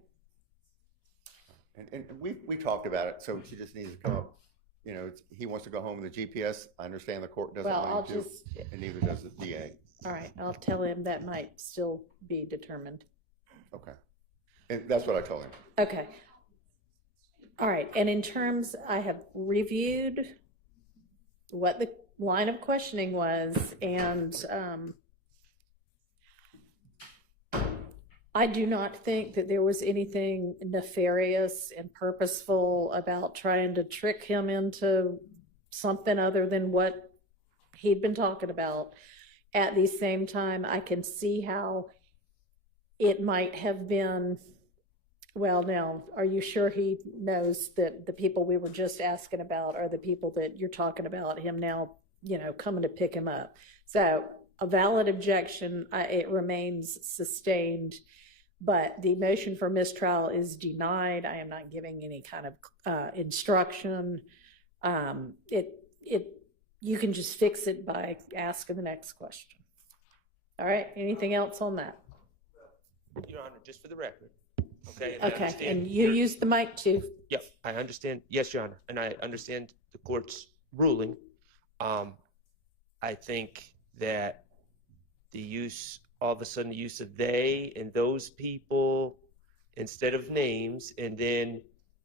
And we talked about it, so she just needs to come up. You know, he wants to go home with the GPS. I understand the court doesn't want him to, and neither does the DA. All right, I'll tell him that might still be determined. Okay. And that's what I told him. Okay. All right, and in terms, I have reviewed what the line of questioning was, and I do not think that there was anything nefarious and purposeful about trying to trick him into something other than what he'd been talking about. At the same time, I can see how it might have been, well, now, are you sure he knows that the people we were just asking about are the people that you're talking about him now, you know, coming to pick him up? So a valid objection, it remains sustained. But the motion for mistrial is denied. I am not giving any kind of instruction. You can just fix it by asking the next question. All right, anything else on that? Your Honor, just for the record. Okay. Okay, and you use the mic too. Yep, I understand. Yes, Your Honor, and I understand the court's ruling. I think that the use, all of a sudden the use of they and those people instead of names, and then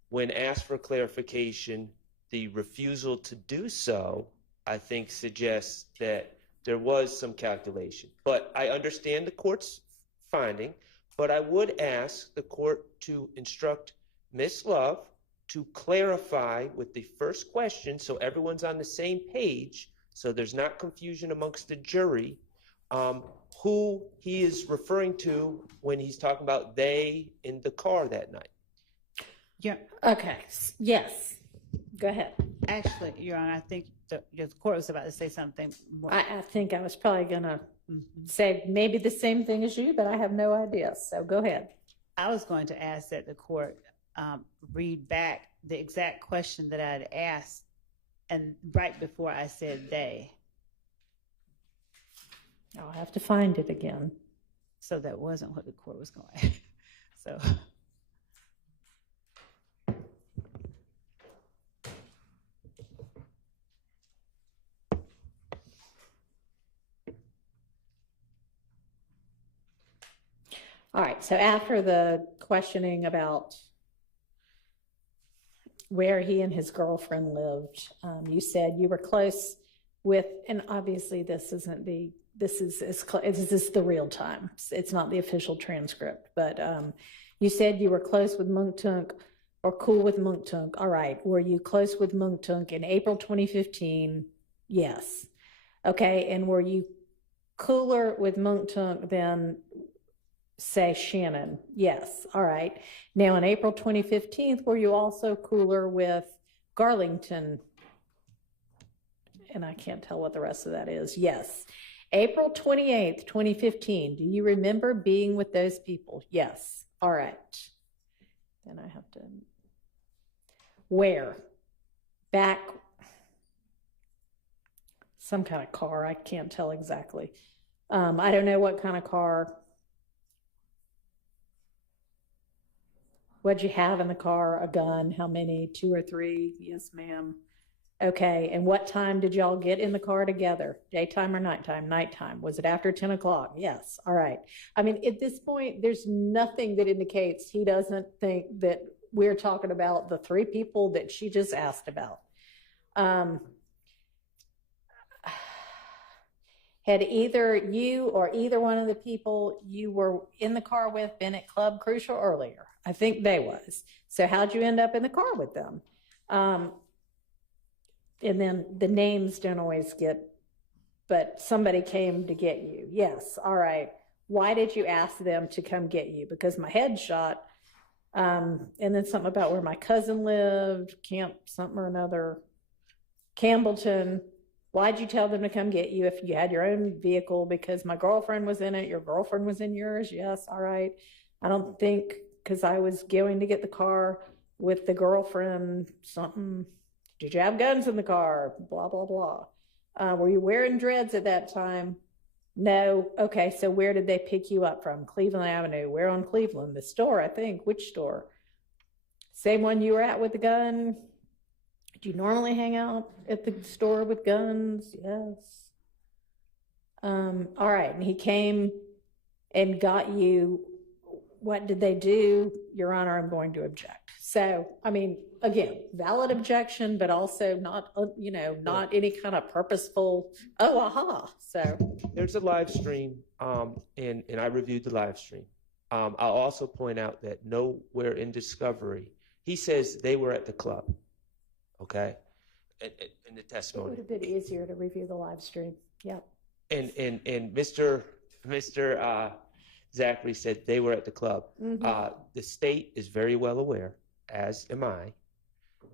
when asked for clarification, the refusal to do so, I think suggests that there was some calculation. But I understand the court's finding, but I would ask the court to instruct Ms. Love to clarify with the first question so everyone's on the same page, so there's not confusion amongst the jury, who he is referring to when he's talking about they in the car that night. Yeah. Okay. Yes. Go ahead. Actually, Your Honor, I think the court was about to say something more. I think I was probably going to say maybe the same thing as you, but I have no idea. So go ahead. I was going to ask that the court read back the exact question that I had asked, and right before I said they. I'll have to find it again. So that wasn't what the court was going. So. All right, so after the questioning about where he and his girlfriend lived, you said you were close with, and obviously this is the real time. It's not the official transcript, but you said you were close with Mungtunk or cool with Mungtunk. All right, were you close with Mungtunk in April 2015? Yes. Okay, and were you cooler with Mungtunk than, say, Shannon? Yes. All right. Now, in April 2015, were you also cooler with Garlington? And I can't tell what the rest of that is. Yes. April 28th, 2015. Do you remember being with those people? Yes. All right. Then I have to. Where? Back. Some kind of car. I can't tell exactly. I don't know what kind of car. What'd you have in the car? A gun? How many? 2 or 3? Yes, ma'am. Okay, and what time did y'all get in the car together? Daytime or nighttime? Nighttime. Was it after 10 o'clock? Yes. All right. I mean, at this point, there's nothing that indicates he doesn't think that we're talking about the 3 people that she just asked about. Had either you or either one of the people you were in the car with been at Club Crucial earlier? I think they was. So how'd you end up in the car with them? And then the names don't always get but somebody came to get you. Yes, all right. Why did you ask them to come get you? Because my head shot, and then something about where my cousin lived, Camp something or another, Campbellton. Why'd you tell them to come get you if you had your own vehicle? Because my girlfriend was in it, your girlfriend was in yours. Yes, all right. I don't think, because I was going to get the car with the girlfriend, something, did you have guns in the car? Blah, blah, blah. Were you wearing dreads at that time? No. Okay, so where did they pick you up from? Cleveland Avenue. Where on Cleveland? The store, I think. Which store? Same one you were at with the gun? Do you normally hang out at the store with guns? Yes. All right, and he came and got you. What did they do? Your Honor, I'm going to object. So, I mean, again, valid objection, but also not, not any kind of purposeful, oh, aha. So there's a live stream, and I reviewed the live stream. I'll also point out that nowhere in discovery, he says they were at the club, okay, in the testimony. It would have been easier to review the live stream. Yep. And Mr. Zachary said they were at the club. Mm-hmm. The state is very well aware, as am I,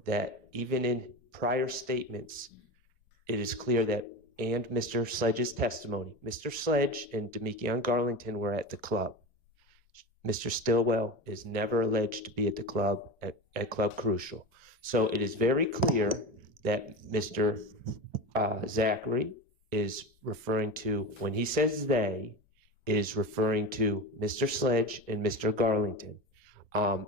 that even in prior statements, it is clear that, and Mr. Sledge's testimony, Mr. Sledge and Demekion Garlington were at the club. Mr. Stillwell is never alleged to be at the club at Club Crucial. So it is very clear that Mr. Zachary is referring to, when he says they, is referring to Mr. Sledge and Mr. Garlington.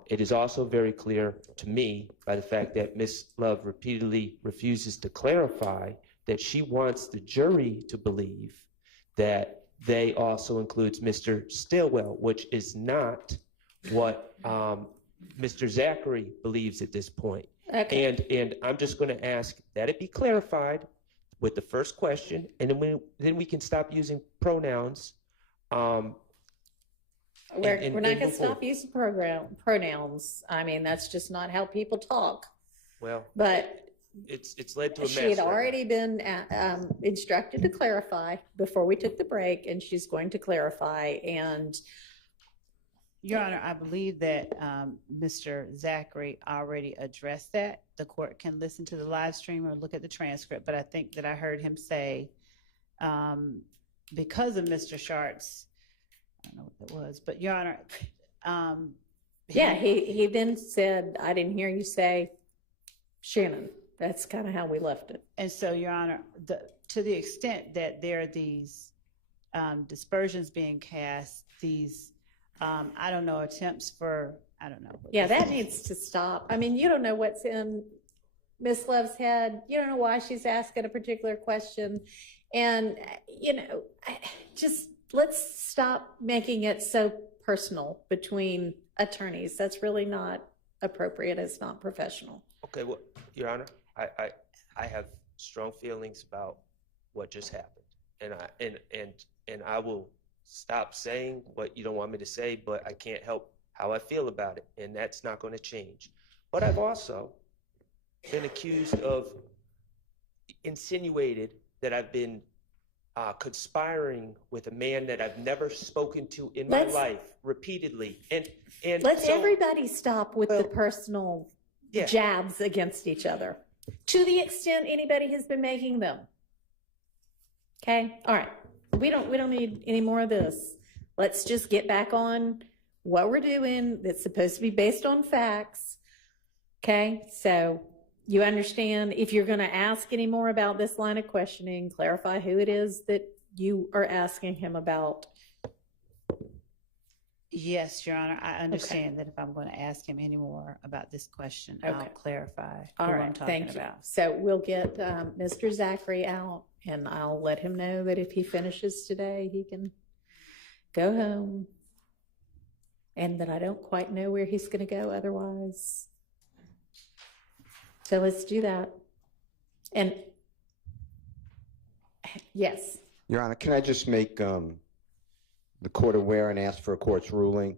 It is also very clear to me by the fact that Ms. Love repeatedly refuses to clarify that she wants the jury to believe that they also includes Mr. Stillwell, which is not what Mr. Zachary believes at this point. Okay. And I'm just going to ask that it be clarified with the first question, and then we can stop using pronouns. We're not going to stop using pronouns. I mean, that's just not how people talk. Well, but it's led to a mess. She had already been instructed to clarify before we took the break, and she's going to clarify. And Your Honor, I believe that Mr. Zachary already addressed that. The court can listen to the live stream or look at the transcript, but I think that I heard him say, because of Mr. Shart's, I don't know what that was, but Your Honor, yeah, he then said, I didn't hear you say Shannon. That's kind of how we left it. And so, Your Honor, to the extent that there are these dispersions being cast, these, I don't know, attempts for, I don't know. Yeah, that needs to stop. I mean, you don't know what's in Miss Love's head. You don't know why she's asking a particular question. And, just let's stop making it so personal between attorneys. That's really not appropriate. It's not professional. Okay, well, Your Honor, I have strong feelings about what just happened, and I will stop saying what you don't want me to say, but I can't help how I feel about it, and that's not going to change. But I've also been accused of, insinuated that I've been conspiring with a man that I've never spoken to in my life repeatedly, and let's so, everybody stop with the personal jabs against each other, to the extent anybody has been making them. Okay, all right. We don't need any more of this. Let's just get back on what we're doing. That's supposed to be based on facts. Okay, so you understand, if you're going to ask any more about this line of questioning, clarify who it is that you are asking him about. Yes, Your Honor, I understand that if I'm going to ask him any more about this question, I'll clarify All who right, I'm talking thank you. about. So we'll get Mr. Zachary out, and I'll let him know that if he finishes today, he can go home, and that I don't quite know where he's going to go otherwise. So let's do that. And yes. Your Honor, can I just make the court aware and ask for a court's ruling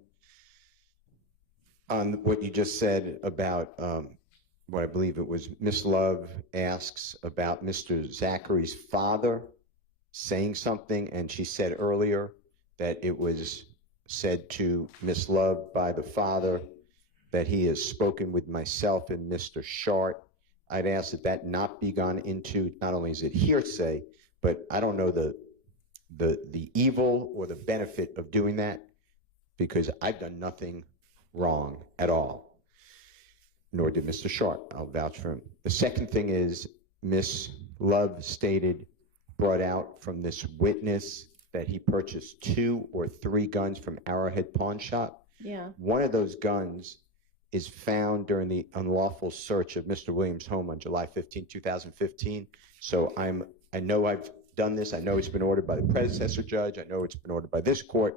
on what you just said about what I believe it was Miss Love asks about Mr. Zachary's father saying something, and she said earlier that it was said to Miss Love by the father that he has spoken with myself and Mr. Shart. I'd ask that that not be gone into, not only is it hearsay, but I don't know the evil or the benefit of doing that, because I've done nothing wrong at all, nor did Mr. Shart. I'll vouch for him. The second thing is Miss Love brought out from this witness that he purchased 2 or 3 guns from Arrowhead Pawn Shop. Yeah. One of those guns is found during the unlawful search of Mr. Williams' home on July 15, 2015. So I know I've done this. I know it's been ordered by the predecessor judge. I know it's been ordered by this court.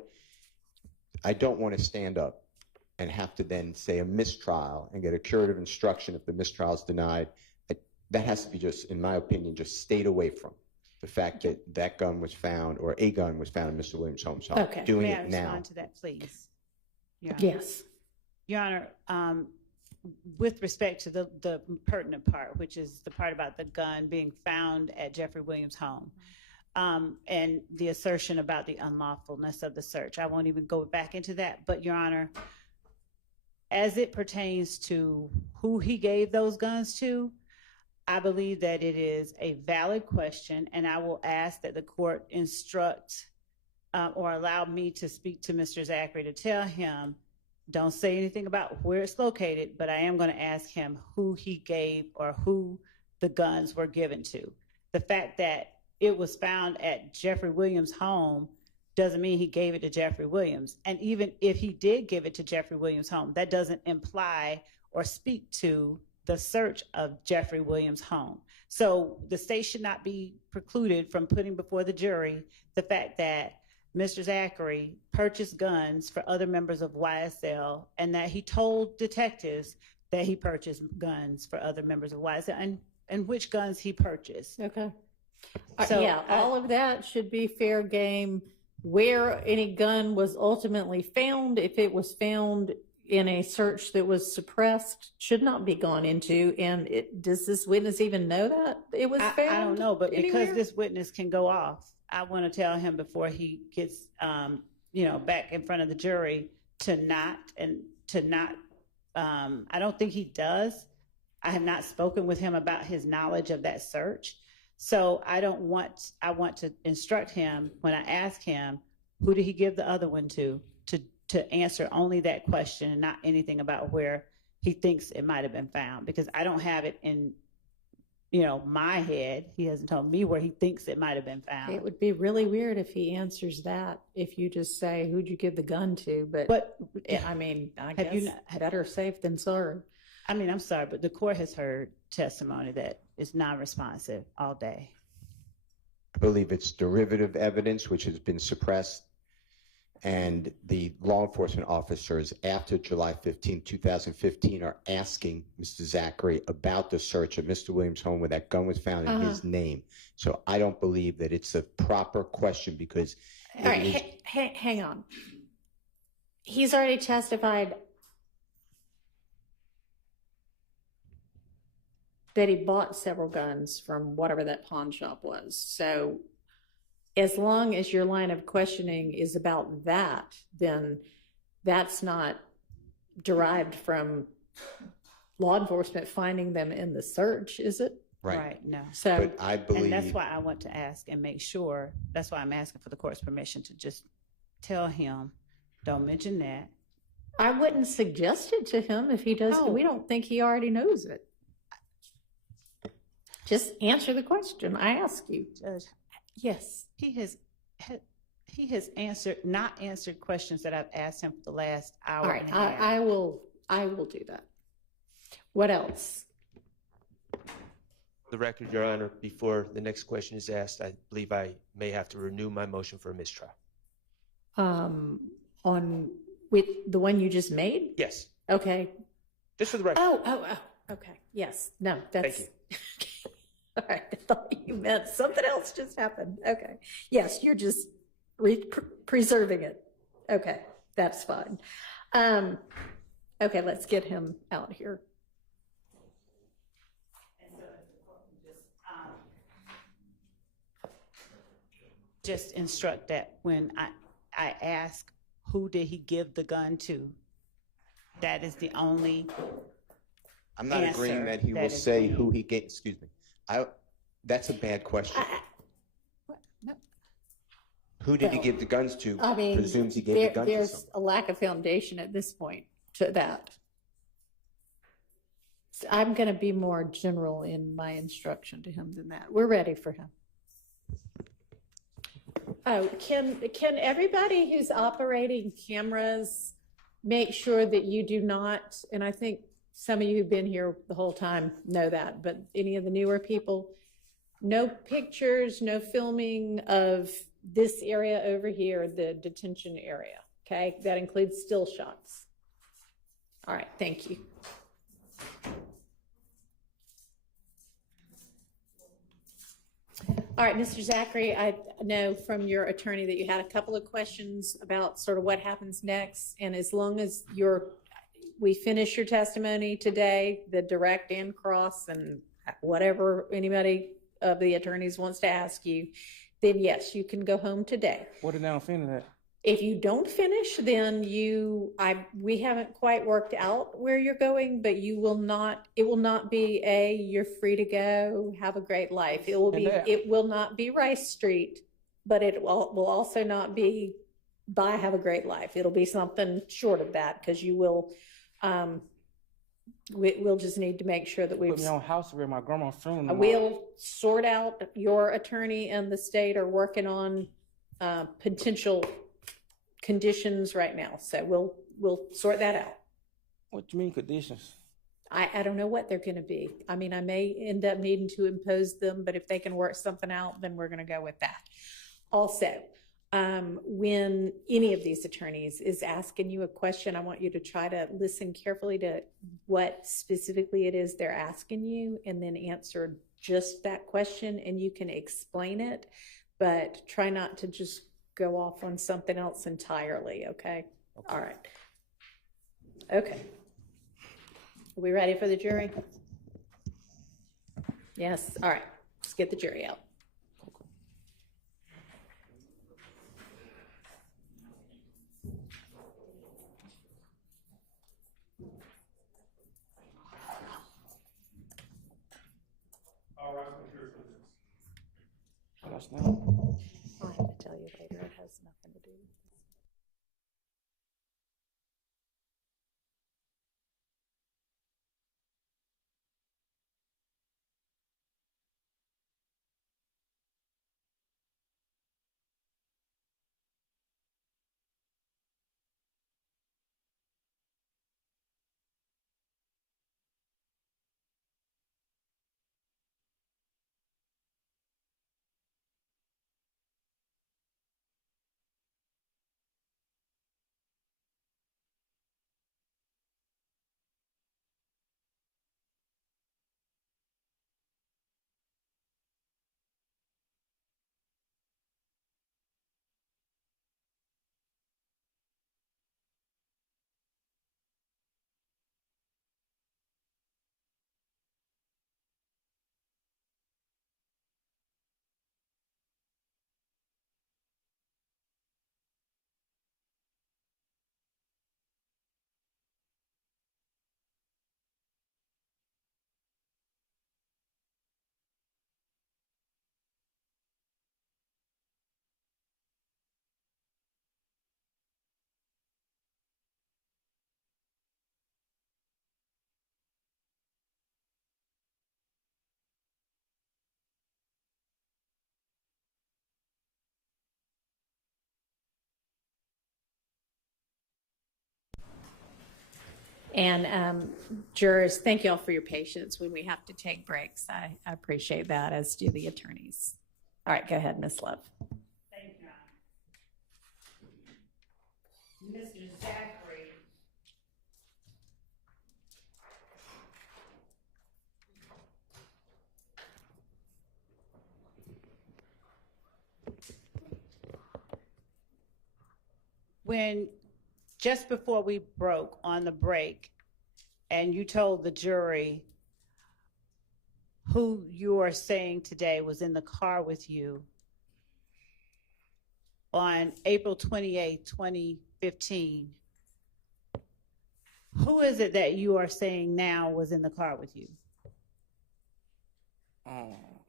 I don't want to stand up and have to then say a mistrial and get a curative instruction if the mistrial is denied. That has to be just, in my opinion, just stayed away from. The fact that that gun was found, or a gun was found in Mr. Williams' home. So Okay. I'm doing May I it now. respond to that, please? Your Honor? Yes. Your Honor, with respect to the pertinent part, which is the part about the gun being found at Jeffery Williams' home, and the assertion about the unlawfulness of the search, I won't even go back into that. But Your Honor, as it pertains to who he gave those guns to, I believe that it is a valid question, and I will ask that the court instruct or allow me to speak to Mr. Zachary to tell him, don't say anything about where it's located, but I am going to ask him who he gave or who the guns were given to. The fact that it was found at Jeffery Williams' home doesn't mean he gave it to Jeffery Williams. And even if he did give it to Jeffery Williams' home, that doesn't imply or speak to the search of Jeffery Williams' home. So the state should not be precluded from putting before the jury the fact that Mr. Zachary purchased guns for other members of YSL, and that he told detectives that he purchased guns for other members of YSL, and which guns he purchased. Okay. So yeah, all of that should be fair game. Where any gun was ultimately found, if it was found in a search that was suppressed, should not be gone into. And does this witness even know that it was found? I don't know, but anywhere? because this witness can go off, I want to tell him before he gets, back in front of the jury to not. I don't think he does. I have not spoken with him about his knowledge of that search. So I want to instruct him when I ask him, who did he give the other one to answer only that question and not anything about where he thinks it might have been found, because I don't have it in, my head. He hasn't told me where he thinks it might have been found. It would be really weird if he answers that, if you just say, who'd you give the gun to? But I mean, I guess better safe than sorry. I mean, I'm sorry, but the court has heard testimony that is non-responsive all day. I believe it's derivative evidence which has been suppressed, and the law enforcement officers after July 15, 2015 are asking Mr. Zachary about the search of Mr. Williams' home where that gun was found in his name. So I don't believe that it's a proper question, because all right, hang on. He's already testified that he bought several guns from whatever that pawn shop was. So as long as your line of questioning is about that, then that's not derived from law enforcement finding them in the search, is it? Right. No. So, but I believe, and that's why I want to ask and make sure, that's why I'm asking for the court's permission to just tell him, don't mention that. I wouldn't suggest it to him if he doesn't. We don't think he already knows it. Just answer the question I ask you. Judge, yes. He has not answered questions that I've asked him for the last hour. All right, and a half. I will do that. What else? The record, Your Honor, before the next question is asked, I believe I may have to renew my motion for a mistrial. On with the one you just made? Yes. Okay. Just for the record. Oh, okay. Yes. No, that's. Thank you. All right. I thought you meant something else just happened. Okay. Yes, you're just preserving it. Okay. That's fine. Okay, let's get him out here. just instruct that when I ask, who did he give the gun to? That is the only I'm not agreeing that he will say who he gave, excuse me. That's a bad question. Who did he give the guns to? I mean, presumes he gave the guns to there's someone. a lack of foundation at this point to that. So I'm going to be more general in my instruction to him than that. We're ready for him. Oh, can everybody who's operating cameras make sure that you do not, and I think some of you who've been here the whole time know that, but any of the newer people, no pictures, no filming of this area over here, the detention area, okay? That includes still shots. All right, thank you. All right, Mr. Zachary, I know from your attorney that you had a couple of questions about sort of what happens next, and as long as we finish your testimony today, the direct and cross and whatever anybody of the attorneys wants to ask you, then yes, you can go home today. What did I finish that? If you don't finish, then we haven't quite worked out where you're going, but it will not be you're free to go, have a great life. It will not be Rice Street, but it will also not be bye, have a great life. It'll be something short of that, because you will, we'll just need to make sure that Put me on house arrest. My grandma's funeral. we'll sort out, your attorney and the state are working on potential conditions right now, so we'll sort that out. What do you mean conditions? I don't know what they're going to be. I mean, I may end up needing to impose them, but if they can work something out, then we're going to go with that. Also, when any of these attorneys is asking you a question, I want you to try to listen carefully to what specifically it is they're asking you, and then answer just that question, and you can explain it, but try not to just go off on something else entirely, okay? All right. Okay. Are we ready for the jury? Yes, all right. Let's get the jury out. All right, That's not. I'll have to tell you later. It has nothing to do with this. And jurors, thank you all for your patience when we have to take breaks. I appreciate that, as do the attorneys. All right, go ahead, Ms. Love. Thank you, Mr. Zachary. When, just before we broke on the break, and you told the jury who you are saying today was in the car with you, on April 28th, 2015, who is it that you are saying now was in the car with you?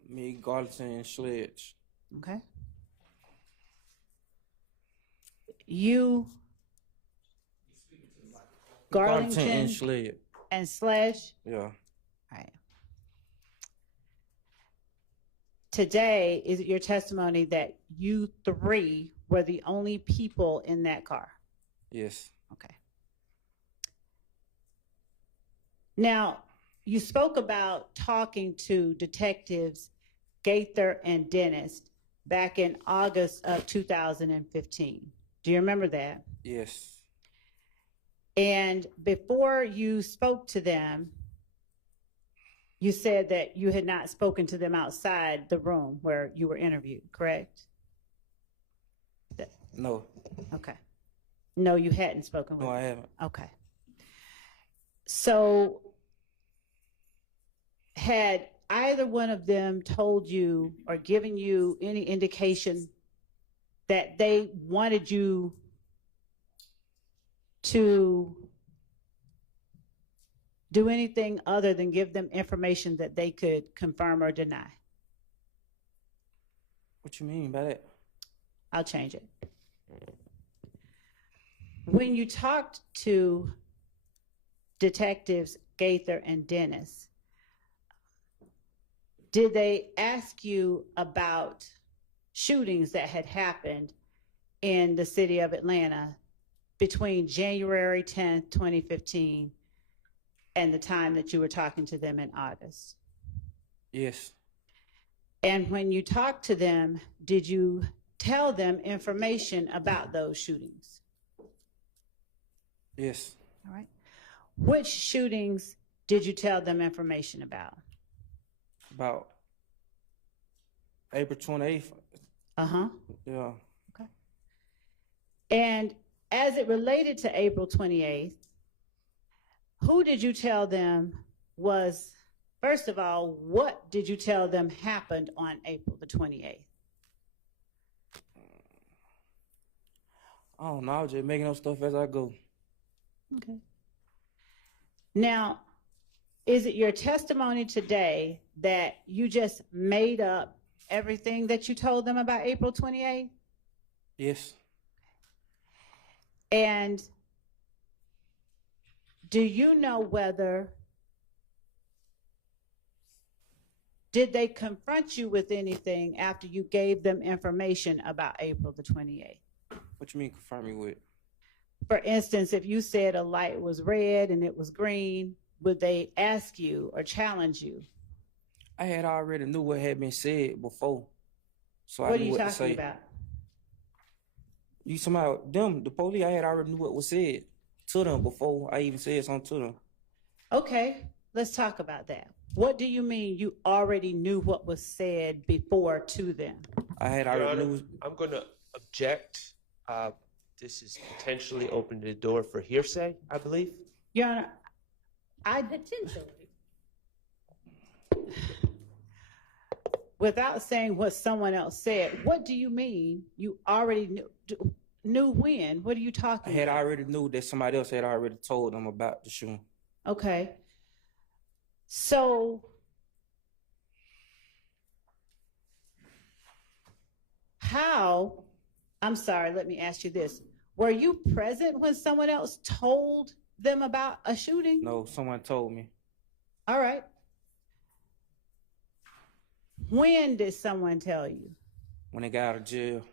Me, Garlington, and Sledge. Okay. You, Garlington and Garlington, Sledge. and Sledge? Yeah. Right. Today, is it your testimony that you three were the only people in that car? Yes. Okay. Now, you spoke about talking to detectives Gaither and Dennis back in August of 2015. Do you remember that? Yes. And before you spoke to them, you said that you had not spoken to them outside the room where you were interviewed, correct? No. Okay. No, you hadn't spoken with No, them. I haven't. Okay. So, had either one of them told you or given you any indication that they wanted you to do anything other than give them information that they could confirm or deny? What you mean by that? I'll change it. When you talked to detectives Gaither and Dennis, did they ask you about shootings that had happened in the city of Atlanta between January 10th, 2015 and the time that you were talking to them in August? Yes. And when you talked to them, did you tell them information about those shootings? Yes. All right. Which shootings did you tell them information about? About April 28th. Uh-huh. Yeah. Okay. And as it related to April 28th, who did you tell them was, first of all, what did you tell them happened on April the 28th? I don't know. I was just making up stuff as I go. Okay. Now, is it your testimony today that you just made up everything that you told them about April 28th? Yes. And do you know whether, did they confront you with anything after you gave them information about April the 28th? What you mean confirm me with? For instance, if you said a light was red and it was green, would they ask you or challenge you? I had already knew what had been said before. So What I are knew you what to talking say. about? You somehow them, the police, I had already knew what was said to them before I even said something to them. Okay, let's talk about that. What do you mean you already knew what was said before to them? I had Your already Honor, knew. I'm going to object. This is potentially opening the door for hearsay, I believe. Your Honor, I potentially. Without saying what someone else said, what do you mean you already knew when? What are you I talking had about? already knew that somebody else had already told them about the shooting. Okay. So, how, I'm sorry, let me ask you this. Were you present when someone else told them about a shooting? No, someone told me. All right. When did someone tell you? When they got out of jail.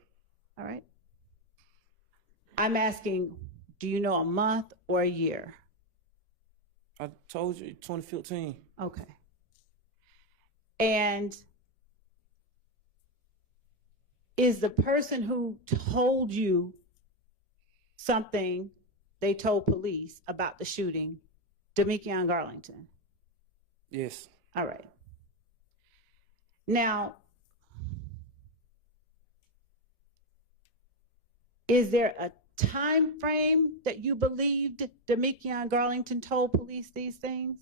All right. I'm asking, do you know a month or a year? I told you, 2015. Okay. And is the person who told you something they told police about the shooting Demekion Garlington? Yes. All right. Now, is there a time frame that you believed Demekion Garlington told police these things?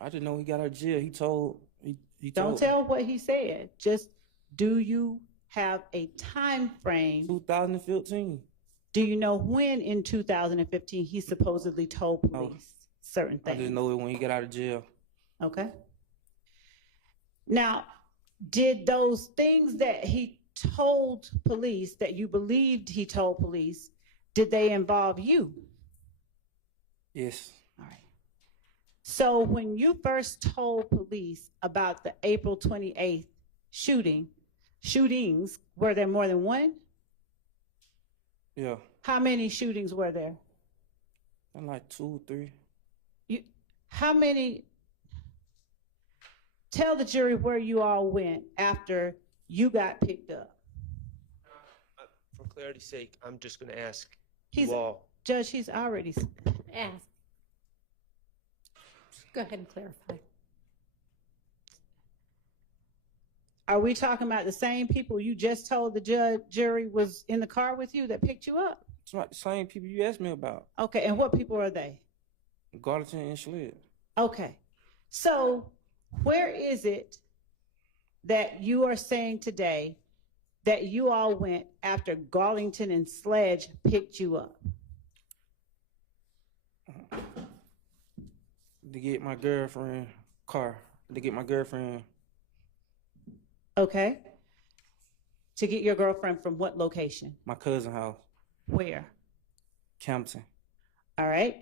I didn't know he got out of jail. He told. Don't tell what he said. Just, do you have a time frame? 2015. Do you know when in 2015 he supposedly told police certain I things? just know it when he got out of jail. Okay. Now, did those things that he told police, that you believed he told police, did they involve you? Yes. All right. So when you first told police about the April 28th shootings, were there more than one? Yeah. How many shootings were there? I'm like 2, 3. How many? Tell the jury where you all went after you got picked up. For clarity's sake, I'm just going to ask He's, you all. Judge, he's already Ask. Go ahead and clarify. Are we talking about the same people you just told the jury was in the car with you that picked you up? It's not the same people you asked me about. Okay, and what people are they? Garlington and Schlid. Okay, so where is it that you are saying today that you all went after Garlington and Sledge picked you up? To get my girlfriend car. To get my girlfriend. Okay. To get your girlfriend from what location? My cousin's house. Where? Campton. All right.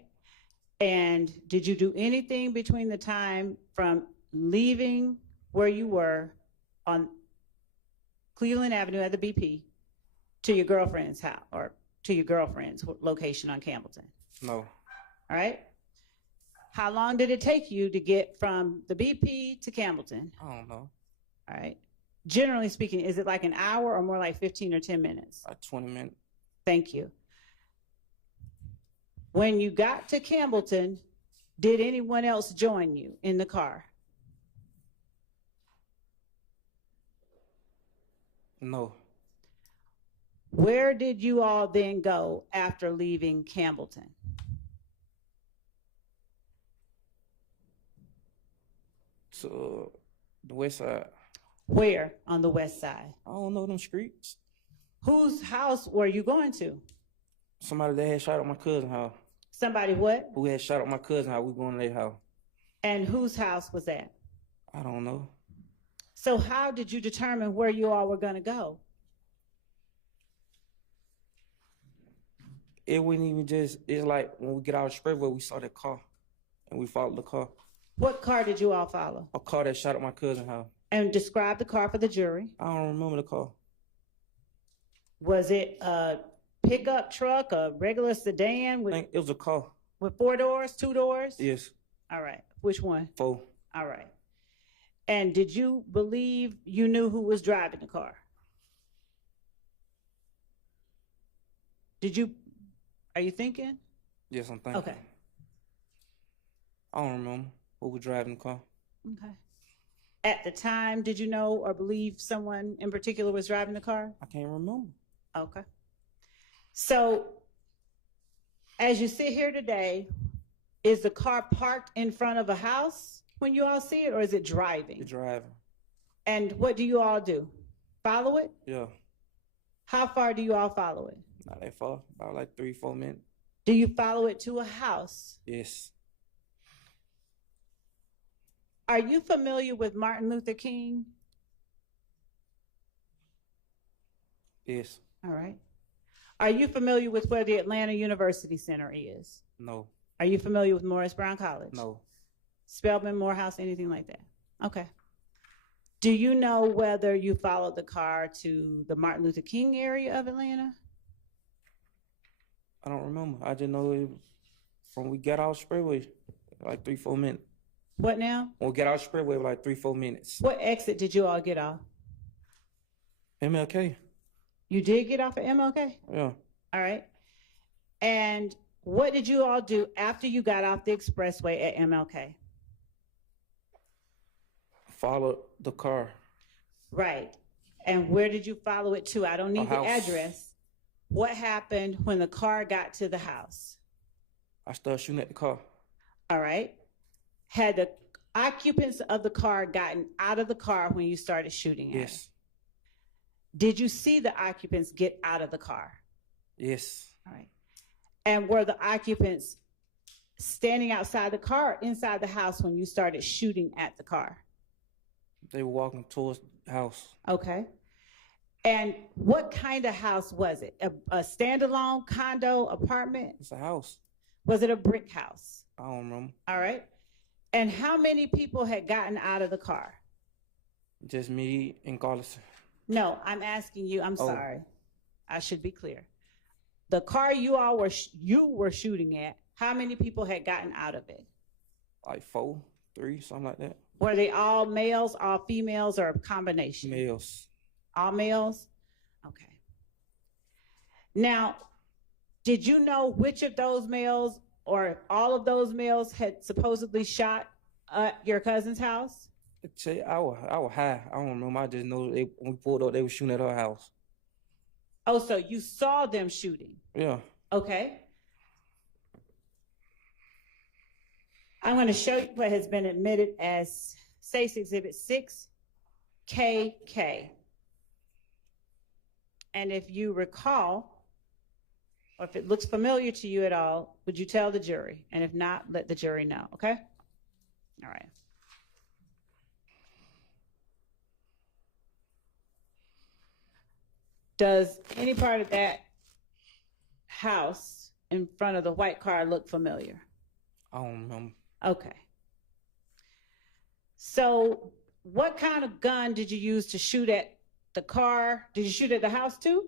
And did you do anything between the time from leaving where you were on Cleveland Avenue at the BP to your girlfriend's house or to your girlfriend's location on Campbellton? No. All right. How long did it take you to get from the BP to Campbellton? I don't know. All right. Generally speaking, is it like an hour or more like 15 or 10 minutes? Like 20 minutes. Thank you. When you got to Campbellton, did anyone else join you in the car? No. Where did you all then go after leaving Campbellton? To the west side. Where on the west side? I don't know them streets. Whose house were you going to? Somebody that had shot at my cousin's house. Somebody what? Who had shot at my cousin's house. We going to their house. And whose house was that? I don't know. So how did you determine where you all were going to go? It wasn't even just, it's like when we get out of Spreadway, we saw that car and we followed the car. What car did you all follow? A car that shot at my cousin's house. And describe the car for the jury. I don't remember the car. Was it a pickup truck, a regular sedan? I think it was a car. With 4 doors, 2 doors? Yes. All right. Which one? 4. All right. And did you believe you knew who was driving the car? Are you thinking? Yes, I'm thinking. Okay. I don't remember who was driving the car. Okay. At the time, did you know or believe someone in particular was driving the car? I can't remember. Okay. So, as you sit here today, is the car parked in front of a house when you all see it, or is it driving? It's driving. And what do you all do? Follow it? Yeah. How far do you all follow it? Not that far. About like 3, 4 minutes. Do you follow it to a house? Yes. Are you familiar with Martin Luther King? Yes. All right. Are you familiar with where the Atlanta University Center is? No. Are you familiar with Morris Brown College? No. Spelman, Morehouse, anything like that? Okay. Do you know whether you followed the car to the Martin Luther King area of Atlanta? I don't remember. I just know it was from we got out Spreadway, like 3, 4 minutes. What now? When we got out Spreadway, like 3, 4 minutes. What exit did you all get off? MLK. You did get off at MLK? Yeah. All right. And what did you all do after you got off the expressway at MLK? Followed the car. Right. And where did you follow it to? I don't need the house. address. What happened when the car got to the house? I started shooting at the car. All right. Had the occupants of the car gotten out of the car when you started shooting at it? Yes. Did you see the occupants get out of the car? Yes. All right. And were the occupants standing outside the car or inside the house when you started shooting at the car? They were walking towards the house. Okay. And what kind of house was it? A standalone condo apartment? It's a house. Was it a brick house? I don't remember. All right. And how many people had gotten out of the car? Just me and Carlos. No, I'm asking you. I'm Oh. sorry. I should be clear. The car you were shooting at, how many people had gotten out of it? Like 4, 3, something like that. Were they all males, all females, or a combination? Males. All males? Okay. Now, did you know which of those males or all of those males had supposedly shot at your cousin's house? I was high. I don't remember. I just know when we pulled up, they were shooting at our house. Oh, so you saw them shooting? Yeah. Okay. I'm going to show you what has been admitted as State's Exhibit 6KK. And if you recall, or if it looks familiar to you at all, would you tell the jury? And if not, let the jury know, okay? All right. Does any part of that house in front of the white car look familiar? I don't remember. Okay. So what kind of gun did you use to shoot at the car? Did you shoot at the house too?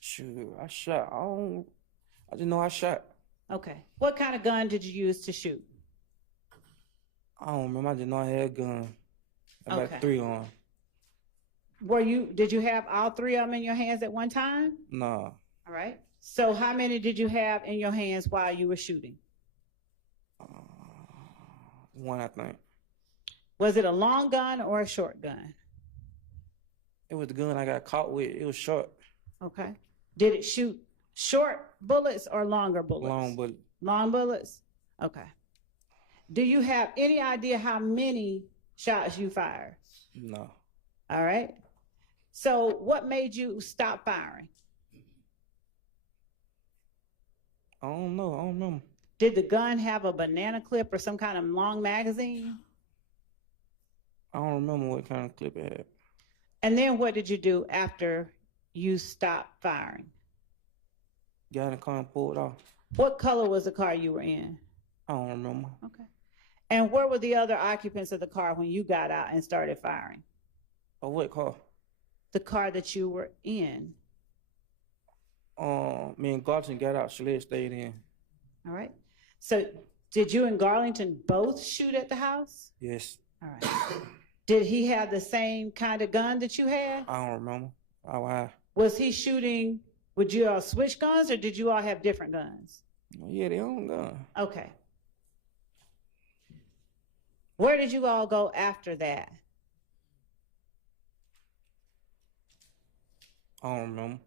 Shoot, I shot. I just know I shot. Okay. What kind of gun did you use to shoot? I don't remember. I just know I had a gun. I Okay. got 3 on. Did you have all 3 of them in your hands at one time? Nah. All right. So how many did you have in your hands while you were shooting? 1, I think. Was it a long gun or a short gun? It was the gun I got caught with. It was short. Okay. Did it shoot short bullets or longer bullets? Long bullet. Long bullets? Okay. Do you have any idea how many shots you fired? No. All right. So what made you stop firing? I don't know. I don't remember. Did the gun have a banana clip or some kind of long magazine? I don't remember what kind of clip it had. And then what did you do after you stopped firing? Got in the car and pulled off. What color was the car you were in? I don't remember. Okay. And where were the other occupants of the car when you got out and started firing? A what car? The car that you were in. Me and Garton got out. Shalette stayed in. All right. So did you and Garlington both shoot at the house? Yes. All right. Did he have the same kind of gun that you had? I don't remember. I was high. Was he shooting, would you all switch guns or did you all have different guns? Yeah, they own gun. Okay. Where did you all go after that? I don't remember.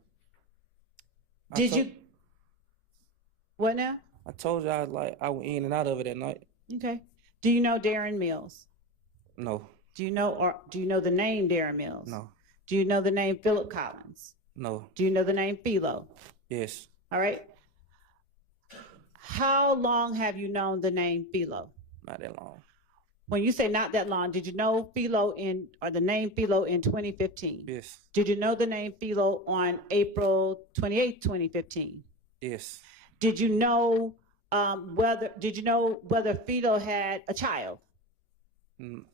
What now? I told you I went in and out of it at night. Okay. Do you know Darren Mills? No. Do you know the name Darren Mills? No. Do you know the name Philip Collins? No. Do you know the name Philo? Yes. All right. How long have you known the name Philo? Not that long. When you say not that long, did you know Philo the name Philo in 2015? Yes. Did you know the name Philo on April 28, 2015? Yes. Did you know whether Philo had a child?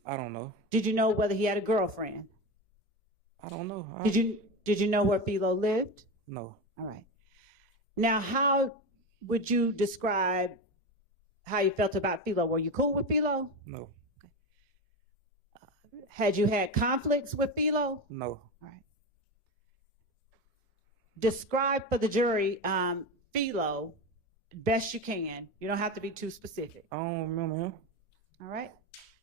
I don't know. Did you know whether he had a girlfriend? I don't know. Did you know where Philo lived? No. All right. Now, how would you describe how you felt about Philo? Were you cool with Philo? No. Had you had conflicts with Philo? No. All right. Describe for the jury Philo best you can. You don't have to be too specific. I don't remember him. All right.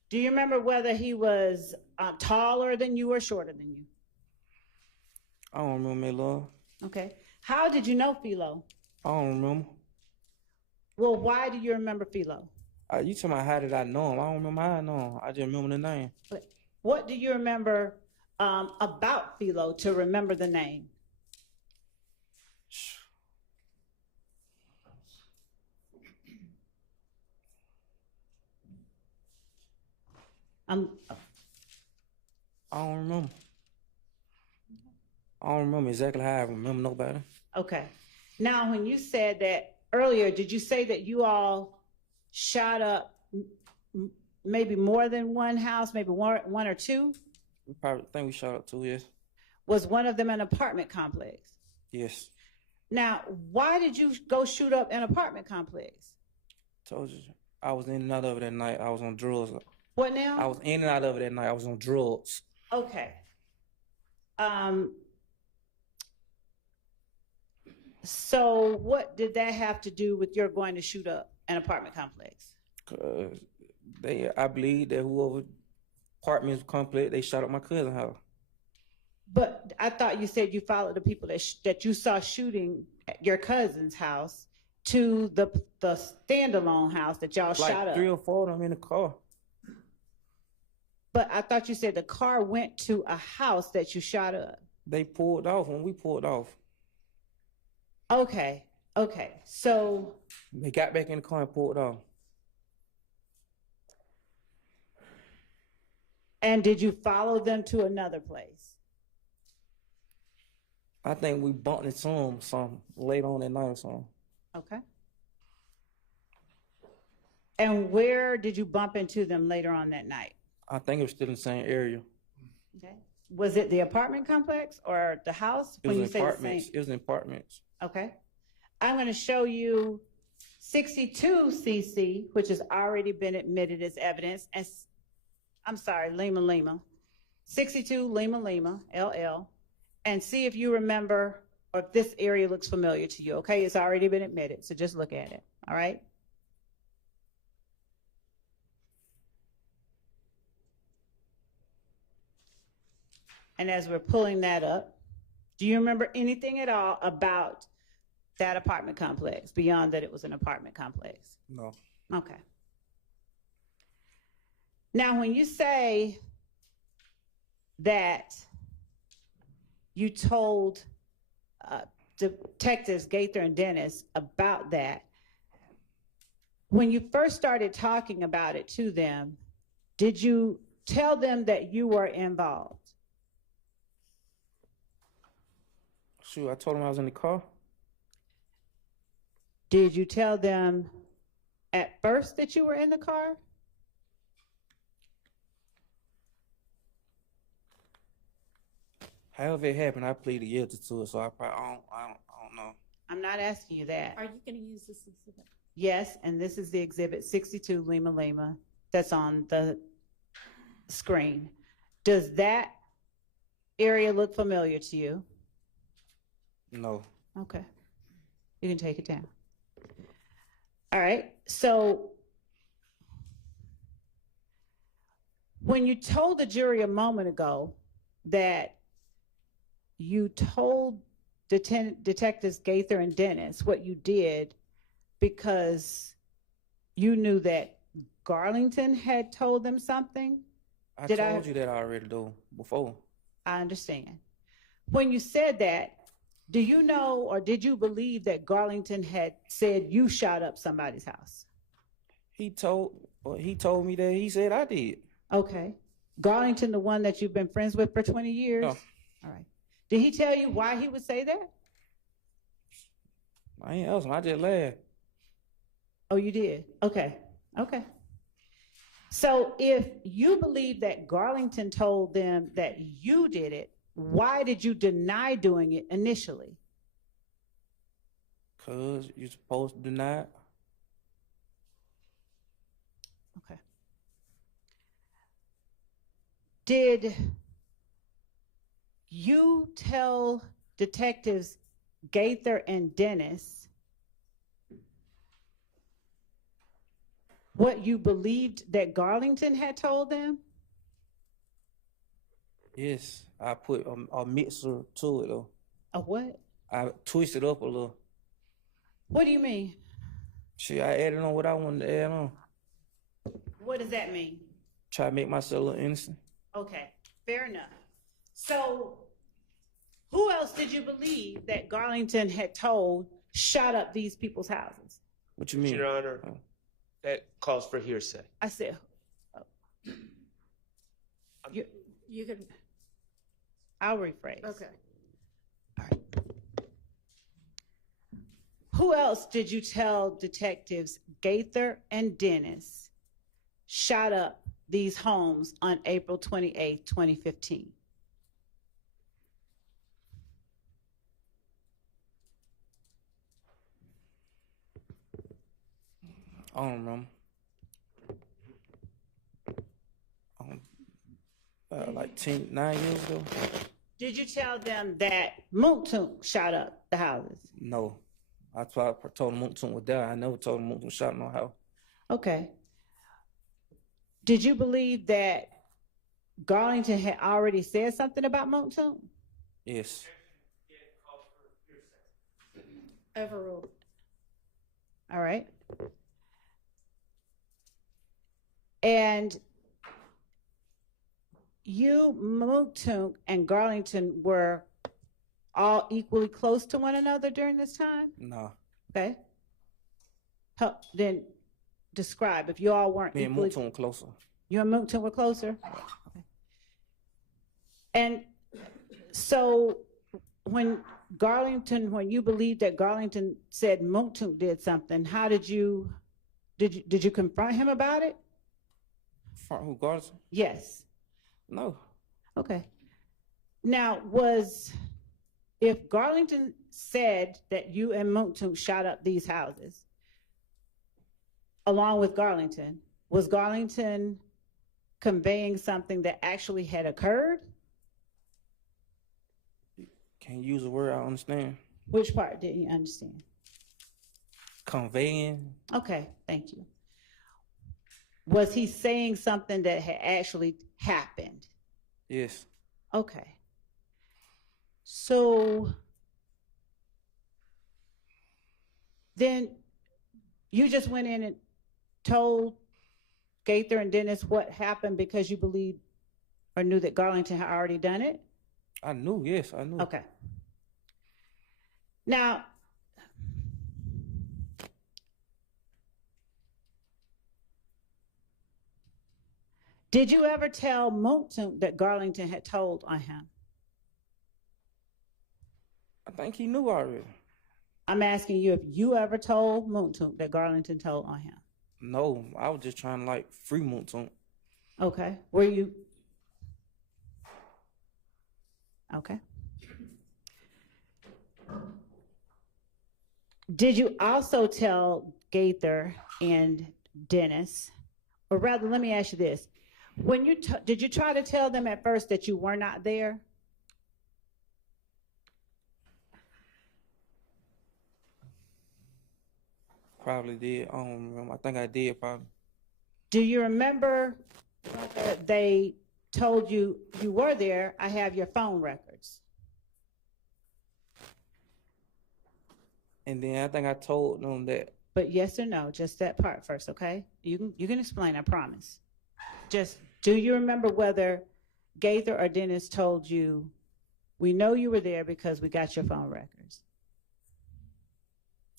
Do you remember whether he was taller than you or shorter than you? I don't remember that love. Okay. How did you know Philo? I don't remember. Well, why do you remember Philo? You talking about how did I know him? I don't remember how I know him. I just remember the name. What do you remember about Philo to remember the name? I don't remember. I don't remember exactly how I remember nobody. Okay. Now, when you said that earlier, did you say that you all shot up maybe more than one house, maybe one or two? We probably think we shot up 2, yes. Was one of them an apartment complex? Yes. Now, why did you go shoot up an apartment complex? Told you. I was in and out of it that night. I was on drugs. What now? I was in and out of it that night. I was on drugs. Okay. So what did that have to do with your going to shoot up an apartment complex? Cause I believe that whoever apartment complex, they shot up my cousin's house. But I thought you said you followed the people that you saw shooting at your cousin's house to the standalone house that y'all shot up. Like 3 or 4 of them in the car. But I thought you said the car went to a house that you shot up. They pulled off when we pulled off. Okay. So they got back in the car and pulled off. And did you follow them to another place? I think we bumped into some later on that night or something. Okay. And where did you bump into them later on that night? I think it was still in the same area. Okay. Was it the apartment complex or the house? It was in apartments. It was in apartments. Okay. I'm going to show you 62 CC, which has already been admitted as evidence. And I'm sorry, Lima. 62 Lima, LL. And see if you remember or if this area looks familiar to you. Okay. It's already been admitted. So just look at it. All right. And as we're pulling that up, do you remember anything at all about that apartment complex beyond that it was an apartment complex? No. Okay. Now, when you say that you told Detectives Gaither and Dennis about that, when you first started talking about it to them, did you tell them that you were involved? Shoot, I told them I was in the car. Did you tell them at first that you were in the car? However it happened, I pleaded guilty to it, so I don't know. I'm not asking you that. Are you going to use this exhibit? Yes, and this is the exhibit 62 Lima that's on the screen. Does that area look familiar to you? No. Okay. You can take it down. All right. So when you told the jury a moment ago that you told Detectives Gaither and Dennis what you did because you knew that Garlington had told them something? I told you that already, though, before. I understand. When you said that, do you know or did you believe that Garlington had said you shot up somebody's house? He told me that he said I did. Okay. Garlington, the one that you've been friends with for 20 years? No. All right. Did he tell you why he would say that? I ain't asked him. I just laughed. Oh, you did? Okay. So if you believe that Garlington told them that you did it, why did you deny doing it initially? Because you're supposed to deny it. Okay. Did you tell Detectives Gaither and Dennis what you believed that Garlington had told them? Yes, I put a mixer to it, though. A what? I twisted up a little. What do you mean? Shit, I added on what I wanted to add on. What does that mean? Try to make myself look innocent. Okay, fair enough. So who else did you believe that Garlington had told shot up these people's houses? What you mean? Your Honor, that calls for hearsay. I said, You can, I'll rephrase. okay. Who else did you tell detectives Gaither and Dennis shot up these homes on April 28th, 2015? I don't remember. Like 9 years ago? Did you tell them that Moontoon shot up the houses? No. I told him Moontoon was there. I never told him Moontoon shot no house. Okay. Did you believe that Garlington had already said something about Moontoon? Yes. Overruled. All right. And you, Moontoon, and Garlington were all equally close to one another during this time? No. Okay. Then describe if you all weren't Me and equally. Moontoon closer. You and Moontoon were closer? Okay. And so when you believed that Garlington said Moontoon did something, how did you confront him about it? Front who, Garlington? Yes. No. Okay. Now, if Garlington said that you and Moontoon shot up these houses, along with Garlington, was Garlington conveying something that actually had occurred? Can't use a word I understand. Which part didn't you understand? Conveying. Okay, thank you. Was he saying something that had actually happened? Yes. Okay. So then you just went in and told Gaither and Dennis what happened because you believed or knew that Garlington had already done it? I knew, yes, I knew. Okay. Now, did you ever tell Moontoon that Garlington had told on him? I think he knew already. I'm asking you if you ever told Moontoon that Garlington told on him. No, I was just trying to like free Moontoon. Okay. Were you? Okay. Did you also tell Gaither and Dennis, or rather, let me ask you this. When did you try to tell them at first that you were not there? Probably did. I don't remember. I think I did probably. Do you remember whether they told you you were there? I have your phone records. And then I think I told them that. But yes or no, just that part first, okay? You can explain, I promise. Just, do you remember whether Gaither or Dennis told you, we know you were there because we got your phone records?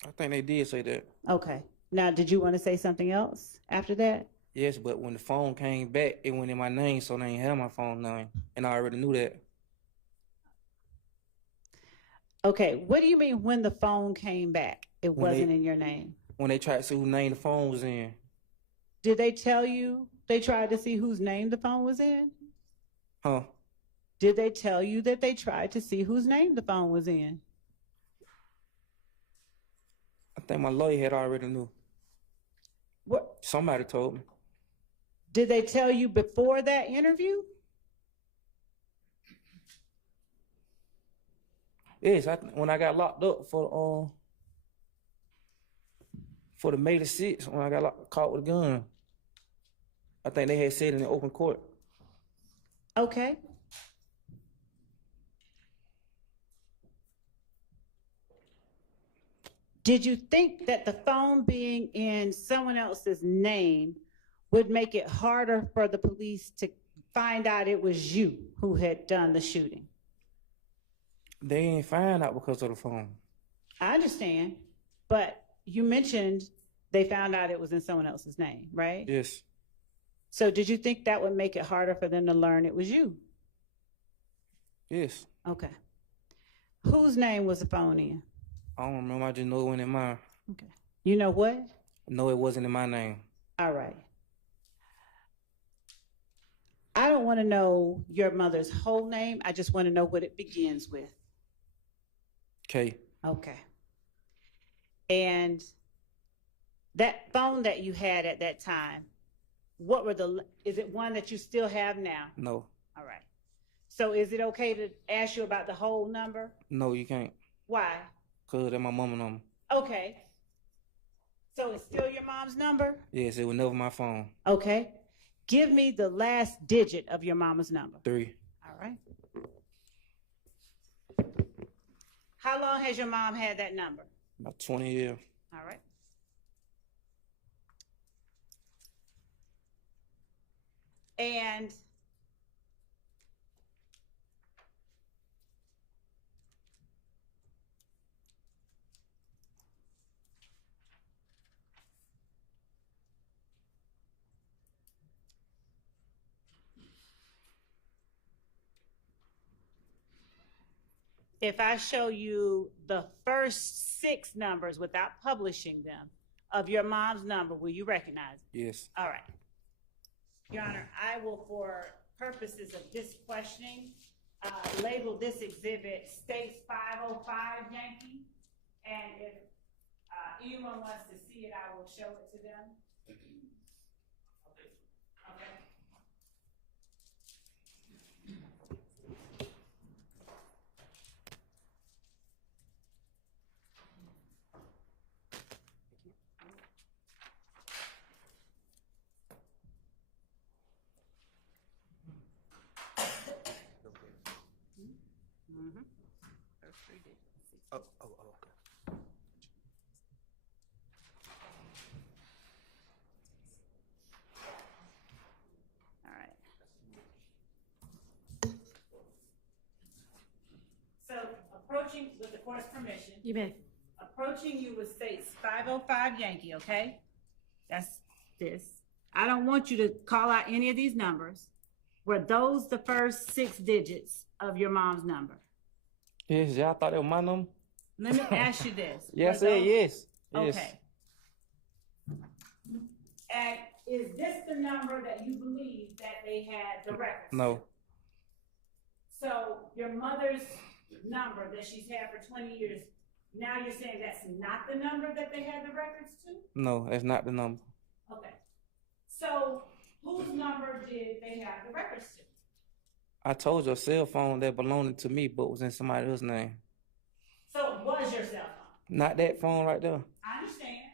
I think they did say that. Okay. Now, did you want to say something else after that? Yes, but when the phone came back, it went in my name, so they didn't have my phone name. And I already knew that. Okay, what do you mean when the phone came back, it wasn't in your name? When they tried to see whose name the phone was in. Did they tell you they tried to see whose name the phone was in? Huh? Did they tell you that they tried to see whose name the phone was in? I think my lawyer had already knew. What? Somebody told me. Did they tell you before that interview? Yes, when I got locked up for the May the 6th, when I got caught with a gun, I think they had said in the open court. Okay. Did you think that the phone being in someone else's name would make it harder for the police to find out it was you who had done the shooting? They ain't find out because of the phone. I understand, but you mentioned they found out it was in someone else's name, right? Yes. So did you think that would make it harder for them to learn it was you? Yes. Okay. Whose name was the phone in? I don't remember. I just know it went in mine. Okay. You know what? No, it wasn't in my name. All right. I don't want to know your mother's whole name. I just want to know what it begins with. K. Okay. And that phone that you had at that time, what were is it one that you still have now? No. All right. So is it okay to ask you about the whole number? No, you can't. Why? Because that's my mama number. Okay. So it's still your mom's number? Yes, it was never my phone. Okay. Give me the last digit of your mama's number. 3. All right. How long has your mom had that number? About 20 years. All right. And if I show you the first 6 numbers without publishing them of your mom's number, will you recognize it? Yes. All right. Your Honor, I will, for purposes of this questioning, label this exhibit States 505 Yankee. And if anyone wants to see it, I will show it to them. Okay. Oh, okay. All right. So approaching, with the court's permission. You may. Approaching you with States 505 Yankee, okay? That's this. I don't want you to call out any of these numbers. Were those the first 6 digits of your mom's number? Yes, y'all thought it was my number? Let me ask you this. Yes, I said yes. Yes. Okay. And is this the number that you believe that they had the records? No. So your mother's number that she's had for 20 years, now you're saying that's not the number that they had the records to? No, that's not the number. Okay. So whose number did they have the records to? I told you a cell phone that belonged to me but was in somebody else's name. So it was your cell phone? Not that phone right there. I understand.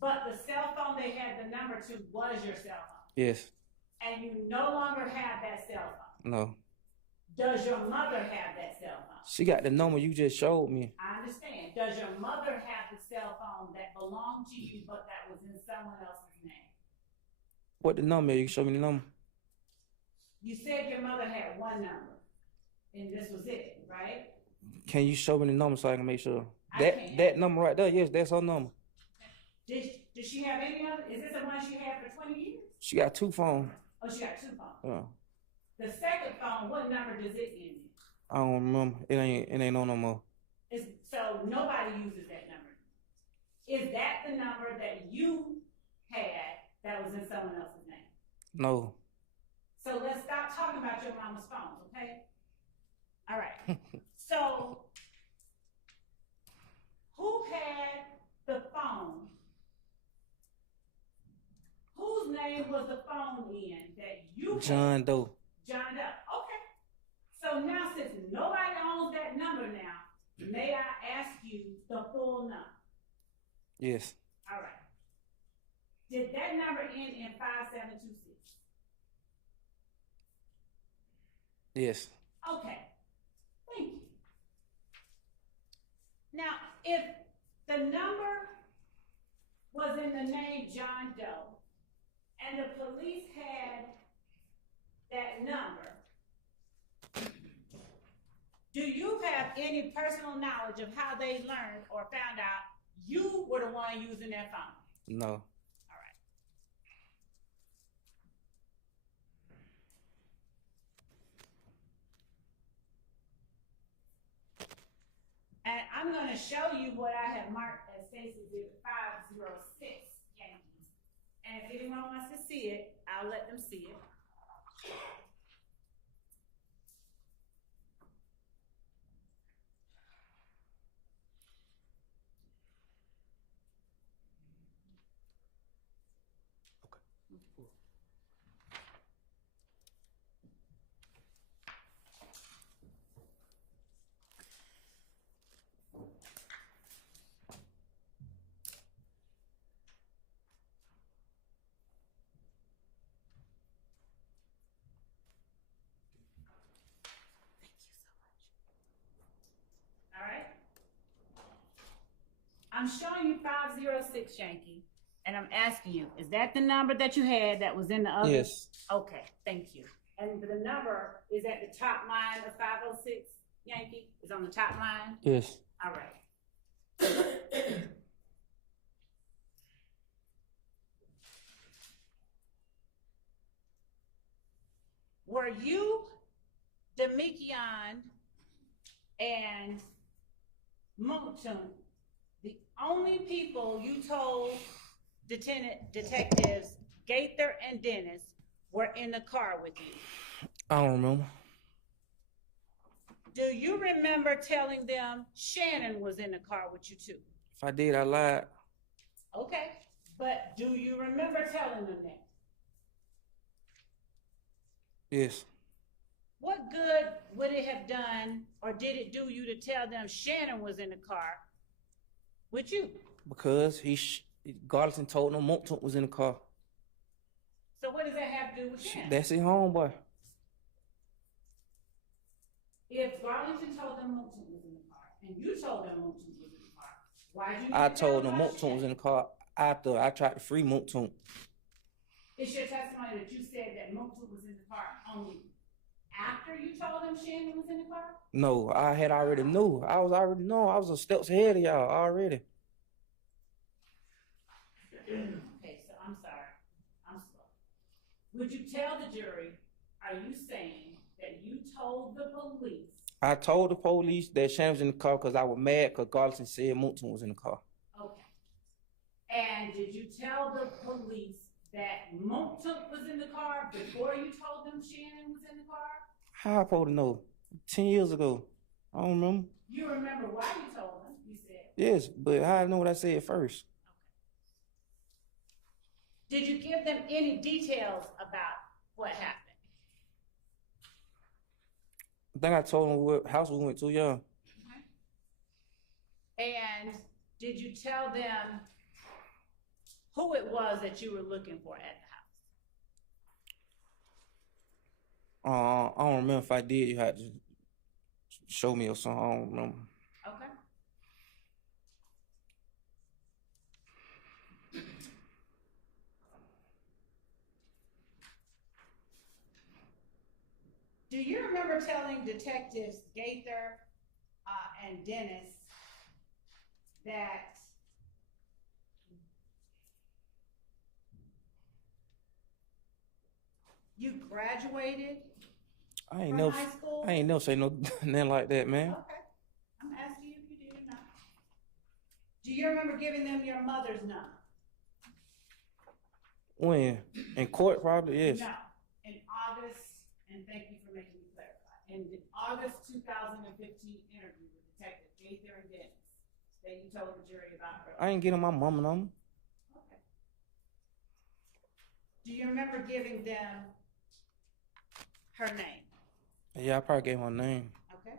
But the cell phone they had the number to was your cell phone? Yes. And you no longer have that cell phone? No. Does your mother have that cell phone? She got the number you just showed me. I understand. Does your mother have the cell phone that belonged to you but that was in someone else's name? What the number? You can show me the number. You said your mother had one number, and this was it, right? Can you show me the number so I can make sure? I can. That number right there, yes, that's her number. Did she have any other? Is this the one she had for 20 years? She got 2 phones. Oh, she got 2 phones. Yeah. The second phone, what number does it end in? I don't remember. It ain't no more. So nobody uses that number. Is that the number that you had that was in someone else's name? No. So let's stop talking about your mama's phones, okay? All right. So who had the phone? Whose name was the phone in that you had? John Doe. John Doe. Okay. So now, since nobody owns that number now, may I ask you the full number? Yes. All right. Did that number end in 5726? Yes. Okay. Thank you. Now, if the number was in the name John Doe, and the police had that number, do you have any personal knowledge of how they learned or found out you were the one using their phone? No. All right. And I'm going to show you what I have marked as Stacy Exhibit 506, Yankees. And if anyone wants to see it, I'll let them see it. All right. I'm showing you 506 Yankee, and I'm asking you, is that the number that you had that was in the other? Yes. Okay, thank you. And the number is at the top line of 506 Yankee? Is on the top line? Yes. All right. Were you, Demikion, and Motum the only people you told detectives Gaither and Dennis were in the car with you? I don't remember. Do you remember telling them Shannon was in the car with you too? If I did, I lied. Okay, but do you remember telling them that? Yes. What good would it have done, or did it do you to tell them Shannon was in the car with you? Because Garlison told them Motum was in the car. So what does that have to do with Shannon? That's his homeboy. If Garlington told them Moulton was in the car, and you told them Moulton was in the car, why did you? I told them Moulton was in the car after I tried to free Moulton. It's your testimony that you said that Moulton was in the car only after you told them Shannon was in the car? No, I had already knew. I was a steps ahead of y'all already. Okay, so I'm sorry. I'm slow. Would you tell the jury, are you saying that you told the police? I told the police that Shannon was in the car because I was mad because Garlison said Moulton was in the car. Okay. And did you tell the police that Moulton was in the car before you told them Shannon was in the car? How I supposed to know? 10 years ago. I don't remember. You remember why you told them, you said? Yes, but how I know what I said first? Okay. Did you give them any details about what happened? I think I told them what house we went to, yeah. Okay. And did you tell them who it was that you were looking for at the house? I don't remember if I did. You had to show me or something. I don't remember. Okay. Do you remember telling detectives Gaither and Dennis that you graduated from high school? I ain't never say no nothing like that, man. Okay. I'm asking you if you did or not. Do you remember giving them your mother's number? When? In court, probably, yes. No. In August, and thank you for making me clarify. In the August 2015 interview with Detective Gaither and Dennis, that you told the jury about her. I ain't getting my mama number. Okay. Do you remember giving them her name? Yeah, I probably gave my name. Okay.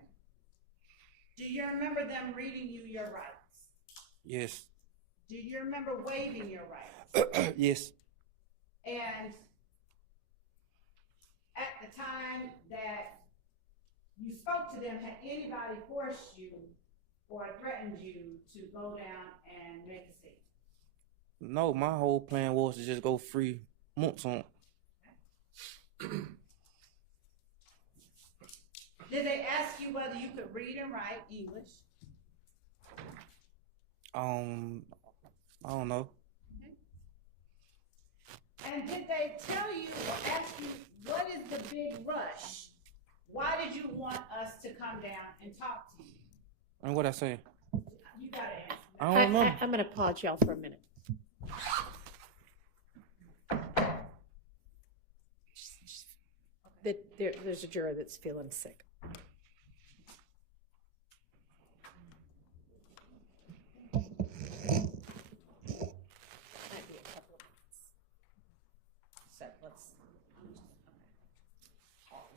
Do you remember them reading you your rights? Yes. Do you remember waiving your rights? Yes. And at the time that you spoke to them, had anybody forced you or threatened you to go down and make a statement? No, my whole plan was to just go free Moulton. Did they ask you whether you could read and write English? I don't know. And did they tell you or ask you, what is the big rush? Why did you want us to come down and talk to you? And what I say? You gotta answer. I don't know. I'm gonna pause y'all for a minute. There's a juror that's feeling sick. Might be a couple of minutes. So let's pause.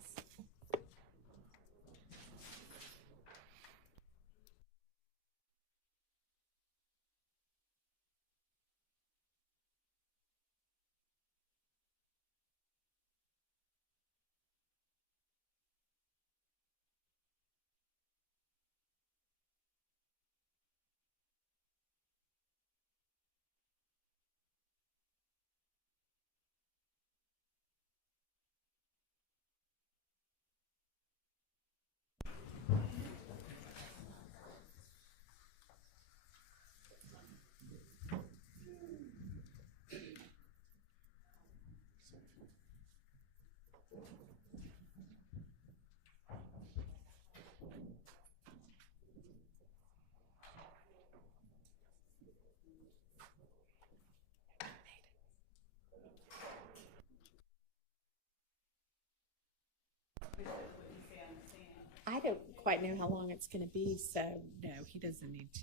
I don't quite know how long it's going to be, so no, he doesn't need to.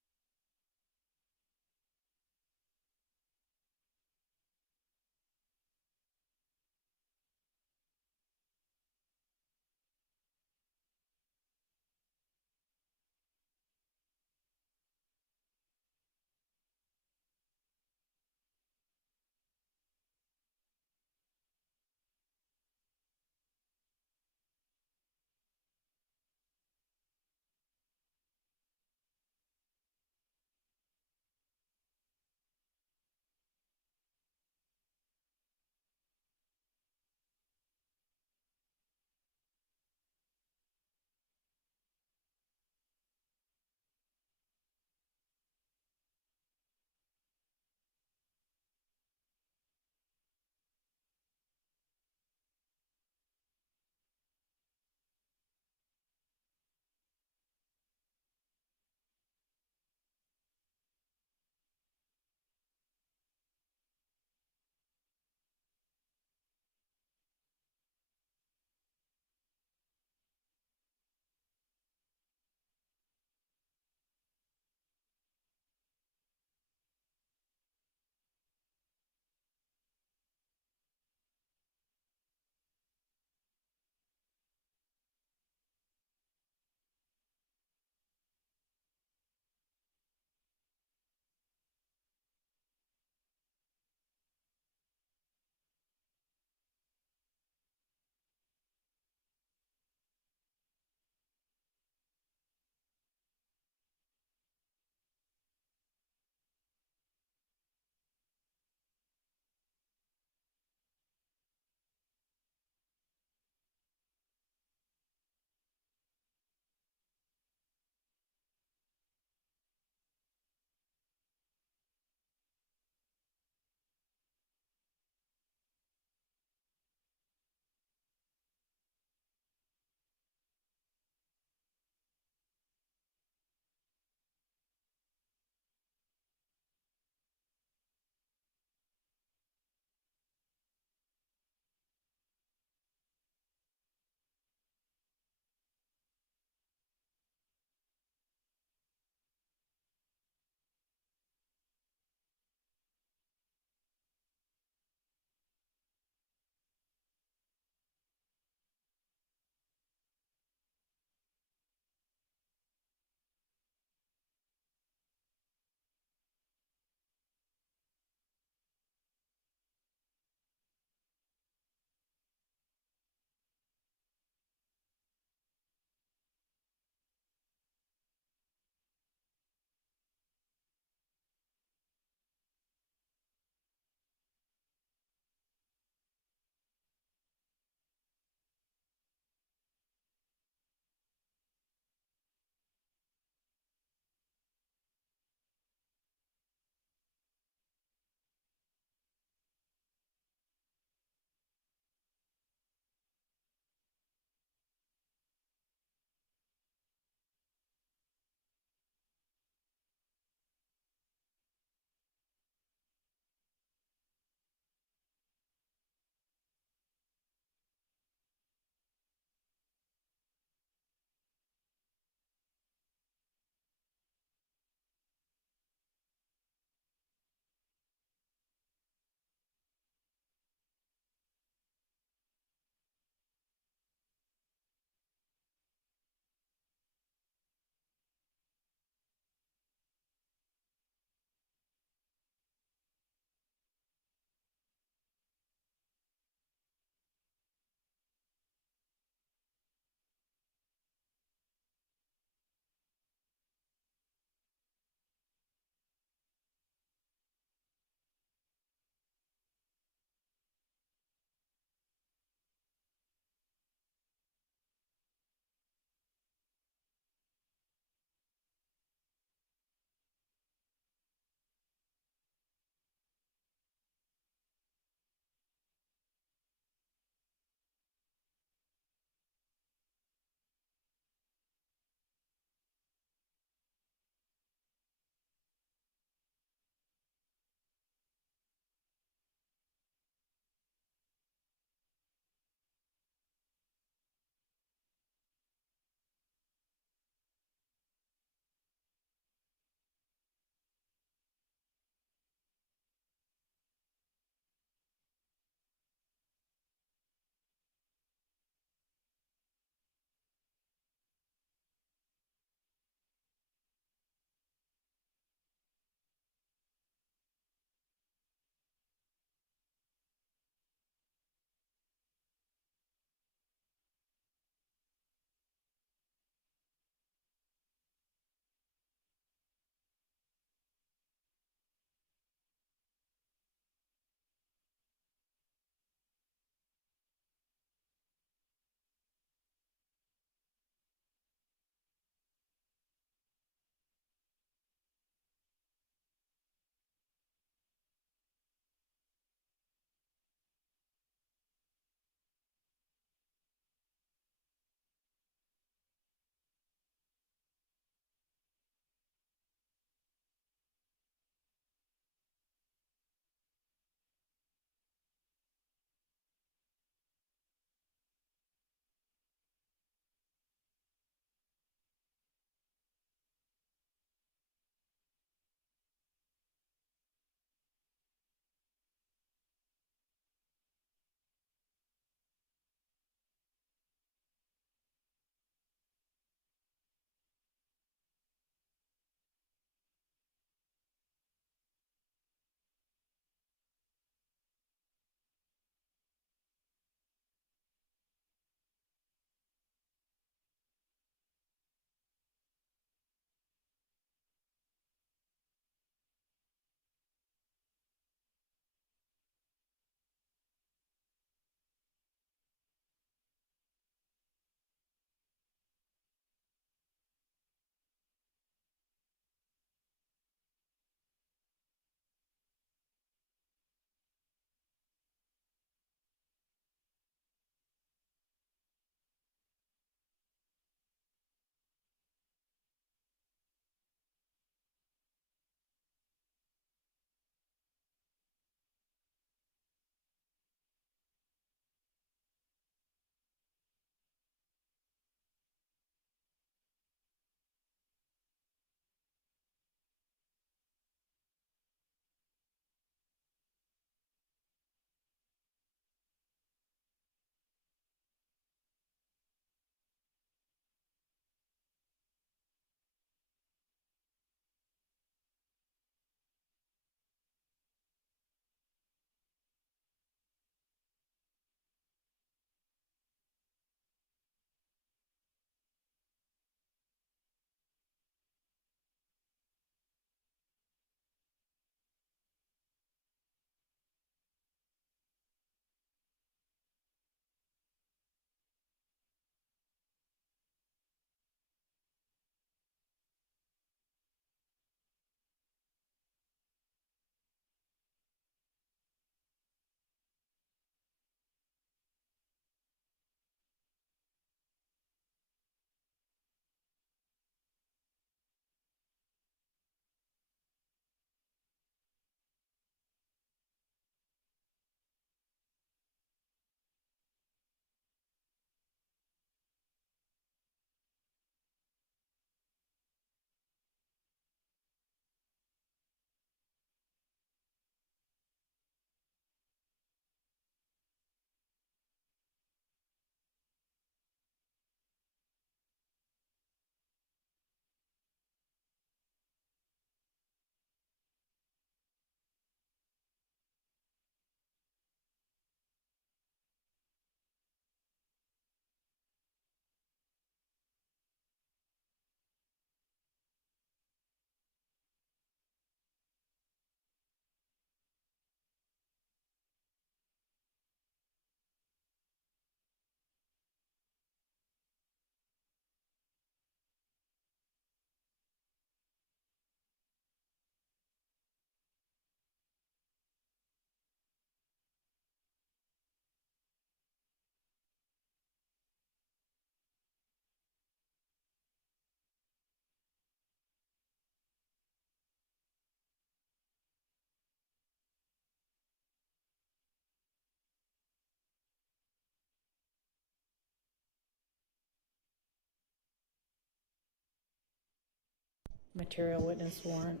material witness warrant.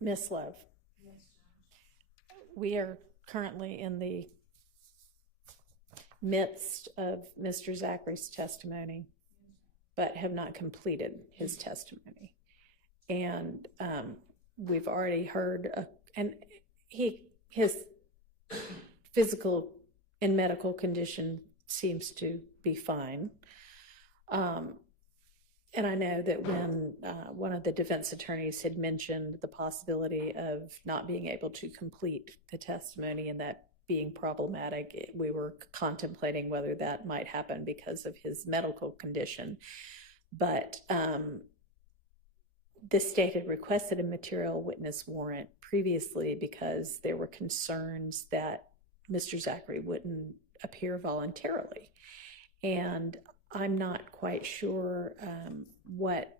Miss Love, we are currently in the midst of Mr. Zachary's testimony, but have not completed his testimony. And we've already heard, and his physical and medical condition seems to be fine. And I know that when one of the defense attorneys had mentioned the possibility of not being able to complete the testimony and that being problematic, we were contemplating whether that might happen because of his medical condition. But the state had requested a material witness warrant previously because there were concerns that Mr. Zachary wouldn't appear voluntarily. And I'm not quite sure what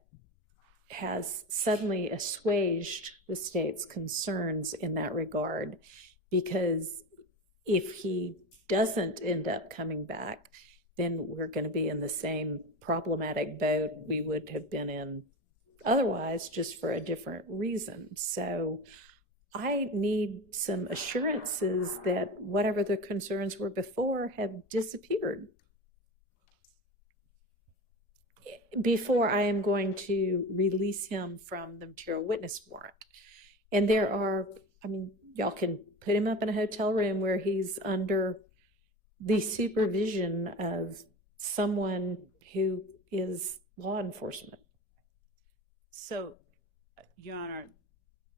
has suddenly assuaged the state's concerns in that regard, because if he doesn't end up coming back, then we're going to be in the same problematic boat we would have been in otherwise, just for a different reason. So I need some assurances that whatever the concerns were before have disappeared before I am going to release him from the material witness warrant. And there are, I mean, y'all can put him up in a hotel room where he's under the supervision of someone who is law enforcement. So, Your Honor,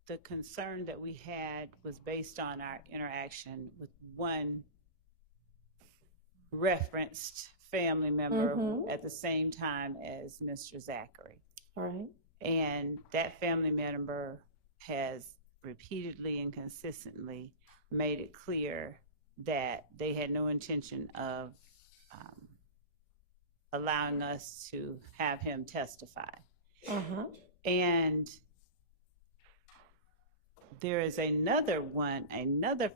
the concern that we had was based on our interaction with one referenced family member at the same time as Mr. Zachary. All right. And that family member has repeatedly and consistently made it clear that they had no intention of allowing us to have him testify. And there is another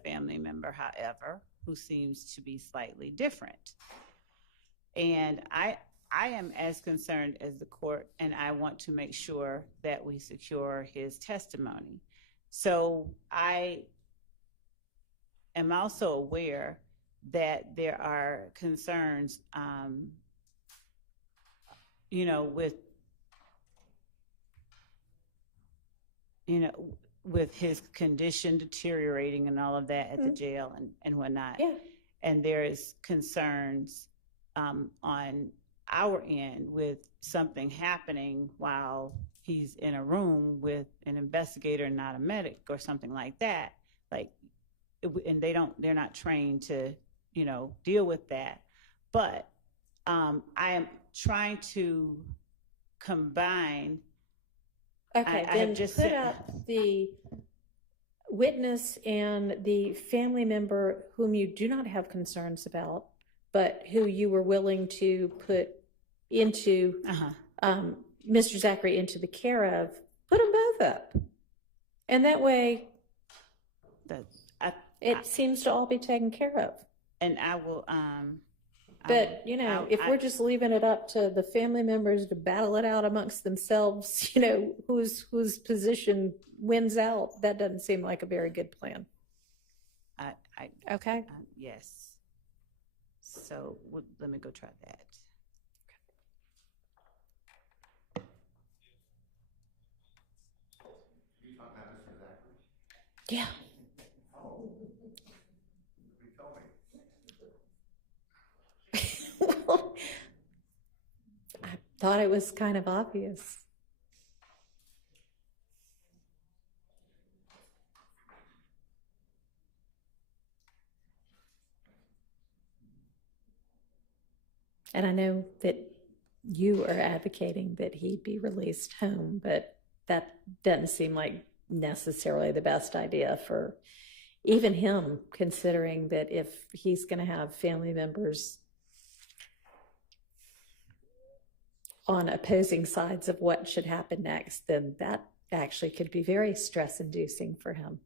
family member, however, who seems to be slightly different. And I am as concerned as the court, and I want to make sure that we secure his testimony. So I am also aware that there are concerns, with his condition deteriorating and all of that at the jail and whatnot. Yeah. And there is concerns on our end with something happening while he's in a room with an investigator, not a medic, or something like that. And they're not trained to, deal with that. But I am trying to combine. Okay, then put up the witness and the family member whom you do not have concerns about, but who you were willing to put into Mr. Zachary into the care of. Put them both up, and that way, it seems to all be taken care of. And I will. But if we're just leaving it up to the family members to battle it out amongst themselves, whose position wins out, that doesn't seem like a very good plan. Okay. Yes. So let me go try that. You talking about Mr. Zachary? Yeah. Oh. You told me. I thought it was kind of obvious. And I know that you are advocating that he be released home, but that doesn't seem like necessarily the best idea for even him, considering that if he's going to have family members on opposing sides of what should happen next, then that actually could be very stress-inducing for him.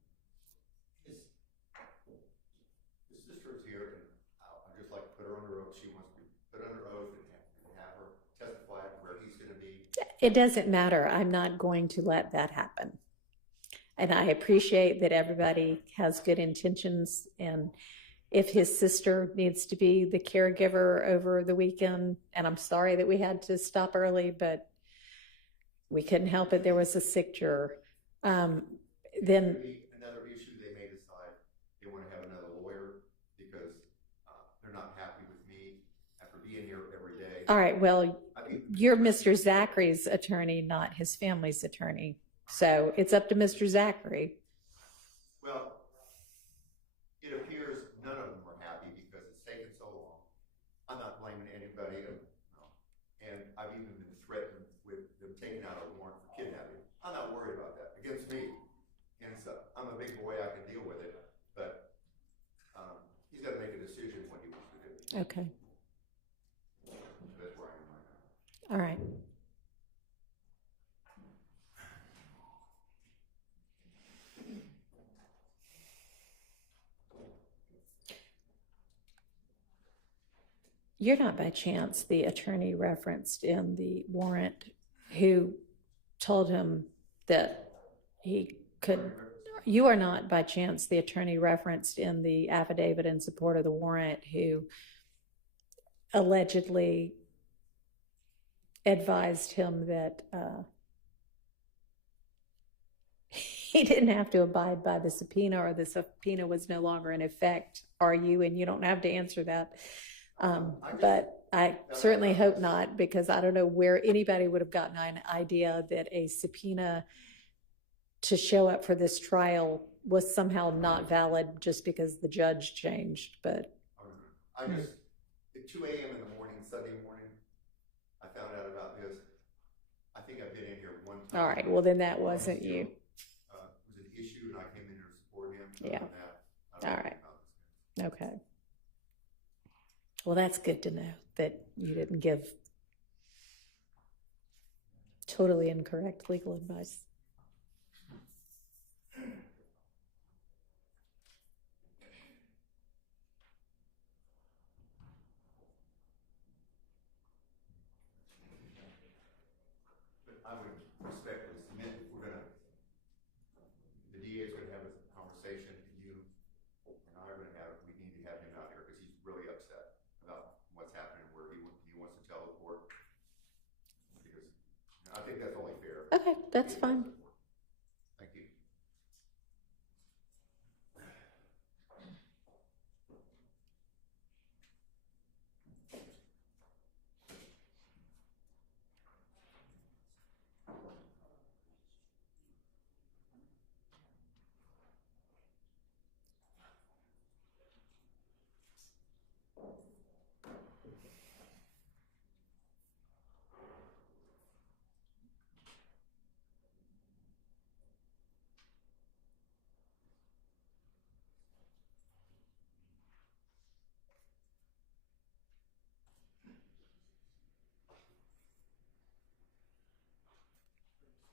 His sister's here, and I'd just like to put her under oath. She wants to be put under oath and have her testify where he's going to be. It doesn't matter. I'm not going to let that happen. And I appreciate that everybody has good intentions, and if his sister needs to be the caregiver over the weekend, and I'm sorry that we had to stop early, but we couldn't help it. There was a sick juror. Then Another issue, they may decide they want to have another lawyer because they're not happy with me after being here every day. All right, well, you're Mr. Zachary's attorney, not his family's attorney. So it's up to Mr. Zachary. Well, it appears none of them are happy because it's taken so long. I'm not blaming anybody, and I've even been threatened with them taking out a warrant for kidnapping. I'm not worried about that against me. And so I'm a big boy, I can deal with it, but he's got to make a decision what he wants to do. Okay. That's where I am right now. All right. You're not by chance the attorney referenced in the warrant who told him that he could. You are not by chance the attorney referenced in the affidavit in support of the warrant who allegedly advised him that he didn't have to abide by the subpoena, or the subpoena was no longer in effect, are you? And you don't have to answer that. But I certainly hope not, because I don't know where anybody would have gotten an idea that a subpoena to show up for this trial was somehow not valid just because the judge changed. But I just, at 2 a.m. in the morning, Sunday morning, I found out about this. I think I've been in here one time. all right, well then that wasn't you. It was an issue, and I came in here to support him. Yeah. All right. Okay. Well, that's good to know that you didn't give totally incorrect legal advice. But I would respectfully submit if we're gonna, the DA is gonna have a conversation, and you and I are gonna have, we need to have him out here because he's really upset about what's happening, where he wants to tell the court. Because I think that's only fair. Okay, that's fine. Thank you.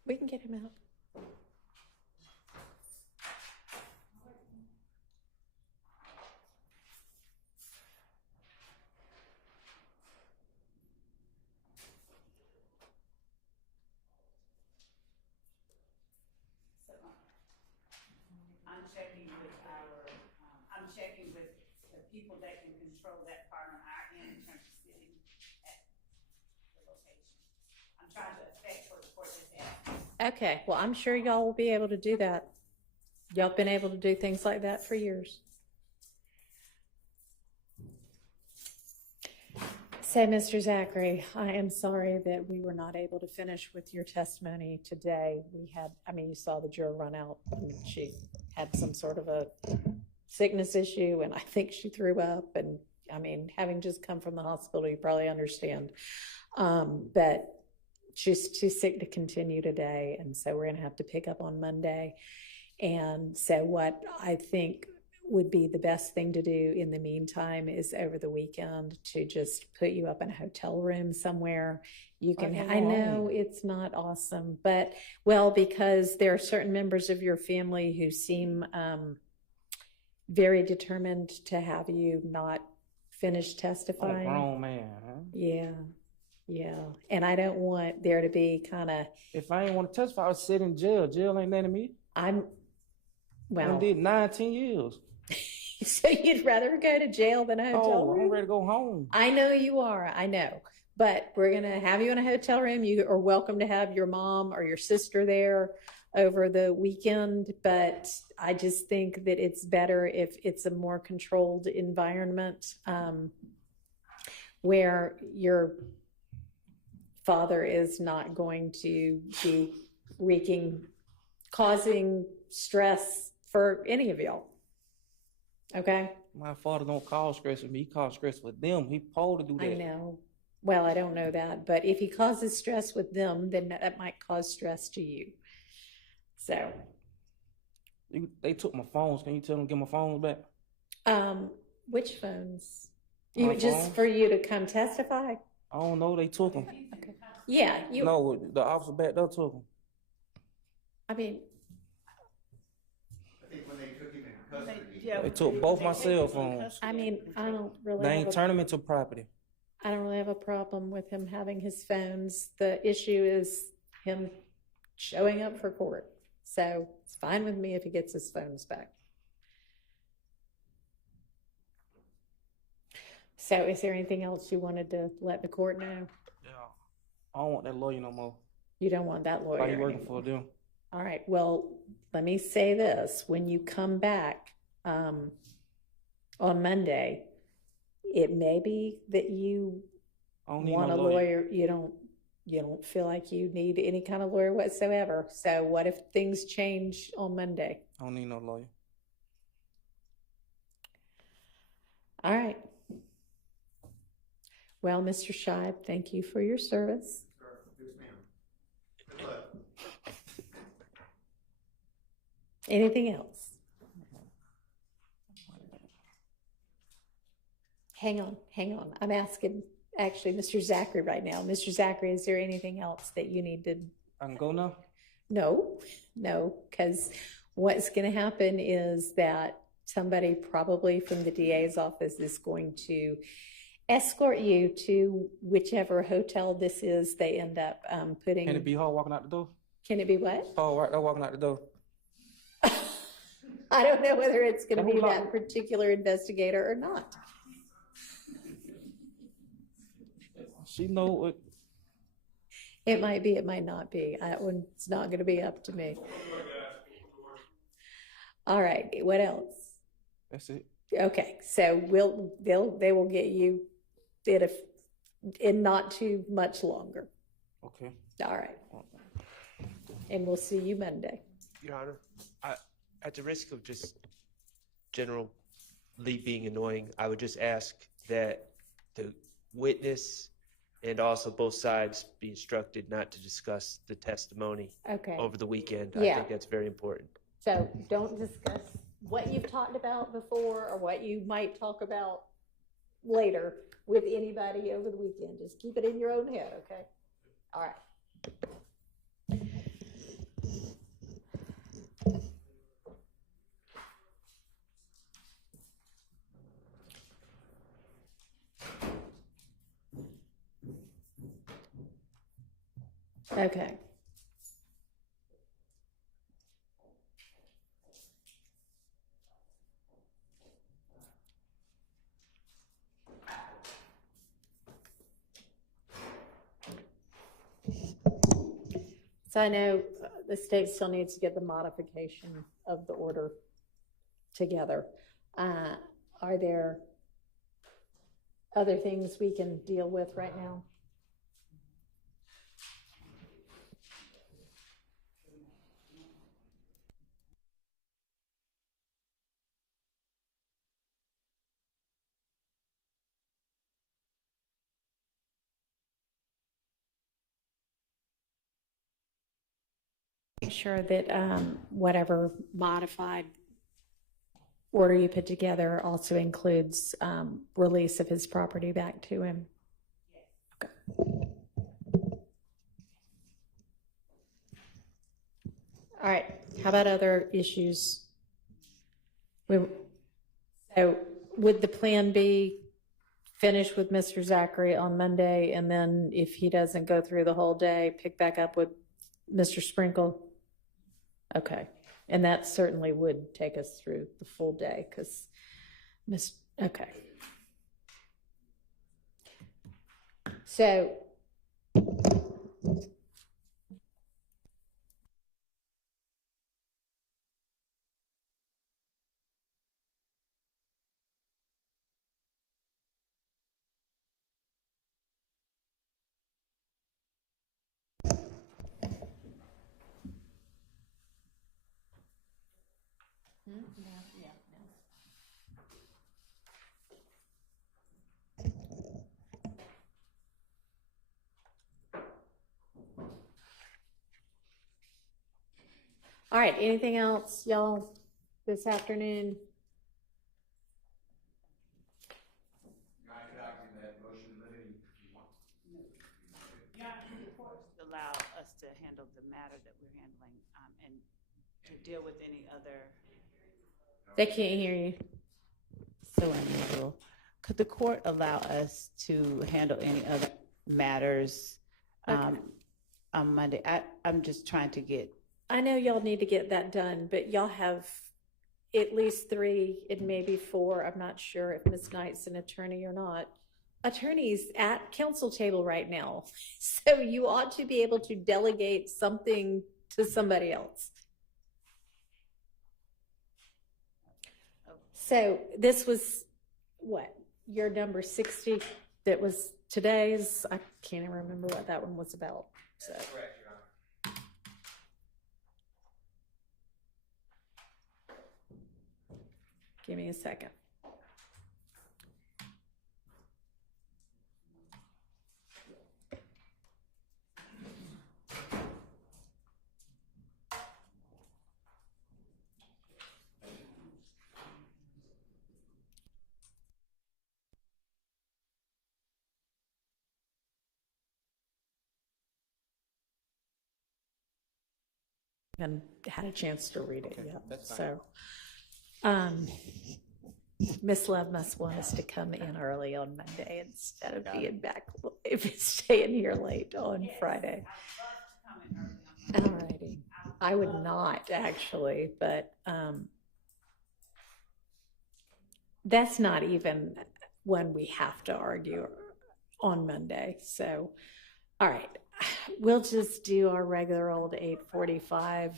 We can get him out. I'm checking with the people that can control that part on our end in terms of sitting at the location. I'm trying to affect what the court is asking. Okay, well, I'm sure y'all will be able to do that. Y'all have been able to do things like that for years. So, Mr. Zachary, I am sorry that we were not able to finish with your testimony today. We had, I mean, you saw the juror run out, and she had some sort of a sickness issue, and I think she threw up, and I mean, having just come from the hospital, you probably understand. But she's too sick to continue today, and so we're gonna have to pick up on Monday. And so what I think would be the best thing to do in the meantime is over the weekend to just put you up in a hotel room somewhere. You can, I know it's not awesome, but well, because there are certain members of your family who seem very determined to have you not finish I'm a testifying. grown man, huh? Yeah, yeah. And I don't want there to be kind of, If I ain't want to testify, I would sit in jail. Jail ain't letting me. I well, did 19 years. so you'd rather go to jail than a hotel Oh, room? I'm ready to go home. I know you are, I know. But we're going to have you in a hotel room. You are welcome to have your mom or your sister there over the weekend. But I just think that it's better if it's a more controlled environment where your father is not going to be causing stress for any of y'all. Okay? My father don't cause stress with me. He cause stress with them. He supposed to do that. I know. Well, I don't know that, but if he causes stress with them, then that might cause stress to you. So, They took my phones. Can you tell them to get my phones back? which phones? My Just phone? for you to come testify? I don't know. They took them. Yeah, No, the officer back there took them. I mean, I think when they took him in custody. They took both my cell phones. I mean, I don't really They have ain't a, turn them into property. I don't really have a problem with him having his phones. The issue is him showing up for court. So it's fine with me if he gets his phones back. So is there anything else you wanted to let the court know? Yeah. I don't want that lawyer no more. You don't want that lawyer Why you working anymore. for them? All right, well, let me say this. When you come back on Monday, it may be that you I don't need want no a lawyer. lawyer. You don't feel like you need any kind of lawyer whatsoever. So what if things change on Monday? I don't need no lawyer. All right. Well, Mr. Scheib, thank you for your service. Anything else? Hang on. I'm asking actually Mr. Zachary right now. Mr. Zachary, is there anything else that you need to? I can go now? No, because what's going to happen is that somebody probably from the DA's office is going to escort you to whichever hotel this is they end up putting. Can it be her walking out the door? Can it be what? Oh, right there walking out the door. I don't know whether it's going to Who be locked that particular investigator or not. She know it. It might be, it might not be. That one's not going to be up to me. All right, what else? That's it. Okay, so they will get you in not too much longer. Okay. All right. And we'll see you Monday. Your Honor, at the risk of just generally being annoying, I would just ask that the witness and also both sides be instructed not to discuss the testimony Okay. over the weekend. Yeah. I think that's very important. So don't discuss what you've talked about before or what you might talk about later with anybody over the weekend. Just keep it in your own head, okay? All right. Okay. So I know the state still needs to get the modification of the order together. Are there other things we can deal with right now? make sure that whatever modified order you put together also includes release of his property back to him. Okay. All right, how about other issues? So would the plan be finish with Mr. Zachary on Monday, and then if he doesn't go through the whole day, pick back up with Mr. Sprinkle? Okay, and that certainly would take us through the full day, because okay. So all right, anything else, y'all, this afternoon? Allow us to handle the matter that we're handling and to deal with any other. They can't hear you. So unusual. Could the court allow us to handle any other matters on Monday? I'm just trying to get. I know y'all need to get that done, but y'all have at least 3, it may be 4. I'm not sure if Ms. Knight's an attorney or not. Attorneys at council table right now. So you ought to be able to delegate something to somebody else. So this was what? Your number 60 that was today's? I can't even remember what that one was about. So. That's correct, Your Honor. Give me a second. And had a chance to read it yet. That's fine. So, Miss Love must want us to come in early on Monday instead of being back, staying here late on Friday. All righty. I would not actually, but that's not even when we have to argue on Monday. So, all right. We'll just do our regular old 8:45.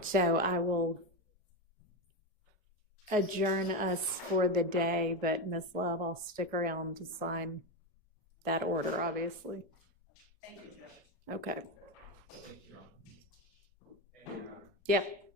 So I will adjourn us for the day, but Ms. Love, I'll stick around to sign that order, obviously. Thank you, Judge. Okay. Yep.